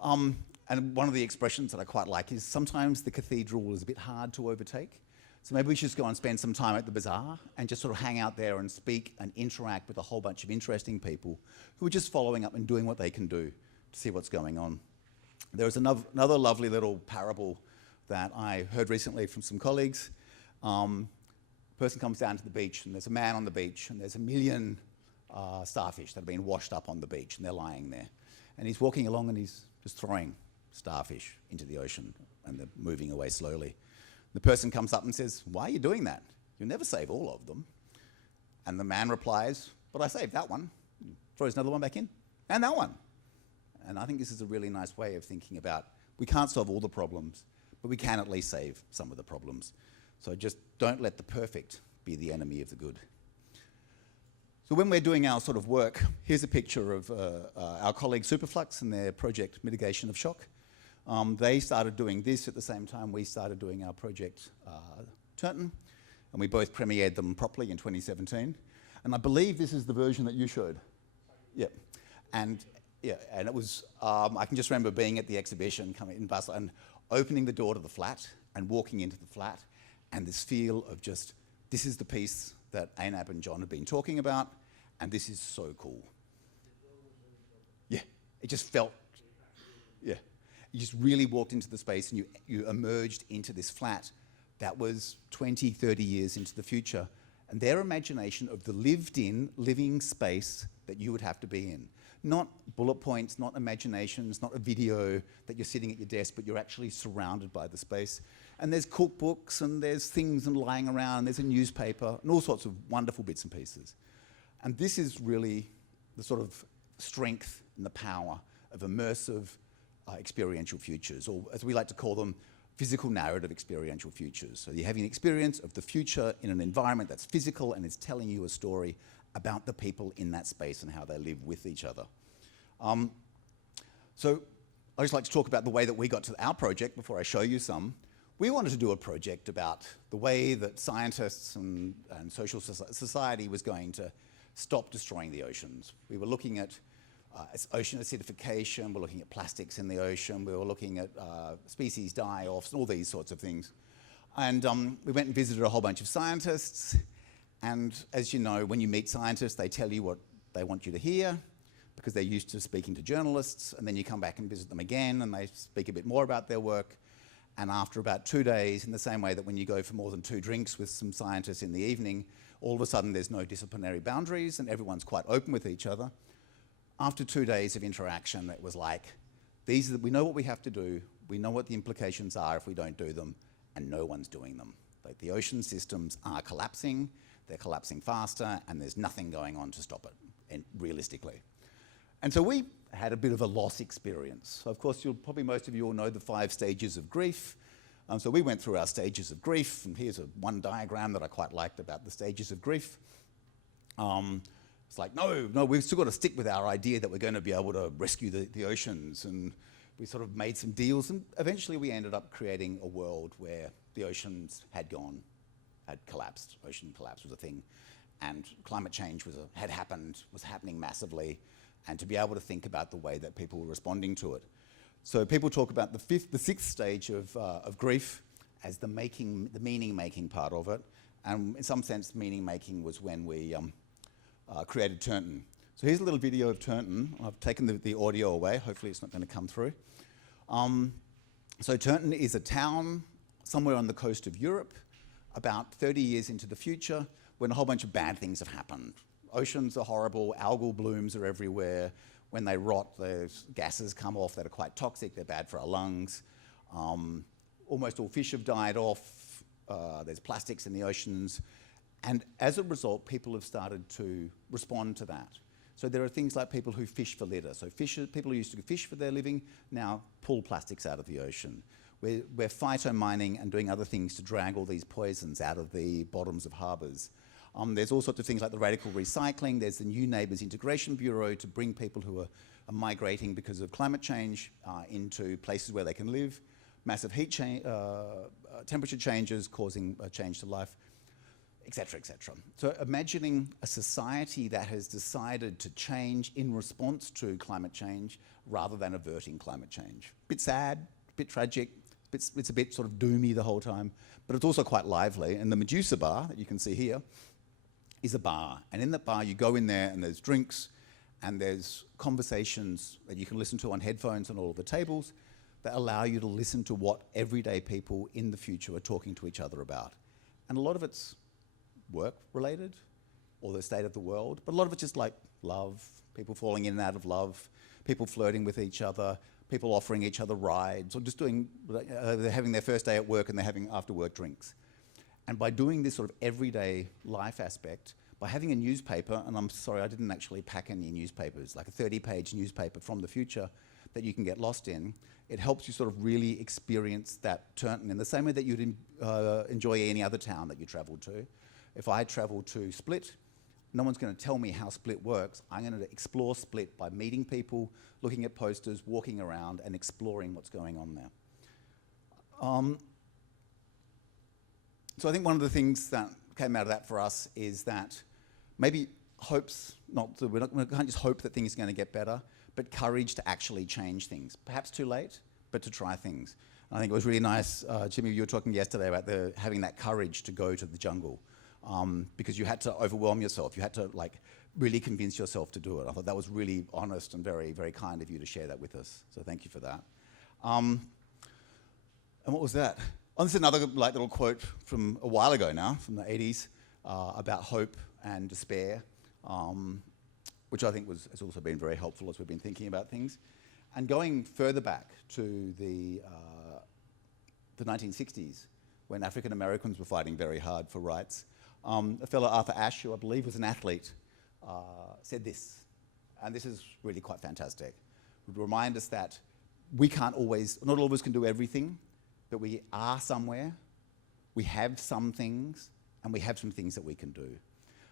And one of the expressions that I quite like is sometimes the cathedral is a bit hard to overtake. So maybe we should just go and spend some time at the bazaar and just sort of hang out there and speak and interact with a whole bunch of interesting people who are just following up and doing what they can do to see what's going on. There's another lovely little parable that I heard recently from some colleagues. Person comes down to the beach, and there's a man on the beach, and there's 1 million starfish that have been washed up on the beach, and they're lying there. And he's walking along, and he's just throwing starfish into the ocean, and they're moving away slowly. The person comes up and says, "Why are you doing that? You'll never save all of them." And the man replies, "But I saved that one." Throws another one back in, and that one. And I think this is a really nice way of thinking about, we can't solve all the problems, but we can at least save some of the problems. So just don't let the perfect be the enemy of the good. So when we're doing our sort of work, here's a picture of our colleague Superflux and their project Mitigation of Shock. They started doing this at the same time we started doing our project Turton, and we both premiered them properly in 2017. And I believe this is the version that you showed. Yeah. And it was, I can just remember being at the exhibition, coming in Basel, and opening the door to the flat and walking into the flat, and this feel of just, this is the piece that Einab and John have been talking about, and this is so cool. Yeah, it just felt, yeah. You just really walked into the space and you emerged into this flat that was 20, 30 years into the future, and their imagination of the lived-in, living space that you would have to be in. Not bullet points, not imaginations, not a video that you're sitting at your desk, but you're actually surrounded by the space. And there's cookbooks, and there's things lying around, and there's a newspaper, and all sorts of wonderful bits and pieces. And this is really the sort of strength and the power of immersive experiential futures, or as we like to call them, physical narrative experiential futures. So you're having an experience of the future in an environment that's physical and is telling you a story about the people in that space and how they live with each other. So I'd just like to talk about the way that we got to our project before I show you some. We wanted to do a project about the way that scientists and social society was going to stop destroying the oceans. We were looking at ocean acidification, we're looking at plastics in the ocean, we were looking at species die-offs, and all these sorts of things. And we went and visited a whole bunch of scientists, And as you know, when you meet scientists, they tell you what they want you to hear because they're used to speaking to journalists, and then you come back and visit them again and they speak a bit more about their work. And after about 2 days, in the same way that when you go for more than 2 drinks with some scientists in the evening, all of a sudden there's no disciplinary boundaries and everyone's quite open with each other. After 2 days of interaction, it was like, we know what we have to do, we know what the implications are if we don't do them, and no one's doing them. Like, the ocean systems are collapsing, they're collapsing faster, and there's nothing going on to stop it, and realistically. And so we had a bit of a loss experience. So of course, most of you all know the 5 stages of grief. So we went through our stages of grief, and here's one diagram that I quite liked about the stages of grief. It's like, no, we've still got to stick with our idea that we're going to be able to rescue the oceans, and we sort of made some deals, and eventually we ended up creating a world where the oceans had collapsed. Ocean collapse was a thing, and climate change was happening massively, and to be able to think about the way that people were responding to it. So people talk about the 6th stage of grief as the meaning-making part of it, and in some sense, meaning-making was when we created Turnton. So here's a little video of Turnton. I've taken the audio away. Hopefully it's not going to come through. So Turnton is a town somewhere on the coast of Europe, about 30 years into the future, when a whole bunch of bad things have happened. Oceans are horrible, algal blooms are everywhere. When they rot, those gases come off that are quite toxic, they're bad for our lungs. Almost all fish have died off, there's plastics in the oceans, and as a result, people have started to respond to that. So there are things like people who fish for litter. So people who used to fish for their living now pull plastics out of the ocean. We're phytomining and doing other things to drag all these poisons out of the bottoms of harbours. There's all sorts of things like the radical recycling. There's the New Neighbours Integration Bureau to bring people who are migrating because of climate change into places where they can live. Massive temperature changes causing a change to life, etc., etc. So imagining a society that has decided to change in response to climate change rather than averting climate change. Bit sad, bit tragic, it's a bit sort of doomy the whole time, but it's also quite lively. And the Medusa bar that you can see here is a bar. And in that bar, you go in there and there's drinks and there's conversations that you can listen to on headphones on all of the tables that allow you to listen to what everyday people in the future are talking to each other about. And a lot of it's work-related or the state of the world, but a lot of it's just like love, people falling in and out of love, people flirting with each other, people offering each other rides, or just they're having their first day at work and they're having after-work drinks. And by doing this sort of everyday life aspect, by having a newspaper, and I'm sorry, I didn't actually pack any newspapers, like a 30-page newspaper from the future that you can get lost in, it helps you sort of really experience that Turnton in the same way that you'd enjoy any other town that you travel to. If I travel to Split, no one's going to tell me how Split works. I'm going to explore Split by meeting people, looking at posters, walking around, and exploring what's going on there. So I think one of the things that came out of that for us is that maybe we can't just hope that things are going to get better, but courage to actually change things. Perhaps too late, but to try things. And I think it was really nice, Jimmy, you were talking yesterday about having that courage to go to the jungle. Because you had to overwhelm yourself. You had to really convince yourself to do it. I thought that was really honest and very, very kind of you to share that with us. So thank you for that. And what was that? Oh, this is another little quote from a while ago now, from the 80s, about hope and despair, which I think has also been very helpful as we've been thinking about things. And going further back to the 1960s, when African Americans were fighting very hard for rights, a fellow, Arthur Ashe, who I believe was an athlete, said this, and this is really quite fantastic. It would remind us that not all of us can do everything, but we are somewhere, we have some things, and we have some things that we can do.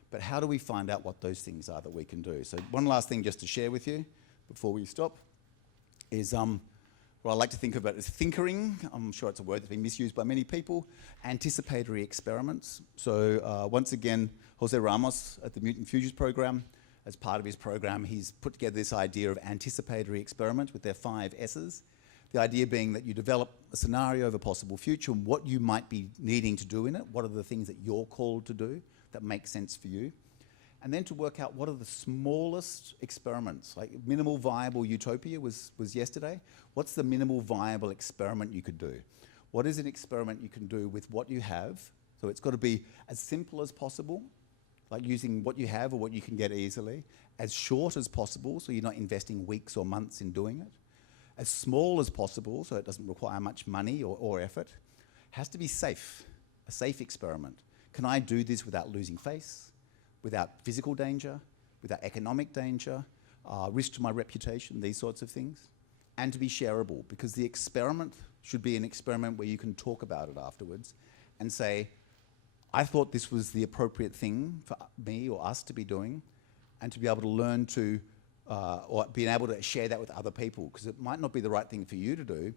But how do we find out what those things are that we can do? So one last thing just to share with you before we stop is what I like to think about is thinkering. I'm sure it's a word that's been misused by many people. Anticipatory experiments. So once again, Jose Ramos at the Mutant Futures program, as part of his program, he's put together this idea of anticipatory experiments with their 5 S's. The idea being that you develop a scenario of a possible future and what you might be needing to do in it. What are the things that you're called to do that make sense for you. And then to work out what are the smallest experiments, like minimal viable utopia was yesterday. What's the minimal viable experiment you could do? What is an experiment you can do with what you have? So it's got to be as simple as possible, like using what you have or what you can get easily, as short as possible, so you're not investing weeks or months in doing it, as small as possible, so it doesn't require much money or effort. Has to be safe, a safe experiment. Can I do this without losing face, without physical danger, without economic danger, risk to my reputation, these sorts of things? And to be shareable, because the experiment should be an experiment where you can talk about it afterwards and say, I thought this was the appropriate thing for me or us to be doing, and to be able to learn to, or being able to share that with other people, because it might not be the right thing for you to do,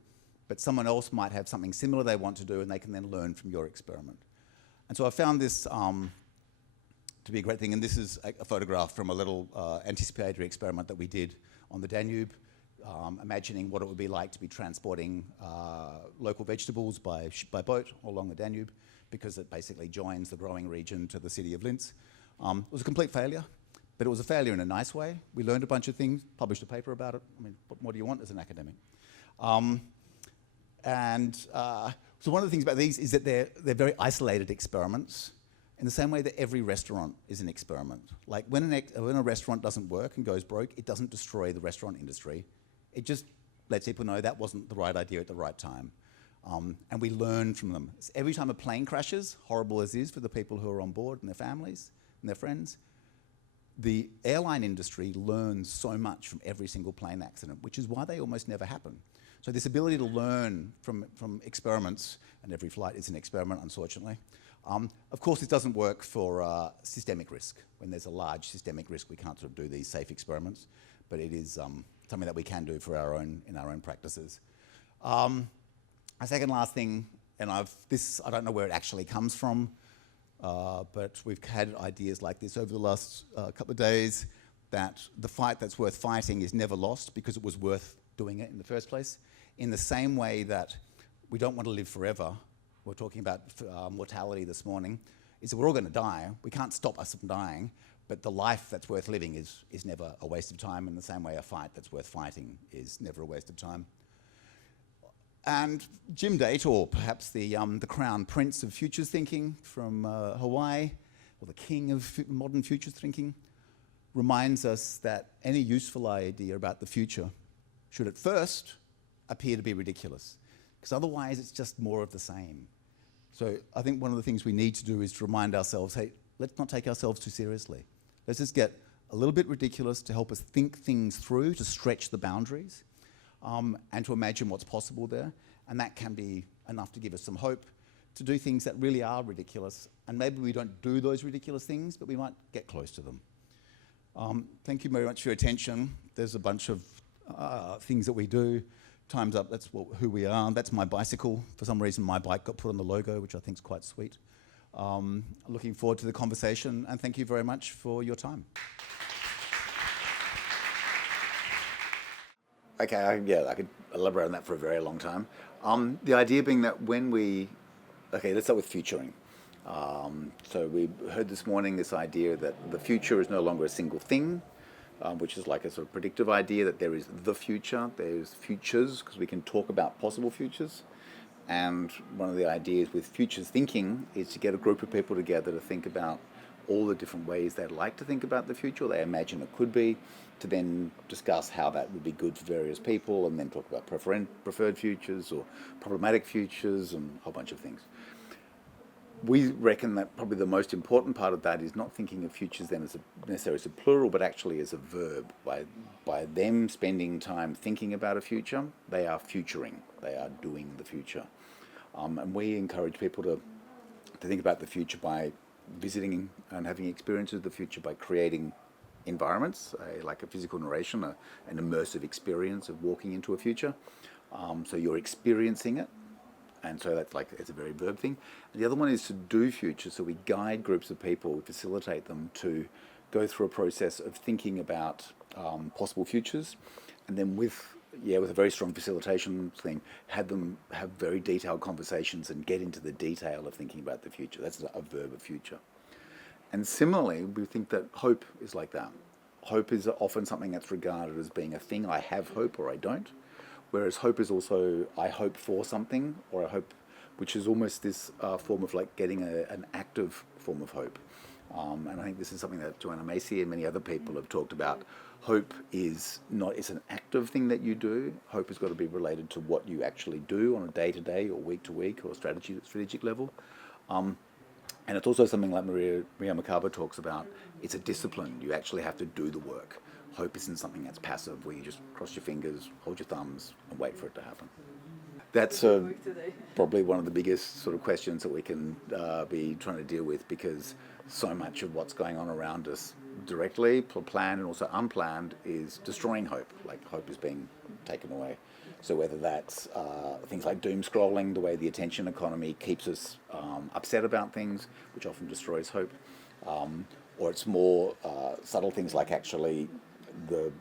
but someone else might have something similar they want to do, and they can then learn from your experiment. And so I found this to be a great thing, and this is a photograph from a little anticipatory experiment that we did on the Danube, imagining what it would be like to be transporting local vegetables by boat along the Danube, because it basically joins the growing region to the city of Linz. It was a complete failure, but it was a failure in a nice way. We learned a bunch of things, published a paper about it. I mean, what more do you want as an academic? So one of the things about these is that they're very isolated experiments, in the same way that every restaurant is an experiment. Like when a restaurant doesn't work and goes broke, it doesn't destroy the restaurant industry. It just lets people know that wasn't the right idea at the right time. And we learn from them. Every time a plane crashes, horrible as it is for the people who are on board and their families and their friends, the airline industry learns so much from every single plane accident, which is why they almost never happen. So this ability to learn from experiments, and every flight is an experiment, unfortunately. Of course, it doesn't work for systemic risk. When there's a large systemic risk, we can't sort of do these safe experiments, but it is something that we can do for in our own practices. A second last thing, and I don't know where it actually comes from, but we've had ideas like this over the last couple of days, that the fight that's worth fighting is never lost because it was worth doing it in the first place. In the same way that we don't want to live forever, we're talking about mortality this morning, is that we're all going to die. We can't stop us from dying, but the life that's worth living is never a waste of time, in the same way a fight that's worth fighting is never a waste of time. And Jim Date, or perhaps the crown prince of futures thinking from Hawaii, or the king of modern futures thinking, reminds us that any useful idea about the future should at first appear to be ridiculous, because otherwise it's just more of the same. So I think one of the things we need to do is to remind ourselves, hey, let's not take ourselves too seriously. Let's just get a little bit ridiculous to help us think things through, to stretch the boundaries, and to imagine what's possible there. And that can be enough to give us some hope to do things that really are ridiculous. And maybe we don't do those ridiculous things, but we might get close to them. Thank you very much for your attention. There's a bunch of things that we do. Time's up, that's who we are. That's my bicycle. For some reason, my bike got put on the logo, which I think is quite sweet. Looking forward to the conversation, and thank you very much for your time. Okay, I could elaborate on that for a very long time. The idea being that let's start with futuring. So we heard this morning this idea that the future is no longer a single thing, which is like a sort of predictive idea that there is the future, there's futures, because we can talk about possible futures. And one of the ideas with futures thinking is to get a group of people together to think about all the different ways they'd like to think about the future, or they imagine it could be, to then discuss how that would be good for various people, and then talk about preferred futures or problematic futures and a whole bunch of things. We reckon that probably the most important part of that is not thinking of futures then as necessarily as a plural, but actually as a verb. By them spending time thinking about a future, they are futuring, they are doing the future. And we encourage people to think about the future by visiting and having experiences of the future, by creating environments, like a physical narration, an immersive experience of walking into a future. So you're experiencing it. And so that's it's a very verb thing. And the other one is to do future. So we guide groups of people, facilitate them to go through a process of thinking about possible futures, and then with a very strong facilitation thing, have them have very detailed conversations and get into the detail of thinking about the future. That's a verb of future. And similarly, we think that hope is like that. Hope is often something that's regarded as being a thing. I have hope or I don't. Whereas hope is also, I hope for something, or I hope, which is almost this form of like getting an active form of hope. And I think this is something that Joanna Macy and many other people have talked about. Hope is not, it's an active thing that you do. Hope has got to be related to what you actually do on a day-to-day or week-to-week or strategic level. And it's also something like Maria Makaba talks about. It's a discipline. You actually have to do the work. Hope isn't something that's passive, where you just cross your fingers, hold your thumbs, and wait for it to happen. That's probably one of the biggest sort of questions that we can be trying to deal with, because so much of what's going on around us, directly, planned and also unplanned, is destroying hope. Like hope is being taken away. So whether that's things like doom scrolling, the way the attention economy keeps us upset about things, which often destroys hope, or it's more subtle things like actually the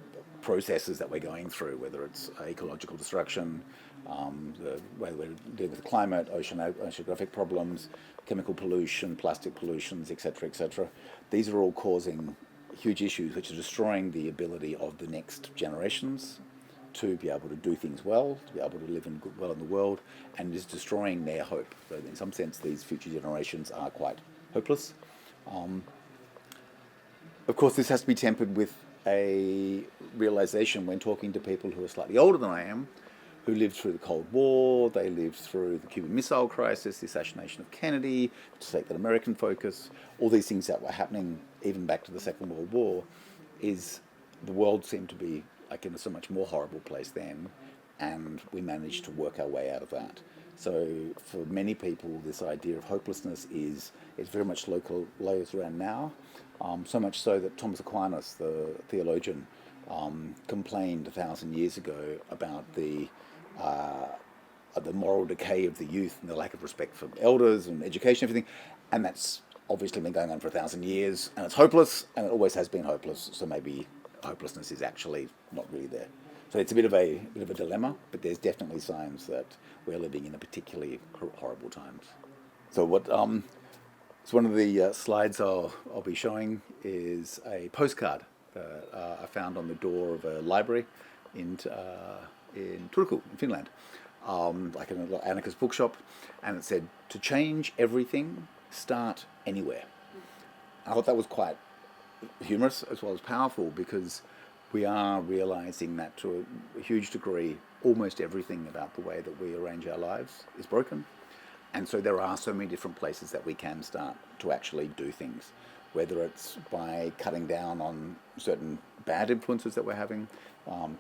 processes that we're going through, whether it's ecological destruction, the way we're dealing with climate, oceanographic problems, chemical pollution, plastic pollutions, etc., etc. These are all causing huge issues which are destroying the ability of the next generations to be able to do things well, to be able to live well in the world, and is destroying their hope. So in some sense, these future generations are quite hopeless. Of course, this has to be tempered with a realization when talking to people who are slightly older than I am, who lived through the Cold War, they lived through the Cuban Missile Crisis, the assassination of Kennedy, to take that American focus, all these things that were happening even back to the Second World War, is the world seemed to be like in a so much more horrible place then, and we managed to work our way out of that. So for many people, this idea of hopelessness is very much localized around now, so much so that Thomas Aquinas, the theologian, complained 1,000 years ago about the moral decay of the youth and the lack of respect for elders and education, everything, and that's obviously been going on for 1,000 years, and it's hopeless, and it always has been hopeless. So maybe hopelessness is actually not really there. So it's a bit of a dilemma, but there's definitely signs that we're living in a particularly horrible times. So what? So one of the slides I'll be showing is a postcard that I found on the door of a library in Turku, in Finland, like an anarchist bookshop, and it said, "To change everything, start anywhere." I thought that was quite humorous as well as powerful, because we are realizing that to a huge degree, almost everything about the way that we arrange our lives is broken. And so there are so many different places that we can start to actually do things, whether it's by cutting down on certain bad influences that we're having,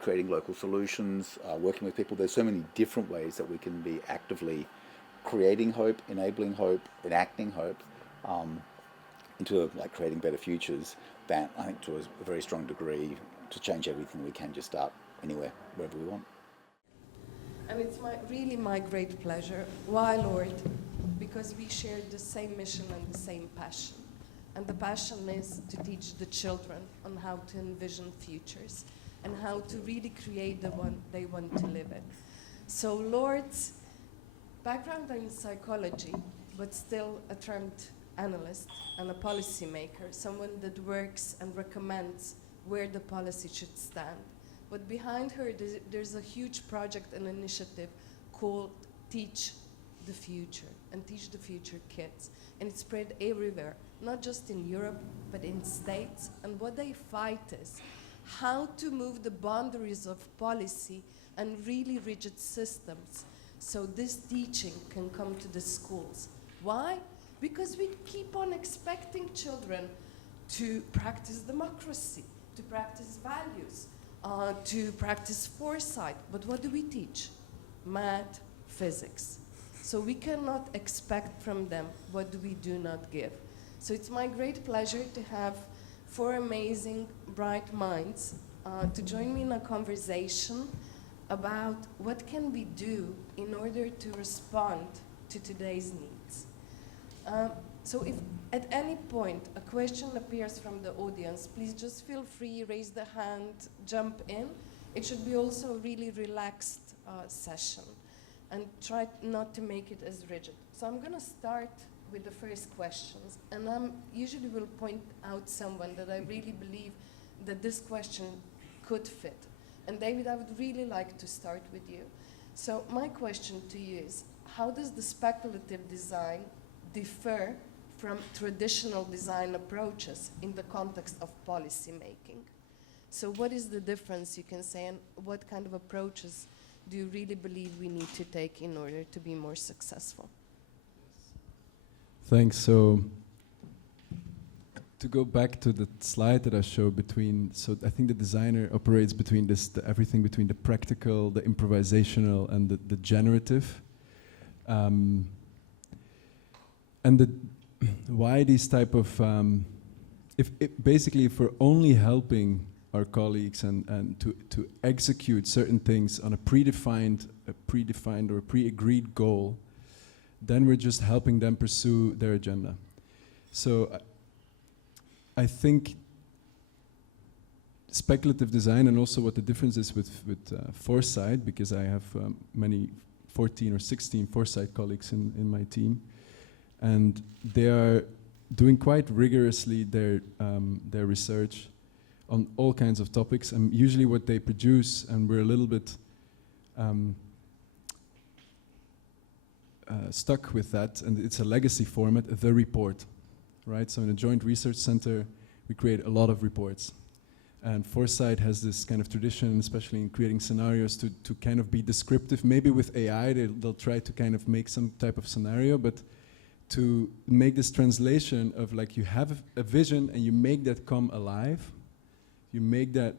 creating local solutions, working with people. There's so many different ways that we can be actively creating hope, enabling hope, enacting hope, into like creating better futures, that I think to a very strong degree, to change everything, we can just start anywhere, wherever we want. And it's really my great pleasure. Why, Lord? Because we share the same mission and the same passion. And the passion is to teach the children on how to envision futures and how to really create the one they want to live in. So Lord's background in psychology, but still a trained analyst and a policymaker, someone that works and recommends where the policy should stand. But behind her, there's a huge project and initiative called Teach the Future, and Teach the Future Kids. And it's spread everywhere, not just in Europe, but in States. And what they fight is how to move the boundaries of policy and really rigid systems so this teaching can come to the schools. Why? Because we keep on expecting children to practice democracy, to practice values, to practice foresight. But what do we teach? Math, physics. So we cannot expect from them what we do not give. So it's my great pleasure to have 4 amazing, bright minds to join me in a conversation about what can we do in order to respond to today's needs. So if at any point a question appears from the audience, please just feel free, raise the hand, jump in. It should be also a really relaxed session, and try not to make it as rigid. So I'm going to start with the first questions, and I usually will point out someone that I really believe that this question could fit. And David, I would really like to start with you. So my question to you is, how does the speculative design differ from traditional design approaches in the context of policy making? So what is the difference, you can say, and what kind of approaches do you really believe we need to take in order to be more successful? Thanks. So to go back to the slide that I showed so I think the designer operates between everything between the practical, the improvisational, and the generative. And why these type of, basically if we're only helping our colleagues and to execute certain things on a predefined or a pre-agreed goal, then we're just helping them pursue their agenda. So I think speculative design, and also what the difference is with foresight, because I have many 14 or 16 foresight colleagues in my team, and they are doing quite rigorously their research on all kinds of topics, and usually what they produce, and we're a little bit stuck with that, and it's a legacy format, the report, right? So in a joint research center, we create a lot of reports. And Foresight has this kind of tradition, especially in creating scenarios, to kind of be descriptive. Maybe with AI, they'll try to kind of make some type of scenario, but to make this translation of like you have a vision and you make that come alive, you make that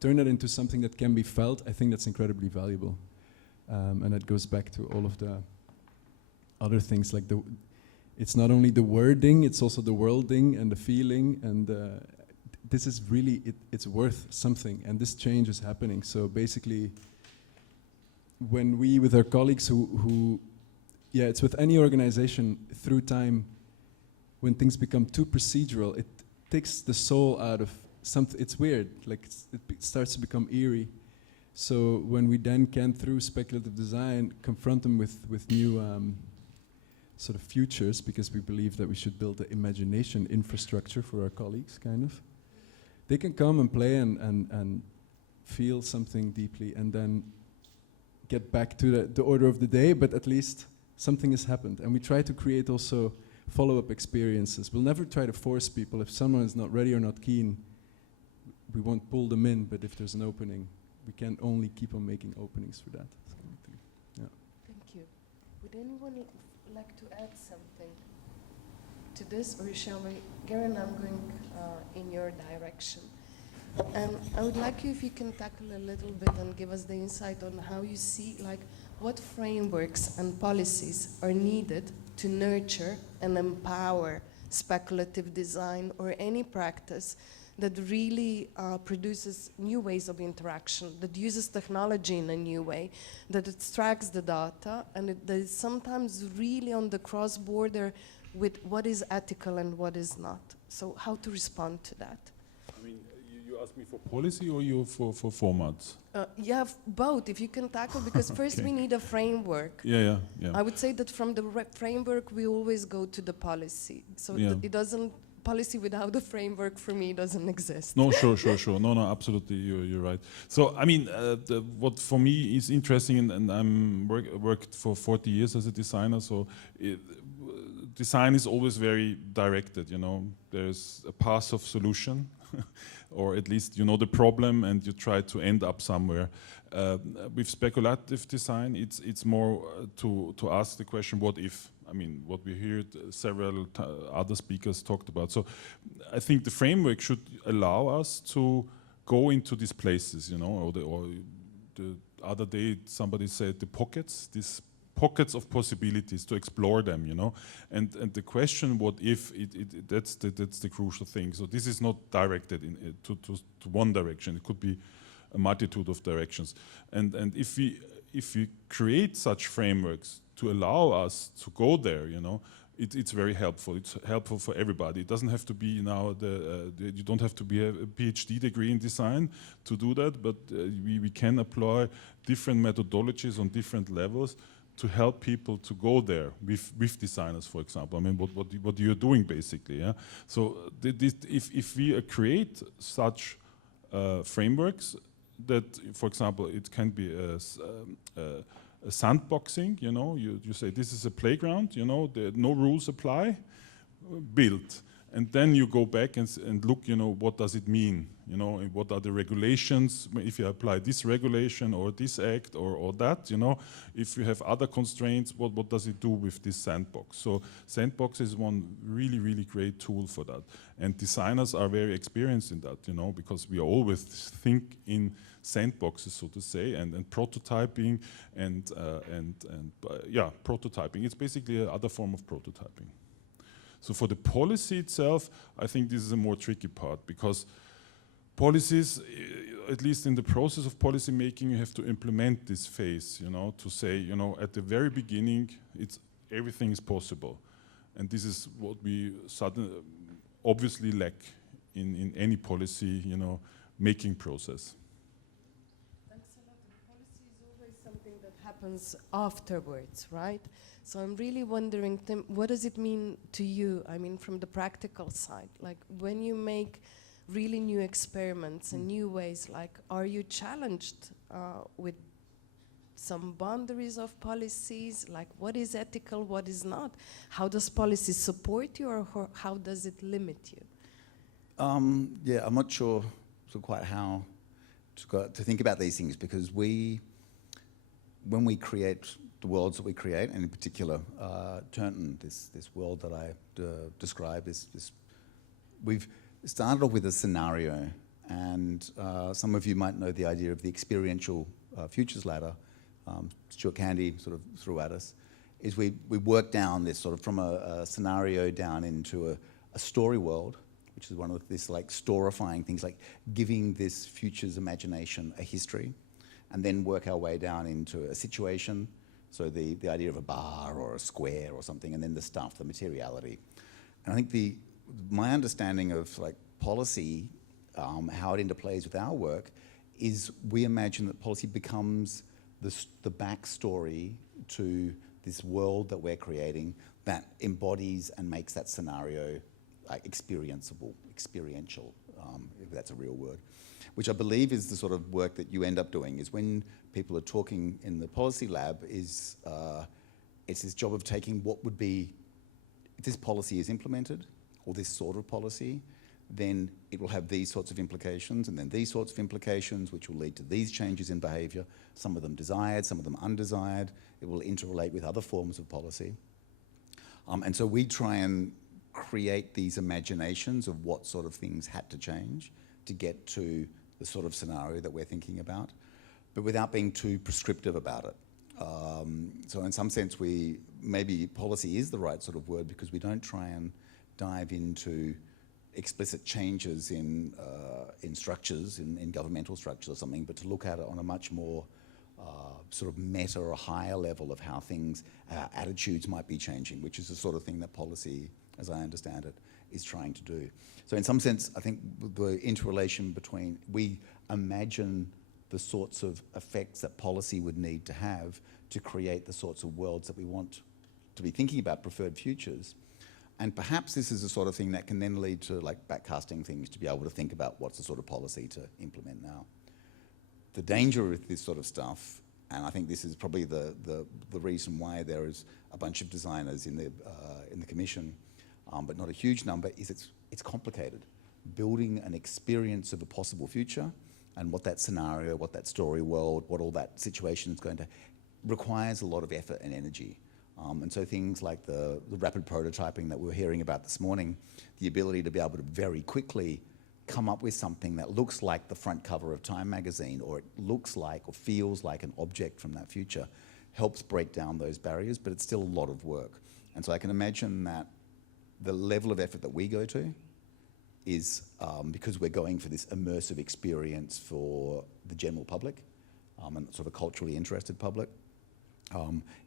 turn that into something that can be felt, I think that's incredibly valuable. And that goes back to all of the other things, like it's not only the wording, it's also the worlding and the feeling, and this is really, it's worth something, and this change is happening. So basically, when we, with our colleagues it's with any organization through time, when things become too procedural, it takes the soul out of something. It's weird, like it starts to become eerie. So when we then can, through speculative design, confront them with new sort of futures, because we believe that we should build the imagination infrastructure for our colleagues, kind of. They can come and play and feel something deeply, and then get back to the order of the day, but at least something has happened. And we try to create also follow-up experiences. We'll never try to force people. If someone is not ready or not keen, we won't pull them in, but if there's an opening, we can only keep on making openings for that. Yeah. Thank you. Would anyone like to add something to this, or shall we? Garen, I'm going in your direction. And I would like you, if you can tackle a little bit and give us the insight on how you see, like, what frameworks and policies are needed to nurture and empower speculative design or any practice that really produces new ways of interaction, that uses technology in a new way, that extracts the data, and that is sometimes really on the cross-border with what is ethical and what is not. So how to respond to that? I mean, you asked me for policy or you for formats? Yeah, both, if you can tackle, because first we need a framework. Yeah. I would say that from the framework we always go to the policy. So it doesn't, policy without a framework for me doesn't exist. No, sure. No, absolutely, you're right. So, I mean, what for me is interesting, and I'm worked for 40 years as a designer, so design is always very directed, you know. There's a path of solution, or at least you know the problem and you try to end up somewhere. With speculative design, it's more to ask the question, what if? I mean, what we heard several other speakers talked about. So I think the framework should allow us to go into these places, you know, or the other day somebody said the pockets, these pockets of possibilities, to explore them, you know. And the question, what if, that's the crucial thing. So this is not directed to one direction. It could be a multitude of directions. And if we create such frameworks to allow us to go there, you know, it's very helpful. It's helpful for everybody. It doesn't have to be now you don't have to be a PhD degree in design to do that, but we can apply different methodologies on different levels to help people to go there with designers, for example. I mean, what you're doing basically. Yeah. So if we create such frameworks, that, for example, it can be a sandboxing. You know, you say this is a playground. You know, no rules apply. Build. And then you go back and look, you know, what does it mean? You know, and what are the regulations, if you apply this regulation or this act or that, you know, if you have other constraints, what does it do with this sandbox? So sandbox is one really, really great tool for that. And designers are very experienced in that, you know, because we always think in sandboxes, so to say, and prototyping and prototyping. It's basically another form of prototyping. So for the policy itself, I think this is a more tricky part, because policies, at least in the process of policy making, you have to implement this phase, you know, to say, you know, at the very beginning, everything is possible. And this is what we obviously lack in any policy, you know, making process. Thanks a lot. The policy is always something that happens afterwards, right? So I'm really wondering, Tim, what does it mean to you? I mean, from the practical side, like when you make really new experiments and new ways, like are you challenged with some boundaries of policies? Like what is ethical, what is not? How does policy support you, or how does it limit you? Yeah, I'm not sure quite how to think about these things, because when we create the worlds that we create, and in particular Turnton, this world that I describe, we've started off with a scenario, and some of you might know the idea of the experiential futures ladder. Stuart Candy sort of threw at us, is we work down this sort of from a scenario down into a story world, which is one of this like storifying things, like giving this futures imagination a history, and then work our way down into a situation. So the idea of a bar or a square or something, and then the stuff, the materiality. And I think my understanding of like policy, how it interplays with our work, is we imagine that policy becomes the backstory to this world that we're creating that embodies and makes that scenario experiential, if that's a real word. Which I believe is the sort of work that you end up doing, is when people are talking in the policy lab, it's this job of taking what would be, if this policy is implemented, or this sort of policy, then it will have these sorts of implications, and then these sorts of implications, which will lead to these changes in behavior, some of them desired, some of them undesired. It will interrelate with other forms of policy. And so we try and create these imaginations of what sort of things had to change to get to the sort of scenario that we're thinking about, but without being too prescriptive about it. So in some sense, maybe policy is the right sort of word, because we don't try and dive into explicit changes in structures, in governmental structures or something, but to look at it on a much more sort of meta or higher level of how attitudes might be changing, which is the sort of thing that policy, as I understand it, is trying to do. So in some sense, I think the interrelation between, we imagine the sorts of effects that policy would need to have to create the sorts of worlds that we want to be thinking about, preferred futures. And perhaps this is the sort of thing that can then lead to like backcasting things, to be able to think about what's the sort of policy to implement now. The danger with this sort of stuff, and I think this is probably the reason why there is a bunch of designers in the commission, but not a huge number, is it's complicated. Building an experience of a possible future, and what that scenario, what that story world, what all that situation is going to, requires a lot of effort and energy. And so things like the rapid prototyping that we were hearing about this morning, the ability to be able to very quickly come up with something that looks like the front cover of Time magazine, or it looks like or feels like an object from that future, helps break down those barriers, but it's still a lot of work. And so I can imagine that the level of effort that we go to is, because we're going for this immersive experience for the general public, and sort of culturally interested public,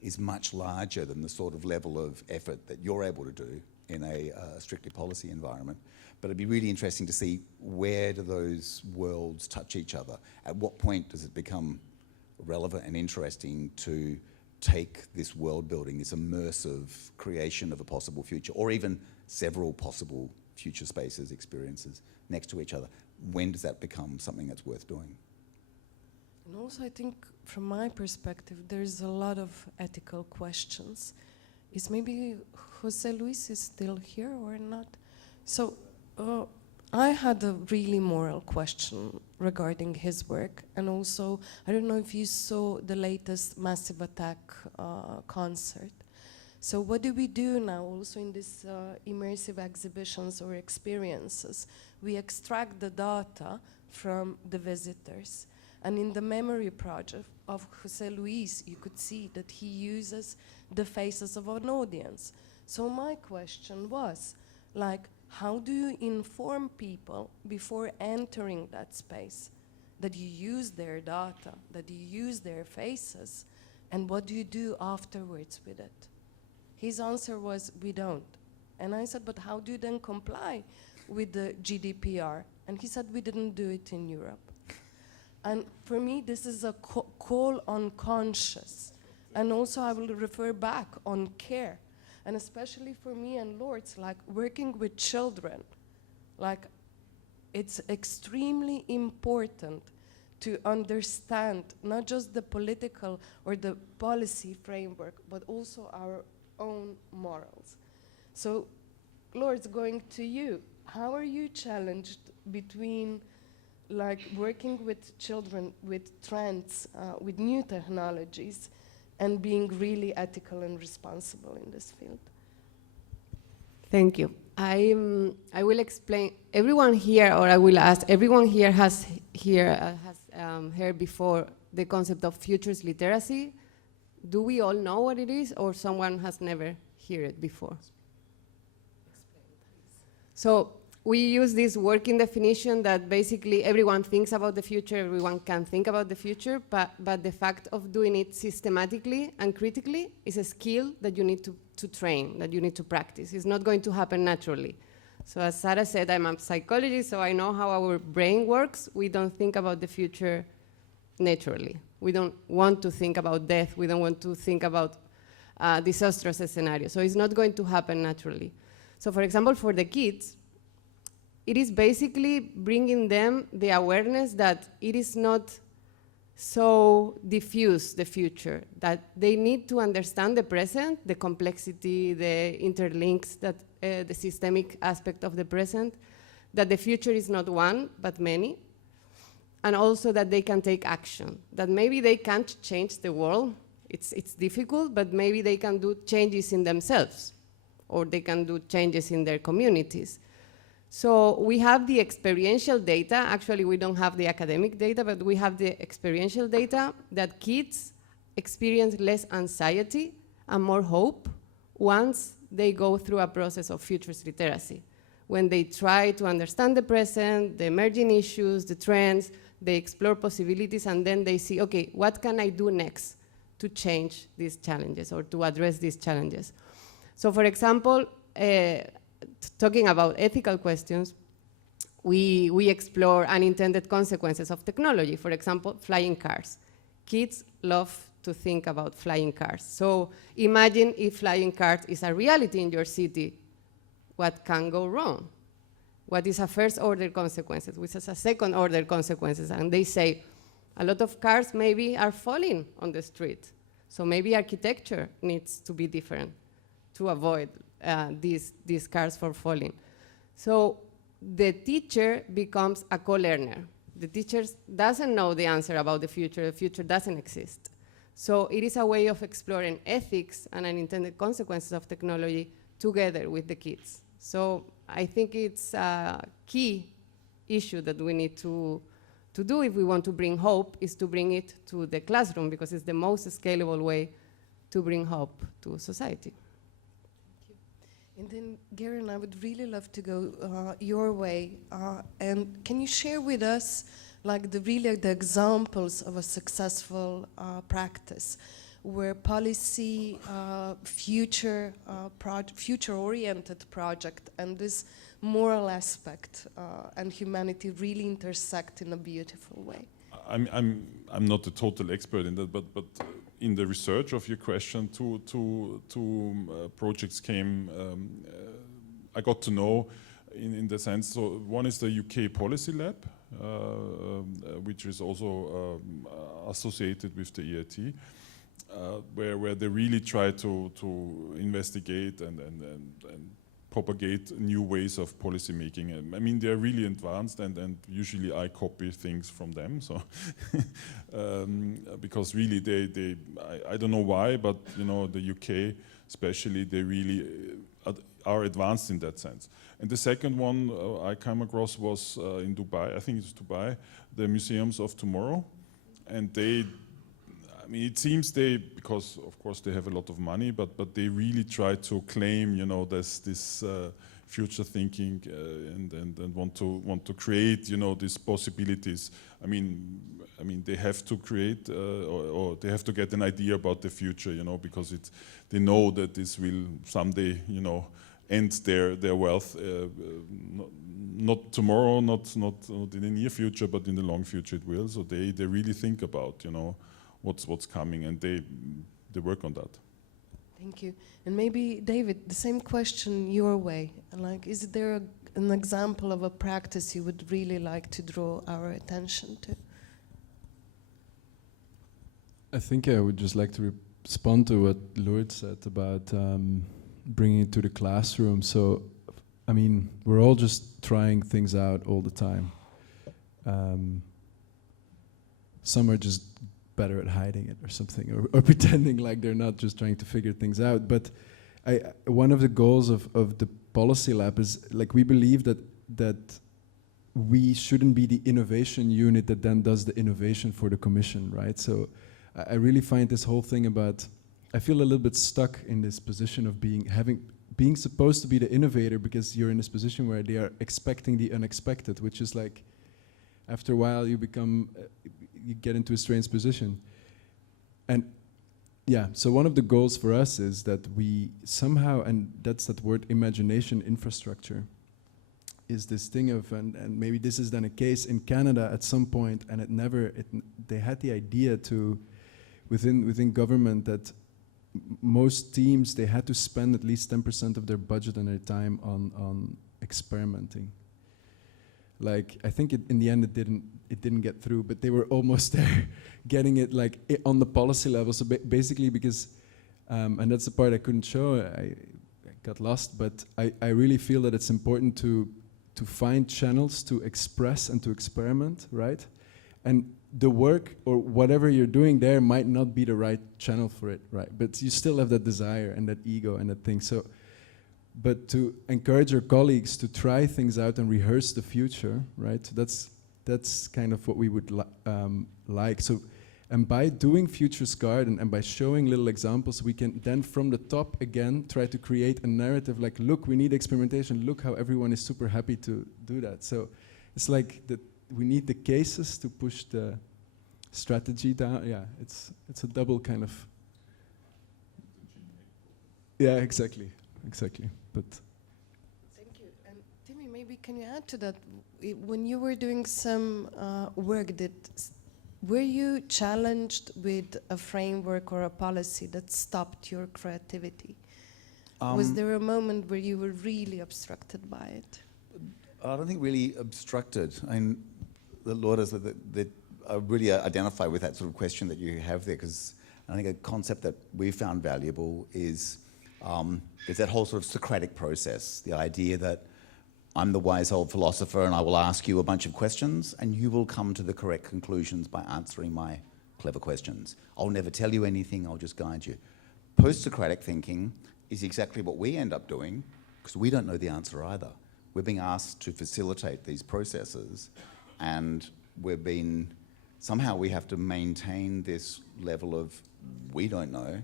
is much larger than the sort of level of effort that you're able to do in a strictly policy environment. But it'd be really interesting to see, where do those worlds touch each other? At what point does it become relevant and interesting to take this world building, this immersive creation of a possible future, or even several possible future spaces, experiences next to each other? When does that become something that's worth doing? And also, I think from my perspective, there's a lot of ethical questions. Is maybe Jose Luis is still here or not? So I had a really moral question regarding his work, and also, I don't know if you saw the latest Massive Attack concert. So what do we do now also in these immersive exhibitions or experiences? We extract the data from the visitors. And in the memory project of Jose Luis, you could see that he uses the faces of an audience. So my question was, like, how do you inform people before entering that space that you use their data, that you use their faces, and what do you do afterwards with it? His answer was, we don't. And I said, but how do you then comply with the GDPR? And he said, we didn't do it in Europe. And for me, this is a call on conscious. And also I will refer back on care. And especially for me and Lords, like working with children, like it's extremely important to understand not just the political or the policy framework, but also our own morals. So, Lords, going to you, how are you challenged between like working with children, with trends, with new technologies, and being really ethical and responsible in this field? Thank you. I will explain. Everyone here, or I will ask, everyone here has heard before the concept of futures literacy. Do we all know what it is, or someone has never heard it before? So we use this working definition that basically everyone thinks about the future, everyone can think about the future, but the fact of doing it systematically and critically is a skill that you need to train, that you need to practice. It's not going to happen naturally. So as Sarah said, I'm a psychologist, so I know how our brain works. We don't think about the future naturally. We don't want to think about death. We don't want to think about disastrous scenarios. So it's not going to happen naturally. So for example, for the kids, it is basically bringing them the awareness that it is not so diffuse, the future, that they need to understand the present, the complexity, the interlinks, that the systemic aspect of the present, that the future is not one, but many, and also that they can take action, that maybe they can't change the world, it's difficult, but maybe they can do changes in themselves, or they can do changes in their communities. So we have the experiential data. Actually, we don't have the academic data, but we have the experiential data that kids experience less anxiety and more hope once they go through a process of futures literacy. When they try to understand the present, the emerging issues, the trends, they explore possibilities, and then they see, okay, what can I do next to change these challenges or to address these challenges? So for example, talking about ethical questions, we explore unintended consequences of technology. For example, flying cars. Kids love to think about flying cars. So imagine if flying cars is a reality in your city. What can go wrong? What is a first order consequences? What is a second order consequences? And they say, a lot of cars maybe are falling on the street. So maybe architecture needs to be different to avoid these cars from falling. So the teacher becomes a co-learner. The teacher doesn't know the answer about the future doesn't exist. So it is a way of exploring ethics and unintended consequences of technology together with the kids. So I think it's a key issue that we need to do if we want to bring hope, is to bring it to the classroom, because it's the most scalable way to bring hope to society. And then, Garen, I would really love to go your way. And can you share with us, like, the examples of a successful practice where policy, future-oriented project and this moral aspect and humanity really intersect in a beautiful way? I'm not a total expert in that, but in the research of your question, two projects came. I got to know in the sense. So one is the UK Policy Lab, which is also associated with the EIT, where they really try to investigate and propagate new ways of policy making. And I mean, they're really advanced, and usually I copy things from them. So because really I don't know why, but you know, the UK especially, they really are advanced in that sense. And the second one I came across was in Dubai. I think it's Dubai, the Museums of Tomorrow, and they. I mean, it seems because of course they have a lot of money, but they really try to claim, you know, this future thinking and want to create, you know, these possibilities. I mean, they have to create or they have to get an idea about the future, you know, because they know that this will someday, you know, end their wealth. Not tomorrow, not in the near future, but in the long future it will. So they really think about, you know, what's coming, and they work on that. Thank you. And maybe, David, the same question your way. Like, is there an example of a practice you would really like to draw our attention to? I think I would just like to respond to what Lourdes said about bringing it to the classroom. So, I mean, we're all just trying things out all the time. Some are just better at hiding it or something, or pretending like they're not, just trying to figure things out. But one of the goals of the Policy Lab is, like, we believe that we shouldn't be the innovation unit that then does the innovation for the Commission, right? So I really find this whole thing about, I feel a little bit stuck in this position of being supposed to be the innovator, because you're in this position where they are expecting the unexpected, which is like, after a while you become, you get into a strange position. And yeah, so one of the goals for us is that we somehow, and that's that word, imagination infrastructure, is this thing of, and maybe this is then a case in Canada at some point, and they had the idea to, within government, that most teams, they had to spend at least 10% of their budget and their time on experimenting. Like, I think in the end it didn't get through, but they were almost there, getting it like on the policy level. So basically, because, and that's the part I couldn't show, I got lost, but I really feel that it's important to find channels to express and to experiment, right? And the work or whatever you're doing there might not be the right channel for it, right? But you still have that desire and that ego and that thing. So, but to encourage your colleagues to try things out and rehearse the future, right? That's kind of what we would like. So, and by doing Futures Garden and by showing little examples, we can then from the top again try to create a narrative like, look, we need experimentation. Look how everyone is super happy to do that. So it's like we need the cases to push the strategy down. Yeah, it's a double kind of. Yeah, exactly. But thank you. And Timmy, maybe can you add to that? When you were doing some work, were you challenged with a framework or a policy that stopped your creativity? Was there a moment where you were really obstructed by it? I don't think really obstructed. I mean, the Lourdes that I really identify with that sort of question that you have there, because I think a concept that we found valuable is that whole sort of Socratic process, the idea that I'm the wise old philosopher and I will ask you a bunch of questions and you will come to the correct conclusions by answering my clever questions. I'll never tell you anything, I'll just guide you. Post-Socratic thinking is exactly what we end up doing, because we don't know the answer either. We're being asked to facilitate these processes, and somehow we have to maintain this level of, we don't know,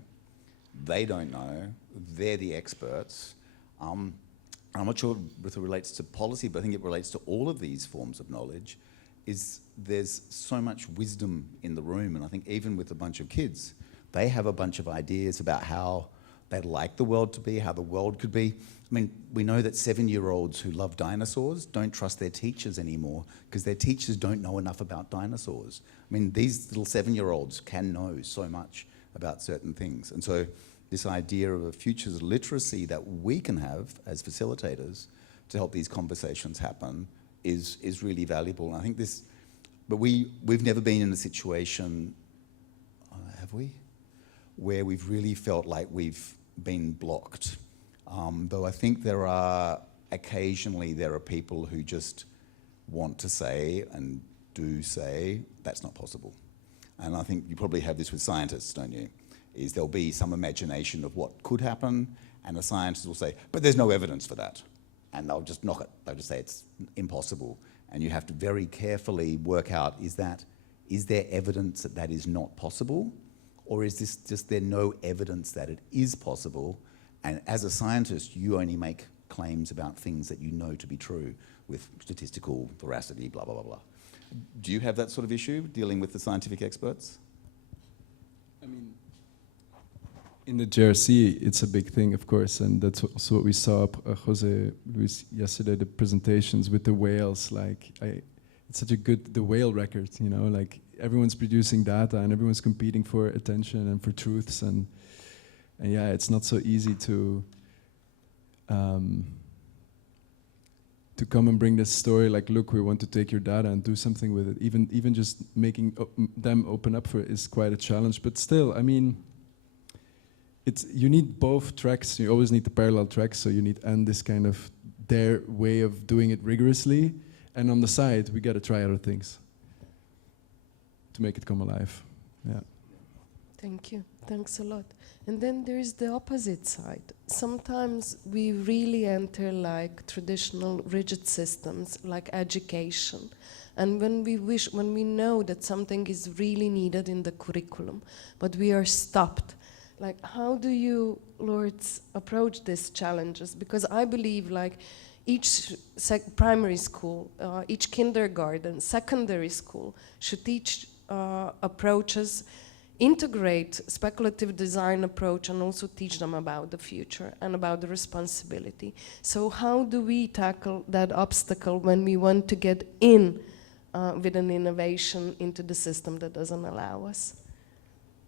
they don't know, they're the experts. I'm not sure if it relates to policy, but I think it relates to all of these forms of knowledge, is there's so much wisdom in the room, and I think even with a bunch of kids, they have a bunch of ideas about how they'd like the world to be, how the world could be. I mean, we know that 7-year-olds who love dinosaurs don't trust their teachers anymore because their teachers don't know enough about dinosaurs. I mean, these little 7-year-olds can know so much about certain things. And so this idea of a futures literacy that we can have as facilitators to help these conversations happen is really valuable. And I think this, but we've never been in a situation, have we? Where we've really felt like we've been blocked. Though I think occasionally there are people who just want to say and do say, that's not possible. And I think you probably have this with scientists, don't you? Is there'll be some imagination of what could happen, and the scientists will say, but there's no evidence for that. And they'll just knock it. They'll just say it's impossible. And you have to very carefully work out, is there evidence that that is not possible? Or is this just there no evidence that it is possible? And as a scientist, you only make claims about things that you know to be true with statistical veracity, blah, blah, blah, blah. Do you have that sort of issue dealing with the scientific experts? I mean, in the JRC, it's a big thing, of course, and that's also what we saw, Jose Luis, yesterday, the presentations with the whales. Like, it's such a good, the whale record, you know, like everyone's producing data and everyone's competing for attention and for truths, and yeah, it's not so easy to come and bring this story, like, look, we want to take your data and do something with it. Even just making them open up for it is quite a challenge. But still, I mean, you need both tracks. You always need the parallel tracks. So you need this kind of their way of doing it rigorously, and on the side we got to try other things to make it come alive. Yeah. Thank you. Thanks a lot. And then there is the opposite side. Sometimes we really enter like traditional rigid systems like education. And when we know that something is really needed in the curriculum, but we are stopped, like how do you, Lords, approach these challenges? Because I believe like each primary school, each kindergarten, secondary school should teach approaches, integrate speculative design approach, and also teach them about the future and about the responsibility. So how do we tackle that obstacle when we want to get in with an innovation into the system that doesn't allow us?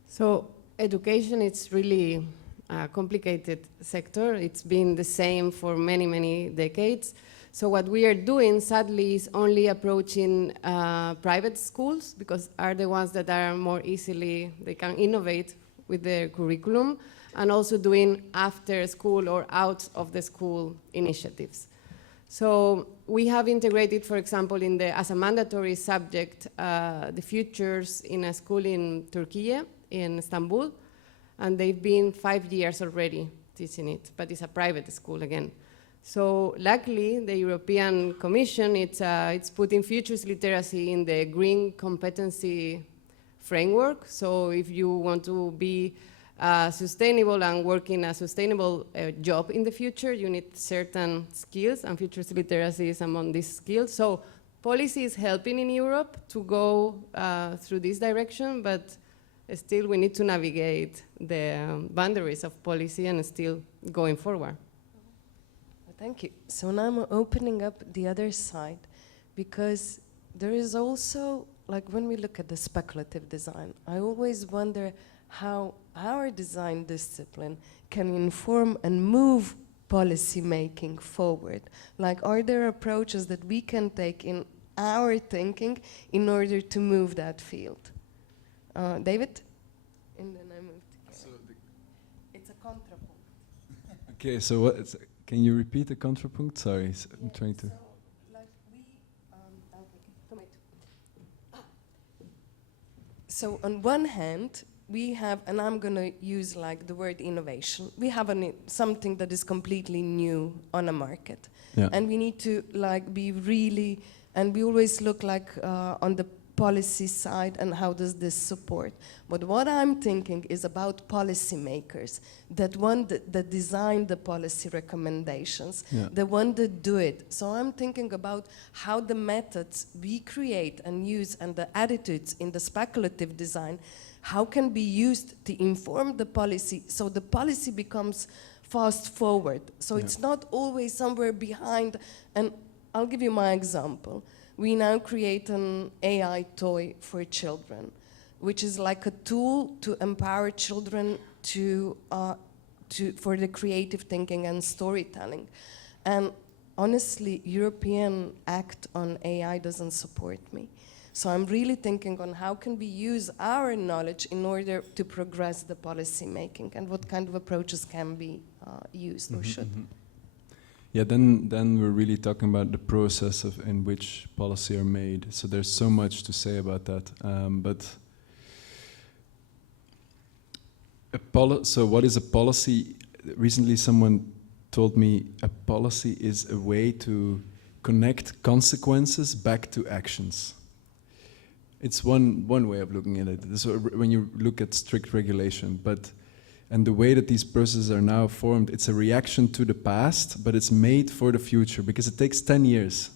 So education is really a complicated sector. It's been the same for many, many decades. So what we are doing, sadly, is only approaching private schools, because are the ones that are more easily, they can innovate with their curriculum, and also doing after school or out of the school initiatives. So we have integrated, for example, as a mandatory subject, the futures in a school in Turkey, in Istanbul, and they've been 5 years already teaching it, but it's a private school again. So luckily, the European Commission, it's putting futures literacy in the green competency framework. So if you want to be sustainable and work in a sustainable job in the future, you need certain skills, and futures literacy is among these skills. So policy is helping in Europe to go through this direction, but still we need to navigate the boundaries of policy and still going forward. Thank you. So now I'm opening up the other side, because there is also, like when we look at the speculative design, I always wonder how our design discipline can inform and move policy making forward. Like, are there approaches that we can take in our thinking in order to move that field? David? And then I move to Gary. It's a contrapunct. Okay, so what? Can you repeat the contrapunct? Sorry, I'm trying to. So on one hand, we have, and I'm going to use like the word innovation. We have something that is completely new on a market, and we need to like be really, and we always look like on the policy side and how does this support. But what I'm thinking is about policymakers, that design the policy recommendations, the one that do it. So I'm thinking about how the methods we create and use and the attitudes in the speculative design, how can be used to inform the policy so the policy becomes fast forward. So it's not always somewhere behind. And I'll give you my example. We now create an AI toy for children, which is like a tool to empower children for the creative thinking and storytelling. And honestly, European Act on AI doesn't support me. So I'm really thinking on how can we use our knowledge in order to progress the policy making, and what kind of approaches can be used or should. Yeah, then we're really talking about the process in which policy are made. So there's so much to say about that. So what is a policy? Recently someone told me a policy is a way to connect consequences back to actions. It's one way of looking at it. So when you look at strict regulation, and the way that these processes are now formed, it's a reaction to the past, but it's made for the future, because it takes 10 years.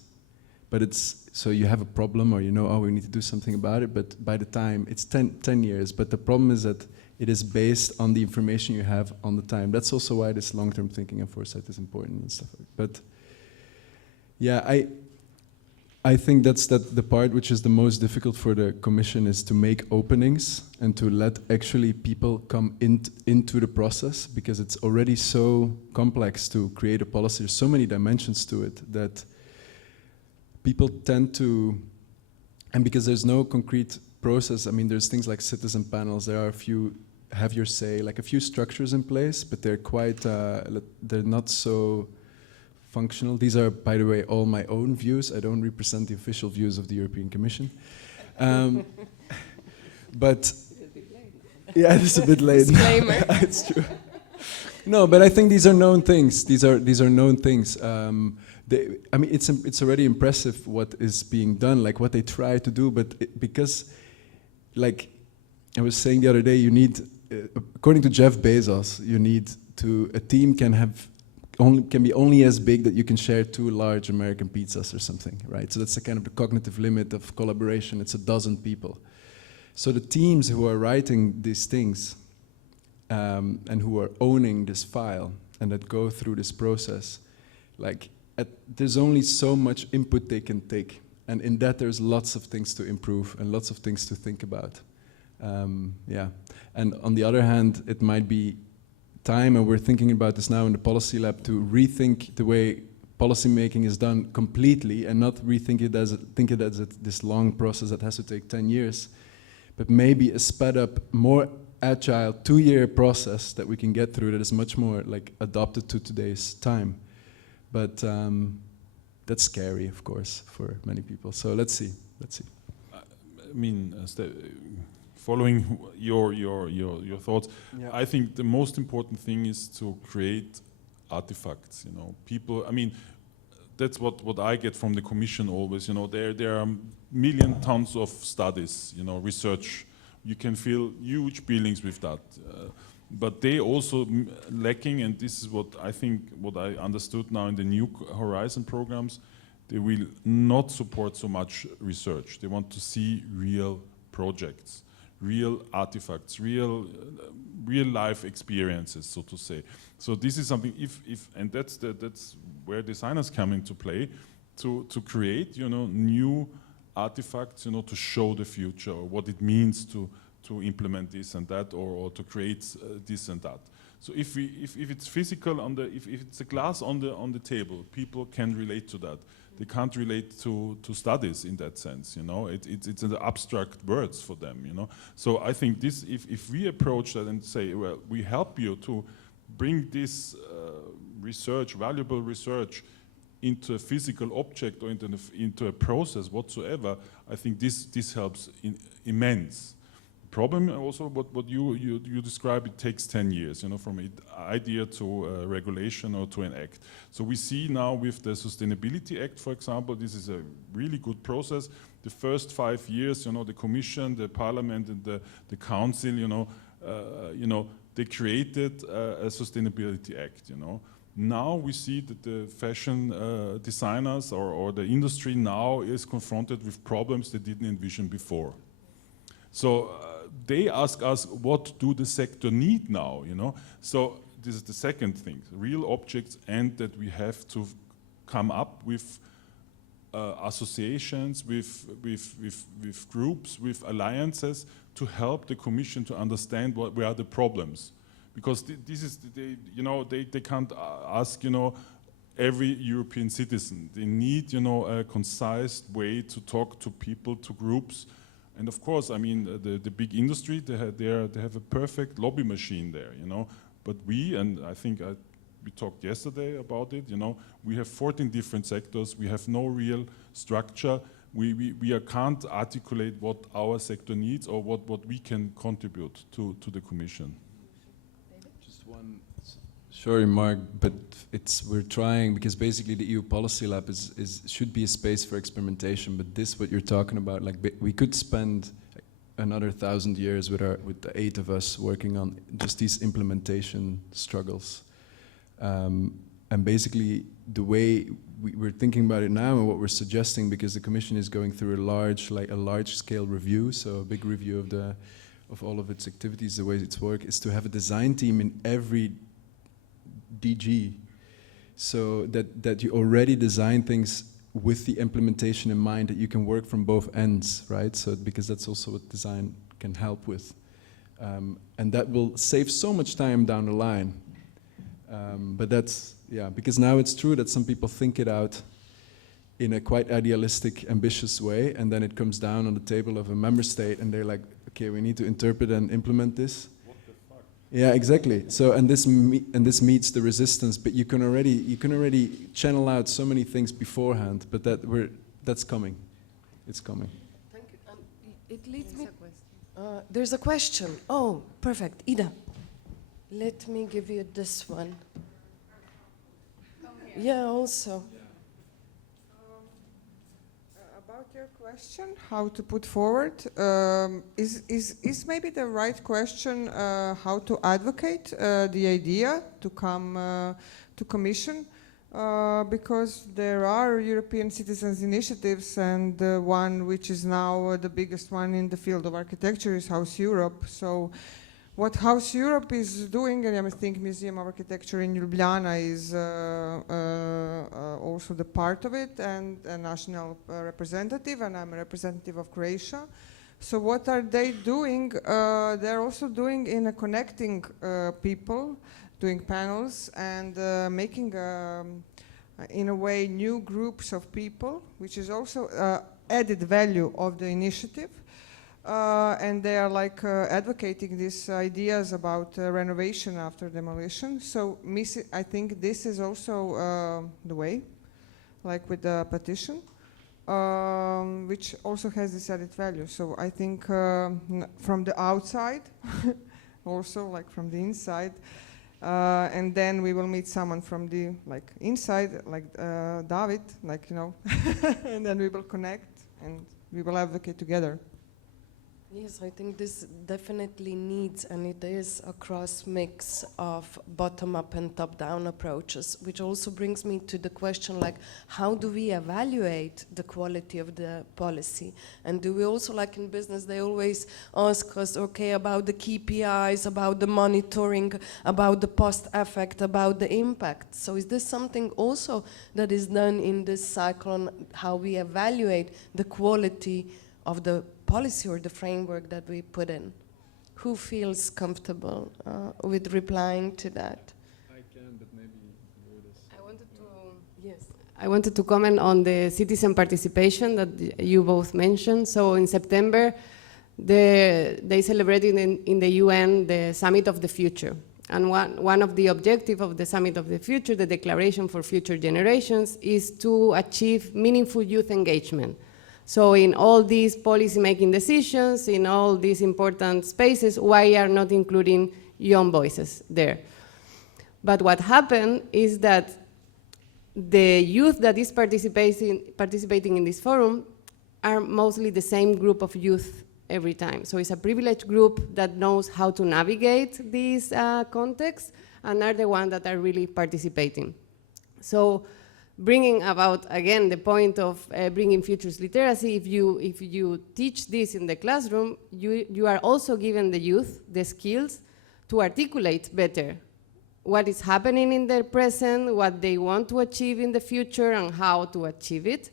But so you have a problem, or we need to do something about it, but by the time, it's 10 years. But the problem is that it is based on the information you have on the time. That's also why this long-term thinking and foresight is important and stuff. But yeah, I think that's the part which is the most difficult for the Commission, is to make openings and to let actually people come into the process, because it's already so complex to create a policy. There's so many dimensions to it that people tend to, and because there's no concrete process, I mean, there's things like citizen panels, there are a few have your say, like a few structures in place, but they're quite, they're not so functional. These are, by the way, all my own views. I don't represent the official views of the European Commission. But yeah, it's a bit late. Disclaimer. It's true. No, but I think these are known things. These are known things. I mean, it's already impressive what is being done, like what they try to do. But because, like I was saying the other day, you need, according to Jeff Bezos, a team can be only as big that you can share 2 large American pizzas or something, right? So that's the kind of the cognitive limit of collaboration. It's 12 people. So the teams who are writing these things and who are owning this file and that go through this process, there's only so much input they can take. And in that, there's lots of things to improve and lots of things to think about. Yeah. And on the other hand, it might be time, and we're thinking about this now in the policy lab, to rethink the way policy making is done completely, and not think it as this long process that has to take 10 years, but maybe a sped up, more agile 2-year process that we can get through that is much more adapted to today's time. But that's scary, of course, for many people. So let's see. I mean, following your thoughts, yeah. I think the most important thing is to create artifacts. People. I mean, that's what I get from the Commission always. There are million tons of studies. Research. You can fill huge buildings with that, but they also lacking. And this is what I understood now in the new Horizon programs. They will not support so much research. They want to see real projects, real artifacts, real life experiences, so to say. So this is something. And that's where designers come into play, to create new artifacts, to show the future, or what it means to implement this and that, or to create this and that. So if it's physical if it's a glass on the table, people can relate to that. They can't relate to studies in that sense, It's in the abstract words for them, So I think this, if we approach that and say, well, we help you to bring this research, valuable research, into a physical object or into a process whatsoever, I think this helps immense. Problem also, what you describe, it takes 10 years, from an idea to regulation or to an act. So we see now with the Sustainability Act, for example, this is a really good process. The first 5 years, the Commission, the Parliament, and the Council, they created a Sustainability Act, Now we see that the fashion designers or the industry now is confronted with problems they didn't envision before. So they ask us, what do the sector need now, you know? So this is the second thing, real objects, and that we have to come up with associations, with groups, with alliances to help the Commission to understand where are the problems. Because this is, they can't ask, every European citizen. They need, a concise way to talk to people, to groups. And of course, I mean, the big industry, they have a perfect lobby machine there, But we, and I think we talked yesterday about it, we have 14 different sectors. We have no real structure. We can't articulate what our sector needs or what we can contribute to the Commission. Just one short remark, but we're trying, because basically the EU Policy Lab should be a space for experimentation, but what you're talking about, like we could spend another 1,000 years with the 8 of us working on just these implementation struggles. And basically the way we're thinking about it now and what we're suggesting, because the Commission is going through a large scale review, so a big review of all of its activities, the way it's work, is to have a design team in every DG, so that you already design things with the implementation in mind, that you can work from both ends, right? So because that's also what design can help with. And that will save so much time down the line. But that's, because now it's true that some people think it out in a quite idealistic, ambitious way, and then it comes down on the table of a member state, and they're like, okay, we need to interpret and implement this. What the fuck? Yeah, exactly. So, and this meets the resistance, but you can already channel out so many things beforehand, but that's coming. It's coming. Thank you. It leads me. There's a question. Oh, perfect. Ida. Let me give you this one. Yeah, also. About your question, how to put forward, is maybe the right question how to advocate the idea to come to Commission, because there are European citizens initiatives, and the one which is now the biggest one in the field of architecture is House Europe. So what House Europe is doing, and I think Museum of Architecture in Ljubljana is also the part of it, and a national representative, and I'm a representative of Croatia. So what are they doing? They're also doing in connecting people, doing panels, and making, in a way, new groups of people, which is also added value of the initiative. And they are like advocating these ideas about renovation after demolition. So I think this is also the way, like with the petition, which also has this added value. So I think from the outside, also like from the inside, and then we will meet someone from the inside, like David, and then we will connect and we will advocate together. Yes, I think this definitely needs, and it is a cross mix of bottom-up and top-down approaches, which also brings me to the question, like, how do we evaluate the quality of the policy? And do we also, like in business, they always ask us, okay, about the KPIs, about the monitoring, about the post-effect, about the impact. So is this something also that is done in this cycle on how we evaluate the quality of the policy or the framework that we put in? Who feels comfortable with replying to that? I can, but maybe I wanted to comment on the citizen participation that you both mentioned. So in September, they celebrated in the UN the Summit of the Future. And one of the objectives of the Summit of the Future, the Declaration for Future Generations, is to achieve meaningful youth engagement. So in all these policy-making decisions, in all these important spaces, why are not including young voices there? But what happened is that the youth that is participating in this forum are mostly the same group of youth every time. So it's a privileged group that knows how to navigate this context, and are the ones that are really participating. So bringing about, again, the point of bringing futures literacy. If you teach this in the classroom, you are also giving the youth the skills to articulate better what is happening in their present, what they want to achieve in the future, and how to achieve it.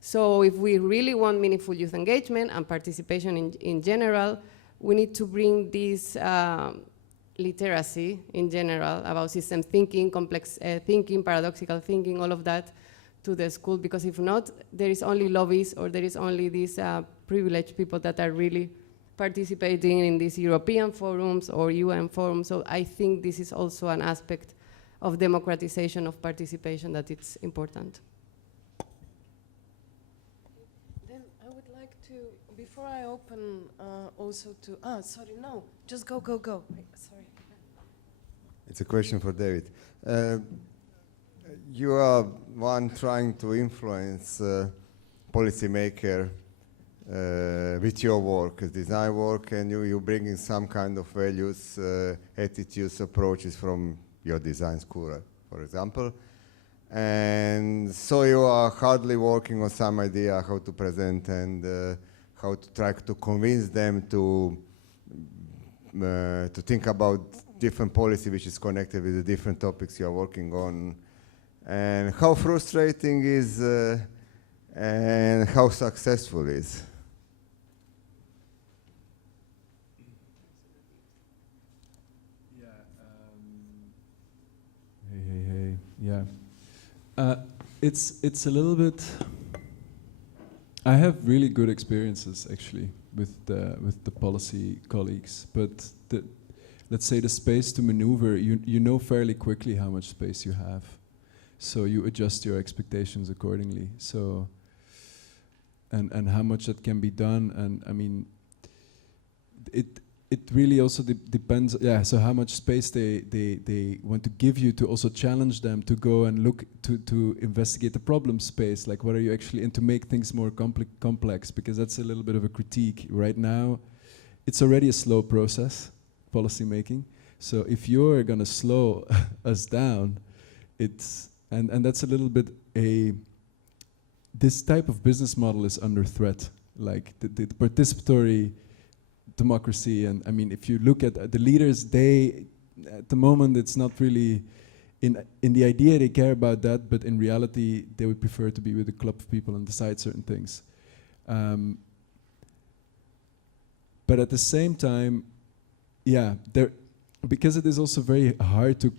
So if we really want meaningful youth engagement and participation in general, we need to bring this literacy in general about system thinking, complex thinking, paradoxical thinking, all of that to the school, because if not, there is only lobbies, or there is only these privileged people that are really participating in these European forums or UN forums. So I think this is also an aspect of democratization of participation that it's important. Then I would like to, before I open also to, sorry, no, just go. Sorry. It's a question for David. You are one trying to influence policymaker with your work, design work, and you bring in some kind of values, attitudes, approaches from your design school, for example. And so you are hardly working on some idea how to present and how to try to convince them to think about different policy which is connected with the different topics you are working on, and how frustrating is and how successful is. Hey. Yeah. It's a little bit. I have really good experiences actually with the policy colleagues, but let's say the space to maneuver, you know fairly quickly how much space you have, so you adjust your expectations accordingly. So and how much that can be done, and I mean, it really also depends. Yeah. So how much space they want to give you to also challenge them to go and look to investigate the problem space. Like, what are you actually, and to make things more complex, because that's a little bit of a critique right now. It's already a slow process, policy making. So if you're gonna slow us down, it's and that's a little bit this type of business model is under threat. Like the participatory democracy, and I mean, if you look at the leaders, at the moment it's not really in the idea they care about that, but in reality they would prefer to be with a club of people and decide certain things. But at the same time, yeah, because it is also very hard to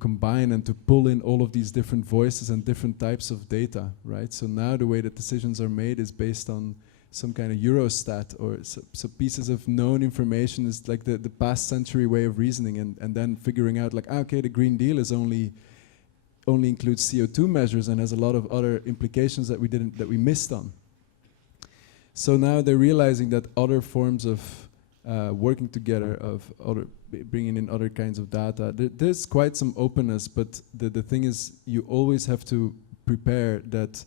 combine and to pull in all of these different voices and different types of data, right? So now the way that decisions are made is based on some kind of Eurostat, or so pieces of known information is like the past century way of reasoning, and then figuring out like, okay, the Green Deal is only includes CO2 measures and has a lot of other implications that we missed on. So now they're realizing that other forms of working together, of bringing in other kinds of data, there's quite some openness, but the thing is, you always have to prepare that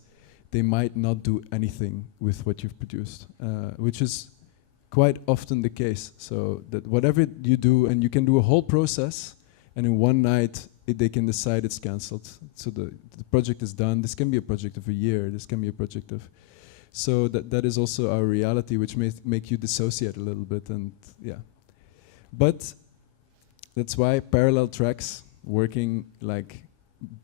they might not do anything with what you've produced, which is quite often the case. So that whatever you do, and you can do a whole process, and in one night they can decide it's cancelled. So the project is done. This can be a project of a year. This can be a project of. So that is also our reality, which may make you dissociate a little bit, and yeah. But that's why parallel tracks, working like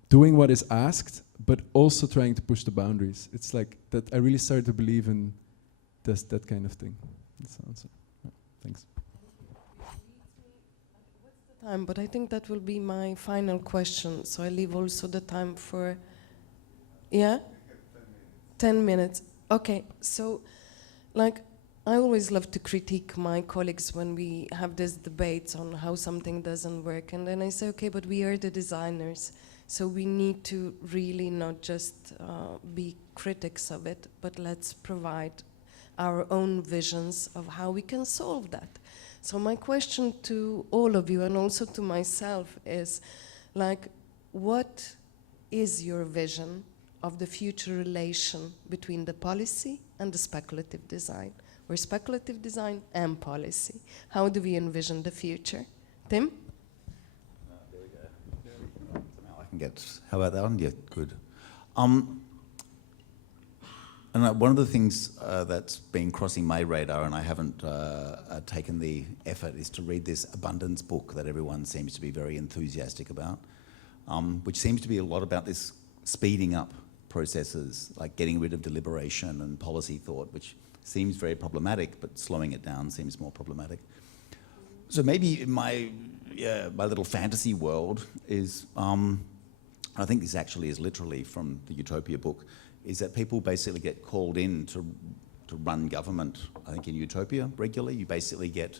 doing what is asked, but also trying to push the boundaries. It's like that. I really started to believe in that kind of thing. That's the answer. Yeah, thanks. What's the time? But I think that will be my final question. So I leave also the time for, yeah? 10 minutes. Okay. So, like, I always love to critique my colleagues when we have these debates on how something doesn't work. And then I say, okay, but we are the designers. So we need to really not just be critics of it, but let's provide our own visions of how we can solve that. So my question to all of you, and also to myself, is like, what is your vision of the future relation between the policy and the speculative design, or speculative design and policy? How do we envision the future? Tim? How about that one? Yeah, good. And one of the things that's been crossing my radar, and I haven't taken the effort, is to read this abundance book that everyone seems to be very enthusiastic about, which seems to be a lot about this speeding up processes, like getting rid of deliberation and policy thought, which seems very problematic, but slowing it down seems more problematic. So maybe my little fantasy world is, I think this actually is literally from the Utopia book, is that people basically get called in to run government. I think in Utopia regularly, you basically get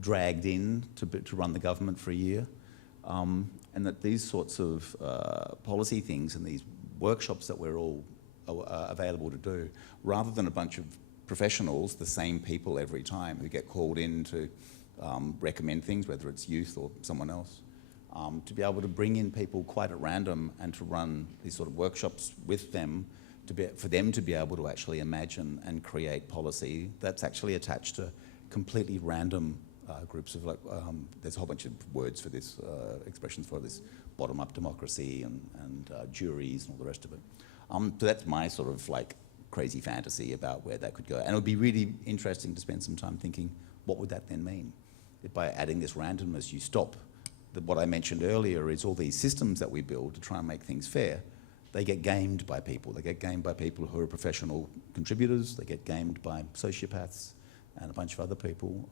dragged in to run the government for a year. And that these sorts of policy things and these workshops that we're all available to do, rather than a bunch of professionals, the same people every time who get called in to recommend things, whether it's youth or someone else, to be able to bring in people quite at random and to run these sort of workshops with them, for them to be able to actually imagine and create policy that's actually attached to completely random groups of, like, there's a whole bunch of words for this, expressions for this, bottom-up democracy and juries and all the rest of it. So that's my sort of like crazy fantasy about where that could go. And it would be really interesting to spend some time thinking, what would that then mean? If by adding this randomness, you stop. What I mentioned earlier is all these systems that we build to try and make things fair, they get gamed by people. They get gamed by people who are professional contributors. They get gamed by sociopaths and a bunch of other people.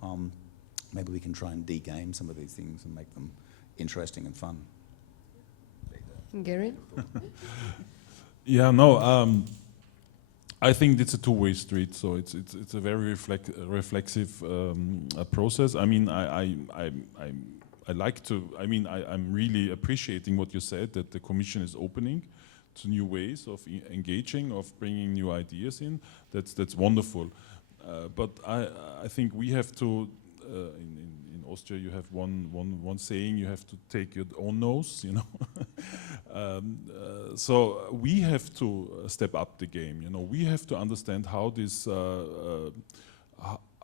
Maybe we can try and de-game some of these things and make them interesting and fun. Gary? Yeah, no, I think it's a two-way street, so it's a very reflexive process. I mean, I like to, I mean, I'm really appreciating what you said, that the Commission is opening to new ways of engaging, of bringing new ideas in. That's wonderful. But I think we have to, in Austria you have one saying, you have to take your own nose, you know. So we have to step up the game, you know. We have to understand how this,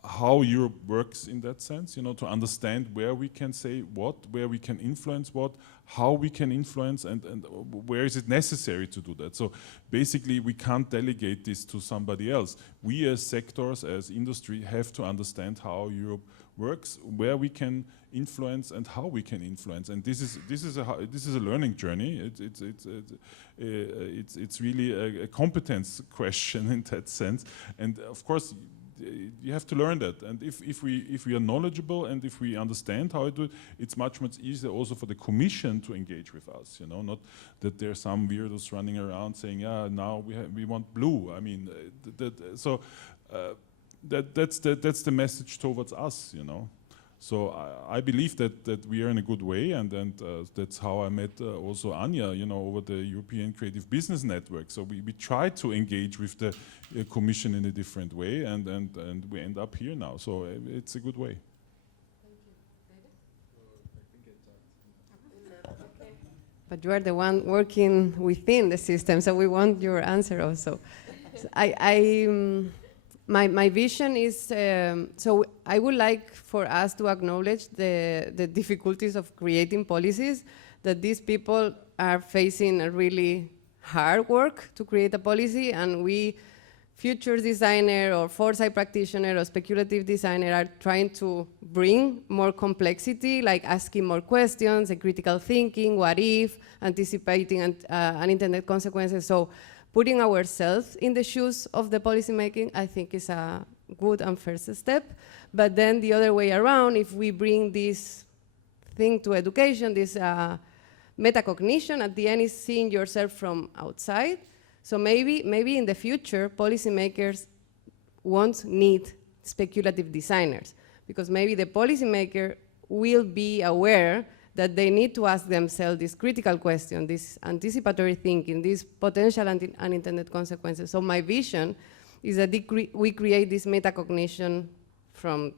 how Europe works in that sense, you know, to understand where we can say what, where we can influence what, how we can influence, and where is it necessary to do that. So basically we can't delegate this to somebody else. We as sectors, as industry, have to understand how Europe works, where we can influence and how we can influence. And this is a learning journey. It's really a competence question in that sense. And of course, you have to learn that, and if we are knowledgeable and if we understand how to do it, it's much easier also for the Commission to engage with us. You know, not that there are some weirdos running around saying, "Yeah, now we want blue." I mean, that's the message towards us. You know, so I believe that we are in a good way, and that's how I met also Anya. You know, over the European Creative Business Network. So we try to engage with the Commission in a different way, and we end up here now. So it's a good way. But you are the one working within the system, so we want your answer also. So my vision is, so I would like for us to acknowledge the difficulties of creating policies, that these people are facing a really hard work to create a policy, and we, future designer or foresight practitioner or speculative designer, are trying to bring more complexity, like asking more questions, and critical thinking, what if, anticipating unintended consequences. So putting ourselves in the shoes of the policymaking, I think, is a good and first step. But then the other way around, if we bring this thing to education, this metacognition, at the end is seeing yourself from outside. So maybe in the future, policymakers won't need speculative designers, because maybe the policymaker will be aware that they need to ask themselves this critical question, this anticipatory thinking, these potential unintended consequences. So my vision is that we create this metacognition from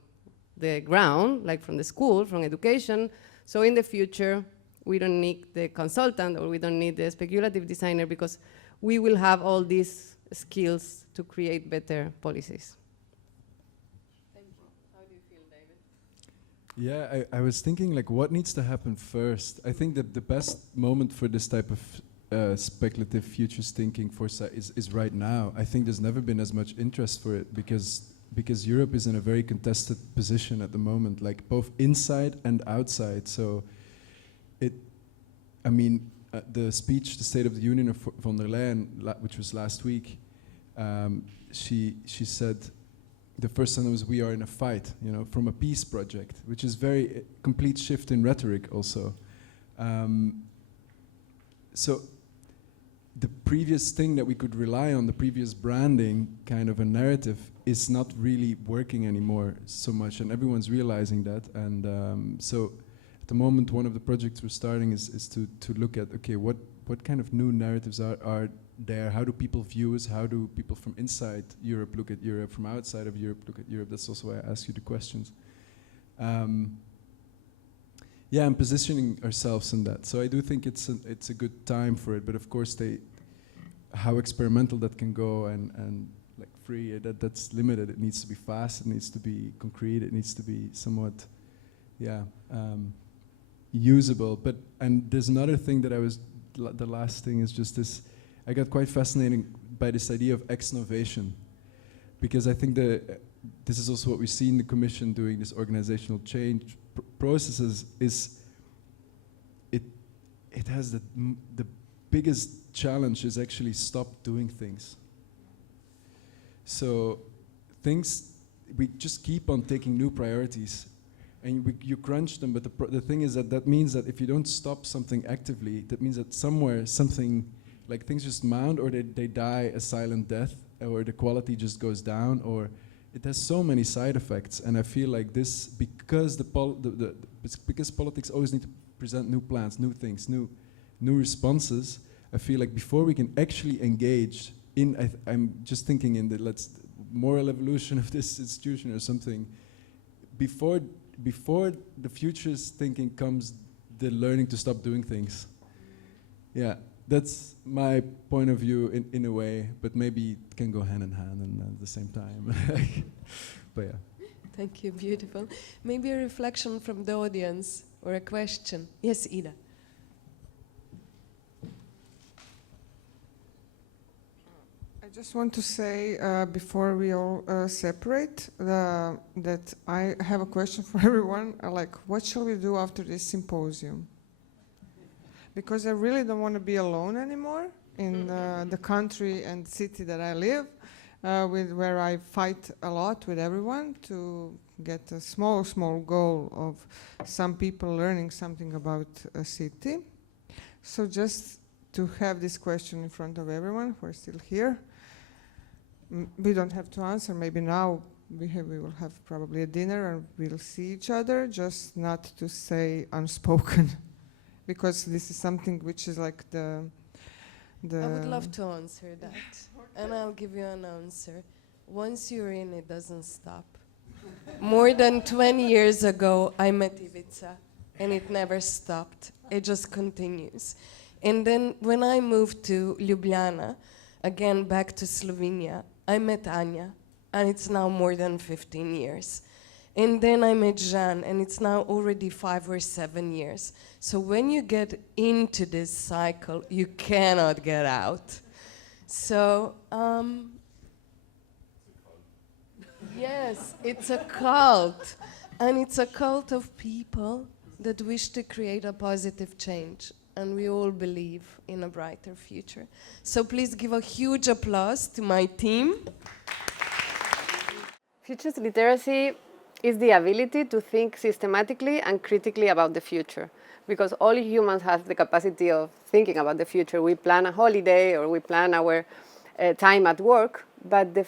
the ground, like from the school, from education. So in the future, we don't need the consultant, or we don't need the speculative designer, because we will have all these skills to create better policies. Thank you. How do you feel, David? Yeah, I was thinking, like, what needs to happen first? I think that the best moment for this type of speculative futures thinking is right now. I think there's never been as much interest for it because Europe is in a very contested position at the moment, like both inside and outside. So the speech, the State of the Union of von der Leyen, which was last week, she said, the first sentence was, "We are in a fight," from a peace project, which is very complete shift in rhetoric also. So the previous thing that we could rely on, the previous branding kind of a narrative, is not really working anymore so much, and everyone's realizing that. And so at the moment, one of the projects we're starting is to look at, okay, what kind of new narratives are there? How do people view us? How do people from inside Europe look at Europe? From outside of Europe look at Europe? That's also why I ask you the questions. And positioning ourselves in that. So I do think it's a good time for it. But of course, how experimental that can go and like free, that's limited. It needs to be fast. It needs to be concrete. It needs to be somewhat, usable. And there's another thing that the last thing is just this. I got quite fascinated by this idea of ex-novation, because I think this is also what we see in the Commission doing this organizational change processes. It has the biggest challenge is actually stop doing things. So we just keep on taking new priorities, and you crunch them. But the thing is that means that if you don't stop something actively, that means that somewhere something. Like things just mount, or they die a silent death, or the quality just goes down, or it has so many side effects. And I feel like this, because because politics always need to present new plans, new things, new responses. I feel like before we can actually engage in, I'm just thinking in the moral evolution of this institution or something. Before the futures thinking comes, the learning to stop doing things. Yeah. That's my point of view in a way, but maybe it can go hand in hand and at the same time. But yeah. Thank you, beautiful. Maybe a reflection from the audience or a question. Yes, Ida. I just want to say, before we all separate, that I have a question for everyone. What shall we do after this symposium? Because I really don't want to be alone anymore in the country and city that I live, where I fight a lot with everyone to get a small goal of some people learning something about a city. So just to have this question in front of everyone who are still here. We don't have to answer. Maybe now we will have probably a dinner and we'll see each other, just not to say unspoken. Because this is something which is like the I would love to answer that. And I'll give you an answer. Once you're in, it doesn't stop. More than 20 years ago, I met Ivica, and it never stopped. It just continues. And then when I moved to Ljubljana, again back to Slovenia, I met Anja, and it's now more than 15 years. And then I met Jean, and it's now already 5 or 7 years. So when you get into this cycle, you cannot get out. So, yes, it's a cult. And it's a cult of people that wish to create a positive change. And we all believe in a brighter future. So please give a huge applause to my team. Futures literacy is the ability to think systematically and critically about the future. Because all humans have the capacity of thinking about the future. We plan a holiday or we plan our time at work, but the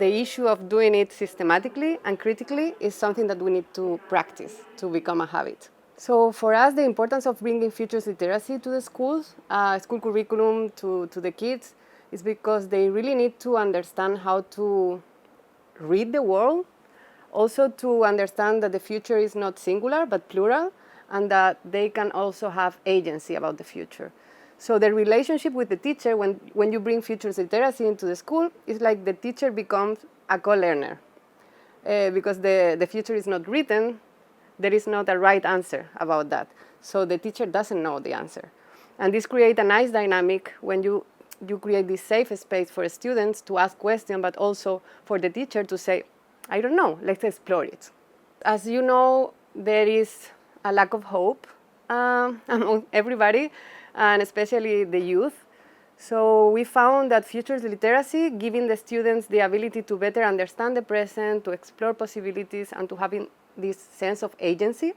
issue of doing it systematically and critically is something that we need to practice to become a habit. So for us, the importance of bringing futures literacy to the schools, school curriculum to the kids, is because they really need to understand how to read the world, also to understand that the future is not singular but plural, and that they can also have agency about the future. So the relationship with the teacher, when you bring futures literacy into the school, is like the teacher becomes a co-learner. Because the future is not written, there is not a right answer about that. So the teacher doesn't know the answer. And this creates a nice dynamic when you create this safe space for students to ask questions, but also for the teacher to say, I don't know, let's explore it. As you know, there is a lack of hope among everybody, and especially the youth. So we found that futures literacy, giving the students the ability to better understand the present, to explore possibilities, and to having this sense of agency.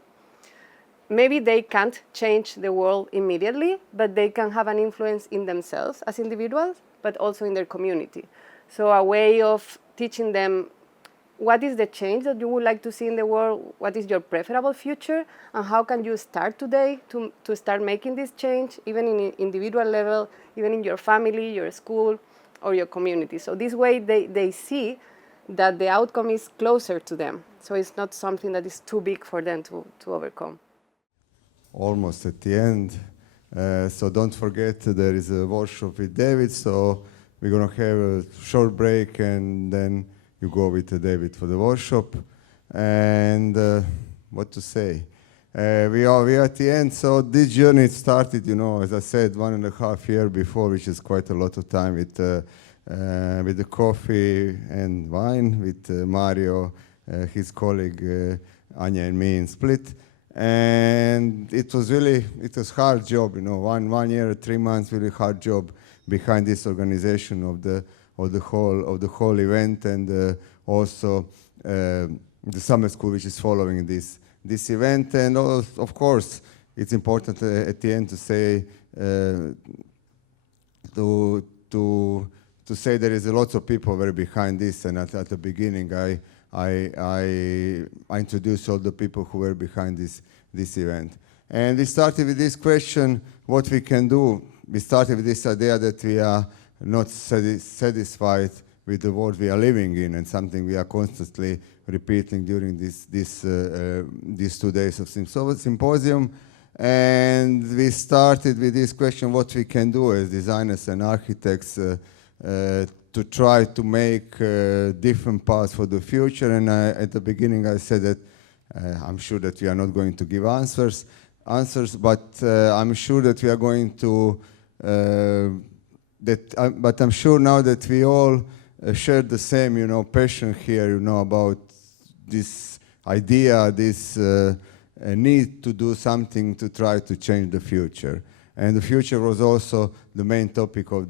Maybe they can't change the world immediately, but they can have an influence in themselves as individuals, but also in their community. So a way of teaching them what is the change that you would like to see in the world, what is your preferable future, and how can you start today to start making this change, even in an individual level, even in your family, your school, or your community. So this way they see that the outcome is closer to them. So it's not something that is too big for them to overcome. Almost at the end. So don't forget there is a workshop with David, so we're going to have a short break and then you go with David for the workshop. And what to say? We are at the end, so this journey started, you know, as I said, 1.5 years before, which is quite a lot of time with the coffee and wine, with Mario, his colleague, Anya and me in Split. And it was hard job, you know, one year, 3 months, really hard job behind this organization of the whole event, and also the summer school which is following this event. And also, of course, it's important at the end to say to say there is a lot of people very behind this. And at the beginning, I introduced all the people who were behind this event. And we started with this question, what we can do. We started with this idea that we are not satisfied with the world we are living in, and something we are constantly repeating during these 2 days of symposium. And we started with this question, what we can do as designers and architects to try to make different paths for the future. And at the beginning I said that I'm sure that we are not going to give answers, but I'm sure that we are going to, but I'm sure now that we all share the same, you know, passion here, you know, about this idea, this need to do something to try to change the future. And the future was also the main topic of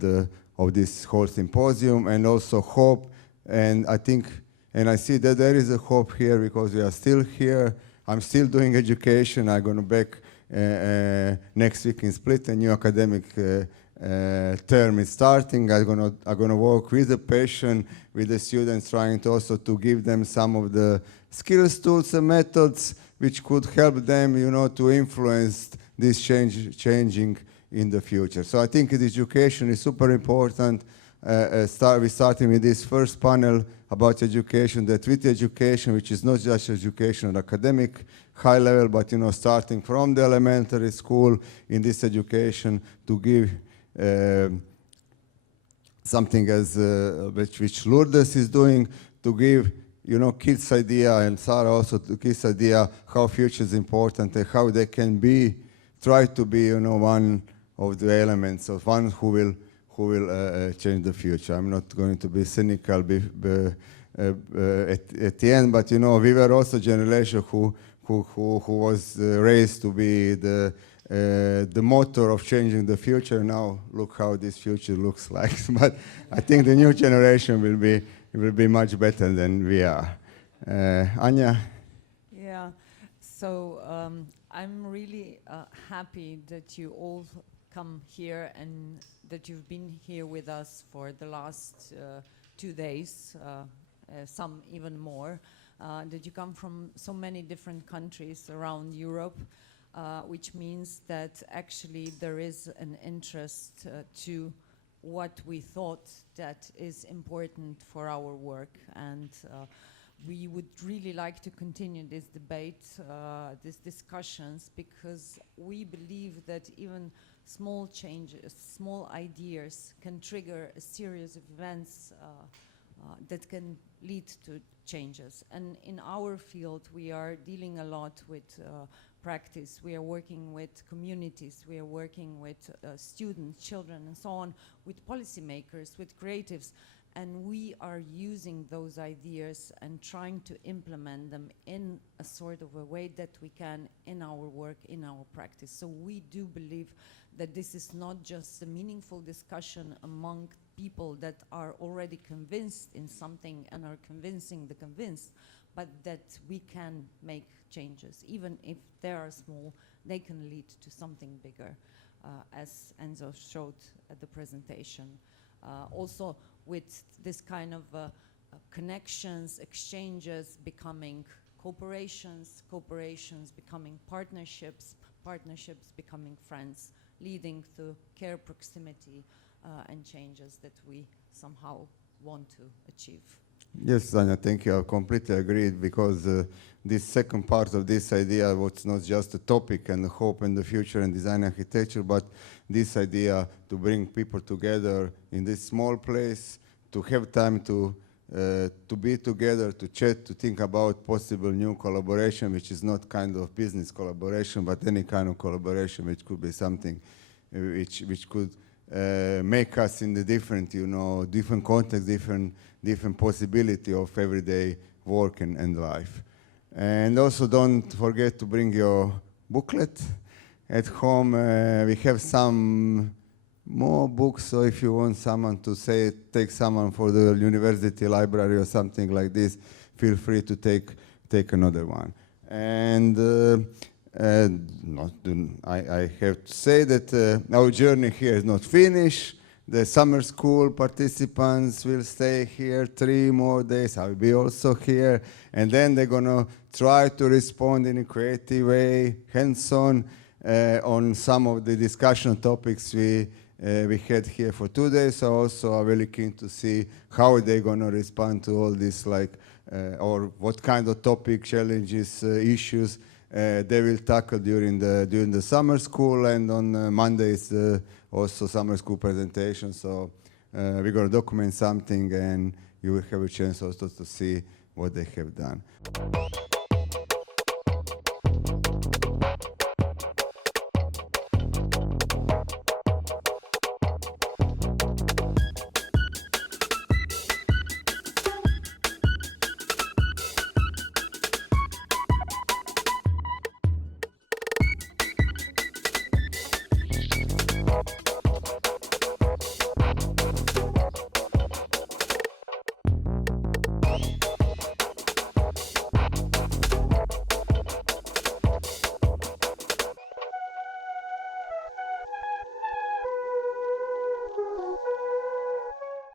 this whole symposium, and also hope. And I think, and I see that there is a hope here because we are still here. I'm still doing education. I'm going to back next week in Split. A new academic term is starting. I'm gonna work with the passion with the students, trying to also to give them some of the skills, tools, and methods which could help them, you know, to influence this changing in the future. So I think education is super important. We started with this first panel about education, that with education, which is not just education at academic high level, but, you know, starting from the elementary school in this education to give something as which Lourdes is doing, to give, you know, kids idea, and Sarah also to kids idea how future is important and how they can be, try to be, you know, one of the elements of one who will change the future. I'm not going to be cynical at the end, but, you know, we were also a generation who was raised to be the motor of changing the future. Now look how this future looks like. But I think the new generation will be much better than we are. Anya? Yeah, so I'm really happy that you all come here and that you've been here with us for the last 2 days, some even more, that you come from so many different countries around Europe, which means that actually there is an interest to what we thought that is important for our work. And we would really like to continue this debate, these discussions, because we believe that even small changes, small ideas can trigger a series of events that can lead to changes. And in our field, we are dealing a lot with practice. We are working with communities, we are working with students, children, and so on, with policymakers, with creatives, and we are using those ideas and trying to implement them in a sort of a way that we can in our work, in our practice. So we do believe that this is not just a meaningful discussion among people that are already convinced in something and are convincing the convinced, but that we can make changes. Even if they are small, they can lead to something bigger, as Enzo showed at the presentation. Also, with this kind of connections, exchanges becoming cooperations, cooperations becoming partnerships, partnerships becoming friends, leading to care proximity and changes that we somehow want to achieve. Yes, Zanya, thank you. I completely agree, because this second part of this idea was not just a topic and the hope in the future and design architecture, but this idea to bring people together in this small place, to have time to be together, to chat, to think about possible new collaboration, which is not kind of business collaboration, but any kind of collaboration, which could be something which could make us in the different, different context, different possibility of everyday work and life. And also don't forget to bring your booklet at home. We have some more books, so if you want someone to take someone for the university library or something like this, feel free to take another one. And I have to say that our journey here is not finished. The summer school participants will stay here 3 more days. I will be also here. And then they're going to try to respond in a creative way, hands-on, on some of the discussion topics we had here for 2 days. So also I'm really keen to see how they're going to respond to all this, or what kind of topic, challenges, issues they will tackle during the summer school. And on Mondays, also summer school presentation. So we're going to document something, and you will have a chance also to see what they have done.